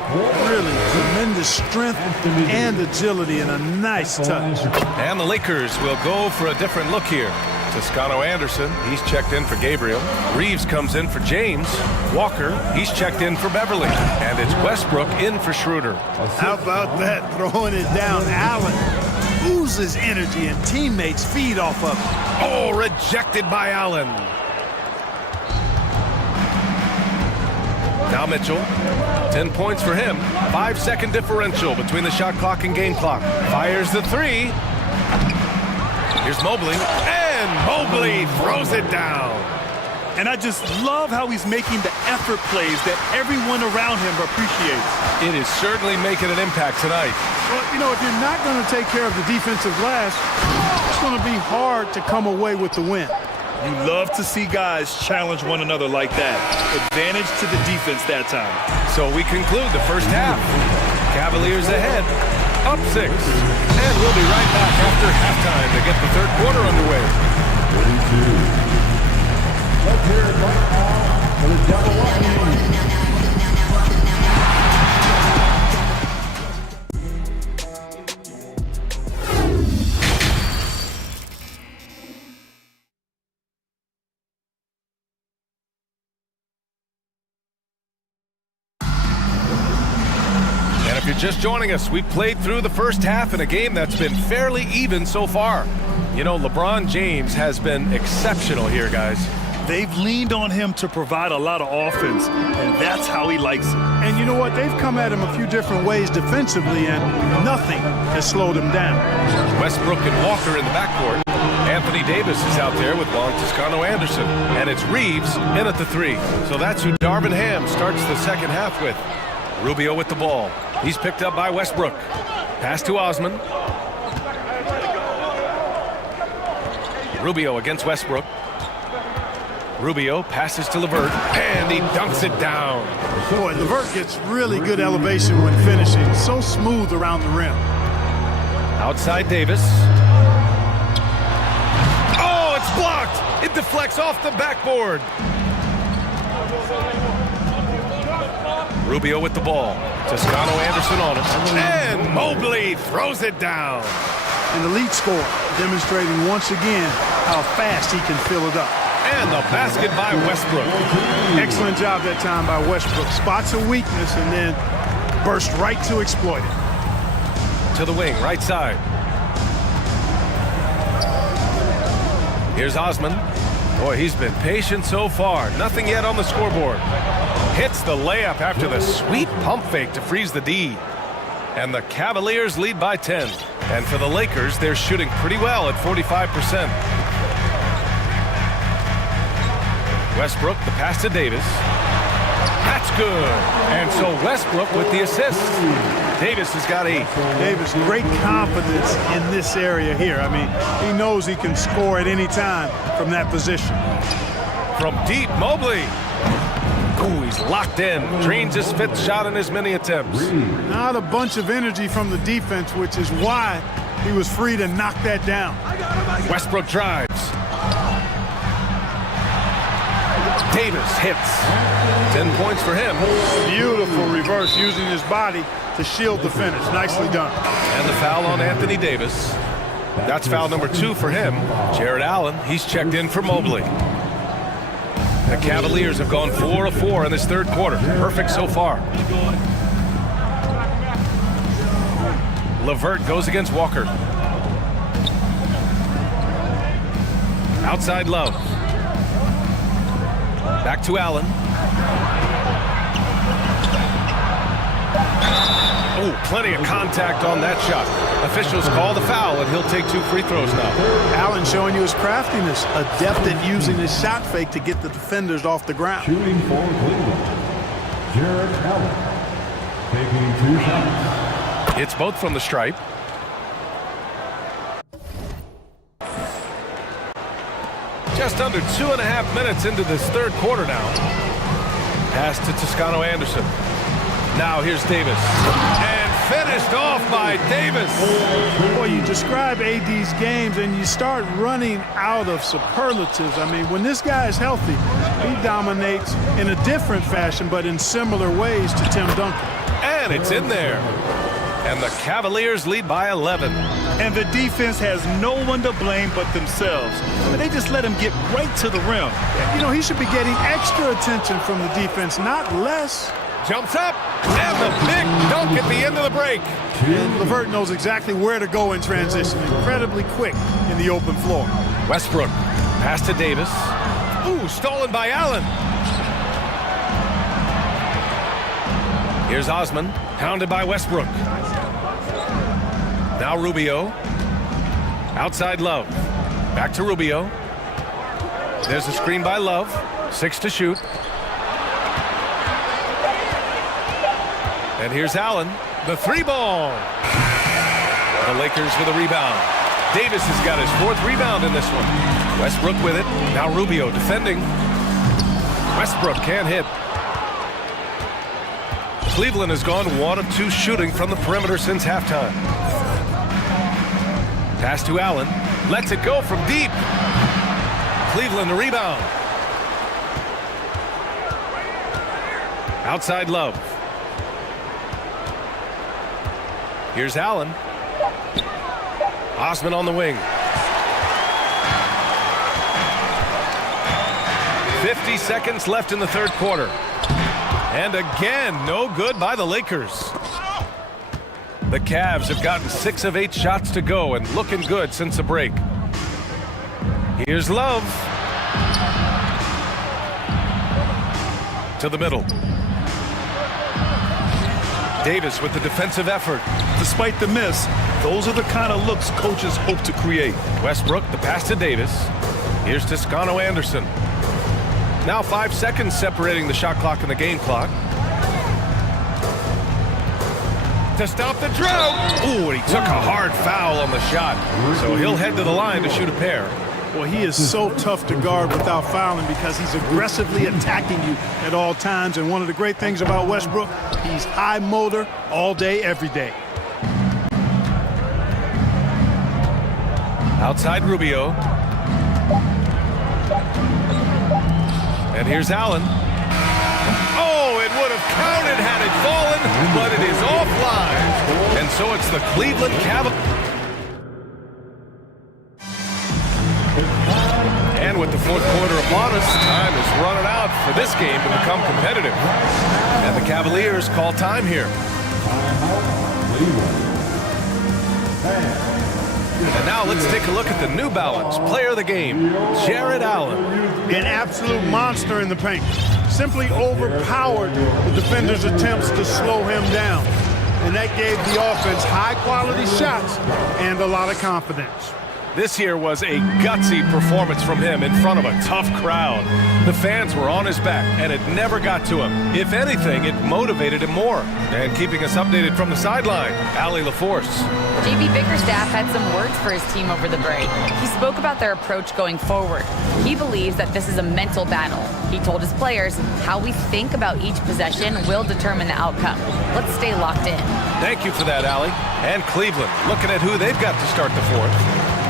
really tremendous strength and agility and a nice touch. And the Lakers will go for a different look here. Toscano Anderson, he's checked in for Gabriel. Reeves comes in for James. Walker, he's checked in for Beverly. And it's Westbrook in for Schroeder. How about that, throwing it down? Allen oozes energy and teammates feed off of it. Oh, rejected by Allen. Now Mitchell, 10 points for him. 5-second differential between the shot clock and game clock. Fires the three. Here's Mobley, and Mobley throws it down. And I just love how he's making the effort plays that everyone around him appreciates. It is certainly making an impact tonight. Well, you know, if you're not going to take care of the defensive glass, it's going to be hard to come away with the win. You love to see guys challenge one another like that. Advantage to the defense that time. So we conclude the first half. Cavaliers ahead, up 6. And we'll be right back after halftime to get the third quarter underway. 32. Let's hear it right now for the Devil Wings. If you're just joining us, we've played through the first half in a game that's been fairly even so far. You know, LeBron James has been exceptional here, guys. They've leaned on him to provide a lot of offense, and that's how he likes it. And you know what? They've come at him a few different ways defensively, and nothing has slowed him down. Westbrook and Walker in the backcourt. Anthony Davis is out there with Juan Toscano Anderson. And it's Reeves in at the three. So that's who Darvin Ham starts the second half with. Rubio with the ball. He's picked up by Westbrook. Pass to Osman. Rubio against Westbrook. Rubio passes to LeVert, and he dunks it down. Boy, LeVert gets really good elevation when finishing. So smooth around the rim. Outside Davis. Oh, it's blocked. It deflects off the backboard. Rubio with the ball. Toscano Anderson on it. And Mobley throws it down. an elite scorer, demonstrating once again how fast he can fill it up. And the basket by Westbrook. Excellent job that time by Westbrook. Spots a weakness and then burst right to exploit it. To the wing, right side. Here's Osman. Boy, he's been patient so far. Nothing yet on the scoreboard. Hits the layup after the sweet pump fake to freeze the D. And the Cavaliers lead by 10. And for the Lakers, they're shooting pretty well at 45%. Westbrook, the pass to Davis. That's good. And so Westbrook with the assist. Davis has got 8. Davis, great confidence in this area here. I mean, he knows he can score at any time from that position. From deep, Mobley. Ooh, he's locked in. Drains his 5th shot in as many attempts. Not a bunch of energy from the defense, which is why he was free to knock that down. Westbrook drives. Davis hits. 10 points for him. Beautiful reverse using his body to shield the finish. Nicely done. And the foul on Anthony Davis. That's foul number 2 for him. Jared Allen, he's checked in for Mobley. The Cavaliers have gone 4 of 4 in this third quarter. Perfect so far. LeVert goes against Walker. Outside Love. Back to Allen. Oh, plenty of contact on that shot. Officials call the foul, and he'll take 2 free throws now. Allen showing you his craftiness, adept at using his shot fake to get the defenders off the ground. Shooting for Cleveland, Jared Allen, taking 2 shots. It's both from the stripe. Just under 2.5 minutes into this third quarter now. Pass to Toscano Anderson. Now here's Davis. And finished off by Davis. Boy, you describe AD's games and you start running out of superlatives. I mean, when this guy is healthy, he dominates in a different fashion, but in similar ways to Tim Duncan. And it's in there. And the Cavaliers lead by 11. And the defense has no one to blame but themselves. I mean, they just let him get right to the rim. You know, he should be getting extra attention from the defense, not less. Jumps up, and the big dunk at the end of the break. And LeVert knows exactly where to go in transition. Incredibly quick in the open floor. Westbrook, pass to Davis. Ooh, stolen by Allen. Here's Osman, hounded by Westbrook. Now Rubio. Outside Love. Back to Rubio. There's a screen by Love. 6 to shoot. And here's Allen. The 3-ball. The Lakers with a rebound. Davis has got his 4th rebound in this one. Westbrook with it. Now Rubio defending. Westbrook can't hit. Cleveland has gone 1 of 2 shooting from the perimeter since halftime. Pass to Allen. Lets it go from deep. Cleveland a rebound. Outside Love. Here's Allen. Osman on the wing. 50 seconds left in the third quarter. And again, no good by the Lakers. The Cavs have gotten 6 of 8 shots to go and looking good since the break. Here's Love. To the middle. Davis with the defensive effort. Despite the miss, those are the kind of looks coaches hope to create. Westbrook, the pass to Davis. Here's Toscano Anderson. Now 5 seconds separating the shot clock and the game clock. To stop the drought. Ooh, and he took a hard foul on the shot. So he'll head to the line to shoot a pair. Well, he is so tough to guard without fouling because he's aggressively attacking you at all times. And one of the great things about Westbrook, he's high motor all day, every day. Outside Rubio. And here's Allen. Oh, it would have counted had it fallen, but it is offline. And so it's the Cleveland Cavaliers. quarter upon us. Time is running out for this game to become competitive. And the Cavaliers call time here. And now let's take a look at the New Balance player of the game, Jared Allen. An absolute monster in the paint. Simply overpowered the defender's attempts to slow him down. And that gave the offense high-quality shots and a lot of confidence. This here was a gutsy performance from him in front of a tough crowd. The fans were on his back, and it never got to him. If anything, it motivated him more. And keeping us updated from the sideline, Allie LaForce. JB Bickerstaff had some words for his team over the break. He spoke about their approach going forward. He believes that this is a mental battle. He told his players how we think about each possession will determine the outcome. Let's stay locked in. Thank you for that, Allie. And Cleveland, looking at who they've got to start the fourth.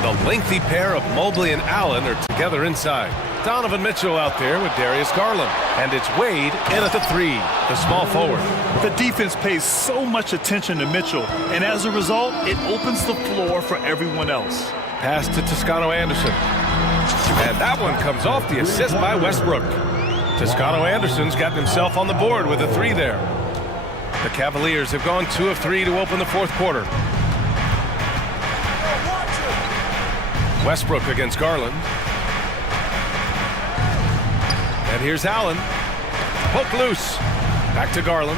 The lengthy pair of Mobley and Allen are together inside. Donovan Mitchell out there with Darius Garland. And it's Wade in at the three, the small forward. The defense pays so much attention to Mitchell, and as a result, it opens the floor for everyone else. Pass to Toscano Anderson. And that one comes off the assist by Westbrook. Toscano Anderson's got himself on the board with a three there. The Cavaliers have gone 2 of 3 to open the fourth quarter. Westbrook against Garland. And here's Allen. Poke loose. Back to Garland.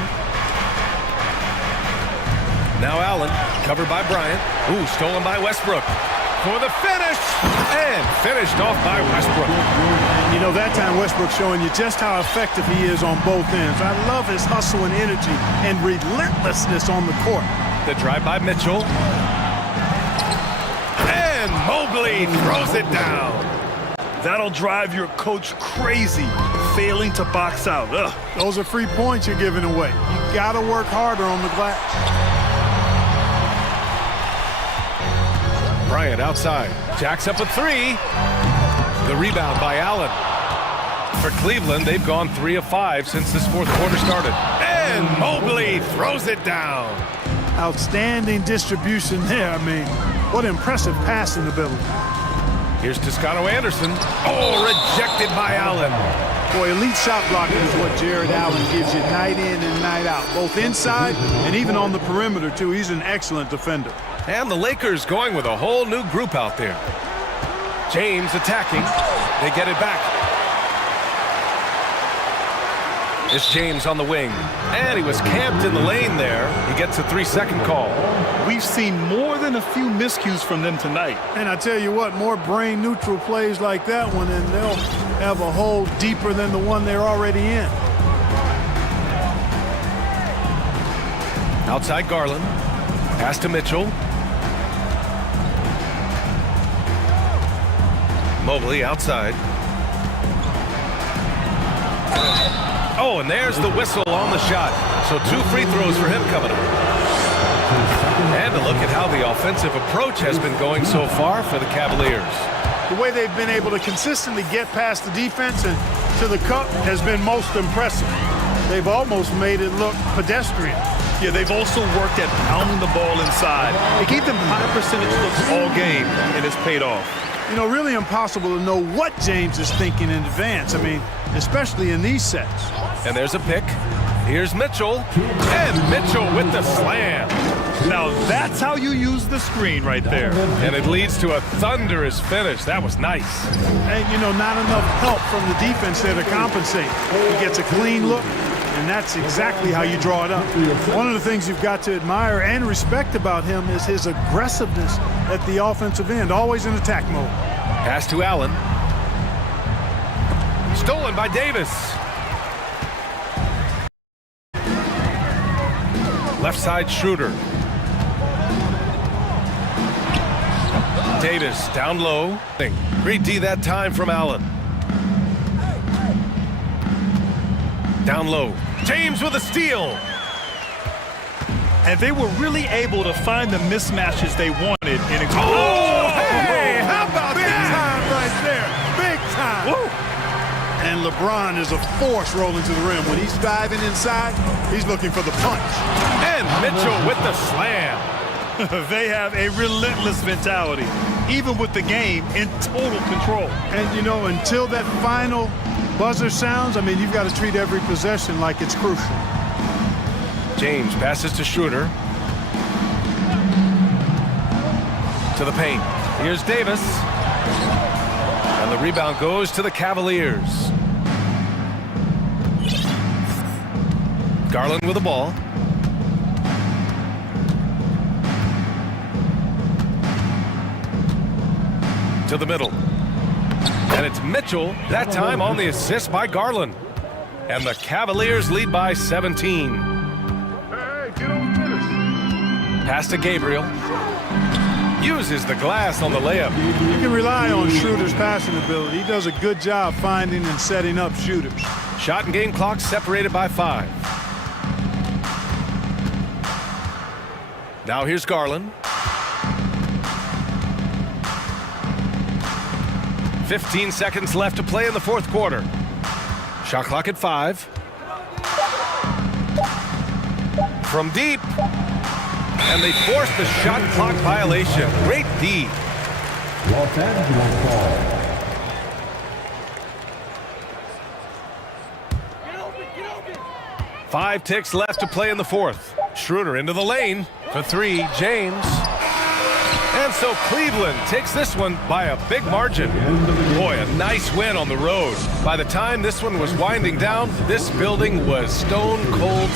Now Allen, covered by Bryant. Ooh, stolen by Westbrook. For the finish! And finished off by Westbrook. You know, that time Westbrook's showing you just how effective he is on both ends. I love his hustle and energy and relentlessness on the court. The drive by Mitchell. And Mobley throws it down. That'll drive your coach crazy, failing to box out. Ugh. Those are free points you're giving away. You gotta work harder on the glass. Bryant outside. Jacks up a three. The rebound by Allen. For Cleveland, they've gone 3 of 5 since this fourth quarter started. And Mobley throws it down. Outstanding distribution there. I mean, what impressive passing ability. Here's Toscano Anderson. Oh, rejected by Allen. Boy, elite shot blocking is what Jared Allen gives you night in and night out, both inside and even on the perimeter, too. He's an excellent defender. And the Lakers going with a whole new group out there. James attacking. They get it back. It's James on the wing. And he was camped in the lane there. He gets a 3-second call. We've seen more than a few miscues from them tonight. And I tell you what, more brain-neutral plays like that one, and they'll have a hole deeper than the one they're already in. Outside Garland. Pass to Mitchell. Mobley outside. Oh, and there's the whistle on the shot. So 2 free throws for him coming up. And a look at how the offensive approach has been going so far for the Cavaliers. The way they've been able to consistently get past the defense and to the cup has been most impressive. They've almost made it look pedestrian. Yeah, they've also worked at pounding the ball inside. It gave them high percentage looks all game, and it's paid off. You know, really impossible to know what James is thinking in advance. I mean, especially in these sets. And there's a pick. Here's Mitchell. And Mitchell with the slam. Now that's how you use the screen right there. And it leads to a thunderous finish. That was nice. And, you know, not enough help from the defense there to compensate. He gets a clean look, and that's exactly how you draw it up. One of the things you've got to admire and respect about him is his aggressiveness at the offensive end, always in attack mode. Pass to Allen. Stolen by Davis. Left side Schroeder. Davis down low. Great D that time from Allen. Down low. James with a steal. And they were really able to find the mismatches they wanted. Oh, hey, how about that? Big time right there. Big time. Woo. And LeBron is a force rolling to the rim. When he's diving inside, he's looking for the punch. And Mitchell with the slam. They have a relentless mentality. even with the game in total control. And, you know, until that final buzzer sounds, I mean, you've got to treat every possession like it's crucial. James passes to Schroeder. To the paint. Here's Davis. And the rebound goes to the Cavaliers. Garland with the ball. To the middle. And it's Mitchell, that time on the assist by Garland. And the Cavaliers lead by 17. Pass to Gabriel. Uses the glass on the layup. You can rely on Schroeder's passing ability. He does a good job finding and setting up shooters. Shot and game clock separated by 5. Now here's Garland. 15 seconds left to play in the fourth quarter. Shot clock at 5. From deep. And they force the shot clock violation. Great D. Los Angeles ball. 5 ticks left to play in the fourth. Schroeder into the lane for 3. James. And so Cleveland takes this one by a big margin. Boy, a nice win on the road. By the time this one was winding down, this building was stone cold.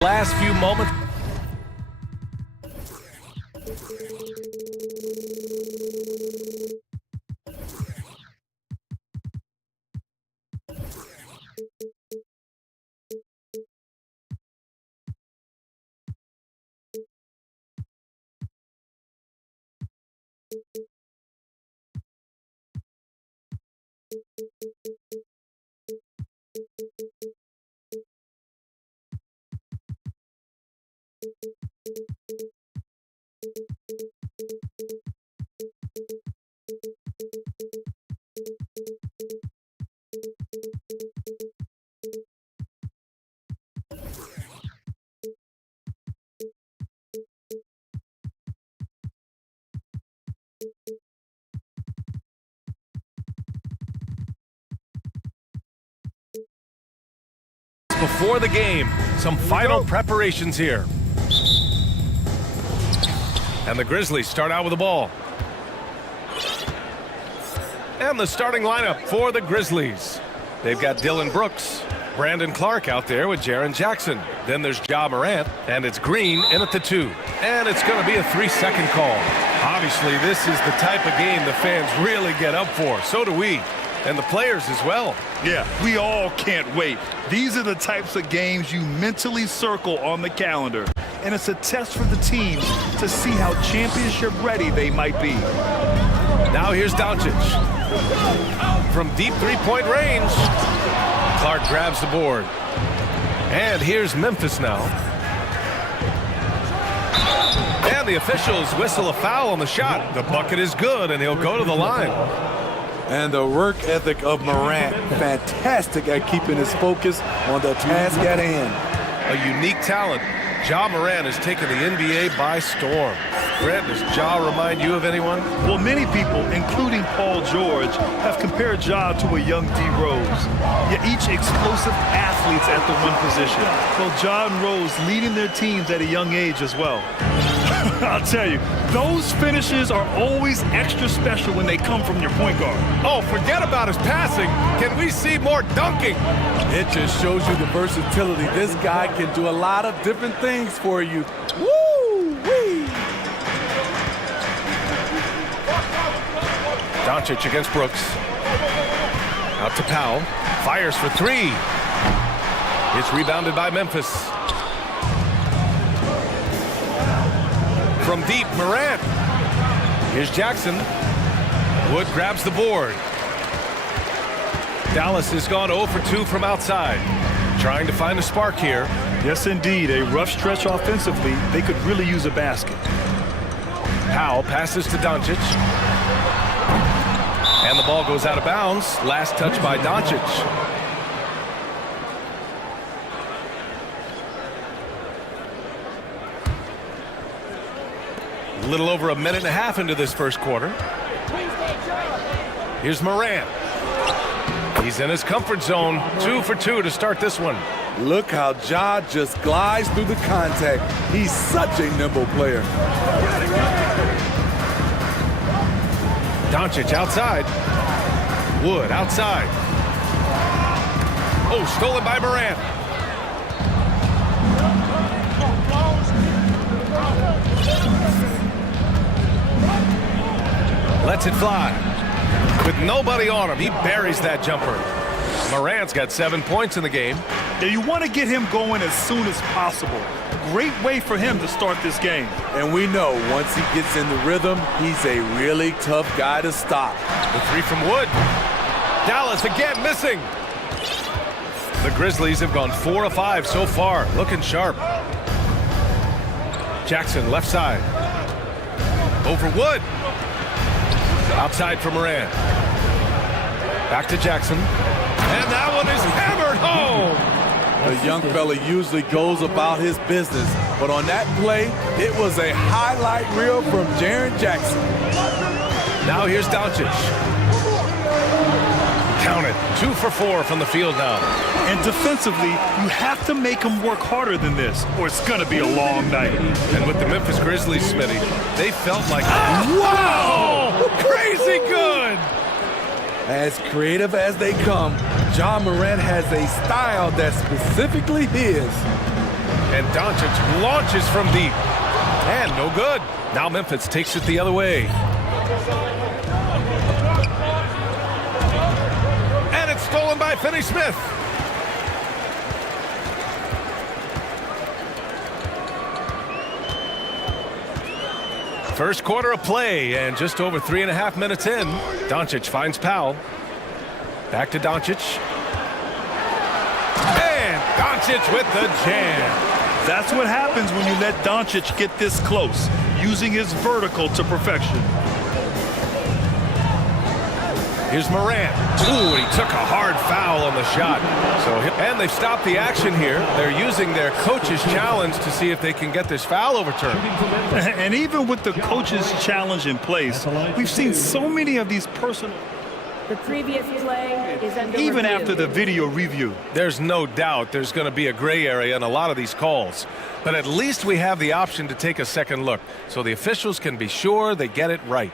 Last few moments. Before the game, some final preparations here. And the Grizzlies start out with the ball. And the starting lineup for the Grizzlies. They've got Dylan Brooks, Brandon Clark out there with Jaren Jackson. Then there's Ja Morant, and it's Green in at the 2. And it's going to be a 3-second call. Obviously, this is the type of game the fans really get up for. So do we. And the players as well. Yeah, we all can't wait. These are the types of games you mentally circle on the calendar. And it's a test for the teams to see how championship ready they might be. Now here's Doncic. From deep three-point range. Clark grabs the board. And here's Memphis now. And the officials whistle a foul on the shot. The bucket is good, and he'll go to the line. And the work ethic of Morant, fantastic at keeping his focus on the task at hand. A unique talent. Ja Morant has taken the NBA by storm. Grant, does Ja remind you of anyone? Well, many people, including Paul George, have compared Ja to a young D. Rose. Yet each explosive athletes at the one position. Well, Ja and Rose leading their teams at a young age as well. I'll tell you, those finishes are always extra special when they come from your point guard. Oh, forget about his passing. Can we see more dunking? It just shows you the versatility. This guy can do a lot of different things for you. Woo-wee! Doncic against Brooks. Out to Powell. Fires for 3. It's rebounded by Memphis. From deep, Morant. Here's Jackson. Wood grabs the board. Dallas has gone 0 for 2 from outside. Trying to find a spark here. Yes, indeed. A rough stretch offensively. They could really use a basket. Powell passes to Doncic. And the ball goes out of bounds. Last touch by Doncic. A little over a minute and a half into this first quarter. Here's Morant. He's in his comfort zone. 2 for 2 to start this one. Look how Ja just glides through the contact. He's such a nimble player. Doncic outside. Wood outside. Oh, stolen by Morant. Lets it fly. With nobody on him, he buries that jumper. Morant's got 7 points in the game. Yeah, you want to get him going as soon as possible. Great way for him to start this game. And we know once he gets in the rhythm, he's a really tough guy to stop. The 3 from Wood. Dallas again missing. The Grizzlies have gone 4 of 5 so far, looking sharp. Jackson left side. Over Wood. Outside for Morant. Back to Jackson. And that one is hammered home. The young fella usually goes about his business, but on that play, it was a highlight reel from Jaren Jackson. Now here's Doncic. Count it. 2 for 4 from the field now. And defensively, you have to make him work harder than this, or it's going to be a long night. And with the Memphis Grizzlies, Smitty, they felt like, wow! Crazy good! As creative as they come, Ja Morant has a style that's specifically his. And Doncic launches from deep. And no good. Now Memphis takes it the other way. And it's stolen by Finney-Smith. First quarter of play, and just over 3.5 minutes in, Doncic finds Powell. Back to Doncic. And Doncic with the jam. That's what happens when you let Doncic get this close, using his vertical to perfection. Here's Morant. Ooh, he took a hard foul on the shot. And they've stopped the action here. They're using their coach's challenge to see if they can get this foul overturned. And even with the coach's challenge in place, we've seen so many of these personal... The previous play is under even review. after the video review. There's no doubt there's going to be a gray area in a lot of these calls. But at least we have the option to take a second look, so the officials can be sure they get it right.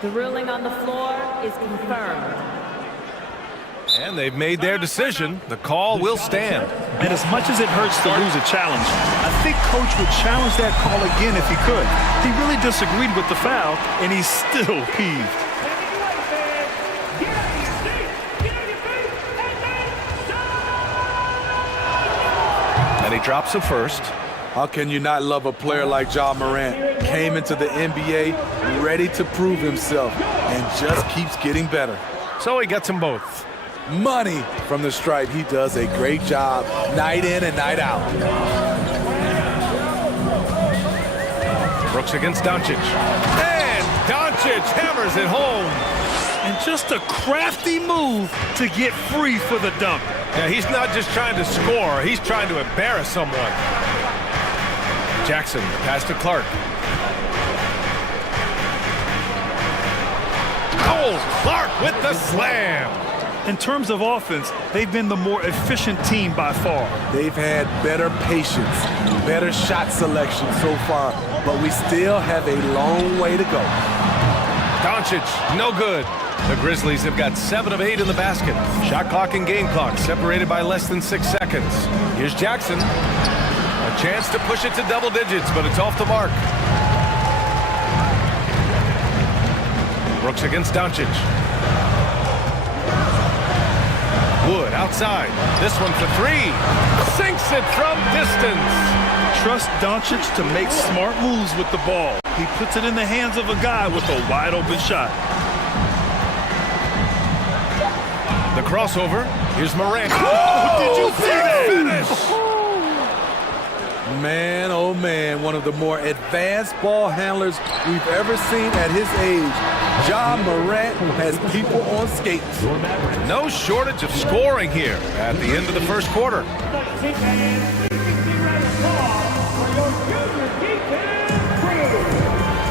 The ruling on the floor is confirmed. And they've made their decision. The call will stand. And as much as it hurts to lose a challenge, I think Coach would challenge that call again if he could. He really disagreed with the foul, and he's still peeved. And he drops a first. How can you not love a player like Ja Morant? Came into the NBA ready to prove himself and just keeps getting better. So he gets them both. Money from the stripe. He does a great job night in and night out. Brooks against Doncic. And Doncic hammers it home. And just a crafty move to get free for the dunk. Yeah, he's not just trying to score. He's trying to embarrass someone. Jackson, pass to Clark. Oh, Clark with the slam. In terms of offense, they've been the more efficient team by far. They've had better patience, better shot selection so far, but we still have a long way to go. Doncic, no good. The Grizzlies have got 7 of 8 in the basket. Shot clock and game clock separated by less than 6 seconds. Here's Jackson. A chance to push it to double digits, but it's off the mark. Brooks against Doncic. Wood outside. This one for 3. Sinks it from distance. Trust Doncic to make smart moves with the ball. He puts it in the hands of a guy with a wide open shot. The crossover. Here's Morant. Oh, did you see that? Finish! Man, oh man, one of the more advanced ball handlers we've ever seen at his age. Ja Morant has people on skates. No shortage of scoring here at the end of the first quarter.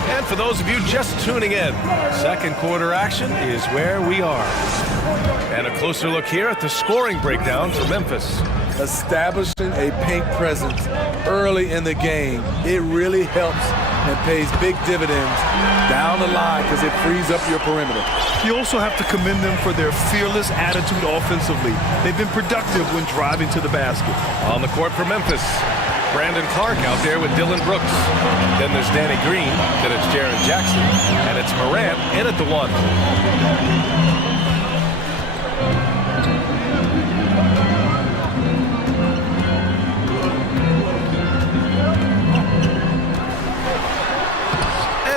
And for those of you just tuning in, second quarter action is where we are. And a closer look here at the scoring breakdown for Memphis. Establishing a paint presence early in the game, it really helps and pays big dividends down the line because it frees up your perimeter. You also have to commend them for their fearless attitude offensively. They've been productive when driving to the basket. On the court for Memphis, Brandon Clark out there with Dylan Brooks. Then there's Danny Green, then it's Jaren Jackson, and it's Morant in at the 1.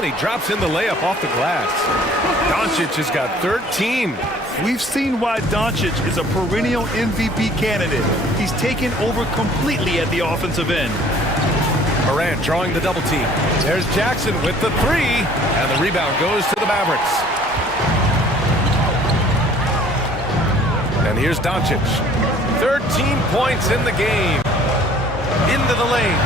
He drops in the layup off the glass. Doncic has got 13. We've seen why Doncic is a perennial MVP candidate. He's taken over completely at the offensive end. Morant drawing the double team. There's Jackson with the 3, and the rebound goes to the Mavericks. And here's Doncic. 13 points in the game. Into the lane.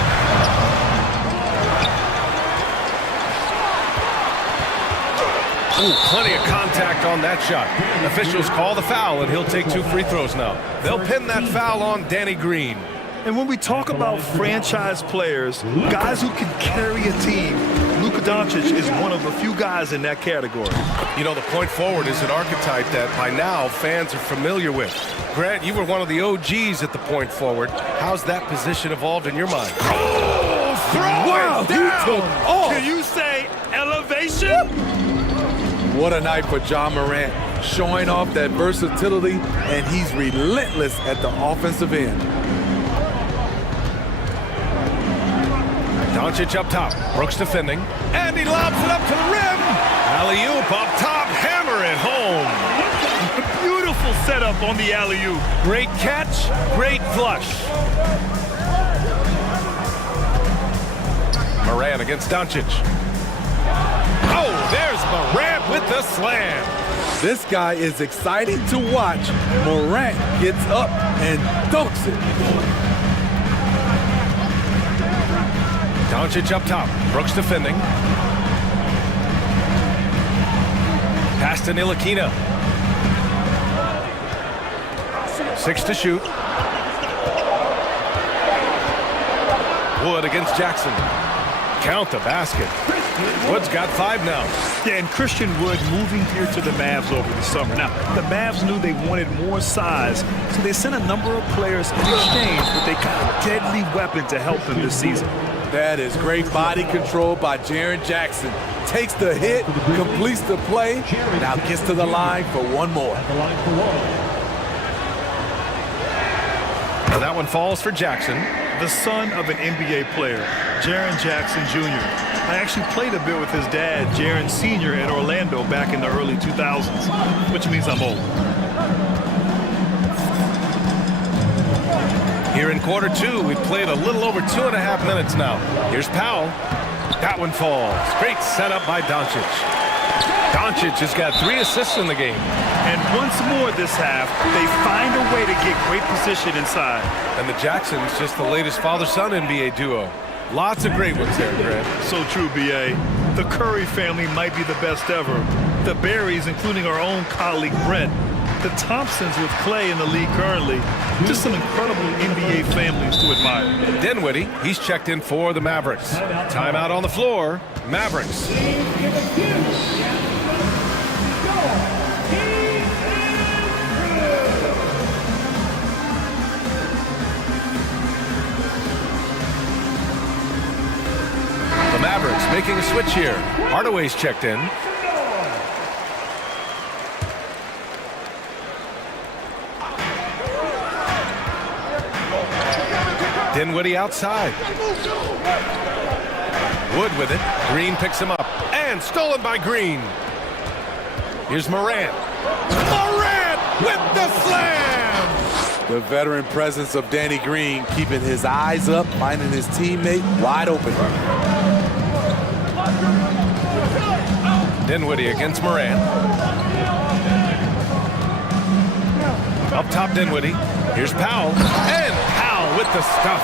Ooh, plenty of contact on that shot. Officials call the foul, and he'll take 2 free throws now. They'll pin that foul on Danny Green. And when we talk about franchise players, guys who can carry a team, Luka Doncic is one of the few guys in that category. You know, the point forward is an archetype that by now fans are familiar with. Grant, you were one of the OGs at the point forward. How's that position evolved in your mind? Oh, throw it down! Can you say elevation? What a night for John Morant, showing off that versatility, and he's relentless at the offensive end. Doncic up top, Brooks defending, and he lobs it up to the rim. Alley-oop up top, hammer it home. Beautiful setup on the alley-oop. Great catch, great flush. Morant against Doncic. Oh, there's Morant with the slam. This guy is exciting to watch. Morant gets up and dunks it. Doncic up top, Brooks defending. Pass to Ntilikina. 6 to shoot. Wood against Jackson. Count the basket. Wood's got 5 now. Yeah, and Christian Wood moving here to the Mavs over the summer. Now, the Mavs knew they wanted more size, so they sent a number of players in exchange, but they got a deadly weapon to help them this season. That is great body control by Jaren Jackson. Takes the hit, completes the play, now gets to the line for one more. And that one falls for Jackson. The son of an NBA player, Jaren Jackson Jr. I actually played a bit with his dad, Jaren Sr. at Orlando back in the early 2000s, which means I'm old. Here in quarter 2, we've played a little over 2.5 minutes now. Here's Powell. That one falls. Great setup by Doncic. Doncic has got 3 assists in the game. And once more this half, they find a way to get great position inside. And the Jacksons, just the latest father-son NBA duo. Lots of great ones there, Grant. So true, B.A. The Curry family might be the best ever. The Berries, including our own colleague Brent. The Thompsons with Clay in the league currently. Just some incredible NBA families to admire. Dinwiddie, he's checked in for the Mavericks. Timeout on the floor. Mavericks. The Mavericks making a switch here. Hardaway's checked in. Dinwiddie outside. Wood with it. Green picks him up. And stolen by Green. Here's Morant. Morant with the slam! The veteran presence of Danny Green keeping his eyes up, finding his teammate wide open. Dinwiddie against Morant. Up top, Dinwiddie. Here's Powell. And Powell with the stuff.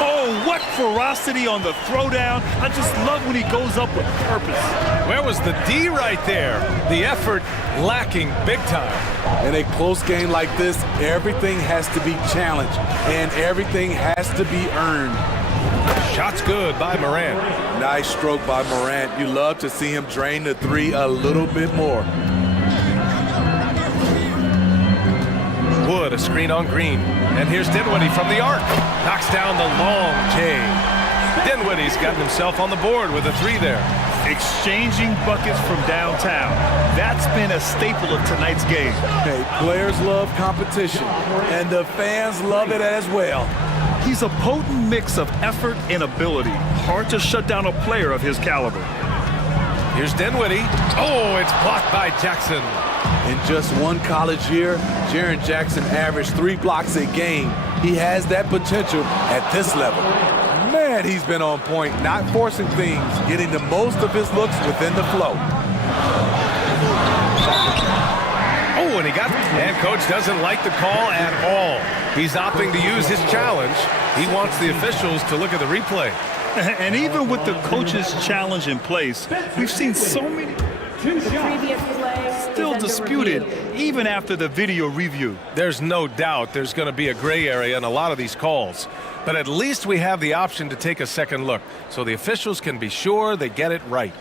Oh, what ferocity on the throwdown. I just love when he goes up with purpose. Where was the D right there? The effort lacking big time. In a close game like this, everything has to be challenged and everything has to be earned. Shot's good by Morant. Nice stroke by Morant. You love to see him drain the 3 a little bit more. Wood, a screen on Green. And here's Dinwiddie from the arc. Knocks down the long J. Dinwiddie's gotten himself on the board with a 3 there. Exchanging buckets from downtown. That's been a staple of tonight's game. Hey, players love competition, and the fans love it as well. He's a potent mix of effort and ability. Hard to shut down a player of his caliber. Here's Dinwiddie. Oh, it's blocked by Jackson. In just one college year, Jaren Jackson averaged 3 blocks a game. He has that potential at this level. Man, he's been on point, not forcing things, getting the most of his looks within the flow. Oh, and he got it. And coach doesn't like the call at all. He's opting to use his challenge. He wants the officials to look at the replay. And even with the coach's challenge in place, we've seen so many. The previous play still disputed even after the video review. There's no doubt there's going to be a gray area in a lot of these calls. But at least we have the option to take a second look, so the officials can be sure they get it right.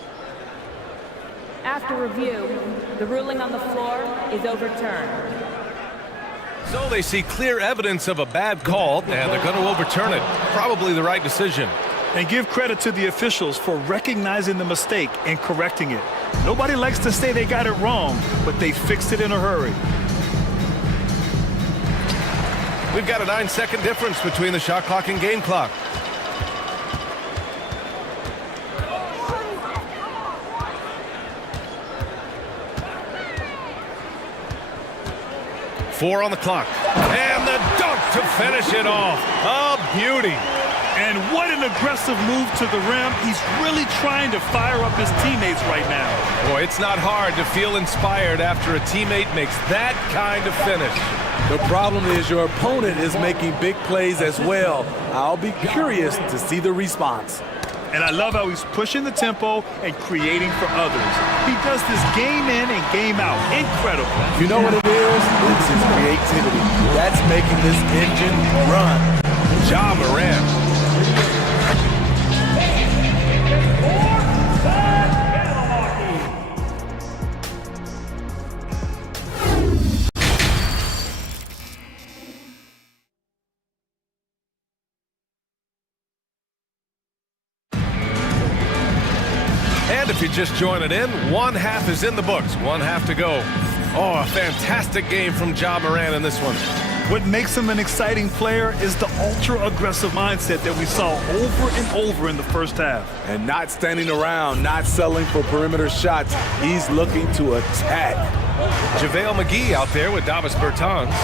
After review, the ruling on the floor is overturned. So they see clear evidence of a bad call, and they're going to overturn it. Probably the right decision. And give credit to the officials for recognizing the mistake and correcting it. Nobody likes to say they got it wrong, but they fixed it in a hurry. We've got a 9-second difference between the shot clock and game clock. Four on the clock. And the dunk to finish it off. A beauty. And what an aggressive move to the rim. He's really trying to fire up his teammates right now. Boy, it's not hard to feel inspired after a teammate makes that kind of finish. The problem is your opponent is making big plays as well. I'll be curious to see the response. And I love how he's pushing the tempo and creating for others. He does this game in and game out. Incredible. You know what it is? It's his creativity. That's making this engine run. Ja Morant. And if you're just joining in, one half is in the books, one half to go. Oh, a fantastic game from Ja Morant in this one. What makes him an exciting player is the ultra-aggressive mindset that we saw over and over in the first half. And not standing around, not settling for perimeter shots. He's looking to attack. JaVale McGee out there with Davis Bertans.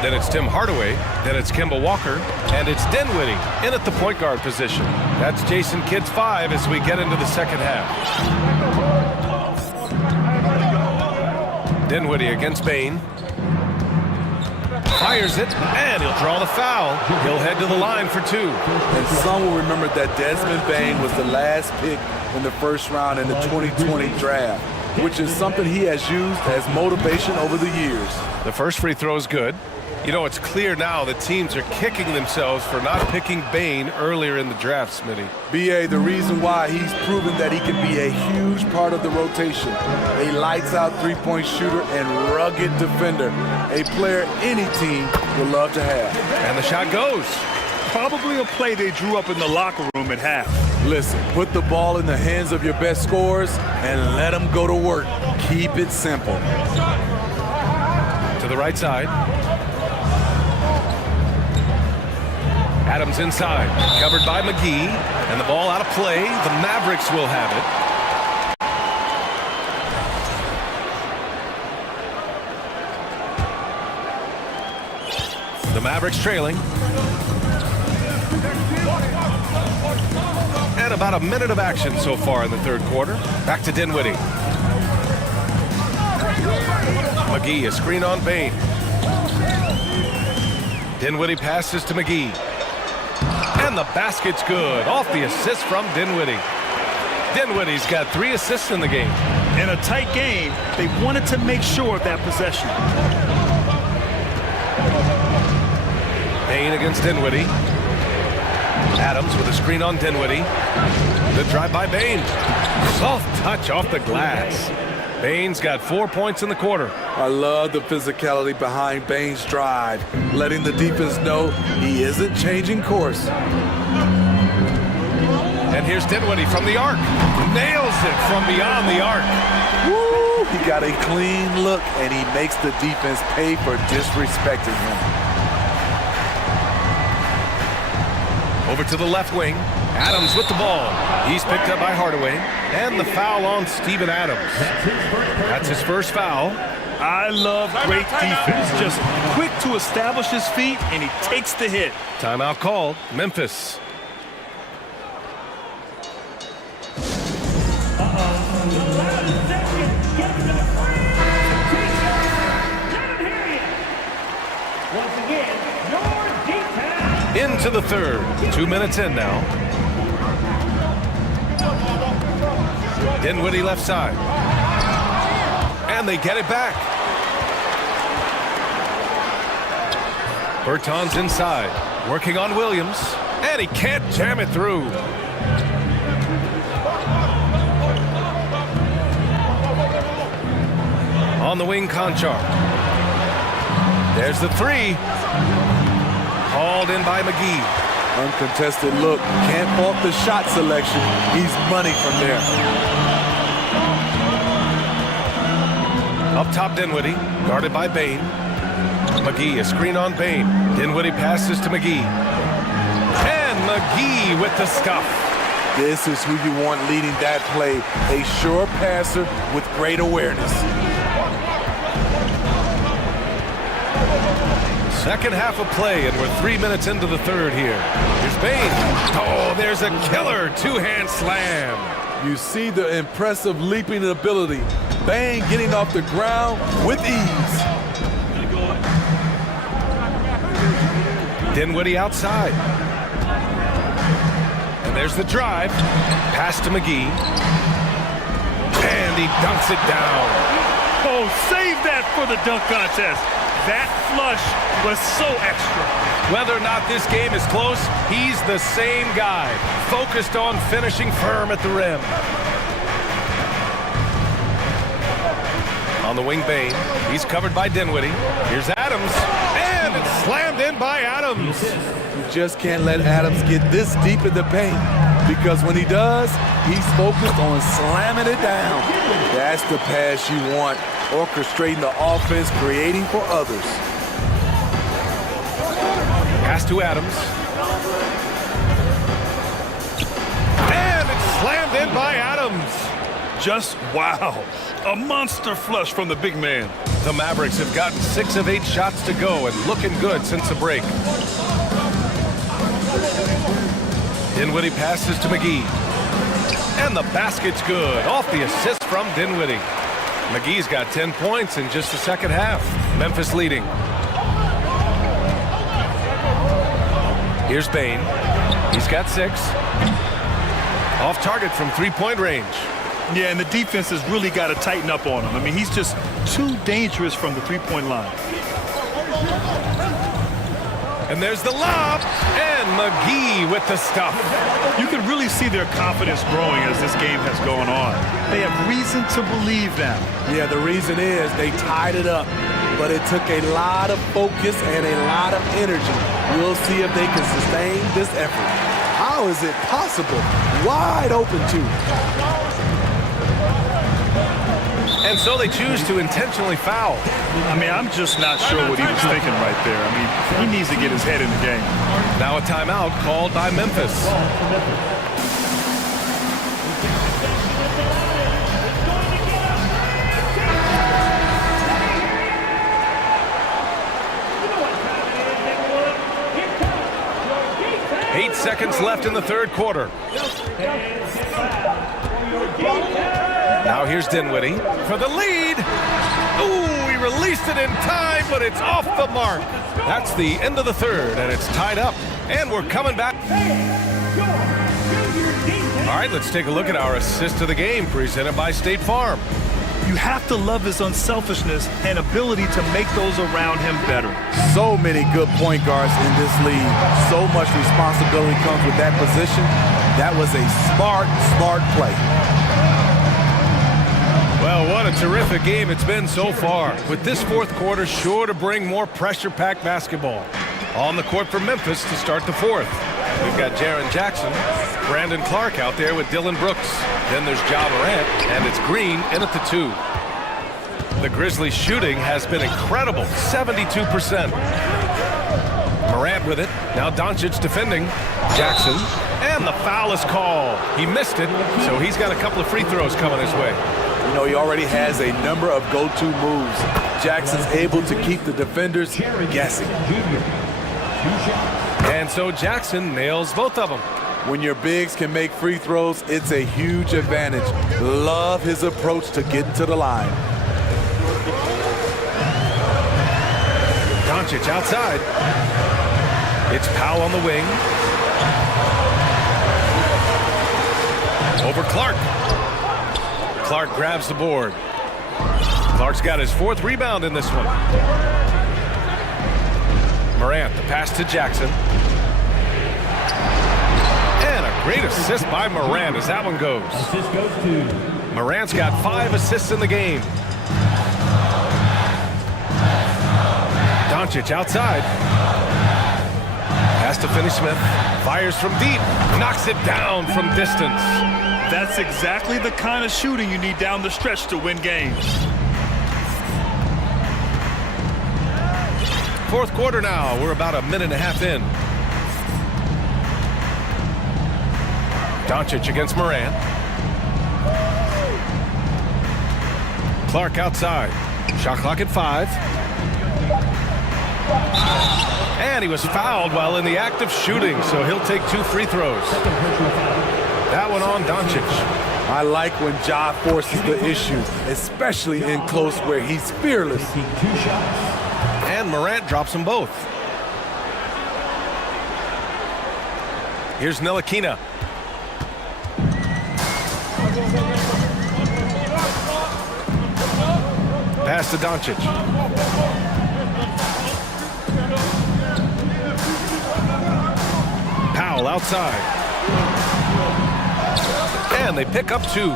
Then it's Tim Hardaway. Then it's Kemba Walker. And it's Dinwiddie in at the point guard position. That's Jason Kidd's 5 as we get into the second half. Dinwiddie against Bane. Fires it, and he'll draw the foul. He'll head to the line for 2. And some will remember that Desmond Bane was the last pick in the first round in the 2020 draft, which is something he has used as motivation over the years. The first free throw is good. You know, it's clear now that teams are kicking themselves for not picking Bane earlier in the draft, Smitty. B.A., the reason why he's proven that he can be a huge part of the rotation. A lights-out three-point shooter and rugged defender. A player any team would love to have. And the shot goes. Probably a play they drew up in the locker room at half. Listen, put the ball in the hands of your best scorers and let them go to work. Keep it simple. To the right side. Adams inside, covered by McGee, and the ball out of play. The Mavericks will have it. The Mavericks trailing. And about a minute of action so far in the third quarter. Back to Dinwiddie. McGee, a screen on Bane. Dinwiddie passes to McGee. And the basket's good. Off the assist from Dinwiddie. Dinwiddie's got 3 assists in the game. In a tight game, they wanted to make sure of that possession. Bane against Dinwiddie. Adams with a screen on Dinwiddie. The drive by Bane. Soft touch off the glass. Bane's got 4 points in the quarter. I love the physicality behind Bane's drive, letting the defense know he isn't changing course. And here's Dinwiddie from the arc. Nails it from beyond the arc. Woo! He got a clean look, and he makes the defense pay for disrespecting him. Over to the left wing. Adams with the ball. He's picked up by Hardaway. And the foul on Steven Adams. That's his first foul. I love great defense. Just quick to establish his feet, and he takes the hit. Timeout called. Memphis. Into the third. 2 minutes in now. Dinwiddie left side. And they get it back. Berton's inside, working on Williams, and he can't jam it through. On the wing, Conchar. There's the three. Called in by McGee. Uncontested look. Can't fault the shot selection. He's money from there. Up top, Dinwiddie, guarded by Bain. McGee, a screen on Bain. Dinwiddie passes to McGee. And McGee with the stuff. This is who you want leading that play. A sure passer with great awareness. Second half of play, and we're 3 minutes into the third here. Here's Bain. Oh, there's a killer two-hand slam. You see the impressive leaping ability. Bain getting off the ground with ease. Dinwiddie outside. And there's the drive. Pass to McGee. And he dunks it down. Oh, save that for the dunk contest. That flush was so extra. Whether or not this game is close, he's the same guy, focused on finishing firm at the rim. On the wing, Bain. He's covered by Dinwiddie. Here's Adams, and it's slammed in by Adams. You just can't let Adams get this deep in the paint, because when he does, he's focused on slamming it down. That's the pass you want, orchestrating the offense, creating for others. Pass to Adams. And it's slammed in by Adams. Just wow. A monster flush from the big man. The Mavericks have gotten 6 of 8 shots to go and looking good since the break. Dinwiddie passes to McGee. And the basket's good. Off the assist from Dinwiddie. McGee's got 10 points in just the second half. Memphis leading. Here's Bain. He's got 6. Off target from three-point range. Yeah, and the defense has really got to tighten up on him. I mean, he's just too dangerous from the three-point line. And there's the lob, and McGee with the stuff. You can really see their confidence growing as this game has gone on. They have reason to believe now. Yeah, the reason is they tied it up, but it took a lot of focus and a lot of energy. We'll see if they can sustain this effort. How is it possible? Wide open, too. And so they choose to intentionally foul. I mean, I'm just not sure what he was thinking right there. I mean, he needs to get his head in the game. Now a timeout called by Memphis. Eight seconds left in the third quarter. Now here's Dinwiddie for the lead. Ooh, he released it in time, but it's off the mark. That's the end of the third, and it's tied up. And we're coming back. All right, let's take a look at our assist of the game, presented by State Farm. You have to love his unselfishness and ability to make those around him better. So many good point guards in this league. So much responsibility comes with that position. That was a smart play. Well, what a terrific game it's been so far, with this fourth quarter sure to bring more pressure-packed basketball. On the court for Memphis to start the fourth. We've got Jaren Jackson, Brandon Clark out there with Dylan Brooks. Then there's Ja Morant, and it's Green in at the 2. The Grizzlies' shooting has been incredible, 72%. Morant with it. Now Doncic defending. Jackson. And the foul is called. He missed it, so he's got a couple of free throws coming his way. You know, he already has a number of go-to moves. Jackson's able to keep the defenders guessing. And so Jackson nails both of them. When your bigs can make free throws, it's a huge advantage. Love his approach to getting to the line. Doncic outside. It's Powell on the wing. Over Clark. Clark grabs the board. Clark's got his 4th rebound in this one. Morant, the pass to Jackson. And a great assist by Morant as that one goes. Assist goes to Morant's got 5 assists in the game. Doncic outside. Pass to Finney-Smith. Fires from deep. Knocks it down from distance. That's exactly the kind of shooting you need down the stretch to win games. 4th quarter now. We're about a minute and a half in. Doncic against Morant. Clark outside. Shot clock at 5. And he was fouled while in the act of shooting, so he'll take 2 free throws. That one on Doncic. I like when Ja forces the issue, especially in close where he's fearless. And Morant drops them both. Here's Ntilikina. Pass to Doncic. Powell outside. And they pick up 2.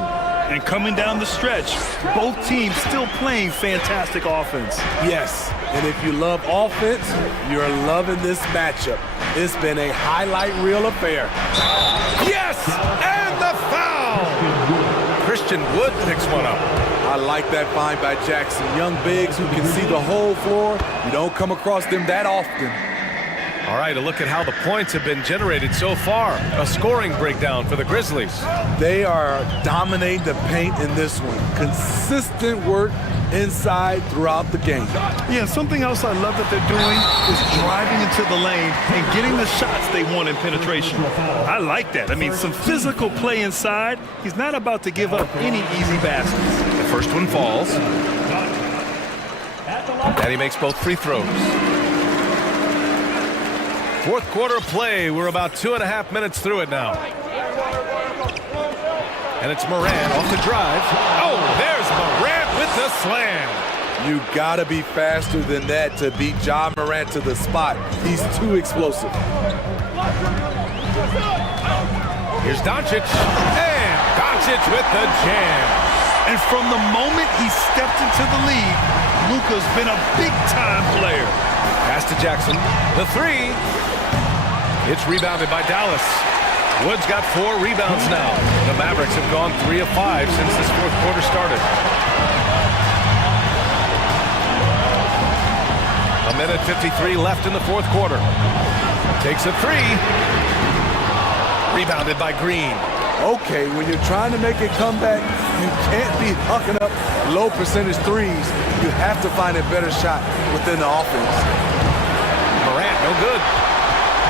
And coming down the stretch, both teams still playing fantastic offense. Yes, and if you love offense, you're loving this matchup. It's been a highlight reel affair. Yes! And the foul! Christian Wood picks one up. I like that find by Jackson. Young bigs who can see the whole floor. You don't come across them that often. All right, a look at how the points have been generated so far. A scoring breakdown for the Grizzlies. They are dominating the paint in this one. Consistent work inside throughout the game. Yeah, something else I love that they're doing is driving into the lane and getting the shots they want in penetration. I like that. I mean, some physical play inside. He's not about to give up any easy baskets. The first one falls. And he makes both free throws. 4th quarter play. We're about 2.5 minutes through it now. And it's Morant off the drive. Oh, there's Morant with the slam. You gotta be faster than that to beat Ja Morant to the spot. He's too explosive. Here's Doncic. And Doncic with the jam. And from the moment he stepped into the league, Luka's been a big-time player. Pass to Jackson. The 3. It's rebounded by Dallas. Wood's got 4 rebounds now. The Mavericks have gone 3 of 5 since this 4th quarter started. A minute 53 left in the 4th quarter. Takes a 3. Rebounded by Green. Okay, when you're trying to make a comeback, you can't be hucking up low percentage threes. You have to find a better shot within the offense. Morant, no good.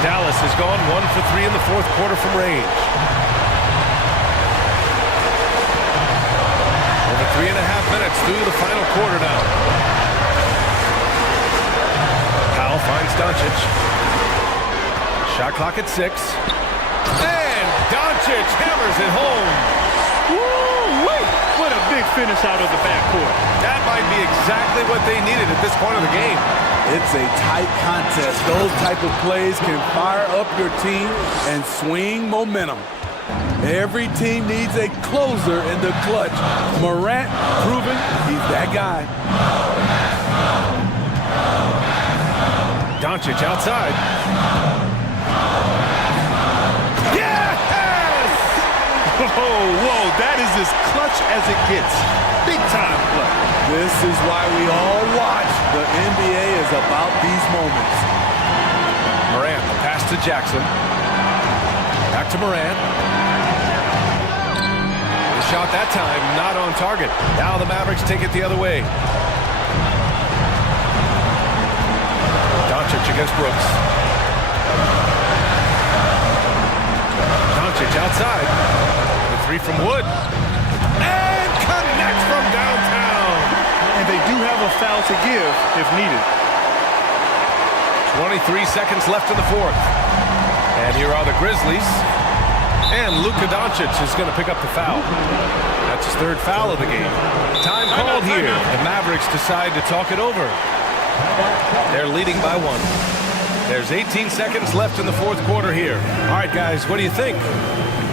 Dallas has gone 1 for 3 in the 4th quarter from range. Over 3.5 minutes through the final quarter now. Powell finds Doncic. Shot clock at 6. And Doncic hammers it home. Woo-wee! What a big finish out of the backcourt. That might be exactly what they needed at this point of the game. It's a tight contest. Those type of plays can fire up your team and swing momentum. Every team needs a closer in the clutch. Morant proving he's that guy. Doncic outside. Yes! Whoa, that is as clutch as it gets. Big time play. This is why we all watch. The NBA is about these moments. Morant, the pass to Jackson. Back to Morant. The shot that time, not on target. Now the Mavericks take it the other way. Doncic against Brooks. Doncic outside. The 3 from Wood. And connects from downtown. And they do have a foul to give if needed. 23 seconds left in the 4th. And here are the Grizzlies. And Luka Doncic is going to pick up the foul. That's his third foul of the game. Time called here. The Mavericks decide to talk it over. They're leading by 1. There's 18 seconds left in the fourth quarter here. All right, guys, what do you think?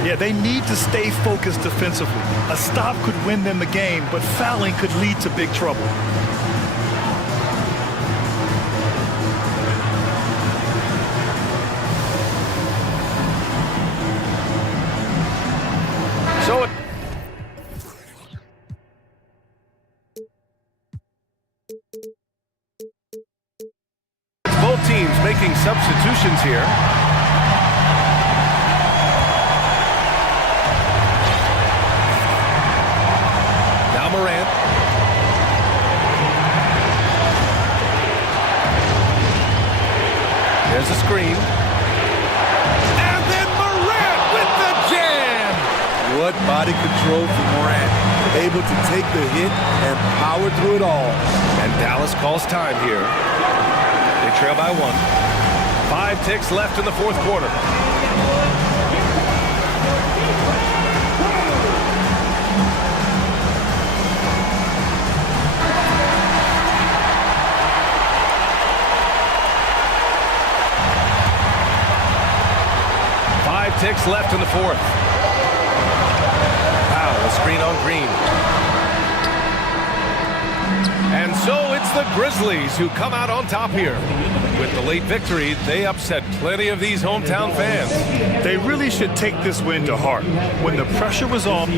Yeah, they need to stay focused defensively. A stop could win them the game, but fouling could lead to big trouble. So both teams making substitutions here. Now Morant. There's a screen. And then Morant with the jam! What body control from Morant. Able to take the hit and power through it all. And Dallas calls time here. They trail by 1. 5 ticks left in the fourth quarter. Ticks left in the fourth. Wow, a screen on Green. And so it's the Grizzlies who come out on top here. With the late victory, they upset plenty of these hometown fans. They really should take this win to heart. When the pressure was on,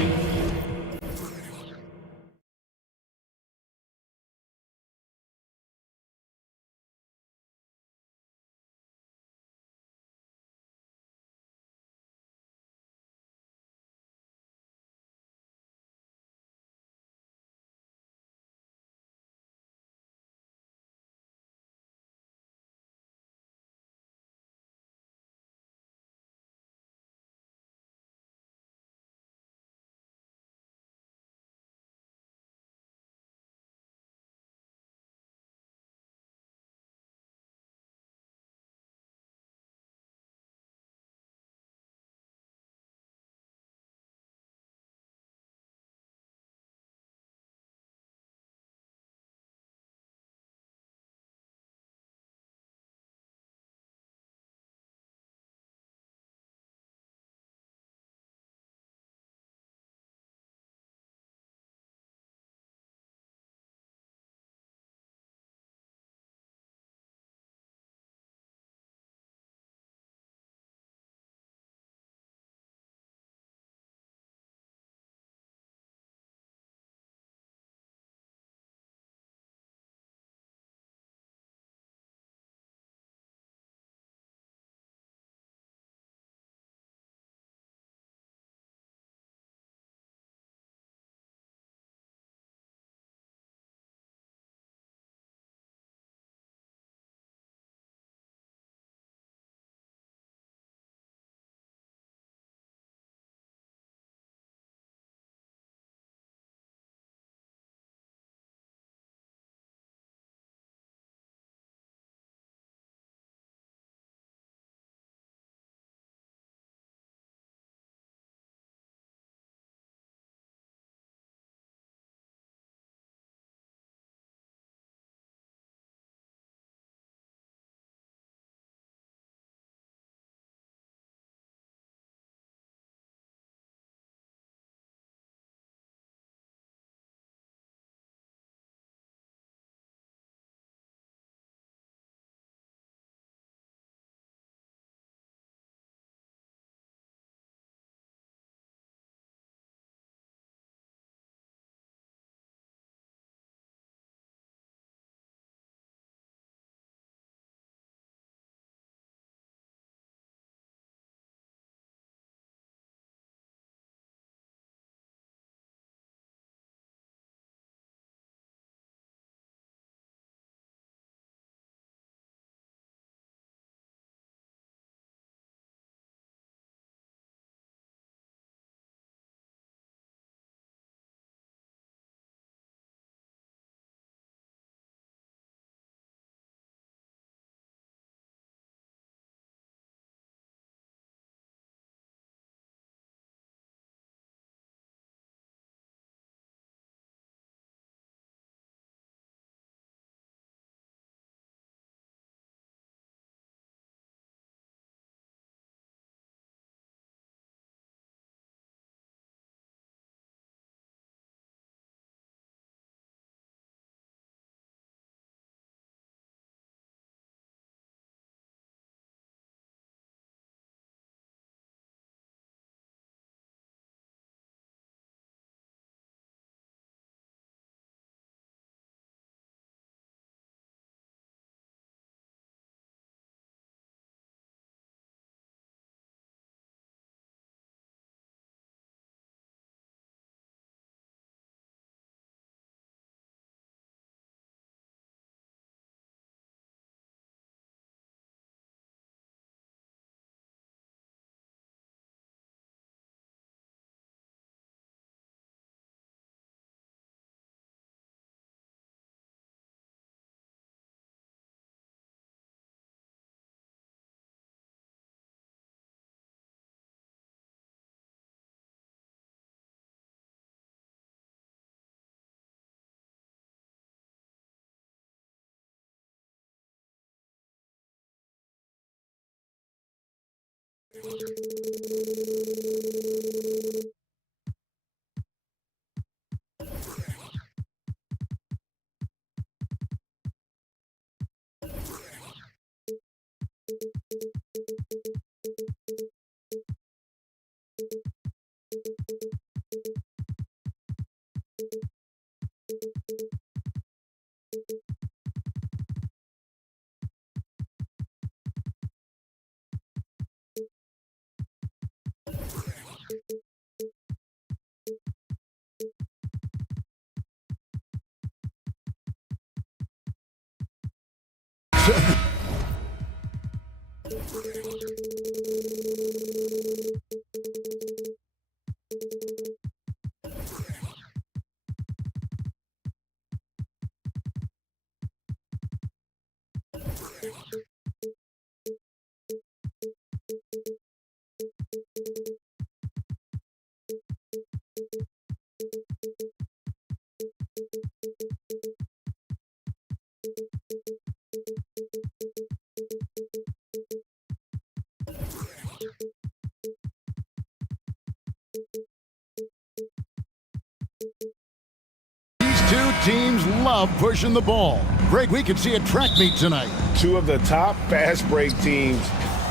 Two teams love pushing the ball. Greg, we could see a track meet tonight. Two of the top fast break teams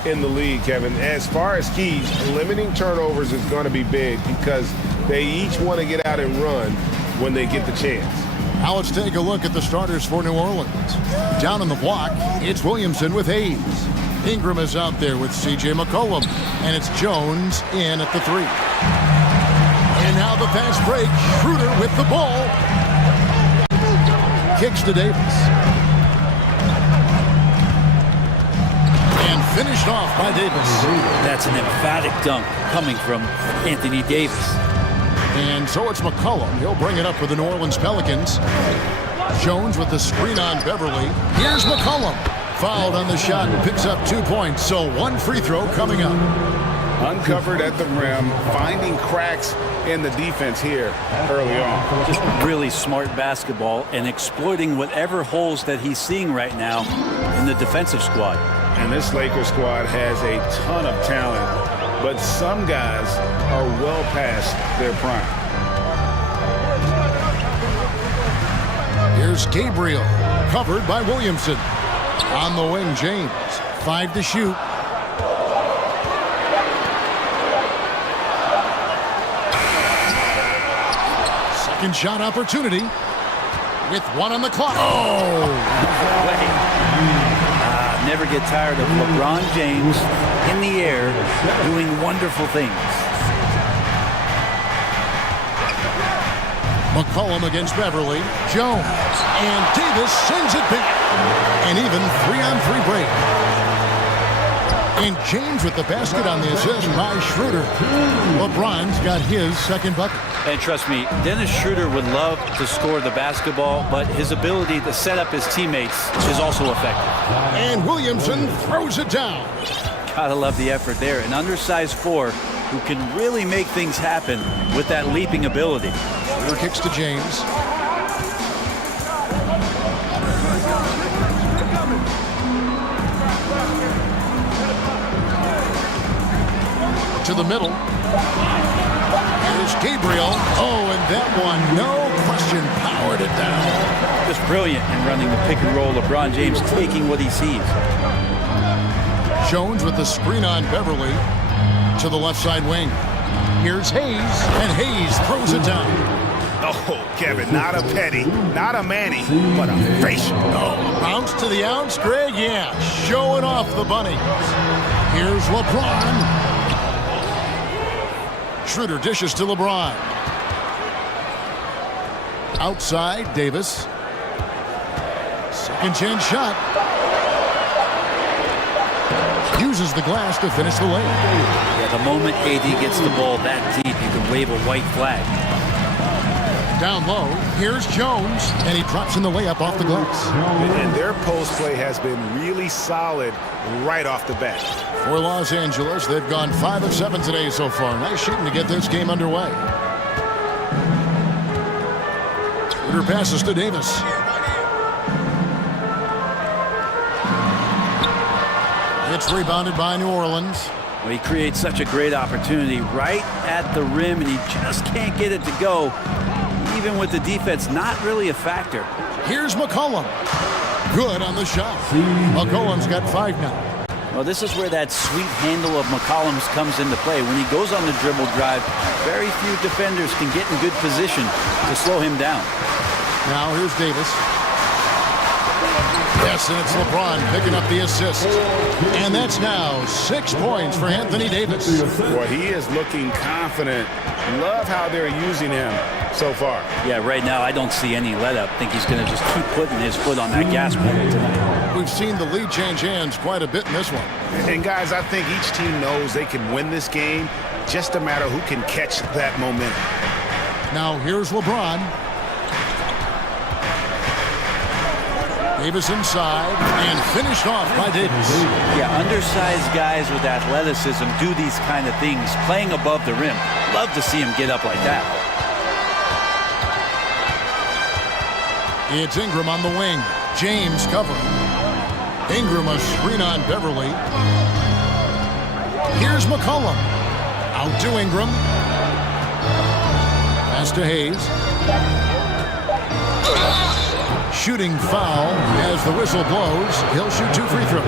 in the league, Kevin. As far as keys, limiting turnovers is going to be big because they each want to get out and run when they get the chance. Now let's take a look at the starters for New Orleans. Down on the block, it's Williamson with Hayes. Ingram is out there with C.J. McCollum. And it's Jones in at the 3. And now the fast break. Schroeder with the ball. Kicks to Davis. And finished off by Davis. That's an emphatic dunk coming from Anthony Davis. And so it's McCollum. He'll bring it up for the New Orleans Pelicans. Jones with the screen on Beverly. Here's McCollum. Fouled on the shot and picks up 2 points. So one free throw coming up. Uncovered at the rim, finding cracks in the defense here early on. Just really smart basketball and exploiting whatever holes that he's seeing right now in the defensive squad. And this Lakers squad has a ton of talent, but some guys are well past their prime. Here's Gabriel, covered by Williamson. On the wing, James. 5 to shoot. Second shot opportunity with 1 on the clock. Oh! Never get tired of LeBron James in the air doing wonderful things. McCollum against Beverly. Jones. And Davis sends it back. And even 3-on-3 break. And James with the basket on the assist by Schroeder. LeBron's got his second bucket. And trust me, Dennis Schroeder would love to score the basketball, but his ability to set up his teammates is also effective. And Williamson throws it down. Gotta love the effort there. An undersized 4 who can really make things happen with that leaping ability. Schroeder kicks to James. To the middle. Here's Gabriel. Oh, and that one, no question, powered it down. Just brilliant in running the pick and roll. LeBron James taking what he sees. Jones with the screen on Beverly to the left side wing. Here's Hayes, and Hayes throws it down. Oh, Kevin, not a petty, not a Manny, but a facial. Oh, bounce to the ounce, Greg, yeah, showing off the bunnies. Here's LeBron. Schroeder dishes to LeBron. Outside, Davis. Second chance shot. Uses the glass to finish the layup. Yeah, the moment AD gets the ball that deep, you can wave a white flag. Down low, here's Jones, and he drops in the layup off the glass. And their post play has been really solid right off the bat. For Los Angeles, they've gone 5 of 7 today so far. Nice shooting to get this game underway. Schroeder passes to Davis. It's rebounded by New Orleans. Well, he creates such a great opportunity right at the rim, and he just can't get it to go. Even with the defense not really a factor. Here's McCollum. Good on the shot. McCollum's got 5 now. Well, this is where that sweet handle of McCollum's comes into play. When he goes on the dribble drive, very few defenders can get in good position to slow him down. Now here's Davis. Yes, and it's LeBron picking up the assist. And that's now 6 points for Anthony Davis. Well, he is looking confident. Love how they're using him so far. Yeah, right now I don't see any let-up. I think he's going to just keep putting his foot on that gas pedal tonight. We've seen the lead change hands quite a bit in this one. And guys, I think each team knows they can win this game. Just a matter who can catch that momentum. Now here's LeBron. Davis inside and finished off by Davis. Yeah, undersized guys with athleticism do these kind of things, playing above the rim. Love to see him get up like that. It's Ingram on the wing. James covering. Ingram a screen on Beverly. Here's McCollum. Out to Ingram. Pass to Hayes. Shooting foul as the whistle blows. He'll shoot 2 free throws.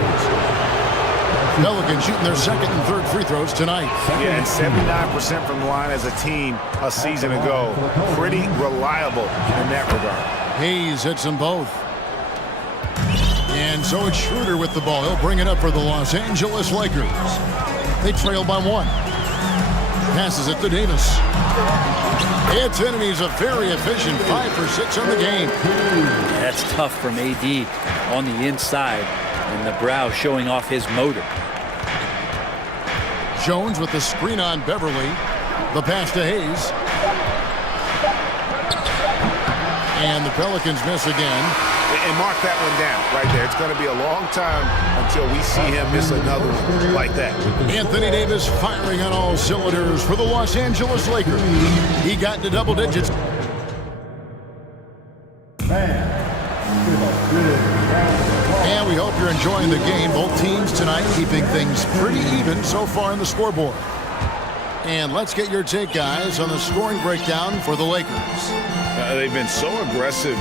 Pelicans shooting their 2nd and 3rd free throws tonight. Yeah, and 79% from the line as a team a season ago. Pretty reliable in that regard. Hayes hits them both. And so it's Schroeder with the ball. He'll bring it up for the Los Angeles Lakers. They trail by 1. Passes it to Davis. He's a very efficient 5 for 6 on the game. That's tough from AD on the inside, and the brow showing off his motor. Jones with the screen on Beverly. The pass to Hayes. And the Pelicans miss again. And mark that one down right there. It's going to be a long time until we see him miss another one like that. Anthony Davis firing on all cylinders for the Los Angeles Lakers. He got into double digits. And we hope you're enjoying the game. Both teams tonight keeping things pretty even so far in the scoreboard. And let's get your take, guys, on the scoring breakdown for the Lakers. They've been so aggressive,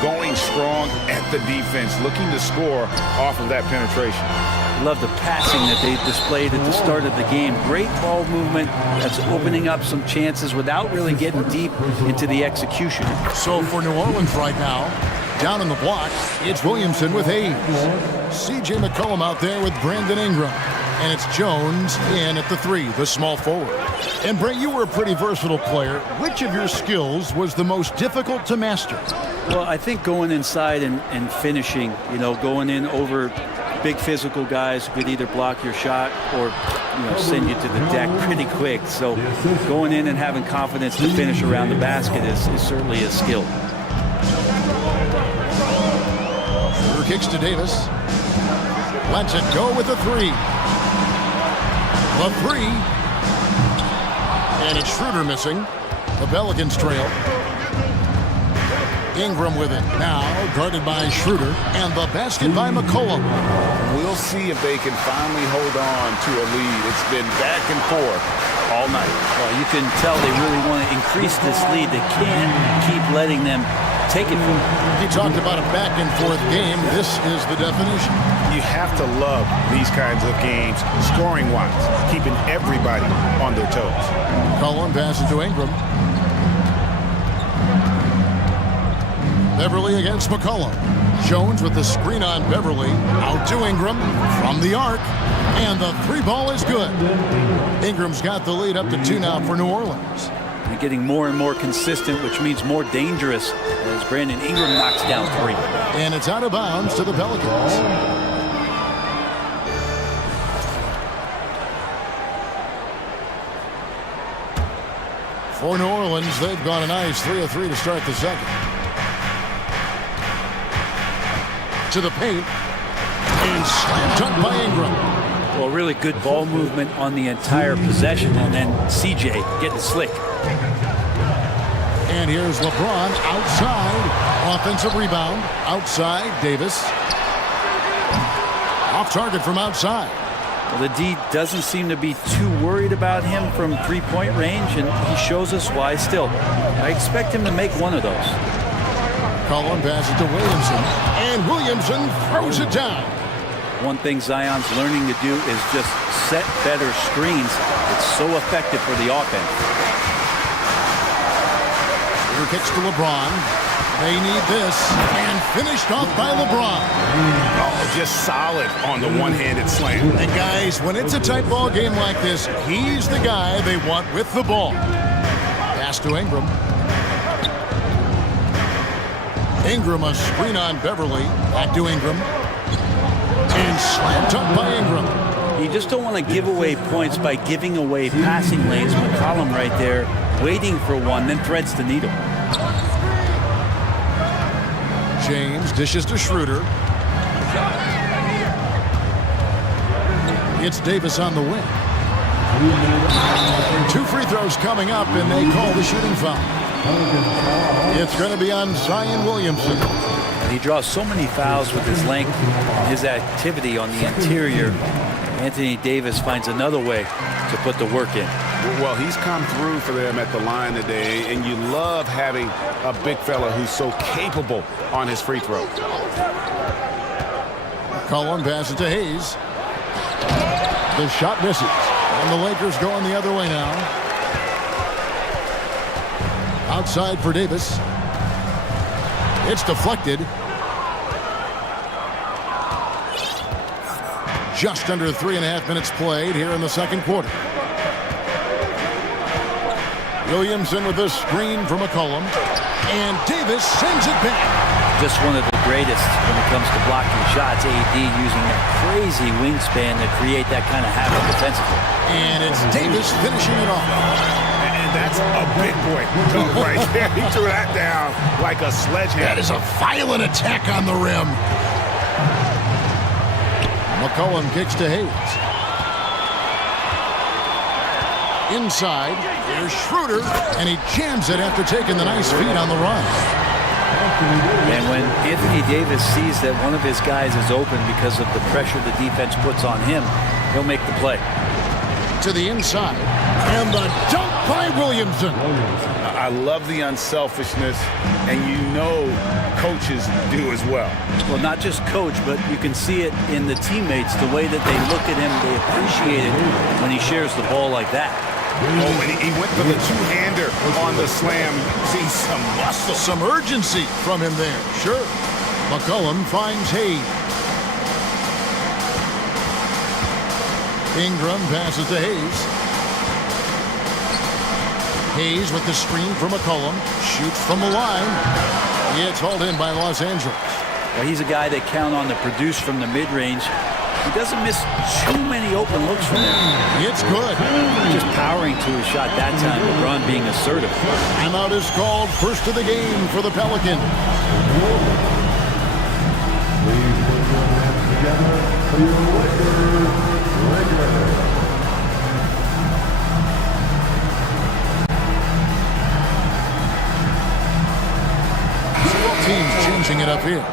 going strong at the defense, looking to score off of that penetration. Love the passing that they displayed at the start of the game. Great ball movement that's opening up some chances without really getting deep into the execution. So for New Orleans right now, down in the block, it's Williamson with Hayes. C.J. McCollum out there with Brandon Ingram. And it's Jones in at the 3, the small forward. And Brent, you were a pretty versatile player. Which of your skills was the most difficult to master? Well, I think going inside and finishing, going in over big physical guys who could either block your shot or, send you to the deck pretty quick. So going in and having confidence to finish around the basket is certainly a skill. Schroeder kicks to Davis. Lets it go with a 3. The 3. And it's Schroeder missing. The Pelicans trail. Ingram with it now, guarded by Schroeder, and the basket by McCollum. We'll see if they can finally hold on to a lead. It's been back and forth all night. Well, you can tell they really want to increase this lead. They can't keep letting them take it from them. He talked about a back and forth game. This is the definition. You have to love these kinds of games, scoring-wise, keeping everybody on their toes. McCollum passes to Ingram. Beverly against McCollum. Jones with the screen on Beverly. Out to Ingram from the arc. And the 3 ball is good. Ingram's got the lead up to 2 now for New Orleans. They're getting more and more consistent, which means more dangerous as Brandon Ingram knocks down 3. And it's out of bounds to the Pelicans. For New Orleans, they've gone a nice 3 of 3 to start the second. To the paint, and slam dunk by Ingram. Well, really good ball movement on the entire possession, and then CJ getting slick. And here's LeBron outside. Offensive rebound. Outside, Davis. Off target from outside. Well, the D doesn't seem to be too worried about him from three-point range, and he shows us why still. I expect him to make one of those. Cullen passes to Williamson, and Williamson throws it down. One thing Zion's learning to do is just set better screens. It's so effective for the offense. Here kicks to LeBron. They need this, and finished off by LeBron. Oh, just solid on the one-handed slam. And guys, when it's a tight ball game like this, he's the guy they want with the ball. Pass to Ingram. Ingram, a screen on Beverly. Back to Ingram. And slammed up by Ingram. You just don't want to give away points by giving away passing lanes. McCollum right there, waiting for one, then threads the needle. James dishes to Schroeder. It's Davis on the wing. 2 free throws coming up, and they call the shooting foul. It's going to be on Zion Williamson. He draws so many fouls with his length and his activity on the interior. Anthony Davis finds another way to put the work in. Well, he's come through for them at the line today, and you love having a big fella who's so capable on his free throw. Cullen passes to Hayes. The shot misses, and the Lakers going the other way now. Outside for Davis. It's deflected. Just under 3.5 minutes played here in the second quarter. Williamson with a screen from McCollum. And Davis sends it back. Just one of the greatest when it comes to blocking shots. AD using that crazy wingspan to create that kind of havoc defensively. And it's Davis finishing it off. And that's a big boy dunk right there. He threw that down like a sledgehammer. That is a violent attack on the rim. McCollum kicks to Hayes. Inside, here's Schroeder, and he jams it after taking the nice feed on the run. And when Anthony Davis sees that one of his guys is open because of the pressure the defense puts on him, he'll make the play. To the inside, and the dunk by Williamson. I love the unselfishness, and you know coaches do as well. Well, not just coach, but you can see it in the teammates, the way that they look at him, they appreciate it when he shares the ball like that. Oh, and he went for the two-hander on the slam. See some muscle. Some urgency from him there, sure. McCollum finds Hayes. Ingram passes to Hayes. Hayes with the screen for McCollum. Shoots from the line. It's hauled in by Los Angeles. Well, he's a guy they count on to produce from the mid-range. He doesn't miss too many open looks from him. It's good. Just powering to his shot that time. LeBron being assertive. Timeout is called. First of the game for the Pelicans. Please put your hands together for your Lakers. Teams changing it up here.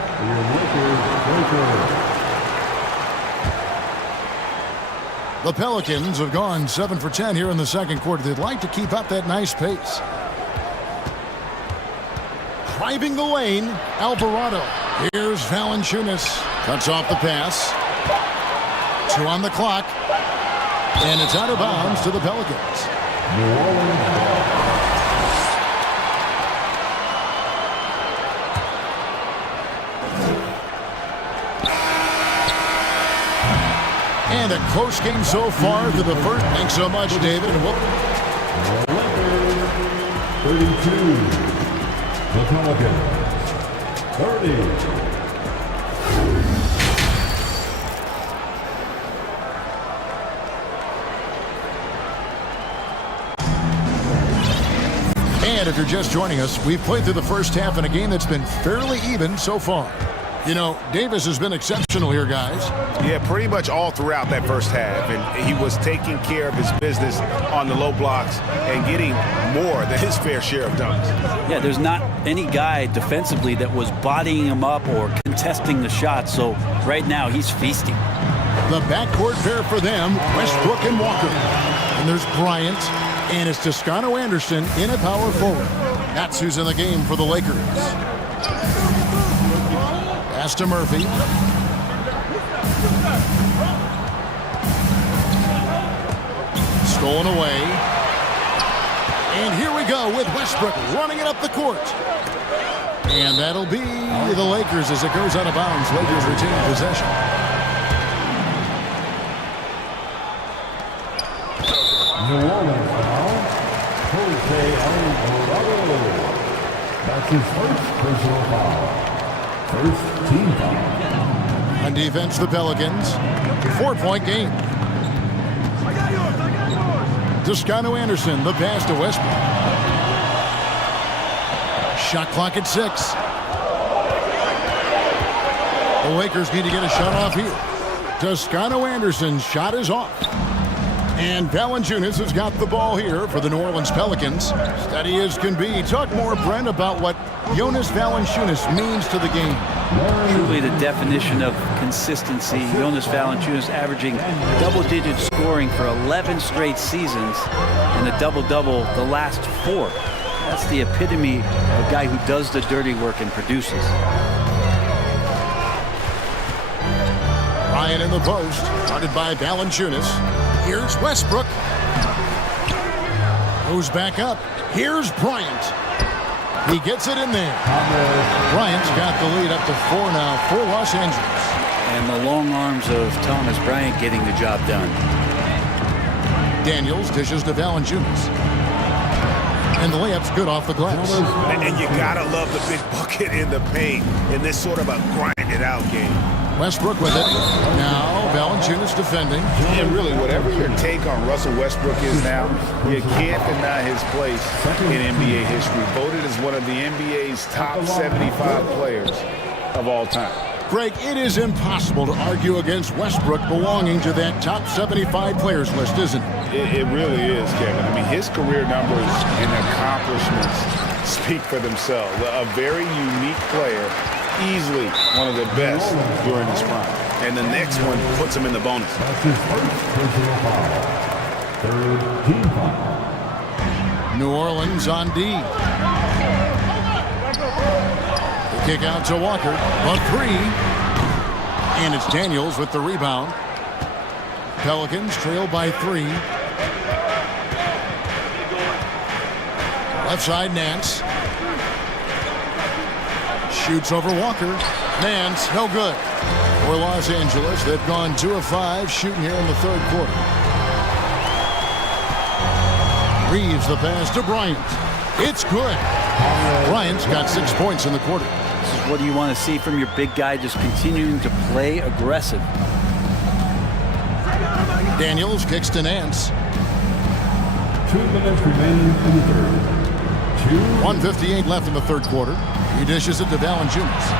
The Pelicans have gone 7 for 10 here in the second quarter. They'd like to keep up that nice pace. Driving the lane, Alvarado. Here's Valanciunas. Cuts off the pass. 2 on the clock. And it's out of bounds to the Pelicans. New Orleans. And a close game so far to the first. Thanks so much, David. And 32. The Pelicans. 30. And if you're just joining us, we've played through the first half in a game that's been fairly even so far. You know, Davis has been exceptional here, guys. Yeah, pretty much all throughout that first half. And he was taking care of his business on the low blocks and getting more than his fair share of dunks. Yeah, there's not any guy defensively that was bodying him up or contesting the shot. So right now he's feasting. The backcourt pair for them, Westbrook and Walker. And there's Bryant, and it's Toscano Anderson in at power forward. That's who's in the game for the Lakers. Pass to Murphy. Stolen away. And here we go with Westbrook running it up the court. And that'll be the Lakers as it goes out of bounds. Lakers retain possession. New Orleans foul. Jose Alvarado. That's his first personal foul. First team foul. On defense, the Pelicans. 4-point game. Toscano Anderson, the pass to Westbrook. Shot clock at 6. The Lakers need to get a shot off here. Toscano Anderson's shot is off. And Valanciunas has got the ball here for the New Orleans Pelicans. Steady as can be. Talk more, Brent, about what Jonas Valanciunas means to the game. Truly the definition of consistency. Jonas Valanciunas averaging double-digit scoring for 11 straight seasons and a double-double the last 4. That's the epitome of a guy who does the dirty work and produces. Ryan in the post, guarded by Valanciunas. Here's Westbrook. Goes back up. Here's Bryant. He gets it in there. Bryant's got the lead up to 4 now for Los Angeles. And the long arms of Thomas Bryant getting the job done. Daniels dishes to Valanciunas. And the layup's good off the glass. And you gotta love the big bucket in the paint in this sort of a grind-it-out game. Westbrook with it. Now Valanciunas defending. And really, whatever your take on Russell Westbrook is now, you can't deny his place in NBA history. Voted as one of the NBA's top 75 players of all time. Greg, it is impossible to argue against Westbrook belonging to that top 75 players list, isn't it? It really is, Kevin. I mean, his career numbers and accomplishments speak for themselves. A very unique player, easily one of the best during his prime. And the next one puts him in the bonus. That's his first personal foul. Third team foul. New Orleans on D. Kick out to Walker, a 3. And it's Daniels with the rebound. Pelicans trail by 3. Left side, Nance. Shoots over Walker. Nance, no good. For Los Angeles, they've gone 2 of 5 shooting here in the third quarter. Reeves the pass to Bryant. It's good. Bryant's got 6 points in the quarter. This is what you want to see from your big guy, just continuing to play aggressive. Daniels kicks to Nance. 2 minutes remaining in the third. 1:58 left in the third quarter. He dishes it to Valanciunas.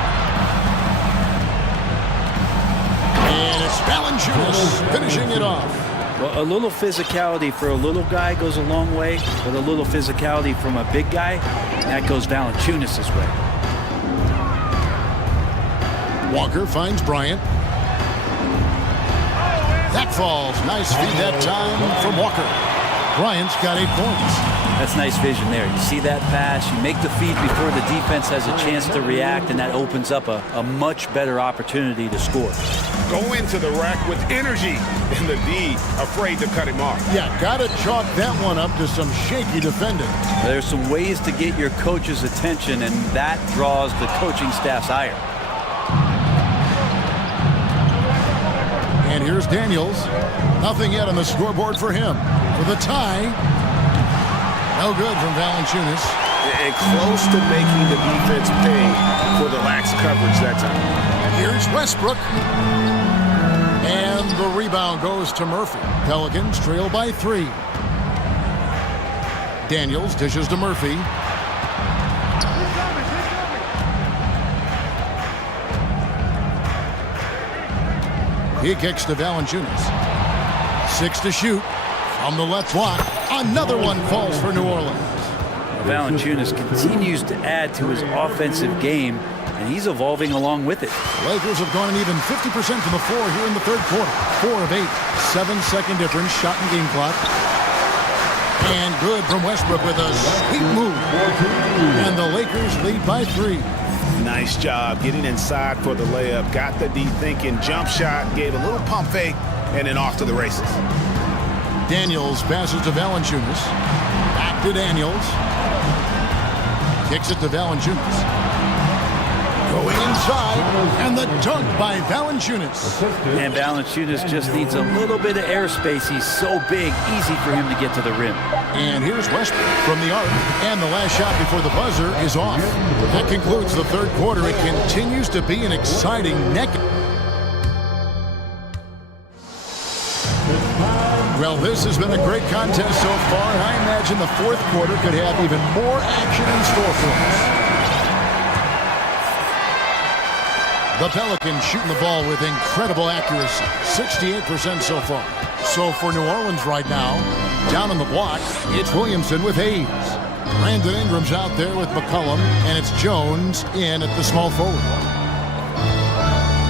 And it's Valanciunas finishing it off. Well, a little physicality for a little guy goes a long way, but a little physicality from a big guy, that goes Valanciunas' way. Walker finds Bryant. That falls. Nice feed that time from Walker. Bryant's got 8 points. That's nice vision there. You see that pass, you make the feed before the defense has a chance to react, and that opens up a much better opportunity to score. Go into the rack with energy, and the D afraid to cut him off. Yeah, gotta chalk that one up to some shaky defending. There's some ways to get your coach's attention, and that draws the coaching staff's ire. And here's Daniels. Nothing yet on the scoreboard for him. For the tie. No good from Valanciunas. And close to making the defense pay for the lax coverage that time. Here's Westbrook. And the rebound goes to Murphy. Pelicans trail by 3. Daniels dishes to Murphy. He kicks to Valanciunas. 6 to shoot. On the left block. Another one falls for New Orleans. Valanciunas continues to add to his offensive game. and he's evolving along with it. Lakers have gone an even 50% from the floor here in the third quarter. 4 of 8. 7-second difference, shot and game clock. And good from Westbrook with a sweet move. And the Lakers lead by 3. Nice job getting inside for the layup. Got the D thinking, jump shot, gave a little pump fake, and then off to the races. Daniels passes to Valanciunas. Back to Daniels. Kicks it to Valanciunas. Going inside, and the dunk by Valanciunas. And Valanciunas just needs a little bit of airspace. He's so big, easy for him to get to the rim. And here's Westbrook from the arc, and the last shot before the buzzer is off. That concludes the third quarter. It continues to be an exciting neck. Well, this has been a great contest so far, and I imagine the fourth quarter could have even more action in store for us. The Pelicans shooting the ball with incredible accuracy, 68% so far. So for New Orleans right now, down on the block, it's Williamson with Hayes. Brandon Ingram's out there with McCollum, and it's Jones in at the small forward.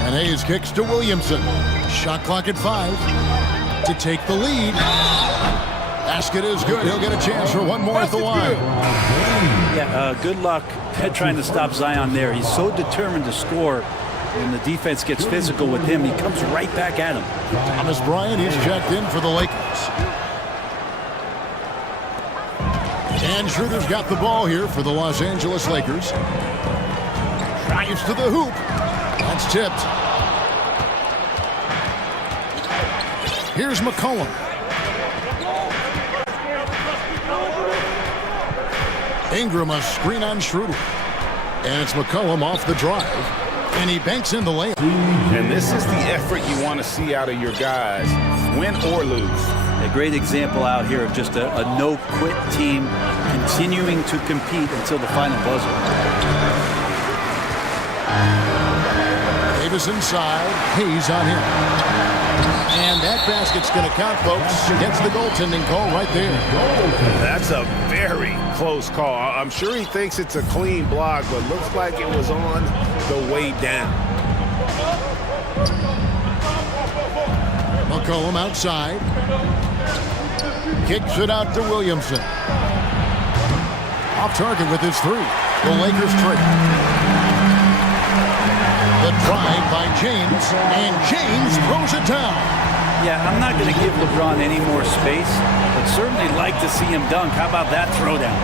And Hayes kicks to Williamson. Shot clock at 5 to take the lead. Basket is good. He'll get a chance for one more at the line. Yeah, good luck trying to stop Zion there. He's so determined to score. When the defense gets physical with him, he comes right back at him. Thomas Bryant, he's checked in for the Lakers. And Schroeder's got the ball here for the Los Angeles Lakers. Drives to the hoop. That's tipped. Here's McCollum. Ingram a screen on Schroeder. And it's McCollum off the drive. And he banks in the layup. And this is the effort you want to see out of your guys, win or lose. A great example out here of just a no-quit team continuing to compete until the final buzzer. Davis inside, Hayes on him. And that basket's going to count, folks. Gets the goaltending call right there. That's a very close call. I'm sure he thinks it's a clean block, but looks like it was on the way down. McCollum outside. Kicks it out to Williamson. Off target with his 3. The Lakers trade. The drive by James, and James throws it down. Yeah, I'm not going to give LeBron any more space, but certainly like to see him dunk. How about that throwdown?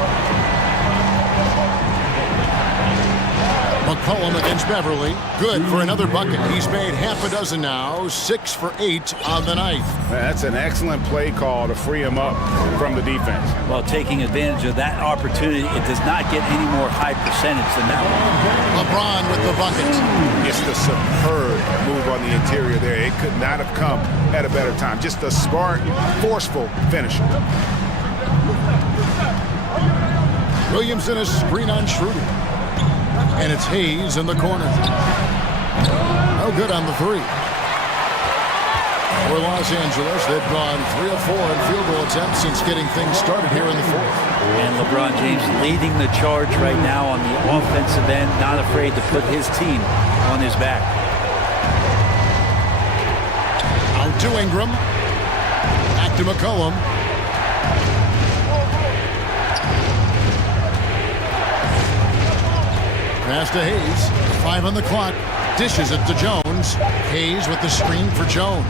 McCollum against Beverly. Good for another bucket. He's made half a dozen now. 6 for 8 on the night. That's an excellent play call to free him up from the defense. Well, taking advantage of that opportunity, it does not get any more high percentage than that one. LeBron with the bucket. It's the superb move on the interior there. It could not have come at a better time. Just a smart, forceful finisher. Williamson a screen on Schroeder. And it's Hayes in the corner. No good on the 3. For Los Angeles, they've gone 3 of 4 in field goal attempts since getting things started here in the fourth. And LeBron James leading the charge right now on the offensive end, not afraid to put his team on his back. Out to Ingram. Back to McCollum. Pass to Hayes. 5 on the clock. Dishes it to Jones. Hayes with the screen for Jones.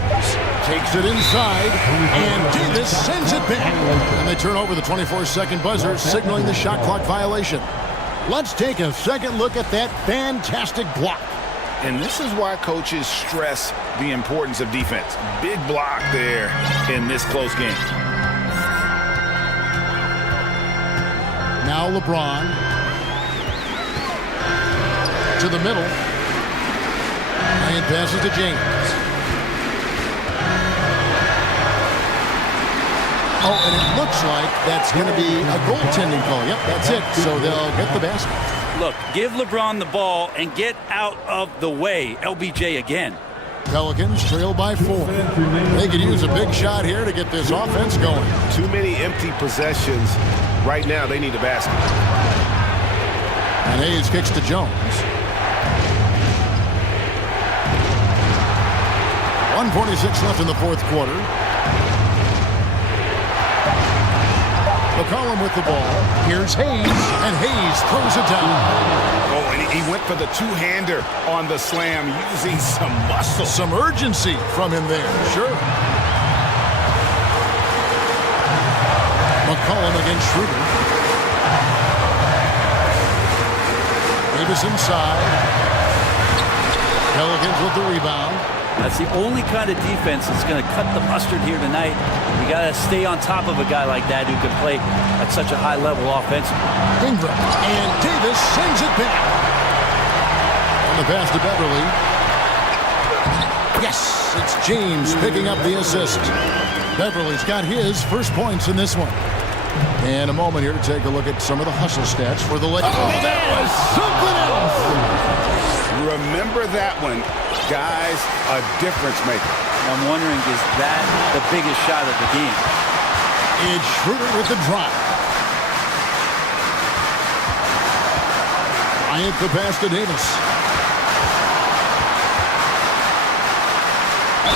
Takes it inside. And Davis sends it back. And they turn over the 24-second buzzer, signaling the shot clock violation. Let's take a second look at that fantastic block. And this is why coaches stress the importance of defense. Big block there in this close game. Now LeBron. To the middle. And passes to James. Oh, and it looks like that's going to be a goaltending call. Yep, that's it. So they'll get the basket. Look, give LeBron the ball and get out of the way. LBJ again. Pelicans trail by 4. They could use a big shot here to get this offense going. Too many empty possessions. Right now, they need a basket. And Hayes kicks to Jones. 1:46 left in the fourth quarter. McCollum with the ball. Here's Hayes, and Hayes throws it down. Oh, and he went for the two-hander on the slam, using some muscle. Some urgency from him there, sure. McCollum against Schroeder. Davis inside. Pelicans with the rebound. That's the only kind of defense that's going to cut the mustard here tonight. You got to stay on top of a guy like that who can play at such a high level offensively. Ingram, and Davis sends it back. On the pass to Beverly. Yes, it's James picking up the assist. Beverly's got his first points in this one. And a moment here to take a look at some of the hustle stats for the Lakers. Oh, that was something else! Remember that one. Guys, a difference maker. I'm wondering, is that the biggest shot of the game? It's Schroeder with the drive. Bryant the pass to Davis.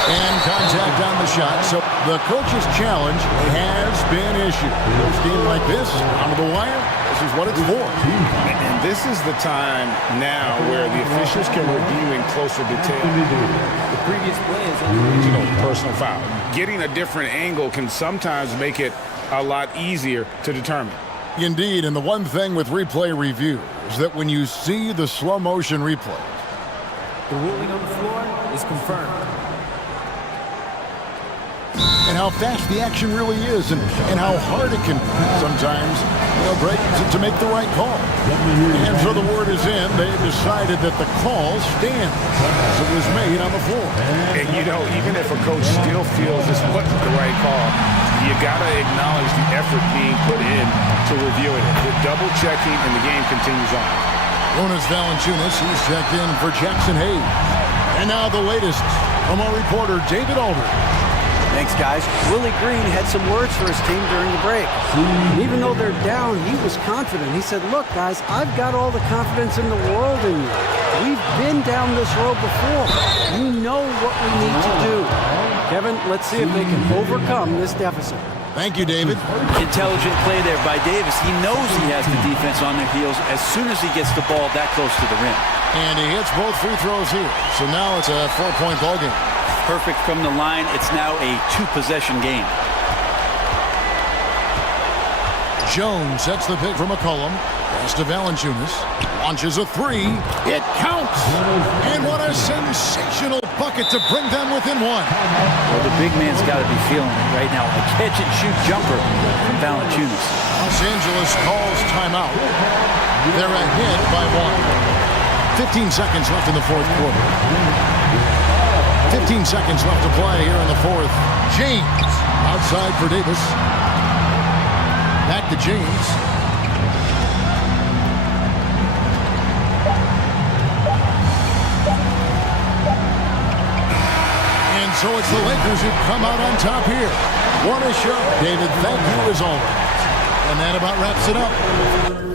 And contact on the shot. So the coach's challenge has been issued. A game like this, down to the wire, this is what it's for. And this is the time now where the officials can review in closer detail. The previous play is Personal foul. Getting a different angle can sometimes make it a lot easier to determine. Indeed, and the one thing with replay review is that when you see the slow motion replay, the ruling on the floor is confirmed. And how fast the action really is, and how hard it can be sometimes, break to make the right call. And so the word is in. They've decided that the call stands as it was made on the floor. And even if a coach still feels this wasn't the right call, you got to acknowledge the effort being put in to reviewing it. The double checking, and the game continues on. Jonas Valanciunas, he's checked in for Jackson Hayes. And now the latest from our reporter, David Aldridge. Thanks, guys. Willie Green had some words for his team during the break. And even though they're down, he was confident. He said, look, guys, I've got all the confidence in the world in you. We've been down this road before. You know what we need to do. Kevin, let's see if they can overcome this deficit. Thank you, David. Intelligent play there by Davis. He knows he has the defense on their heels as soon as he gets the ball that close to the rim. And he hits both free throws here. So now it's a 4-point ball game. Perfect from the line. It's now a 2-possession game. Jones sets the pick for McCollum. Pass to Valanciunas. Launches a three. It counts. And what a sensational bucket to bring them within one. Well, the big man's got to be feeling it right now. A catch-and-shoot jumper from Valanciunas. Los Angeles calls timeout. They're ahead by 1. 15 seconds left in the fourth quarter. 15 seconds left to play here in the fourth. James outside for Davis. Back to James. And so it's the Lakers who come out on top here. What a show. David, thank you as always. And that about wraps it up.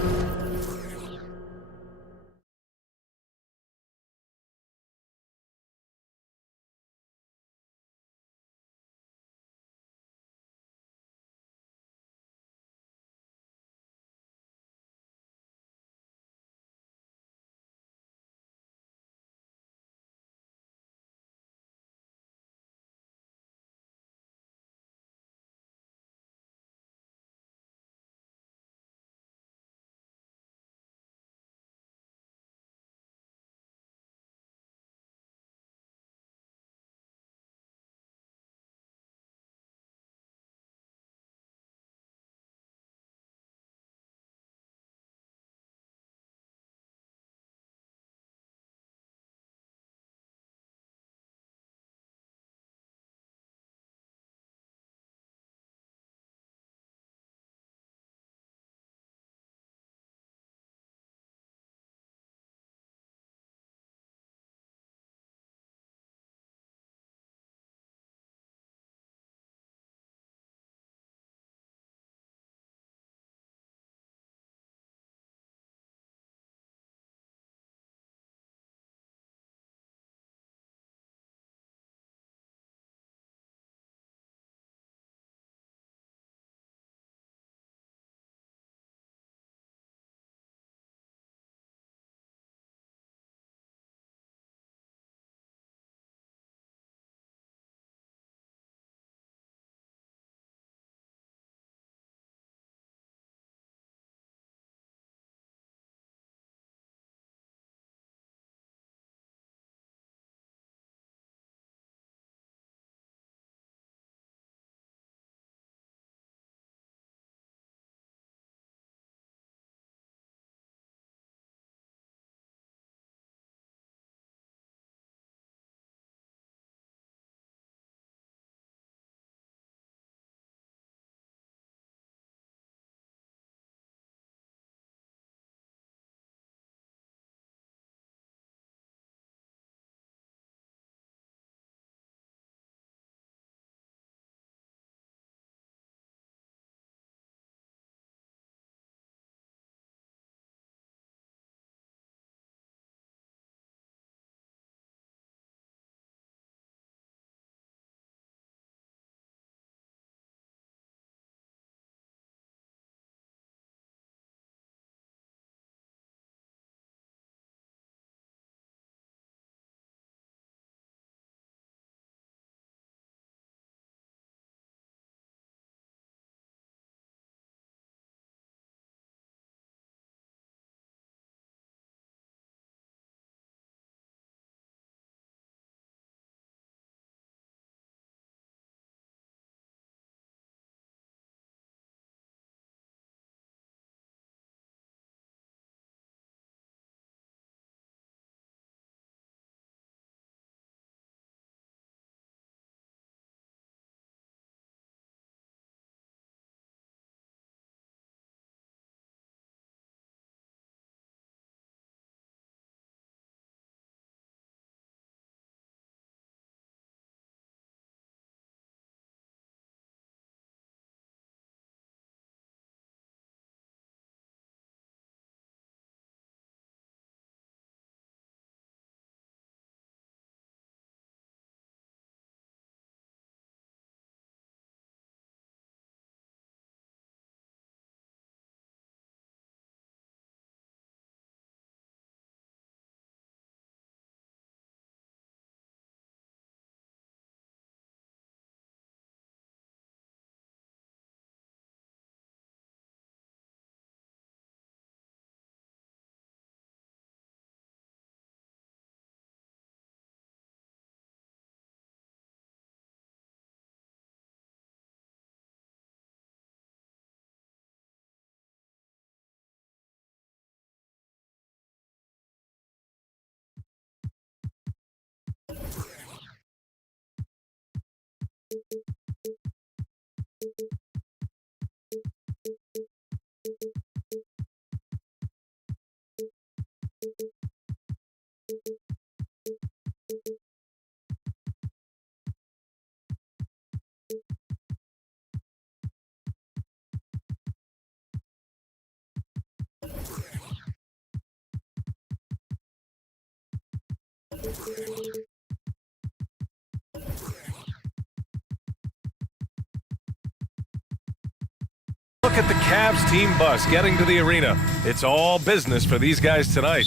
Look at the Cavs team bus getting to the arena. It's all business for these guys tonight.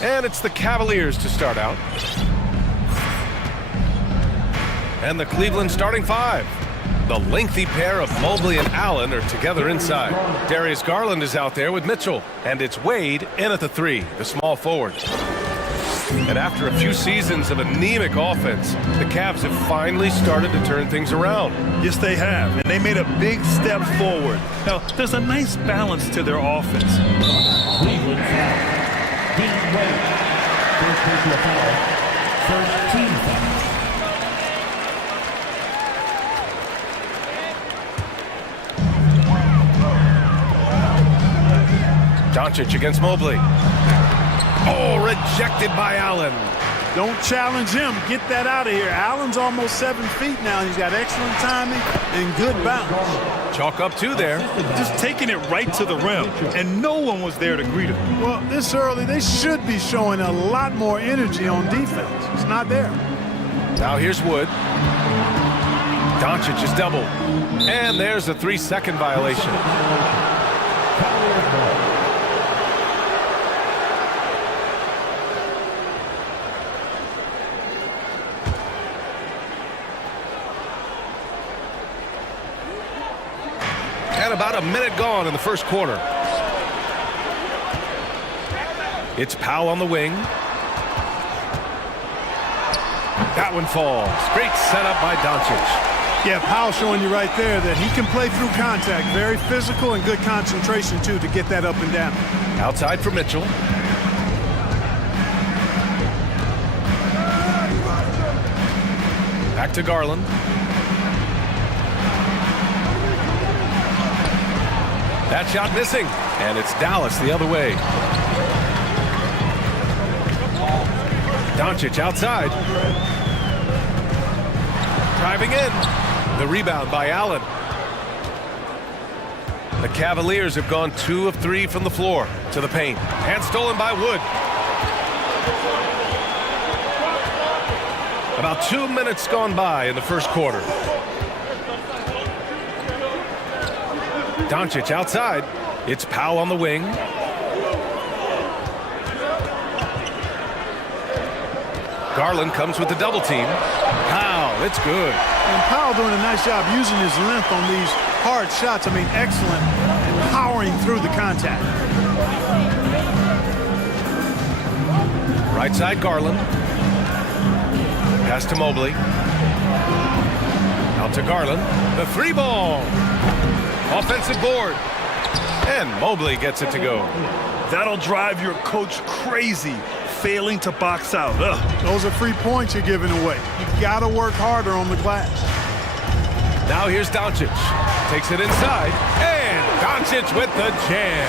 And it's the Cavaliers to start out. And the Cleveland starting five. The lengthy pair of Mobley and Allen are together inside. Darius Garland is out there with Mitchell. And it's Wade in at the three, the small forward. And after a few seasons of anemic offense, the Cavs have finally started to turn things around. Yes, they have. And they made a big step forward. Now, there's a nice balance to their offense. Cleveland foul. Dean Wade. First personal foul. First team foul. Doncic against Mobley. Oh, rejected by Allen. Don't challenge him. Get that out of here. Allen's almost 7 feet now. He's got excellent timing and good bounce. Chalk up two there. Just taking it right to the rim, and no one was there to greet him. Well, this early, they should be showing a lot more energy on defense. It's not there. Now here's Wood. Doncic is doubled. And there's a 3-second violation. And about a minute gone in the first quarter. It's Powell on the wing. That one falls. Great setup by Doncic. Yeah, Powell showing you right there that he can play through contact. Very physical and good concentration, too, to get that up and down. Outside for Mitchell. Back to Garland. That shot missing, and it's Dallas the other way. Doncic outside. Driving in. The rebound by Allen. The Cavaliers have gone 2 of 3 from the floor to the paint. And stolen by Wood. About 2 minutes gone by in the first quarter. Doncic outside. It's Powell on the wing. Garland comes with the double team. Powell, it's good. And Powell doing a nice job using his length on these hard shots. I mean, excellent. And powering through the contact. Right side, Garland. Pass to Mobley. Out to Garland. The 3-ball. Offensive board. And Mobley gets it to go. That'll drive your coach crazy, failing to box out. Ugh. Those are free points you're giving away. You got to work harder on the glass. Now here's Doncic. Takes it inside. And Doncic with the jam.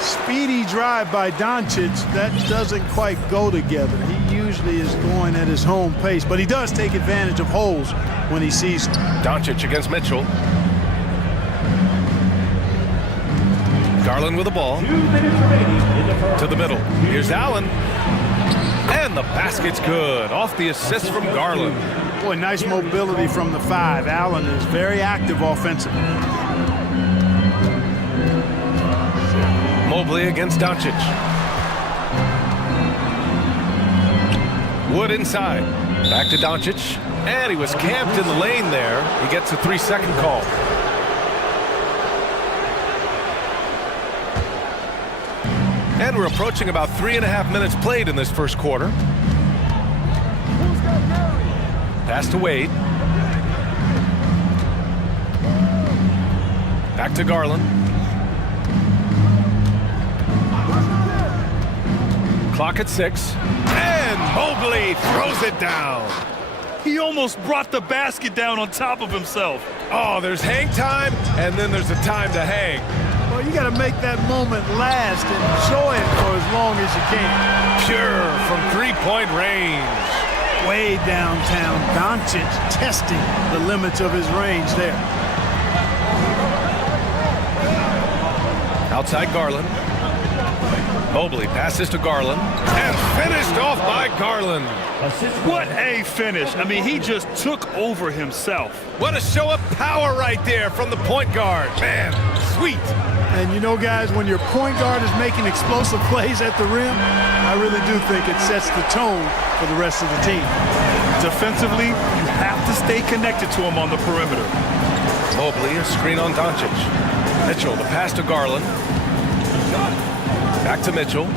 Speedy drive by Doncic. That doesn't quite go together. He usually is going at his home pace, but he does take advantage of holes when he sees them. Doncic against Mitchell. Garland with the ball. To the middle. Here's Allen. And the basket's good. Off the assist from Garland. Boy, nice mobility from the 5. Allen is very active offensively. Mobley against Doncic. Wood inside. Back to Doncic. And he was camped in the lane there. He gets a 3-second call. And we're approaching about 3.5 minutes played in this first quarter. Pass to Wade. Back to Garland. Clock at 6. And Mobley throws it down. He almost brought the basket down on top of himself. Oh, there's hang time, and then there's a time to hang. Well, you got to make that moment last. Enjoy it for as long as you can. Pure from three-point range. Way downtown, Doncic testing the limits of his range there. Outside Garland. Mobley passes to Garland and finished off by Garland. What a finish. I mean, he just took over himself. What a show of power right there from the point guard. Man, sweet. And you know, guys, when your point guard is making explosive plays at the rim, I really do think it sets the tone for the rest of the team. Defensively, you have to stay connected to him on the perimeter. Mobley, a screen on Doncic. Mitchell, the pass to Garland. Back to Mitchell.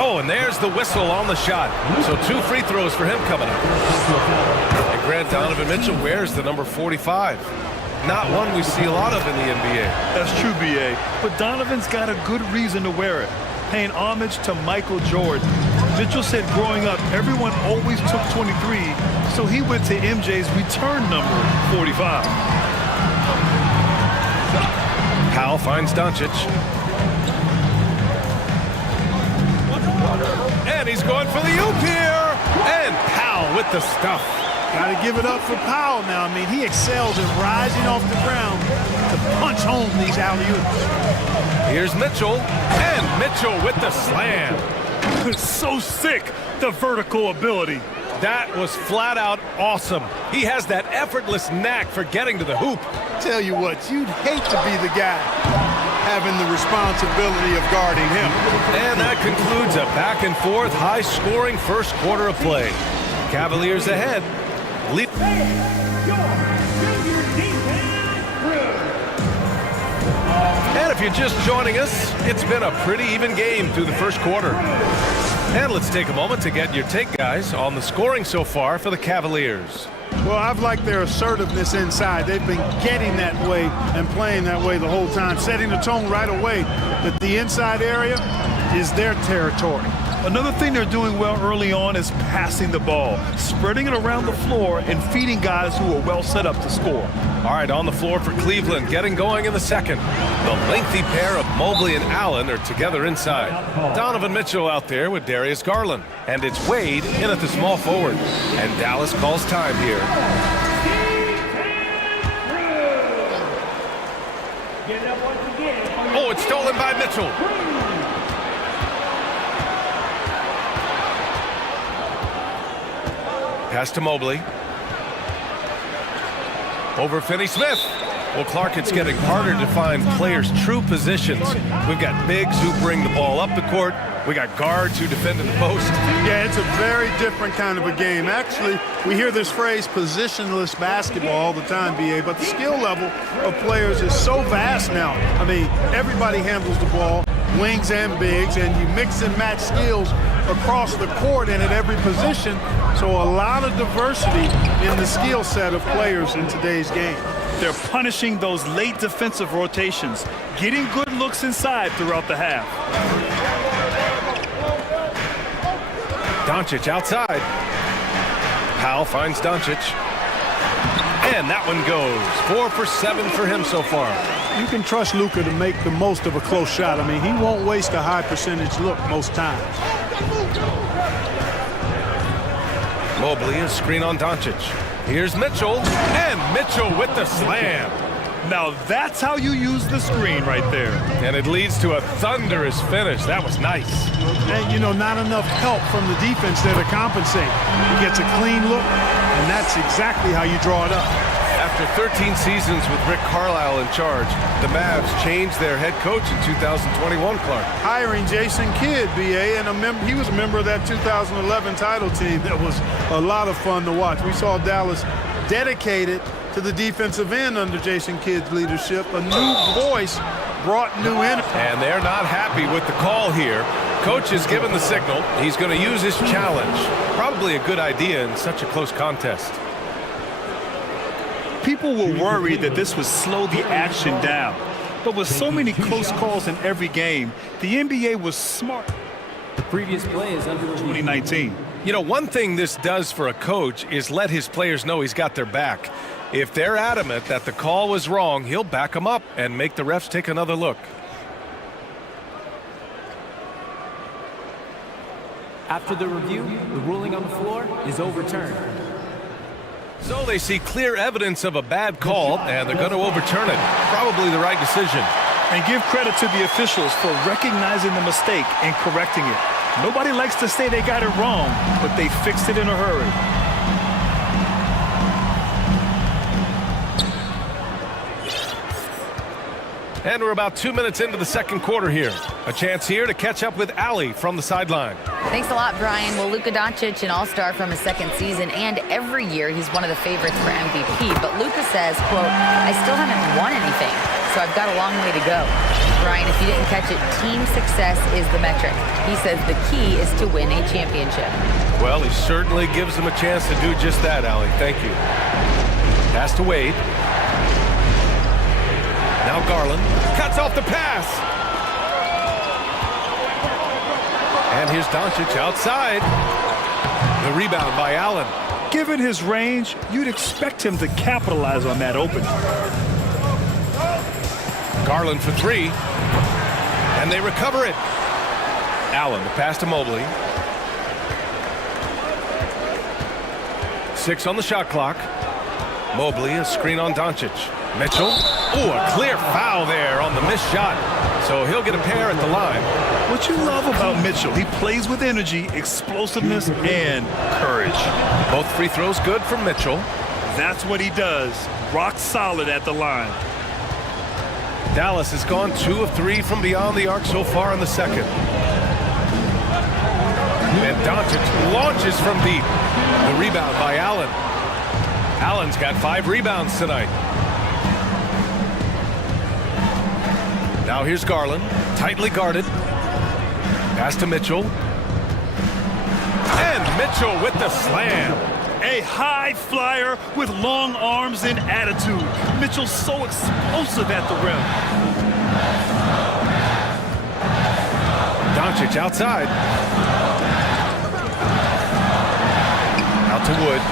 Oh, and there's the whistle on the shot. So 2 free throws for him coming up. And Grant Donovan Mitchell wears the number 45. Not one we see a lot of in the NBA. That's true, B.A. But Donovan's got a good reason to wear it, paying homage to Michael Jordan. Mitchell said growing up, everyone always took 23, so he went to MJ's return number, 45. Powell finds Doncic. And he's going for the oop here. And Powell with the stuff. Got to give it up for Powell now. I mean, he excels in rising off the ground to punch home these alley-oops. Here's Mitchell. And Mitchell with the slam. So sick, the vertical ability. That was flat out awesome. He has that effortless knack for getting to the hoop. Tell you what, you'd hate to be the guy having the responsibility of guarding him. And that concludes a back and forth, high-scoring first quarter of play. Cavaliers ahead. And if you're just joining us, it's been a pretty even game through the first quarter. And let's take a moment to get your take, guys, on the scoring so far for the Cavaliers. Well, I've liked their assertiveness inside. They've been getting that way and playing that way the whole time, setting the tone right away that the inside area is their territory. Another thing they're doing well early on is passing the ball, spreading it around the floor and feeding guys who are well set up to score. All right, on the floor for Cleveland, getting going in the second. The lengthy pair of Mobley and Allen are together inside. Donovan Mitchell out there with Darius Garland. And it's Wade in at the small forward. And Dallas calls time here. Oh, it's stolen by Mitchell. Pass to Mobley. Over Finney-Smith. Well, Clark, it's getting harder to find players' true positions. We've got bigs who bring the ball up the court. We got guards who defend in the post. Yeah, it's a very different kind of a game. Actually, we hear this phrase positionless basketball all the time, B.A., but the skill level of players is so vast now. I mean, everybody handles the ball, wings and bigs, and you mix and match skills across the court and at every position. So a lot of diversity in the skill set of players in today's game. They're punishing those late defensive rotations, getting good looks inside throughout the half. Doncic outside. Powell finds Doncic. And that one goes. 4 for 7 for him so far. You can trust Luka to make the most of a close shot. I mean, he won't waste a high percentage look most times. Mobley, a screen on Doncic. Here's Mitchell, and Mitchell with the slam. Now that's how you use the screen right there. And it leads to a thunderous finish. That was nice. And, you know, not enough help from the defense there to compensate. He gets a clean look, and that's exactly how you draw it up. After 13 seasons with Rick Carlisle in charge, the Mavs changed their head coach in 2021, Clark. Hiring Jason Kidd, B.A., and he was a member of that 2011 title team. That was a lot of fun to watch. We saw Dallas dedicated to the defensive end under Jason Kidd's leadership. A new voice brought new energy. And they're not happy with the call here. Coach has given the signal. He's going to use his challenge. Probably a good idea in such a close contest. People were worried that this would slow the action down. But with so many close calls in every game, the NBA was smart. The previous play is under 2019. You know, one thing this does for a coach is let his players know he's got their back. If they're adamant that the call was wrong, he'll back them up and make the refs take another look. After the review, the ruling on the floor is overturned. So they see clear evidence of a bad call, and they're going to overturn it. Probably the right decision. And give credit to the officials for recognizing the mistake and correcting it. Nobody likes to say they got it wrong, but they fixed it in a hurry. And we're about 2 minutes into the second quarter here. A chance here to catch up with Allie from the sideline. Thanks a lot, Brian. Well, Luka Doncic, an all-star from his second season, and every year he's one of the favorites for MVP. But Luka says, quote, I still haven't won anything, so I've got a long way to go. Brian, if you didn't catch it, team success is the metric. He says the key is to win a championship. Well, he certainly gives them a chance to do just that, Allie. Thank you. Pass to Wade. Now Garland cuts off the pass. And here's Doncic outside. The rebound by Allen. Given his range, you'd expect him to capitalize on that opening. Garland for three. And they recover it. Allen, the pass to Mobley. 6 on the shot clock. Mobley, a screen on Doncic. Mitchell. Oh, a clear foul there on the missed shot. So he'll get a pair at the line. What you love about Mitchell, he plays with energy, explosiveness, and courage. Both free throws good for Mitchell. That's what he does. Rock solid at the line. Dallas has gone 2 of 3 from beyond the arc so far in the second. And Doncic launches from deep. The rebound by Allen. Allen's got 5 rebounds tonight. Now here's Garland, tightly guarded. Pass to Mitchell. And Mitchell with the slam. A high flyer with long arms and attitude. Mitchell's so explosive at the rim. Doncic outside. Out to Wood.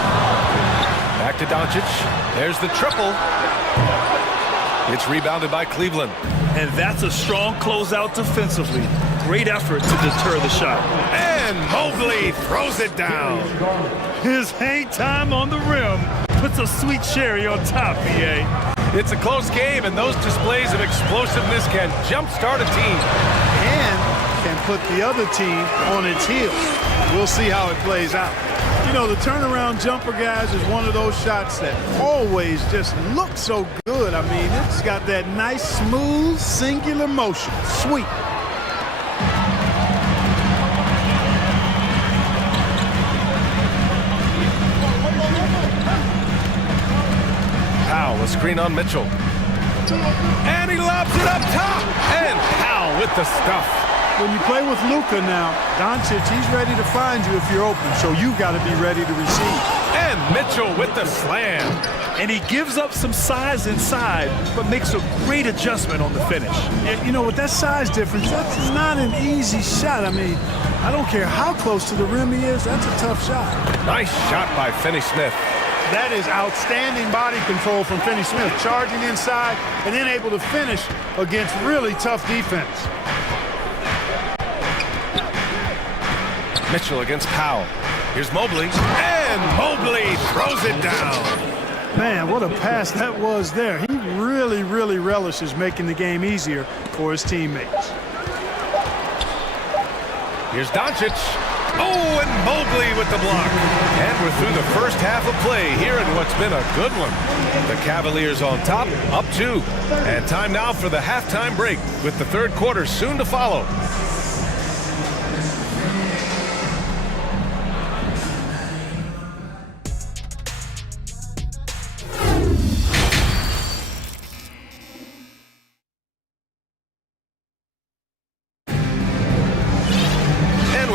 Back to Doncic. There's the triple. It's rebounded by Cleveland. And that's a strong closeout defensively. Great effort to deter the shot. And Mobley throws it down. His hang time on the rim puts a sweet cherry on top, BA. It's a close game, and those displays of explosiveness can jumpstart a team. And can put the other team on its heels. We'll see how it plays out. You know, the turnaround jumper, guys, is one of those shots that always just looks so good. I mean, it's got that nice, smooth, singular motion. Sweet. Powell, a screen on Mitchell. And he lobs it up top. And Powell with the stuff. When you play with Luka now, Doncic, he's ready to find you if you're open, so you've got to be ready to receive. And Mitchell with the slam. And he gives up some size inside, but makes a great adjustment on the finish. You know, with that size difference, that's not an easy shot. I mean, I don't care how close to the rim he is, that's a tough shot. Nice shot by Finney-Smith. That is outstanding body control from Finney-Smith, charging inside and then able to finish against really tough defense. Mitchell against Powell. Here's Mobley. And Mobley throws it down. Man, what a pass that was there. He really, really relishes making the game easier for his teammates. Here's Doncic. Oh, and Mobley with the block. And we're through the first half of play here in what's been a good one. The Cavaliers on top, up 2. And time now for the halftime break, with the third quarter soon to follow.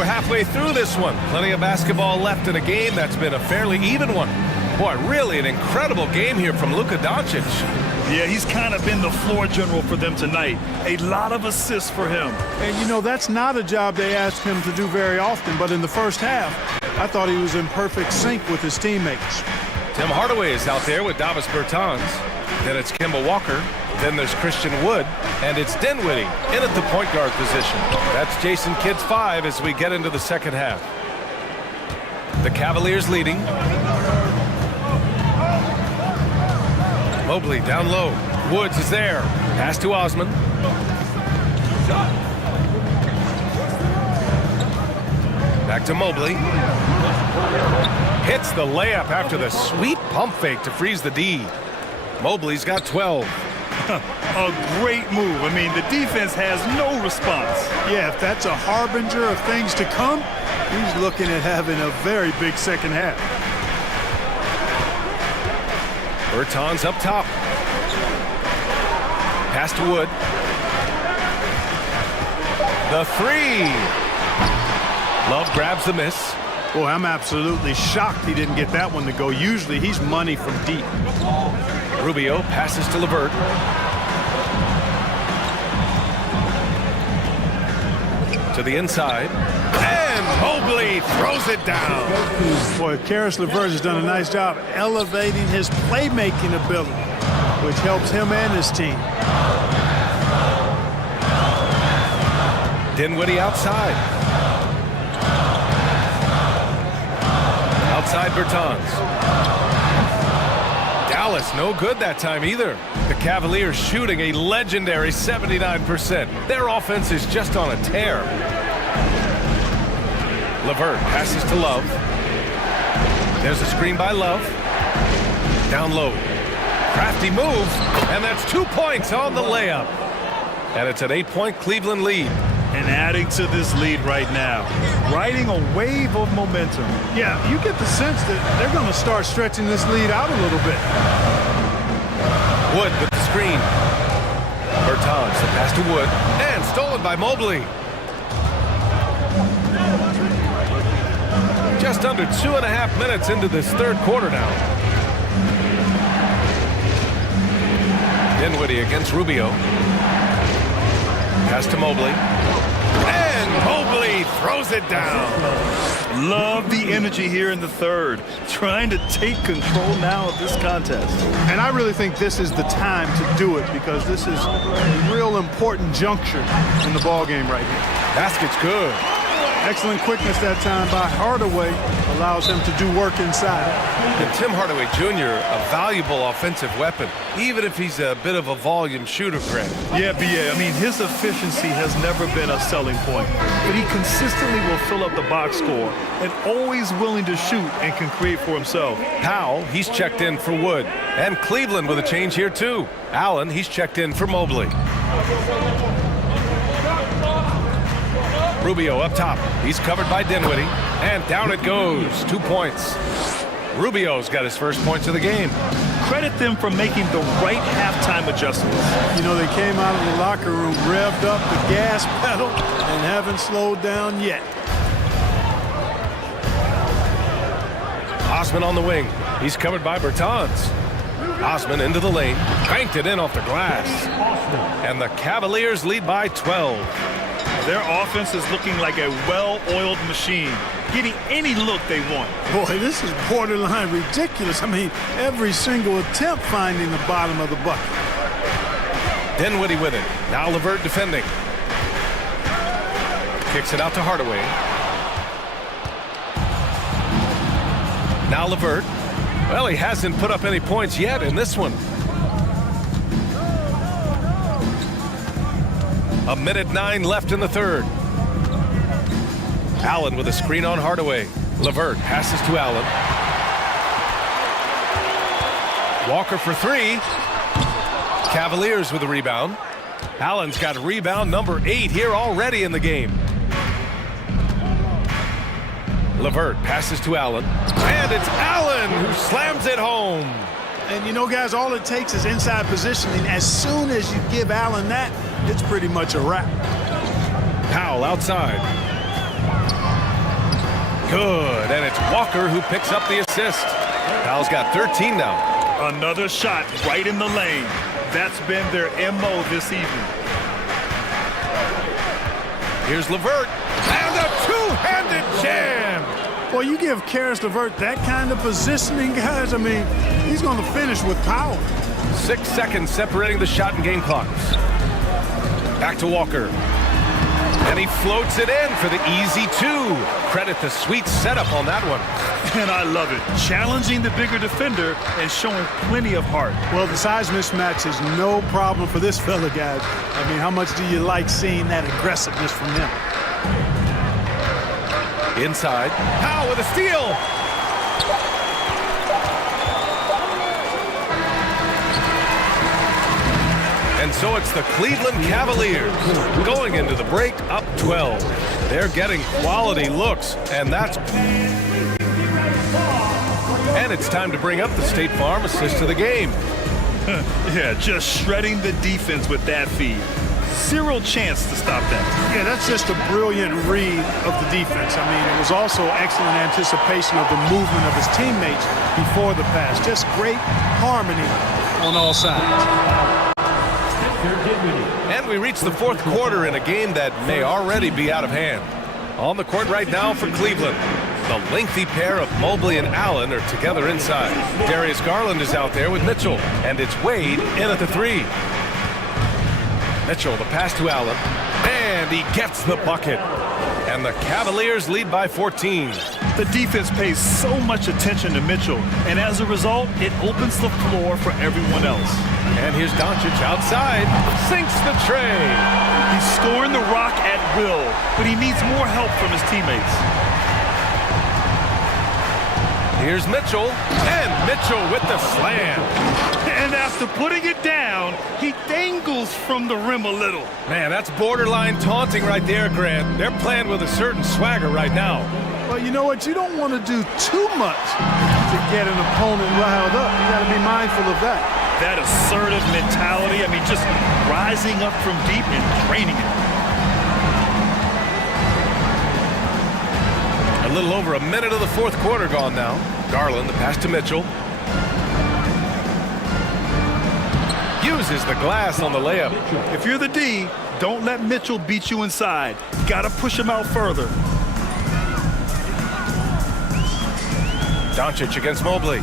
Halfway through this one. Plenty of basketball left in a game that's been a fairly even one. Boy, really an incredible game here from Luka Doncic. Yeah, he's kind of been the floor general for them tonight. A lot of assists for him. And, you know, that's not a job they ask him to do very often, but in the first half, I thought he was in perfect sync with his teammates. Tim Hardaway is out there with Davis Bertans. Then it's Kemba Walker. Then there's Christian Wood. And it's Dinwiddie in at the point guard position. That's Jason Kidd's 5 as we get into the second half. The Cavaliers leading. Mobley down low. Woods is there. Pass to Osman. Back to Mobley. Hits the layup after the sweet pump fake to freeze the D. Mobley's got 12. A great move. I mean, the defense has no response. Yeah, if that's a harbinger of things to come, he's looking at having a very big second half. Bertans up top. Pass to Wood. The 3. Love grabs the miss. Boy, I'm absolutely shocked he didn't get that one to go. Usually he's money from deep. Rubio passes to LeVert. To the inside. And Mobley throws it down. Boy, Karis LeVert has done a nice job elevating his playmaking ability, which helps him and his team. Dinwiddie outside. Outside Bertans. Dallas no good that time either. The Cavaliers shooting a legendary 79%. Their offense is just on a tear. LeVert passes to Love. There's a screen by Love. Down low. Crafty move, and that's 2 points on the layup. And it's an 8-point Cleveland lead. And adding to this lead right now, riding a wave of momentum. Yeah, you get the sense that they're going to start stretching this lead out a little bit. Wood with the screen. Bertans, the pass to Wood, and stolen by Mobley. Just under 2.5 minutes into this third quarter now. Dinwiddie against Rubio. Pass to Mobley. And Mobley throws it down. Love the energy here in the third. Trying to take control now of this contest. And I really think this is the time to do it because this is a real important juncture in the ballgame right here. Basket's good. Excellent quickness that time by Hardaway allows him to do work inside. And Tim Hardaway Jr., a valuable offensive weapon, even if he's a bit of a volume shooter, Greg. Yeah, B.A. I mean, his efficiency has never been a selling point, but he consistently will fill up the box score and always willing to shoot and can create for himself. Powell, he's checked in for Wood. And Cleveland with a change here, too. Allen, he's checked in for Mobley. Rubio up top. He's covered by Dinwiddie. And down it goes. 2 points. Rubio's got his first points of the game. Credit them for making the right halftime adjustments. You know, they came out of the locker room, revved up the gas pedal, and haven't slowed down yet. Osman on the wing. He's covered by Bertans. Osman into the lane. Banked it in off the glass. And the Cavaliers lead by 12. Their offense is looking like a well-oiled machine, getting any look they want. Boy, this is borderline ridiculous. I mean, every single attempt finding the bottom of the bucket. Dinwiddie with it. Now LeVert defending. Kicks it out to Hardaway. Now LeVert. Well, he hasn't put up any points yet in this one. A minute 9 left in the third. Allen with a screen on Hardaway. LeVert passes to Allen. Walker for 3. Cavaliers with a rebound. Allen's got rebound number 8 here already in the game. LeVert passes to Allen. And it's Allen who slams it home. And you know, guys, all it takes is inside positioning. As soon as you give Allen that, it's pretty much a wrap. Powell outside. Good, and it's Walker who picks up the assist. Powell's got 13 now. Another shot right in the lane. That's been their MO this evening. Here's LeVert, and a two-handed jam. Well, you give Karis LeVert that kind of positioning, guys. I mean, he's going to finish with power. 6 seconds separating the shot and game clocks. Back to Walker. And he floats it in for the easy 2. Credit the sweet setup on that one. And I love it. Challenging the bigger defender and showing plenty of heart. Well, the size mismatch is no problem for this fella, guys. I mean, how much do you like seeing that aggressiveness from him? Inside. Powell with a steal. And so it's the Cleveland Cavaliers going into the break up 12. They're getting quality looks, and that's... And it's time to bring up the State Farm assist of the game. Yeah, just shredding the defense with that feed. Zero chance to stop that. Yeah, that's just a brilliant read of the defense. I mean, it was also excellent anticipation of the movement of his teammates before the pass. Just great harmony on all sides. And we reach the fourth quarter in a game that may already be out of hand. On the court right now for Cleveland, the lengthy pair of Mobley and Allen are together inside. Darius Garland is out there with Mitchell, and it's Wade in at the 3. Mitchell, the pass to Allen, and he gets the bucket. And the Cavaliers lead by 14. The defense pays so much attention to Mitchell, and as a result, it opens the floor for everyone else. And here's Doncic outside, sinks the tray. He's scoring the rock at will, but he needs more help from his teammates. Here's Mitchell, and Mitchell with the slam. And after putting it down, he dangles from the rim a little. Man, that's borderline taunting right there, Grant. They're playing with a certain swagger right now. Well, you know what? You don't want to do too much to get an opponent riled up. You got to be mindful of that. That assertive mentality, I mean, just rising up from deep and draining it. A little over a minute of the fourth quarter gone now. Garland, the pass to Mitchell. Uses the glass on the layup. If you're the D, don't let Mitchell beat you inside. Got to push him out further. Doncic against Mobley.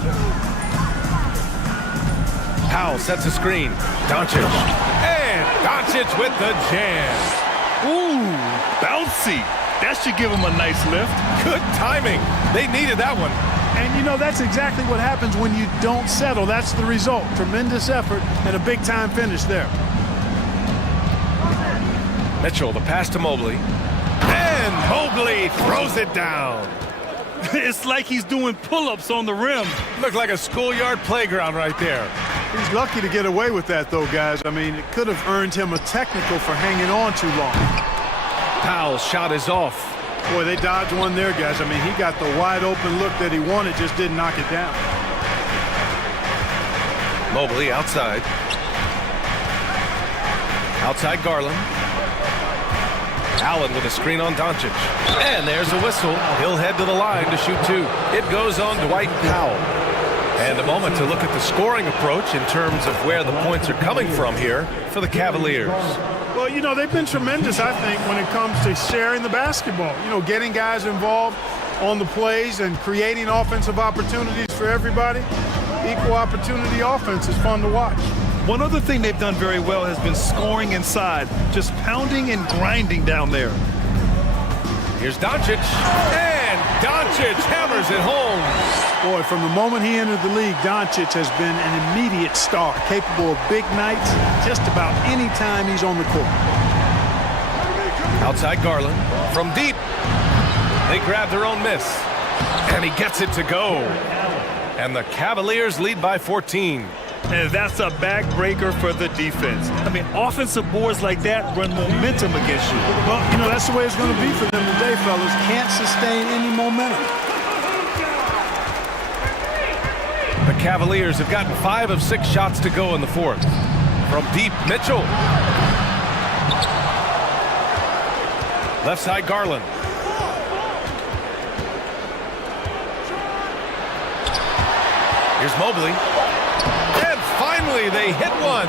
Powell sets a screen. Doncic. And Doncic with the jam. Ooh, bouncy. That should give him a nice lift. Good timing. They needed that one. And, you know, that's exactly what happens when you don't settle. That's the result. Tremendous effort and a big-time finish there. Mitchell, the pass to Mobley. And Mobley throws it down. It's like he's doing pull-ups on the rim. Looked like a schoolyard playground right there. He's lucky to get away with that, though, guys. I mean, it could have earned him a technical for hanging on too long. Powell's shot is off. Boy, they dodged one there, guys. I mean, he got the wide-open look that he wanted, just didn't knock it down. Mobley outside. Outside Garland. Allen with a screen on Doncic. And there's a whistle. He'll head to the line to shoot 2. It goes on Dwight Powell. And a moment to look at the scoring approach in terms of where the points are coming from here for the Cavaliers. Well, you know, they've been tremendous, I think, when it comes to sharing the basketball. You know, getting guys involved on the plays and creating offensive opportunities for everybody. Equal opportunity offense is fun to watch. One other thing they've done very well has been scoring inside, just pounding and grinding down there. Here's Doncic, and Doncic hammers it home. Boy, from the moment he entered the league, Doncic has been an immediate star, capable of big nights just about any time he's on the court. Outside Garland, from deep. They grab their own miss, and he gets it to go. And the Cavaliers lead by 14. And that's a backbreaker for the defense. I mean, offensive boards like that run momentum against you. Well, you know, that's the way it's going to be for them today, fellas. Can't sustain any momentum. The Cavaliers have gotten 5 of 6 shots to go in the fourth. From deep, Mitchell. Left side, Garland. Here's Mobley. And finally, they hit one.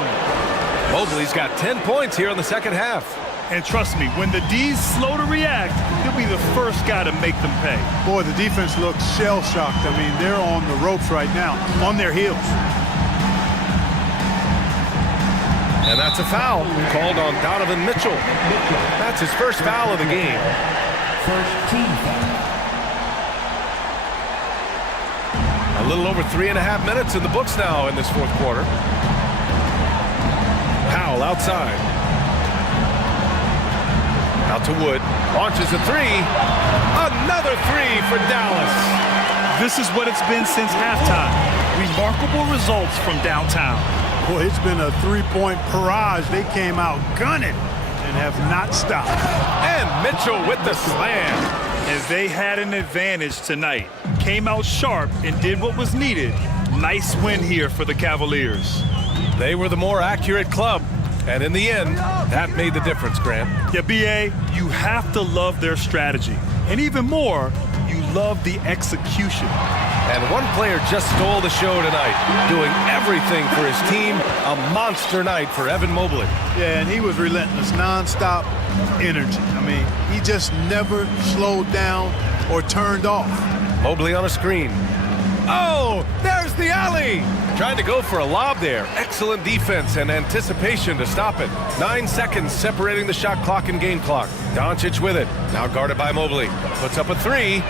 Mobley's got 10 points here in the second half. And trust me, when the D's slow to react, he'll be the first guy to make them pay. Boy, the defense looks shell-shocked. I mean, they're on the ropes right now, on their heels. And that's a foul called on Donovan Mitchell. That's his first foul of the game. First team foul. A little over 3.5 minutes in the books now in this fourth quarter. Powell outside. Out to Wood. Launches a three. Another three for Dallas. This is what it's been since halftime. Remarkable results from downtown. Boy, it's been a three-point barrage. They came out gunning and have not stopped. And Mitchell with the slam. And they had an advantage tonight. Came out sharp and did what was needed. Nice win here for the Cavaliers. They were the more accurate club. And in the end, that made the difference, Grant. Yeah, B.A., you have to love their strategy. And even more, you love the execution. And one player just stole the show tonight, doing everything for his team. A monster night for Evan Mobley. Yeah, and he was relentless, nonstop energy. I mean, he just never slowed down or turned off. Mobley on a screen. Oh, there's the alley! Trying to go for a lob there. Excellent defense and anticipation to stop it. 9 seconds separating the shot clock and game clock. Doncic with it. Now guarded by Mobley. Puts up a three.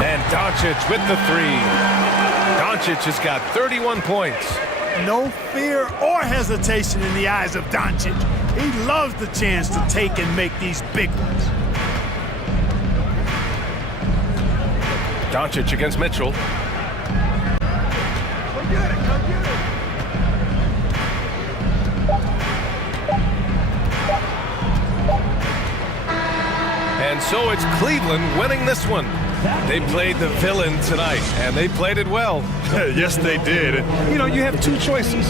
And Doncic with the three. Doncic has got 31 points. No fear or hesitation in the eyes of Doncic. He loves the chance to take and make these big ones. Doncic against Mitchell. And so it's Cleveland winning this one. They played the villain tonight, and they played it well. Yes, they did. You know, you have two choices.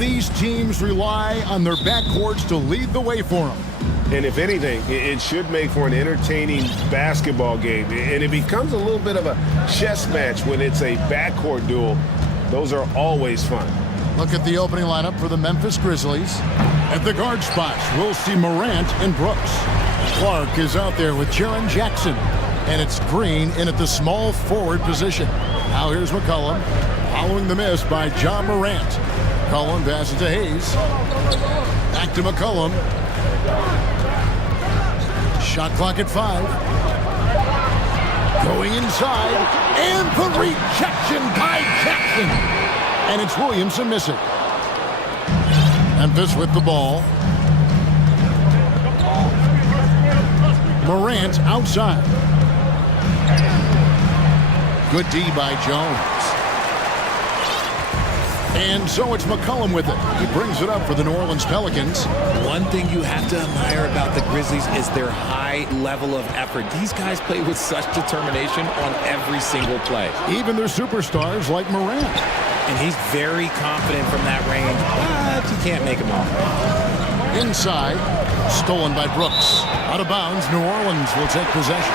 these teams rely on their backcourts to lead the way for them. And if anything, it should make for an entertaining basketball game. And it becomes a little bit of a chess match when it's a backcourt duel. Those are always fun. Look at the opening lineup for the Memphis Grizzlies. At the guard spots, we'll see Morant and Brooks. Clark is out there with Jaren Jackson. And it's Green in at the small forward position. Now here's McCollum, following the miss by John Morant. McCollum passes to Hayes. Back to McCollum. Shot clock at 5. Going inside. And the rejection by Jackson. And it's Williamson missing. Memphis with the ball. Morant outside. Good D by Jones. And so it's McCollum with it. He brings it up for the New Orleans Pelicans. One thing you have to admire about the Grizzlies is their high level of effort. These guys play with such determination on every single play. Even their superstars like Morant. And he's very confident from that range, but you can't make him off. Inside, stolen by Brooks. Out of bounds, New Orleans will take possession.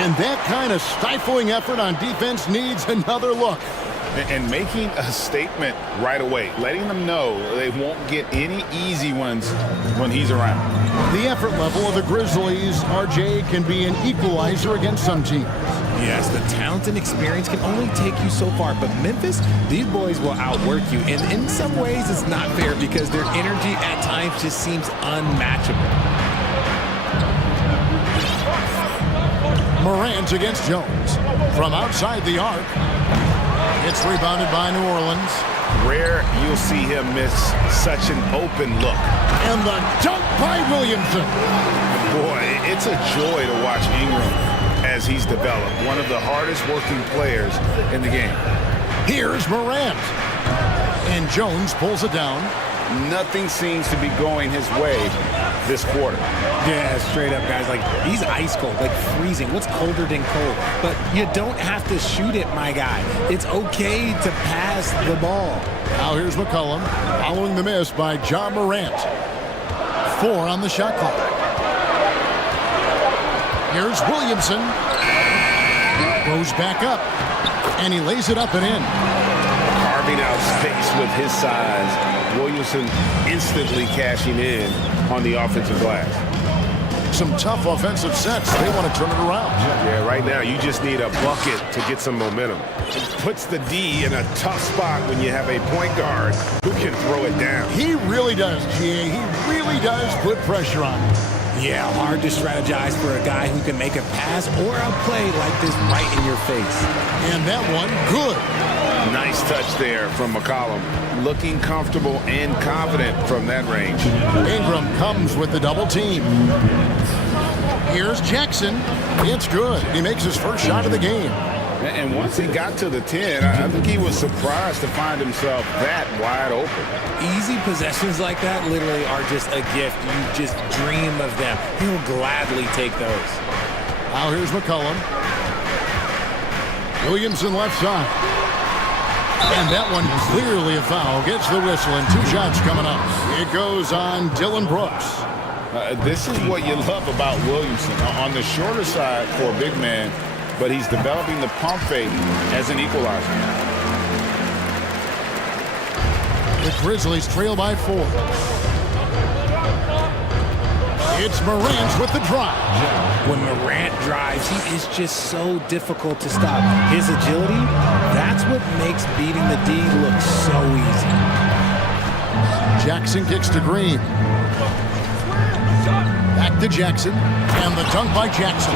And that kind of stifling effort on defense needs another look. And making a statement right away, letting them know they won't get any easy ones when he's around. The effort level of the Grizzlies, RJ, can be an equalizer against some teams. Yes, the talent and experience can only take you so far, but Memphis, these boys will outwork you. And in some ways, it's not fair because their energy at times just seems unmatchable. Morant against Jones. From outside the arc. It's rebounded by New Orleans. Rare you'll see him miss such an open look. And the dunk by Williamson. Boy, it's a joy to watch Ingram as he's developed. One of the hardest working players in the game. Here's Morant. And Jones pulls it down. Nothing seems to be going his way this quarter. Yeah, straight up, guys. Like, he's ice cold, like freezing. What's colder than cold? But you don't have to shoot it, my guy. It's okay to pass the ball. Now here's McCollum, following the miss by John Morant. 4 on the shot clock. Here's Williamson. Goes back up. And he lays it up and in. Carving out space with his size. Williamson instantly cashing in on the offensive glass. Some tough offensive sets. They want to turn it around. Yeah, right now you just need a bucket to get some momentum. It puts the D in a tough spot when you have a point guard who can throw it down. He really does, GA. He really does put pressure on him. Yeah, hard to strategize for a guy who can make a pass or a play like this right in your face. And that one, good. Nice touch there from McCollum. Looking comfortable and confident from that range. Ingram comes with the double team. Here's Jackson. It's good. He makes his first shot of the game. And once he got to the 10, I think he was surprised to find himself that wide open. Easy possessions like that literally are just a gift. You just dream of them. He'll gladly take those. Now here's McCollum. Williamson left side. And that one clearly a foul. Gets the whistle and 2 shots coming up. It goes on Dylan Brooks. This is what you love about Williamson. On the shorter side for a big man, but he's developing the pump fake as an equalizer. The Grizzlies trail by 4. It's Morant with the drive. When Morant drives, he is just so difficult to stop. His agility, that's what makes beating the D look so easy. Jackson kicks to Green. Back to Jackson. And the dunk by Jackson.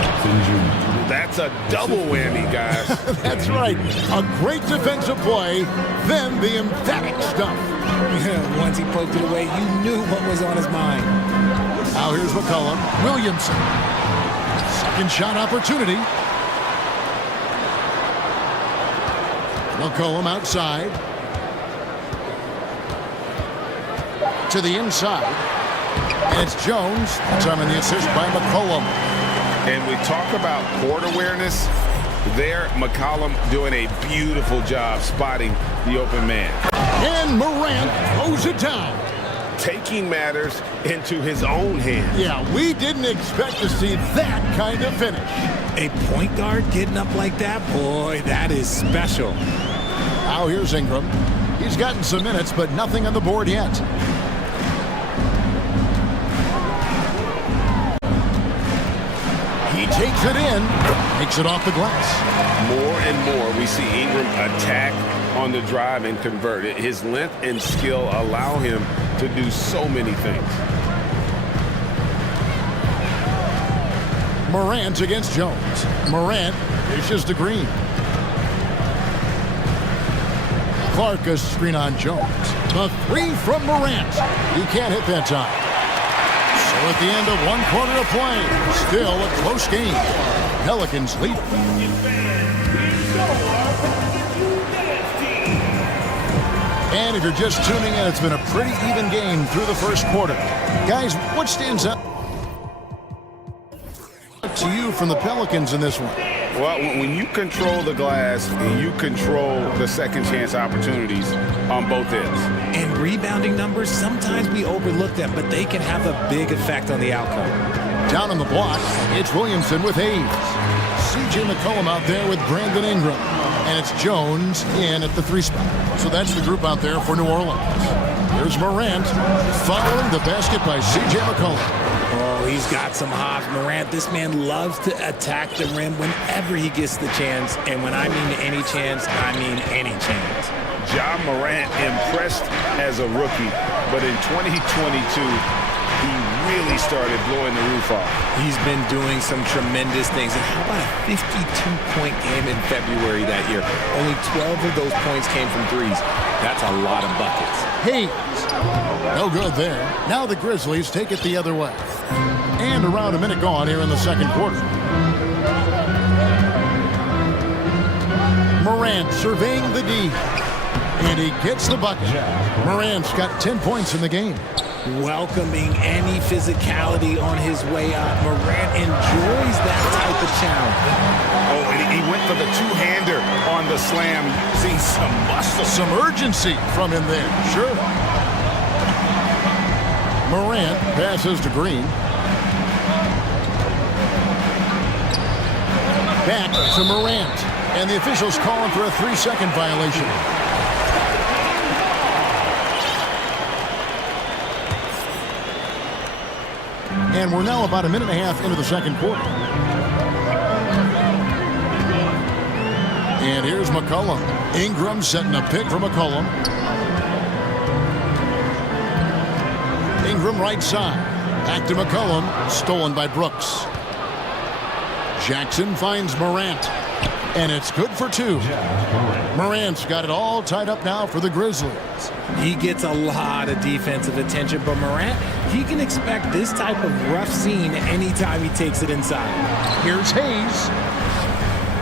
That's a double whammy, guys. That's right. A great defensive play, then the emphatic stuff. Once he poked it away, you knew what was on his mind. Now here's McCollum. Williamson. Second shot opportunity. McCollum outside. To the inside. And it's Jones. That's on the assist by McCollum. And we talk about court awareness. There, McCollum doing a beautiful job spotting the open man. And Morant throws it down. Taking matters into his own hands. Yeah, we didn't expect to see that kind of finish. A point guard getting up like that, boy, that is special. Now here's Ingram. He's gotten some minutes, but nothing on the board yet. He takes it in, makes it off the glass. More and more we see Ingram attack on the drive and convert it. His length and skill allow him to do so many things. Morant against Jones. Morant dishes to Green. Clark a screen on Jones. The three from Morant. He can't hit that time. So at the end of one quarter of play, still a close game. Pelicans lead. And if you're just tuning in, it's been a pretty even game through the first quarter. Guys, what stands out to you from the Pelicans in this one? Well, when you control the glass, you control the second chance opportunities on both ends. And rebounding numbers, sometimes we overlook them, but they can have a big effect on the outcome. Down on the block, it's Williamson with Hayes. C.J. McCollum out there with Brandon Ingram. And it's Jones in at the 3 spot. So that's the group out there for New Orleans. Here's Morant following the basket by C.J. McCollum. Oh, he's got some hops. Morant, this man loves to attack the rim whenever he gets the chance. And when I mean any chance, I mean any chance. Ja Morant impressed as a rookie, but in 2022, he really started blowing the roof off. He's been doing some tremendous things. And how about a 52-point game in February that year? Only 12 of those points came from threes. That's a lot of buckets. Hayes, no good there. Now the Grizzlies take it the other way. And around a minute gone here in the second quarter. Morant surveying the D. And he gets the bucket. Morant's got 10 points in the game. Welcoming any physicality on his way up. Morant enjoys that type of challenge. Oh, and he went for the two-hander on the slam, using some muscle. Some urgency from him there, sure. Morant passes to Green. Back to Morant. And the officials calling for a 3-second violation. And we're now about a minute and a half into the second quarter. And here's McCollum. Ingram setting a pick for McCollum. Ingram right side. Back to McCollum. Stolen by Brooks. Jackson finds Morant. And it's good for 2. Morant's got it all tied up now for the Grizzlies. He gets a lot of defensive attention, but Morant, he can expect this type of rough scene anytime he takes it inside. Here's Hayes.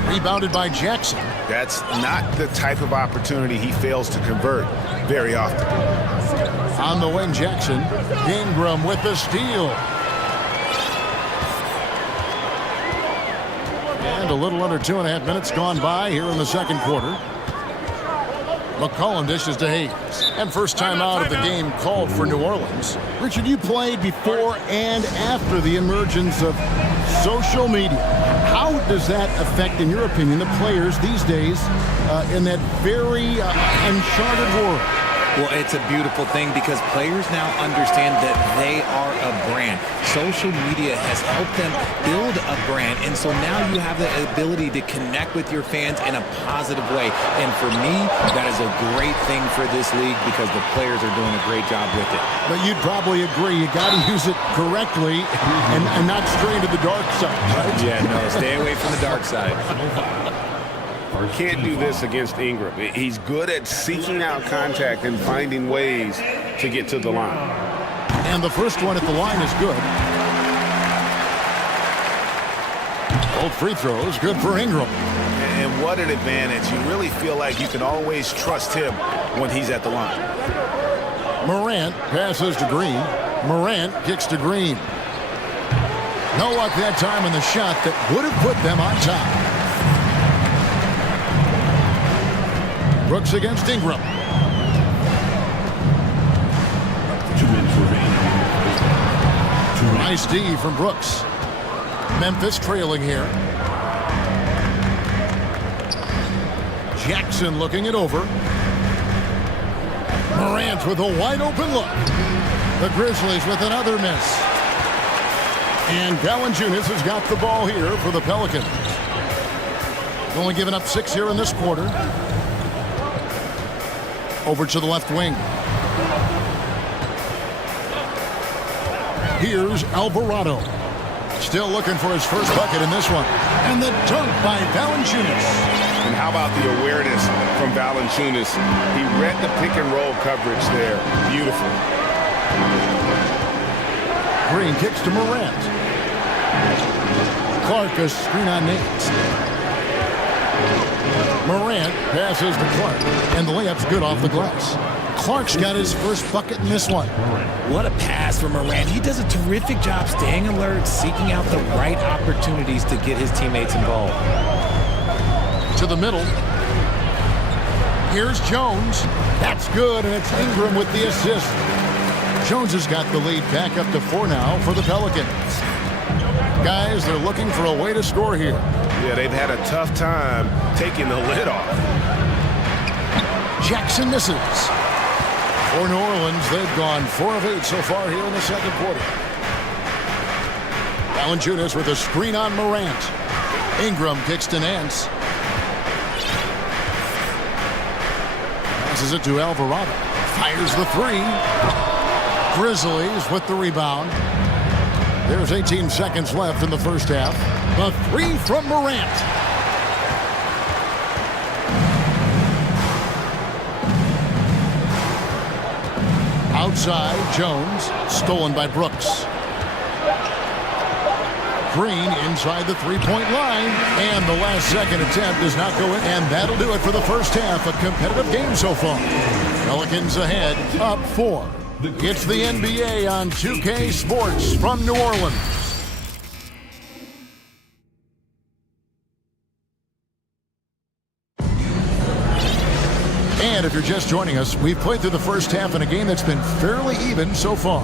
Rebounded by Jackson. That's not the type of opportunity he fails to convert very often. On the wing, Jackson. Ingram with the steal. And a little under 2.5 minutes gone by here in the second quarter. McCollum dishes to Hayes. And first time out of the game called for New Orleans. Richard, you played before and after the emergence of social media. How does that affect, in your opinion, the players these days in that very uncharted world? Well, it's a beautiful thing because players now understand that they are a brand. Social media has helped them build a brand, and so now you have the ability to connect with your fans in a positive way. And for me, that is a great thing for this league because the players are doing a great job with it. But you'd probably agree you got to use it correctly and not stray into the dark side, right? Yeah, no, stay away from the dark side. Can't do this against Ingram. He's good at seeking out contact and finding ways to get to the line. And the first one at the line is good. Both free throws, good for Ingram. And what an advantage. You really feel like you can always trust him when he's at the line. Morant passes to Green. Morant kicks to Green. No luck that time on the shot that would have put them on top. Brooks against Ingram. Nice D from Brooks. Memphis trailing here. Jackson looking it over. Morant with a wide open look. The Grizzlies with another miss. And Valanciunas has got the ball here for the Pelicans. Only giving up 6 here in this quarter. Over to the left wing. Here's Alvarado. Still looking for his first bucket in this one. And the dunk by Valanciunas. And how about the awareness from Valanciunas? He read the pick and roll coverage there. Beautiful. Green kicks to Morant. Clark a screen on Nate. Morant passes to Clark, and the layup's good off the glass. Clark's got his first bucket in this one. What a pass from Morant. He does a terrific job staying alert, seeking out the right opportunities to get his teammates involved. To the middle. Here's Jones. That's good, and it's Ingram with the assist. Jones has got the lead back up to 4 now for the Pelicans. Guys, they're looking for a way to score here. Yeah, they've had a tough time taking the lid off. Jackson misses. For New Orleans, they've gone 4 of 8 so far here in the second quarter. Valanciunas with a screen on Morant. Ingram kicks to Nance. Passes it to Alvarado. Fires the 3. Grizzlies with the rebound. There's 18 seconds left in the first half. The 3 from Morant. Outside, Jones, stolen by Brooks. Green inside the three-point line, and the last second attempt does not go in, and that'll do it for the first half. A competitive game so far. Pelicans ahead, up 4. It's the NBA on 2K Sports from New Orleans. And if you're just joining us, we've played through the first half in a game that's been fairly even so far.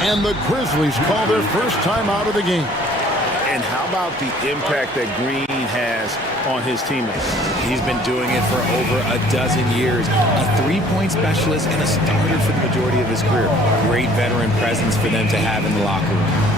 And the Grizzlies call their first time out of the game. And how about the impact that Green has on his teammates? He's been doing it for over a dozen years. A three-point specialist and a starter for the majority of his career. Great veteran presence for them to have in the locker room.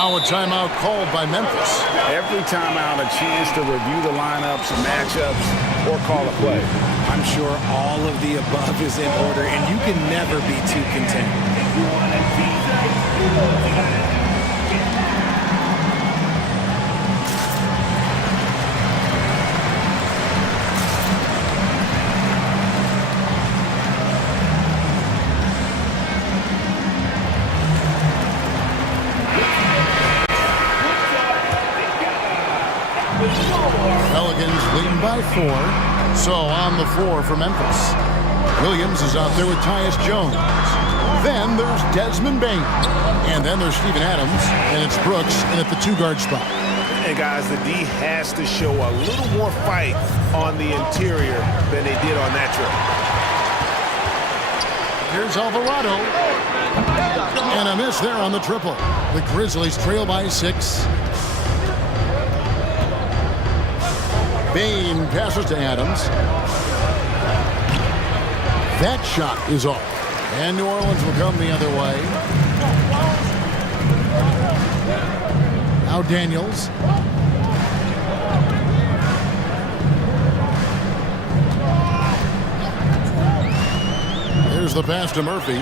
Now a timeout called by Memphis. Every timeout, a chance to review the lineups, matchups, or call a play. I'm sure all of the above is in order, and you can never be too content. Pelicans leading by 4. So on the floor for Memphis. Williams is out there with Tyus Jones. Then there's Desmond Bain. And then there's Steven Adams. And it's Brooks in at the 2-guard spot. And guys, the D has to show a little more fight on the interior than they did on that trip. Here's Alvarado. And a miss there on the triple. The Grizzlies trail by 6. Bain passes to Adams. That shot is off. And New Orleans will come the other way. Now Daniels. Here's the pass to Murphy.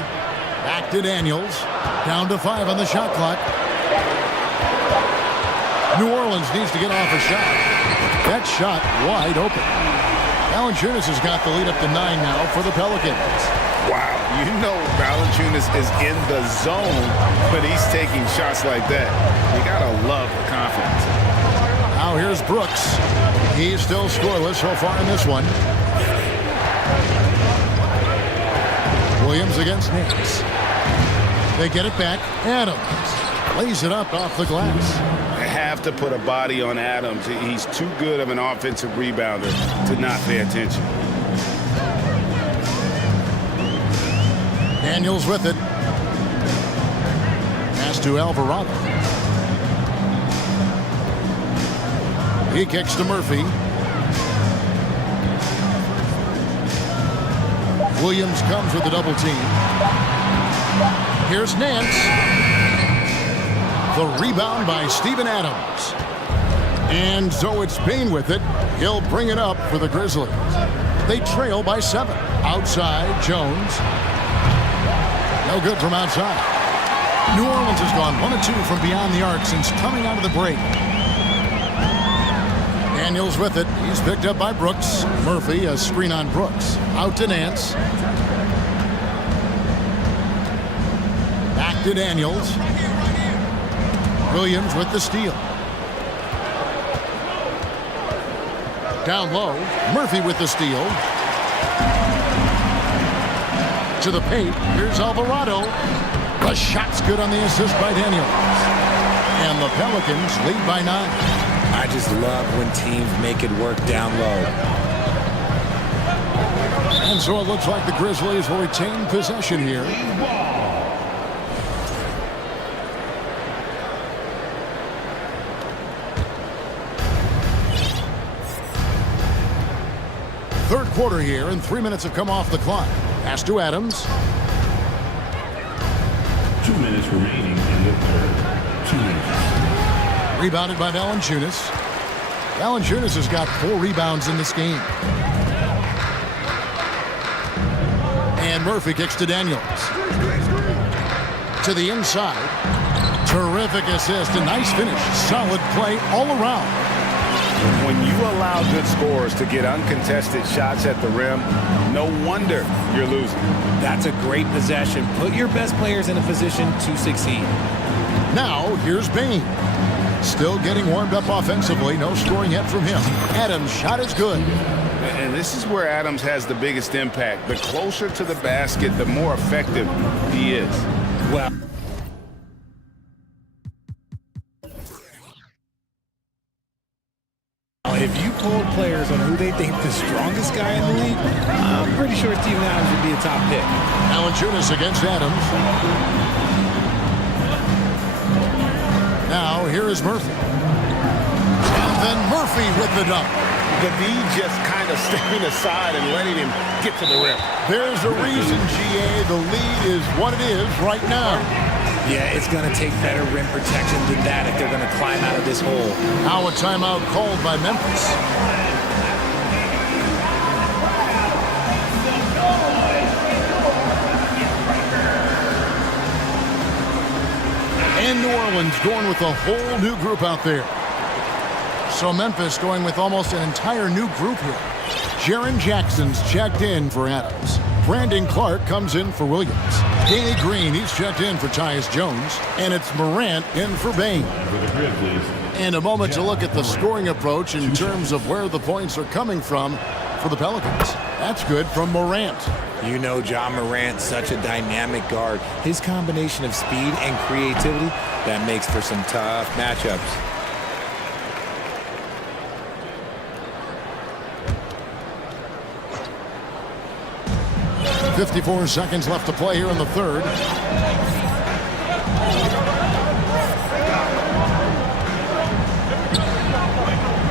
Back to Daniels. Down to 5 on the shot clock. New Orleans needs to get off a shot. That shot wide open. Valanciunas has got the lead up to 9 now for the Pelicans. Wow, you know Valanciunas is in the zone when he's taking shots like that. You gotta love the confidence. Now here's Brooks. He's still scoreless so far in this one. Williams against Nance. They get it back. Adams lays it up off the glass. They have to put a body on Adams. He's too good of an offensive rebounder to not pay attention. Daniels with it. Pass to Alvarado. He kicks to Murphy. Williams comes with a double team. Here's Nance. The rebound by Steven Adams. And so it's Payne with it. He'll bring it up for the Grizzlies. They trail by 7. Outside, Jones. No good from outside. New Orleans has gone 1 of 2 from beyond the arc since coming out of the break. Daniels with it. He's picked up by Brooks. Murphy, a screen on Brooks. Out to Nance. Back to Daniels. Williams with the steal. Down low. Murphy with the steal. To the paint. Here's Alvarado. The shot's good on the assist by Daniels. And the Pelicans lead by 9. I just love when teams make it work down low. And so it looks like the Grizzlies will retain possession here. Third quarter here, and 3 minutes have come off the clock. Pass to Adams. 2 minutes remaining in the third. 2 minutes. Rebounded by Valanciunas. Valanciunas has got 4 rebounds in this game. And Murphy kicks to Daniels. To the inside. Terrific assist, a nice finish. Solid play all around. When you allow good scorers to get uncontested shots at the rim, no wonder you're losing. That's a great possession. Put your best players in a position to succeed. Now, here's Payne. Still getting warmed up offensively. No scoring yet from him. Adams' shot is good. And this is where Adams has the biggest impact. The closer to the basket, the more effective he is. Well, if you polled players on who they think the strongest guy in the league, I'm pretty sure Steven Adams would be a top pick. Valanciunas against Adams. Now, here is Murphy. And then Murphy with the dunk. The D just kind of stepping aside and letting him get to the rim. There's a reason, GA. The lead is what it is right now. Yeah, it's going to take better rim protection than that if they're going to climb out of this hole. Now a timeout called by Memphis. And New Orleans going with a whole new group out there. So Memphis going with almost an entire new group here. Jaren Jackson's checked in for Adams. Brandon Clark comes in for Williams. Danny Green, he's checked in for Tyus Jones. And it's Morant in for Payne. And a moment to look at the scoring approach in terms of where the points are coming from for the Pelicans. That's good from Morant. You know John Morant, such a dynamic guard. His combination of speed and creativity, that makes for some tough matchups. .54 seconds left to play here in the third.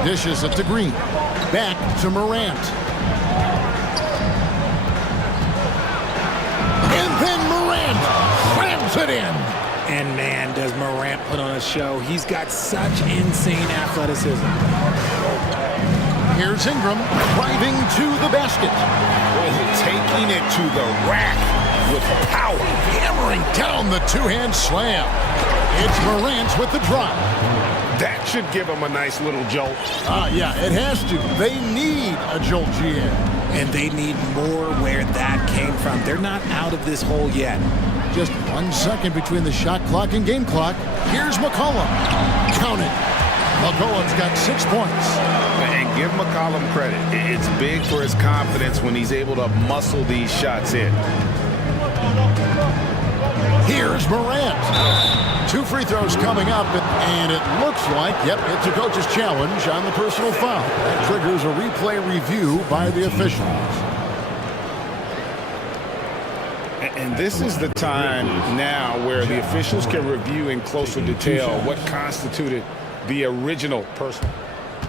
Dishes it to Green. Back to Morant. And then Morant slams it in. And man, does Morant put on a show. He's got such insane athleticism. Here's Ingram driving to the basket. Taking it to the rack with power. Hammering down the two-hand slam. It's Morant with the drive. That should give them a nice little jolt. Yeah, it has to. They need a jolt, GM. And they need more where that came from. They're not out of this hole yet. Just 1 second between the shot clock and game clock. Here's McCollum. Count it. McCollum's got 6 points. And give McCollum credit. It's big for his confidence when he's able to muscle these shots in. Here's Morant. 2 free throws coming up, and it looks like, yep, it's a coach's challenge on the personal foul. That triggers a replay review by the officials. And this is the time now where the officials can review in closer detail what constituted the original personal.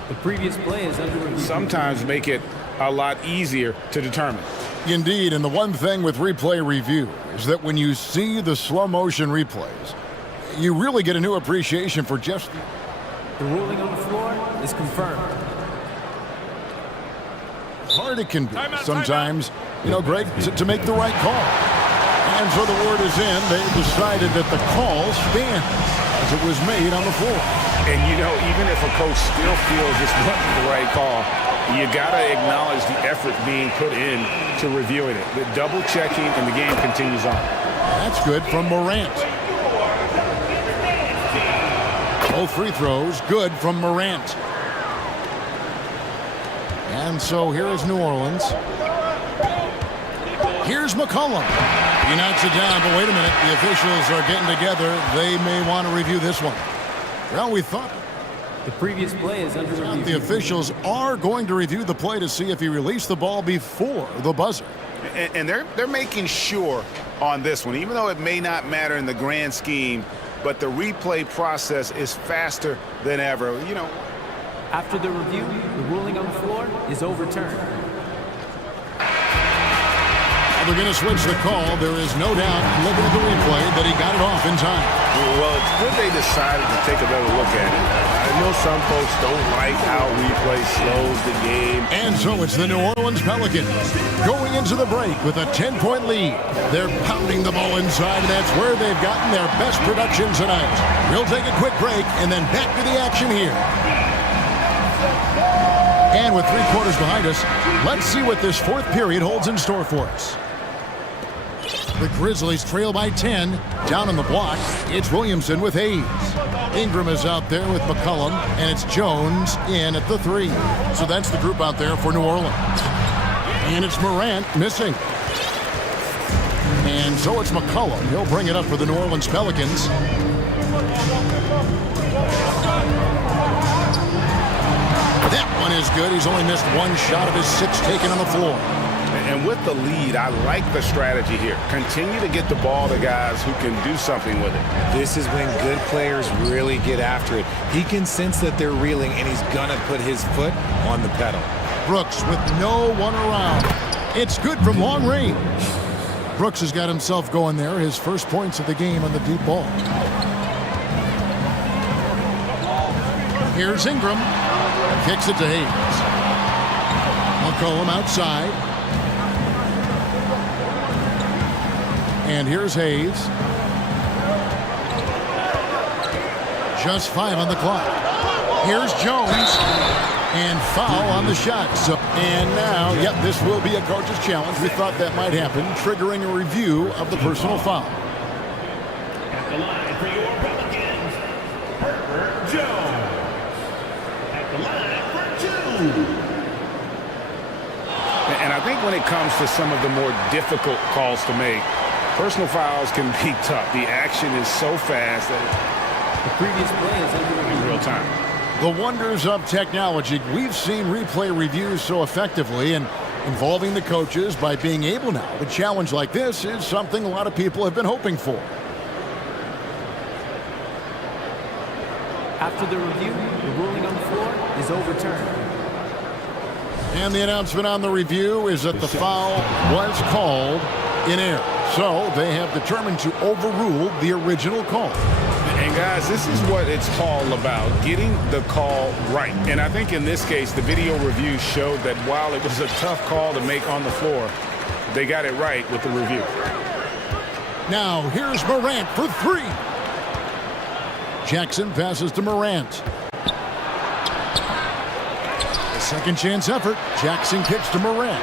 The previous play is under review. Sometimes make it a lot easier to determine. Indeed, and the one thing with replay review is that when you see the slow motion replays, you really get a new appreciation for just the ruling on the floor is confirmed. Hard it can be sometimes, you know, Greg, to make the right call. And so the word is in. They decided that the call stands as it was made on the floor. And, you know, even if a coach still feels this wasn't the right call, you got to acknowledge the effort being put in to reviewing it. The double checking, and the game continues on. That's good from Morant. Both free throws good from Morant. And so here is New Orleans. Here's McCollum. He knocks it down, but wait a minute. The officials are getting together. They may want to review this one. Well, we thought the previous play is under review. The officials are going to review the play to see if he released the ball before the buzzer. And they're making sure on this one, even though it may not matter in the grand scheme, but the replay process is faster than ever. You know, after the review, the ruling on the floor is overturned. They're going to switch the call. There is no doubt, looking at the replay, that he got it off in time. Well, it's good they decided to take a better look at it. I know some folks don't like how replay slows the game. And so it's the New Orleans Pelicans going into the break with a 10-point lead. They're pounding the ball inside, and that's where they've gotten their best production tonight. We'll take a quick break and then back to the action here. And with 3 quarters behind us, let's see what this 4th period holds in store for us. The Grizzlies trail by 10. Down on the block, it's Williamson with Hayes. Ingram is out there with McCollum, and it's Jones in at the 3. So that's the group out there for New Orleans. And it's Morant missing. And so it's McCollum. He'll bring it up for the New Orleans Pelicans. That one is good. He's only missed 1 shot of his 6 taken on the floor. And with the lead, I like the strategy here. Continue to get the ball to guys who can do something with it. This is when good players really get after it. He can sense that they're reeling, and he's going to put his foot on the pedal. Brooks with no one around. It's good from long range. Brooks has got himself going there. His first points of the game on the deep ball. Here's Ingram. Kicks it to Hayes. McCollum outside. And here's Hayes. Just 5 on the clock. Here's Jones. And foul on the shot. So, and now, yep, this will be a coach's challenge. We thought that might happen, triggering a review of the personal foul. At the line for your Pelicans, Jones. At the line for 2. And I think when it comes to some of the more difficult calls to make, personal fouls can be tough. The action is so fast that the previous play is under in real time. The wonders of technology. We've seen replay reviews so effectively, and involving the coaches by being able now to challenge like this is something a lot of people have been hoping for. After the review, the ruling on the floor is overturned. And the announcement on the review is that the foul was called in error. So they have determined to overrule the original call. And guys, this is what it's all about, getting the call right. And I think in this case, the video review showed that while it was a tough call to make on the floor, they got it right with the review. Now here's Morant for 3. Jackson passes to Morant. Second chance effort. Jackson kicks to Morant.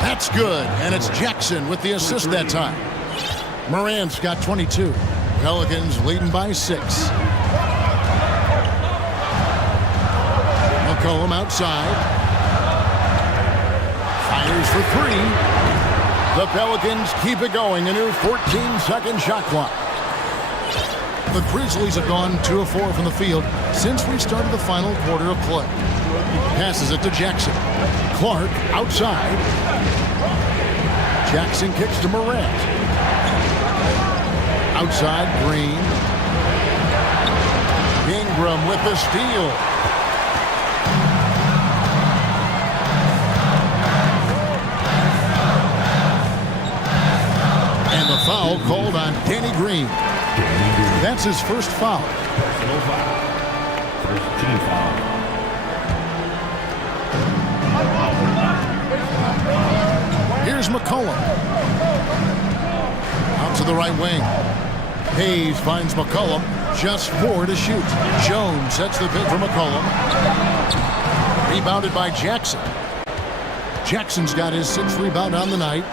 That's good, and it's Jackson with the assist that time. Morant's got 22. Pelicans leading by 6. McCollum outside. Fires for 3. The Pelicans keep it going. A new 14-second shot clock. The Grizzlies have gone 2 of 4 from the field since we started the final quarter of play. Passes it to Jackson. Clark outside. Jackson kicks to Morant. Outside, Green. Ingram with the steal. And the foul called on Danny Green. That's his first foul. First team foul. Here's McCollum. Out to the right wing. Hayes finds McCollum. Just 4 to shoot. Jones sets the pick for McCollum. Rebounded by Jackson. Jackson's got his 6th rebound on the night.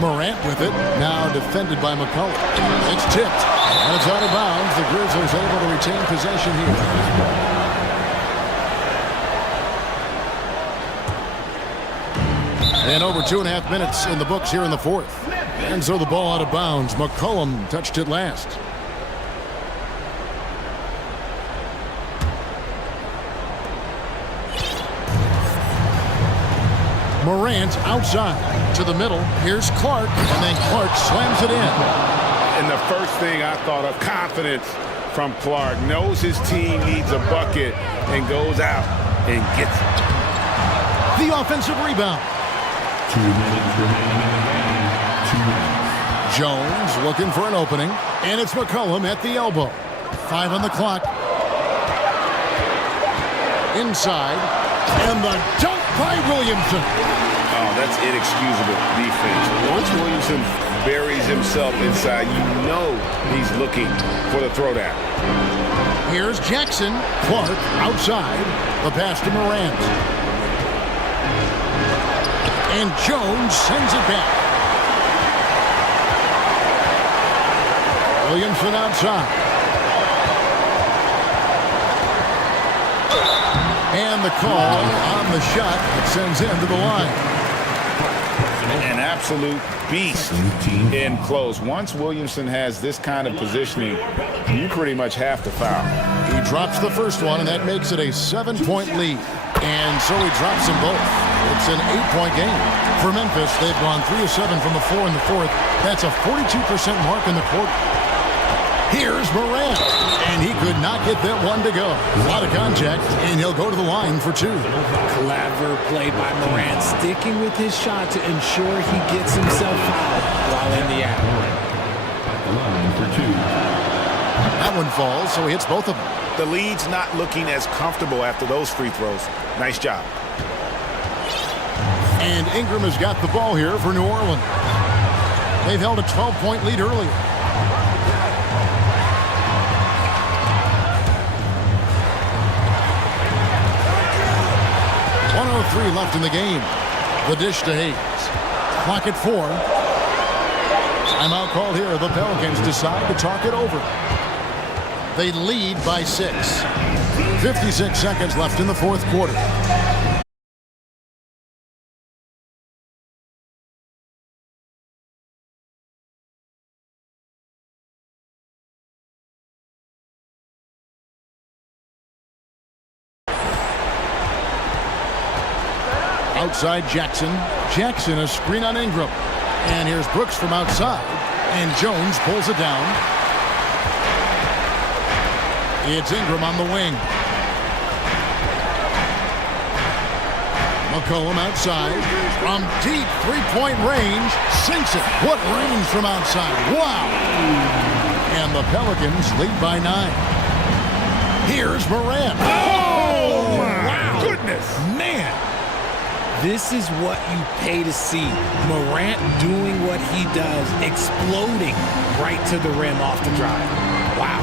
Morant with it. Now defended by McCollum. It's tipped. And it's out of bounds. The Grizzlies able to retain possession here. And over 2.5 minutes in the books here in the 4th. And so the ball out of bounds. McCollum touched it last. Morant outside to the middle. Here's Clark, and then Clark slams it in. And the first thing I thought of, confidence from Clark. Knows his team needs a bucket and goes out and gets it. The offensive rebound. 2 minutes remaining in the game. 2 minutes. Jones looking for an opening, and it's McCollum at the elbow. 5 on the clock. Inside, and the dunk by Williamson. Oh, that's inexcusable defense. Once Williamson buries himself inside, you know he's looking for the throwdown. Here's Jackson. Clark outside. The pass to Morant. And Jones sends it back. Williamson outside. And the call on the shot that sends him to the line. An absolute beast in close. Once Williamson has this kind of positioning, you pretty much have to foul. He drops the first one, and that makes it a 7-point lead. And so he drops them both. It's an 8-point game. For Memphis, they've gone 3 of 7 from the floor in the 4th. That's a 42% mark in the quarter. Here's Morant, and he could not get that one to go. A lot of contact, and he'll go to the line for 2. Clever play by Morant, sticking with his shot to ensure he gets himself fouled while in the act. At the line for 2. That one falls, so he hits both of them. The lead's not looking as comfortable after those free throws. Nice job. And Ingram has got the ball here for New Orleans. They've held a 12-point lead earlier. .103 left in the game. The dish to Hayes. Clock at 4. Timeout called here. The Pelicans decide to talk it over. They lead by 6. 56 seconds left in the 4th quarter. Outside Jackson. Jackson a screen on Ingram. And here's Brooks from outside. And Jones pulls it down. It's Ingram on the wing. McCollum outside. From deep three-point range. Sinks it. What range from outside. Wow. And the Pelicans lead by 9. Here's Morant. Oh, my goodness. Man. This is what you pay to see. Morant doing what he does, exploding right to the rim off the drive. Wow.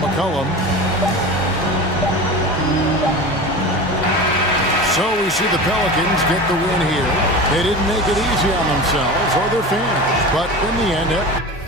McCollum. So we see the Pelicans get the win here. They didn't make it easy on themselves or their fans, but in the end,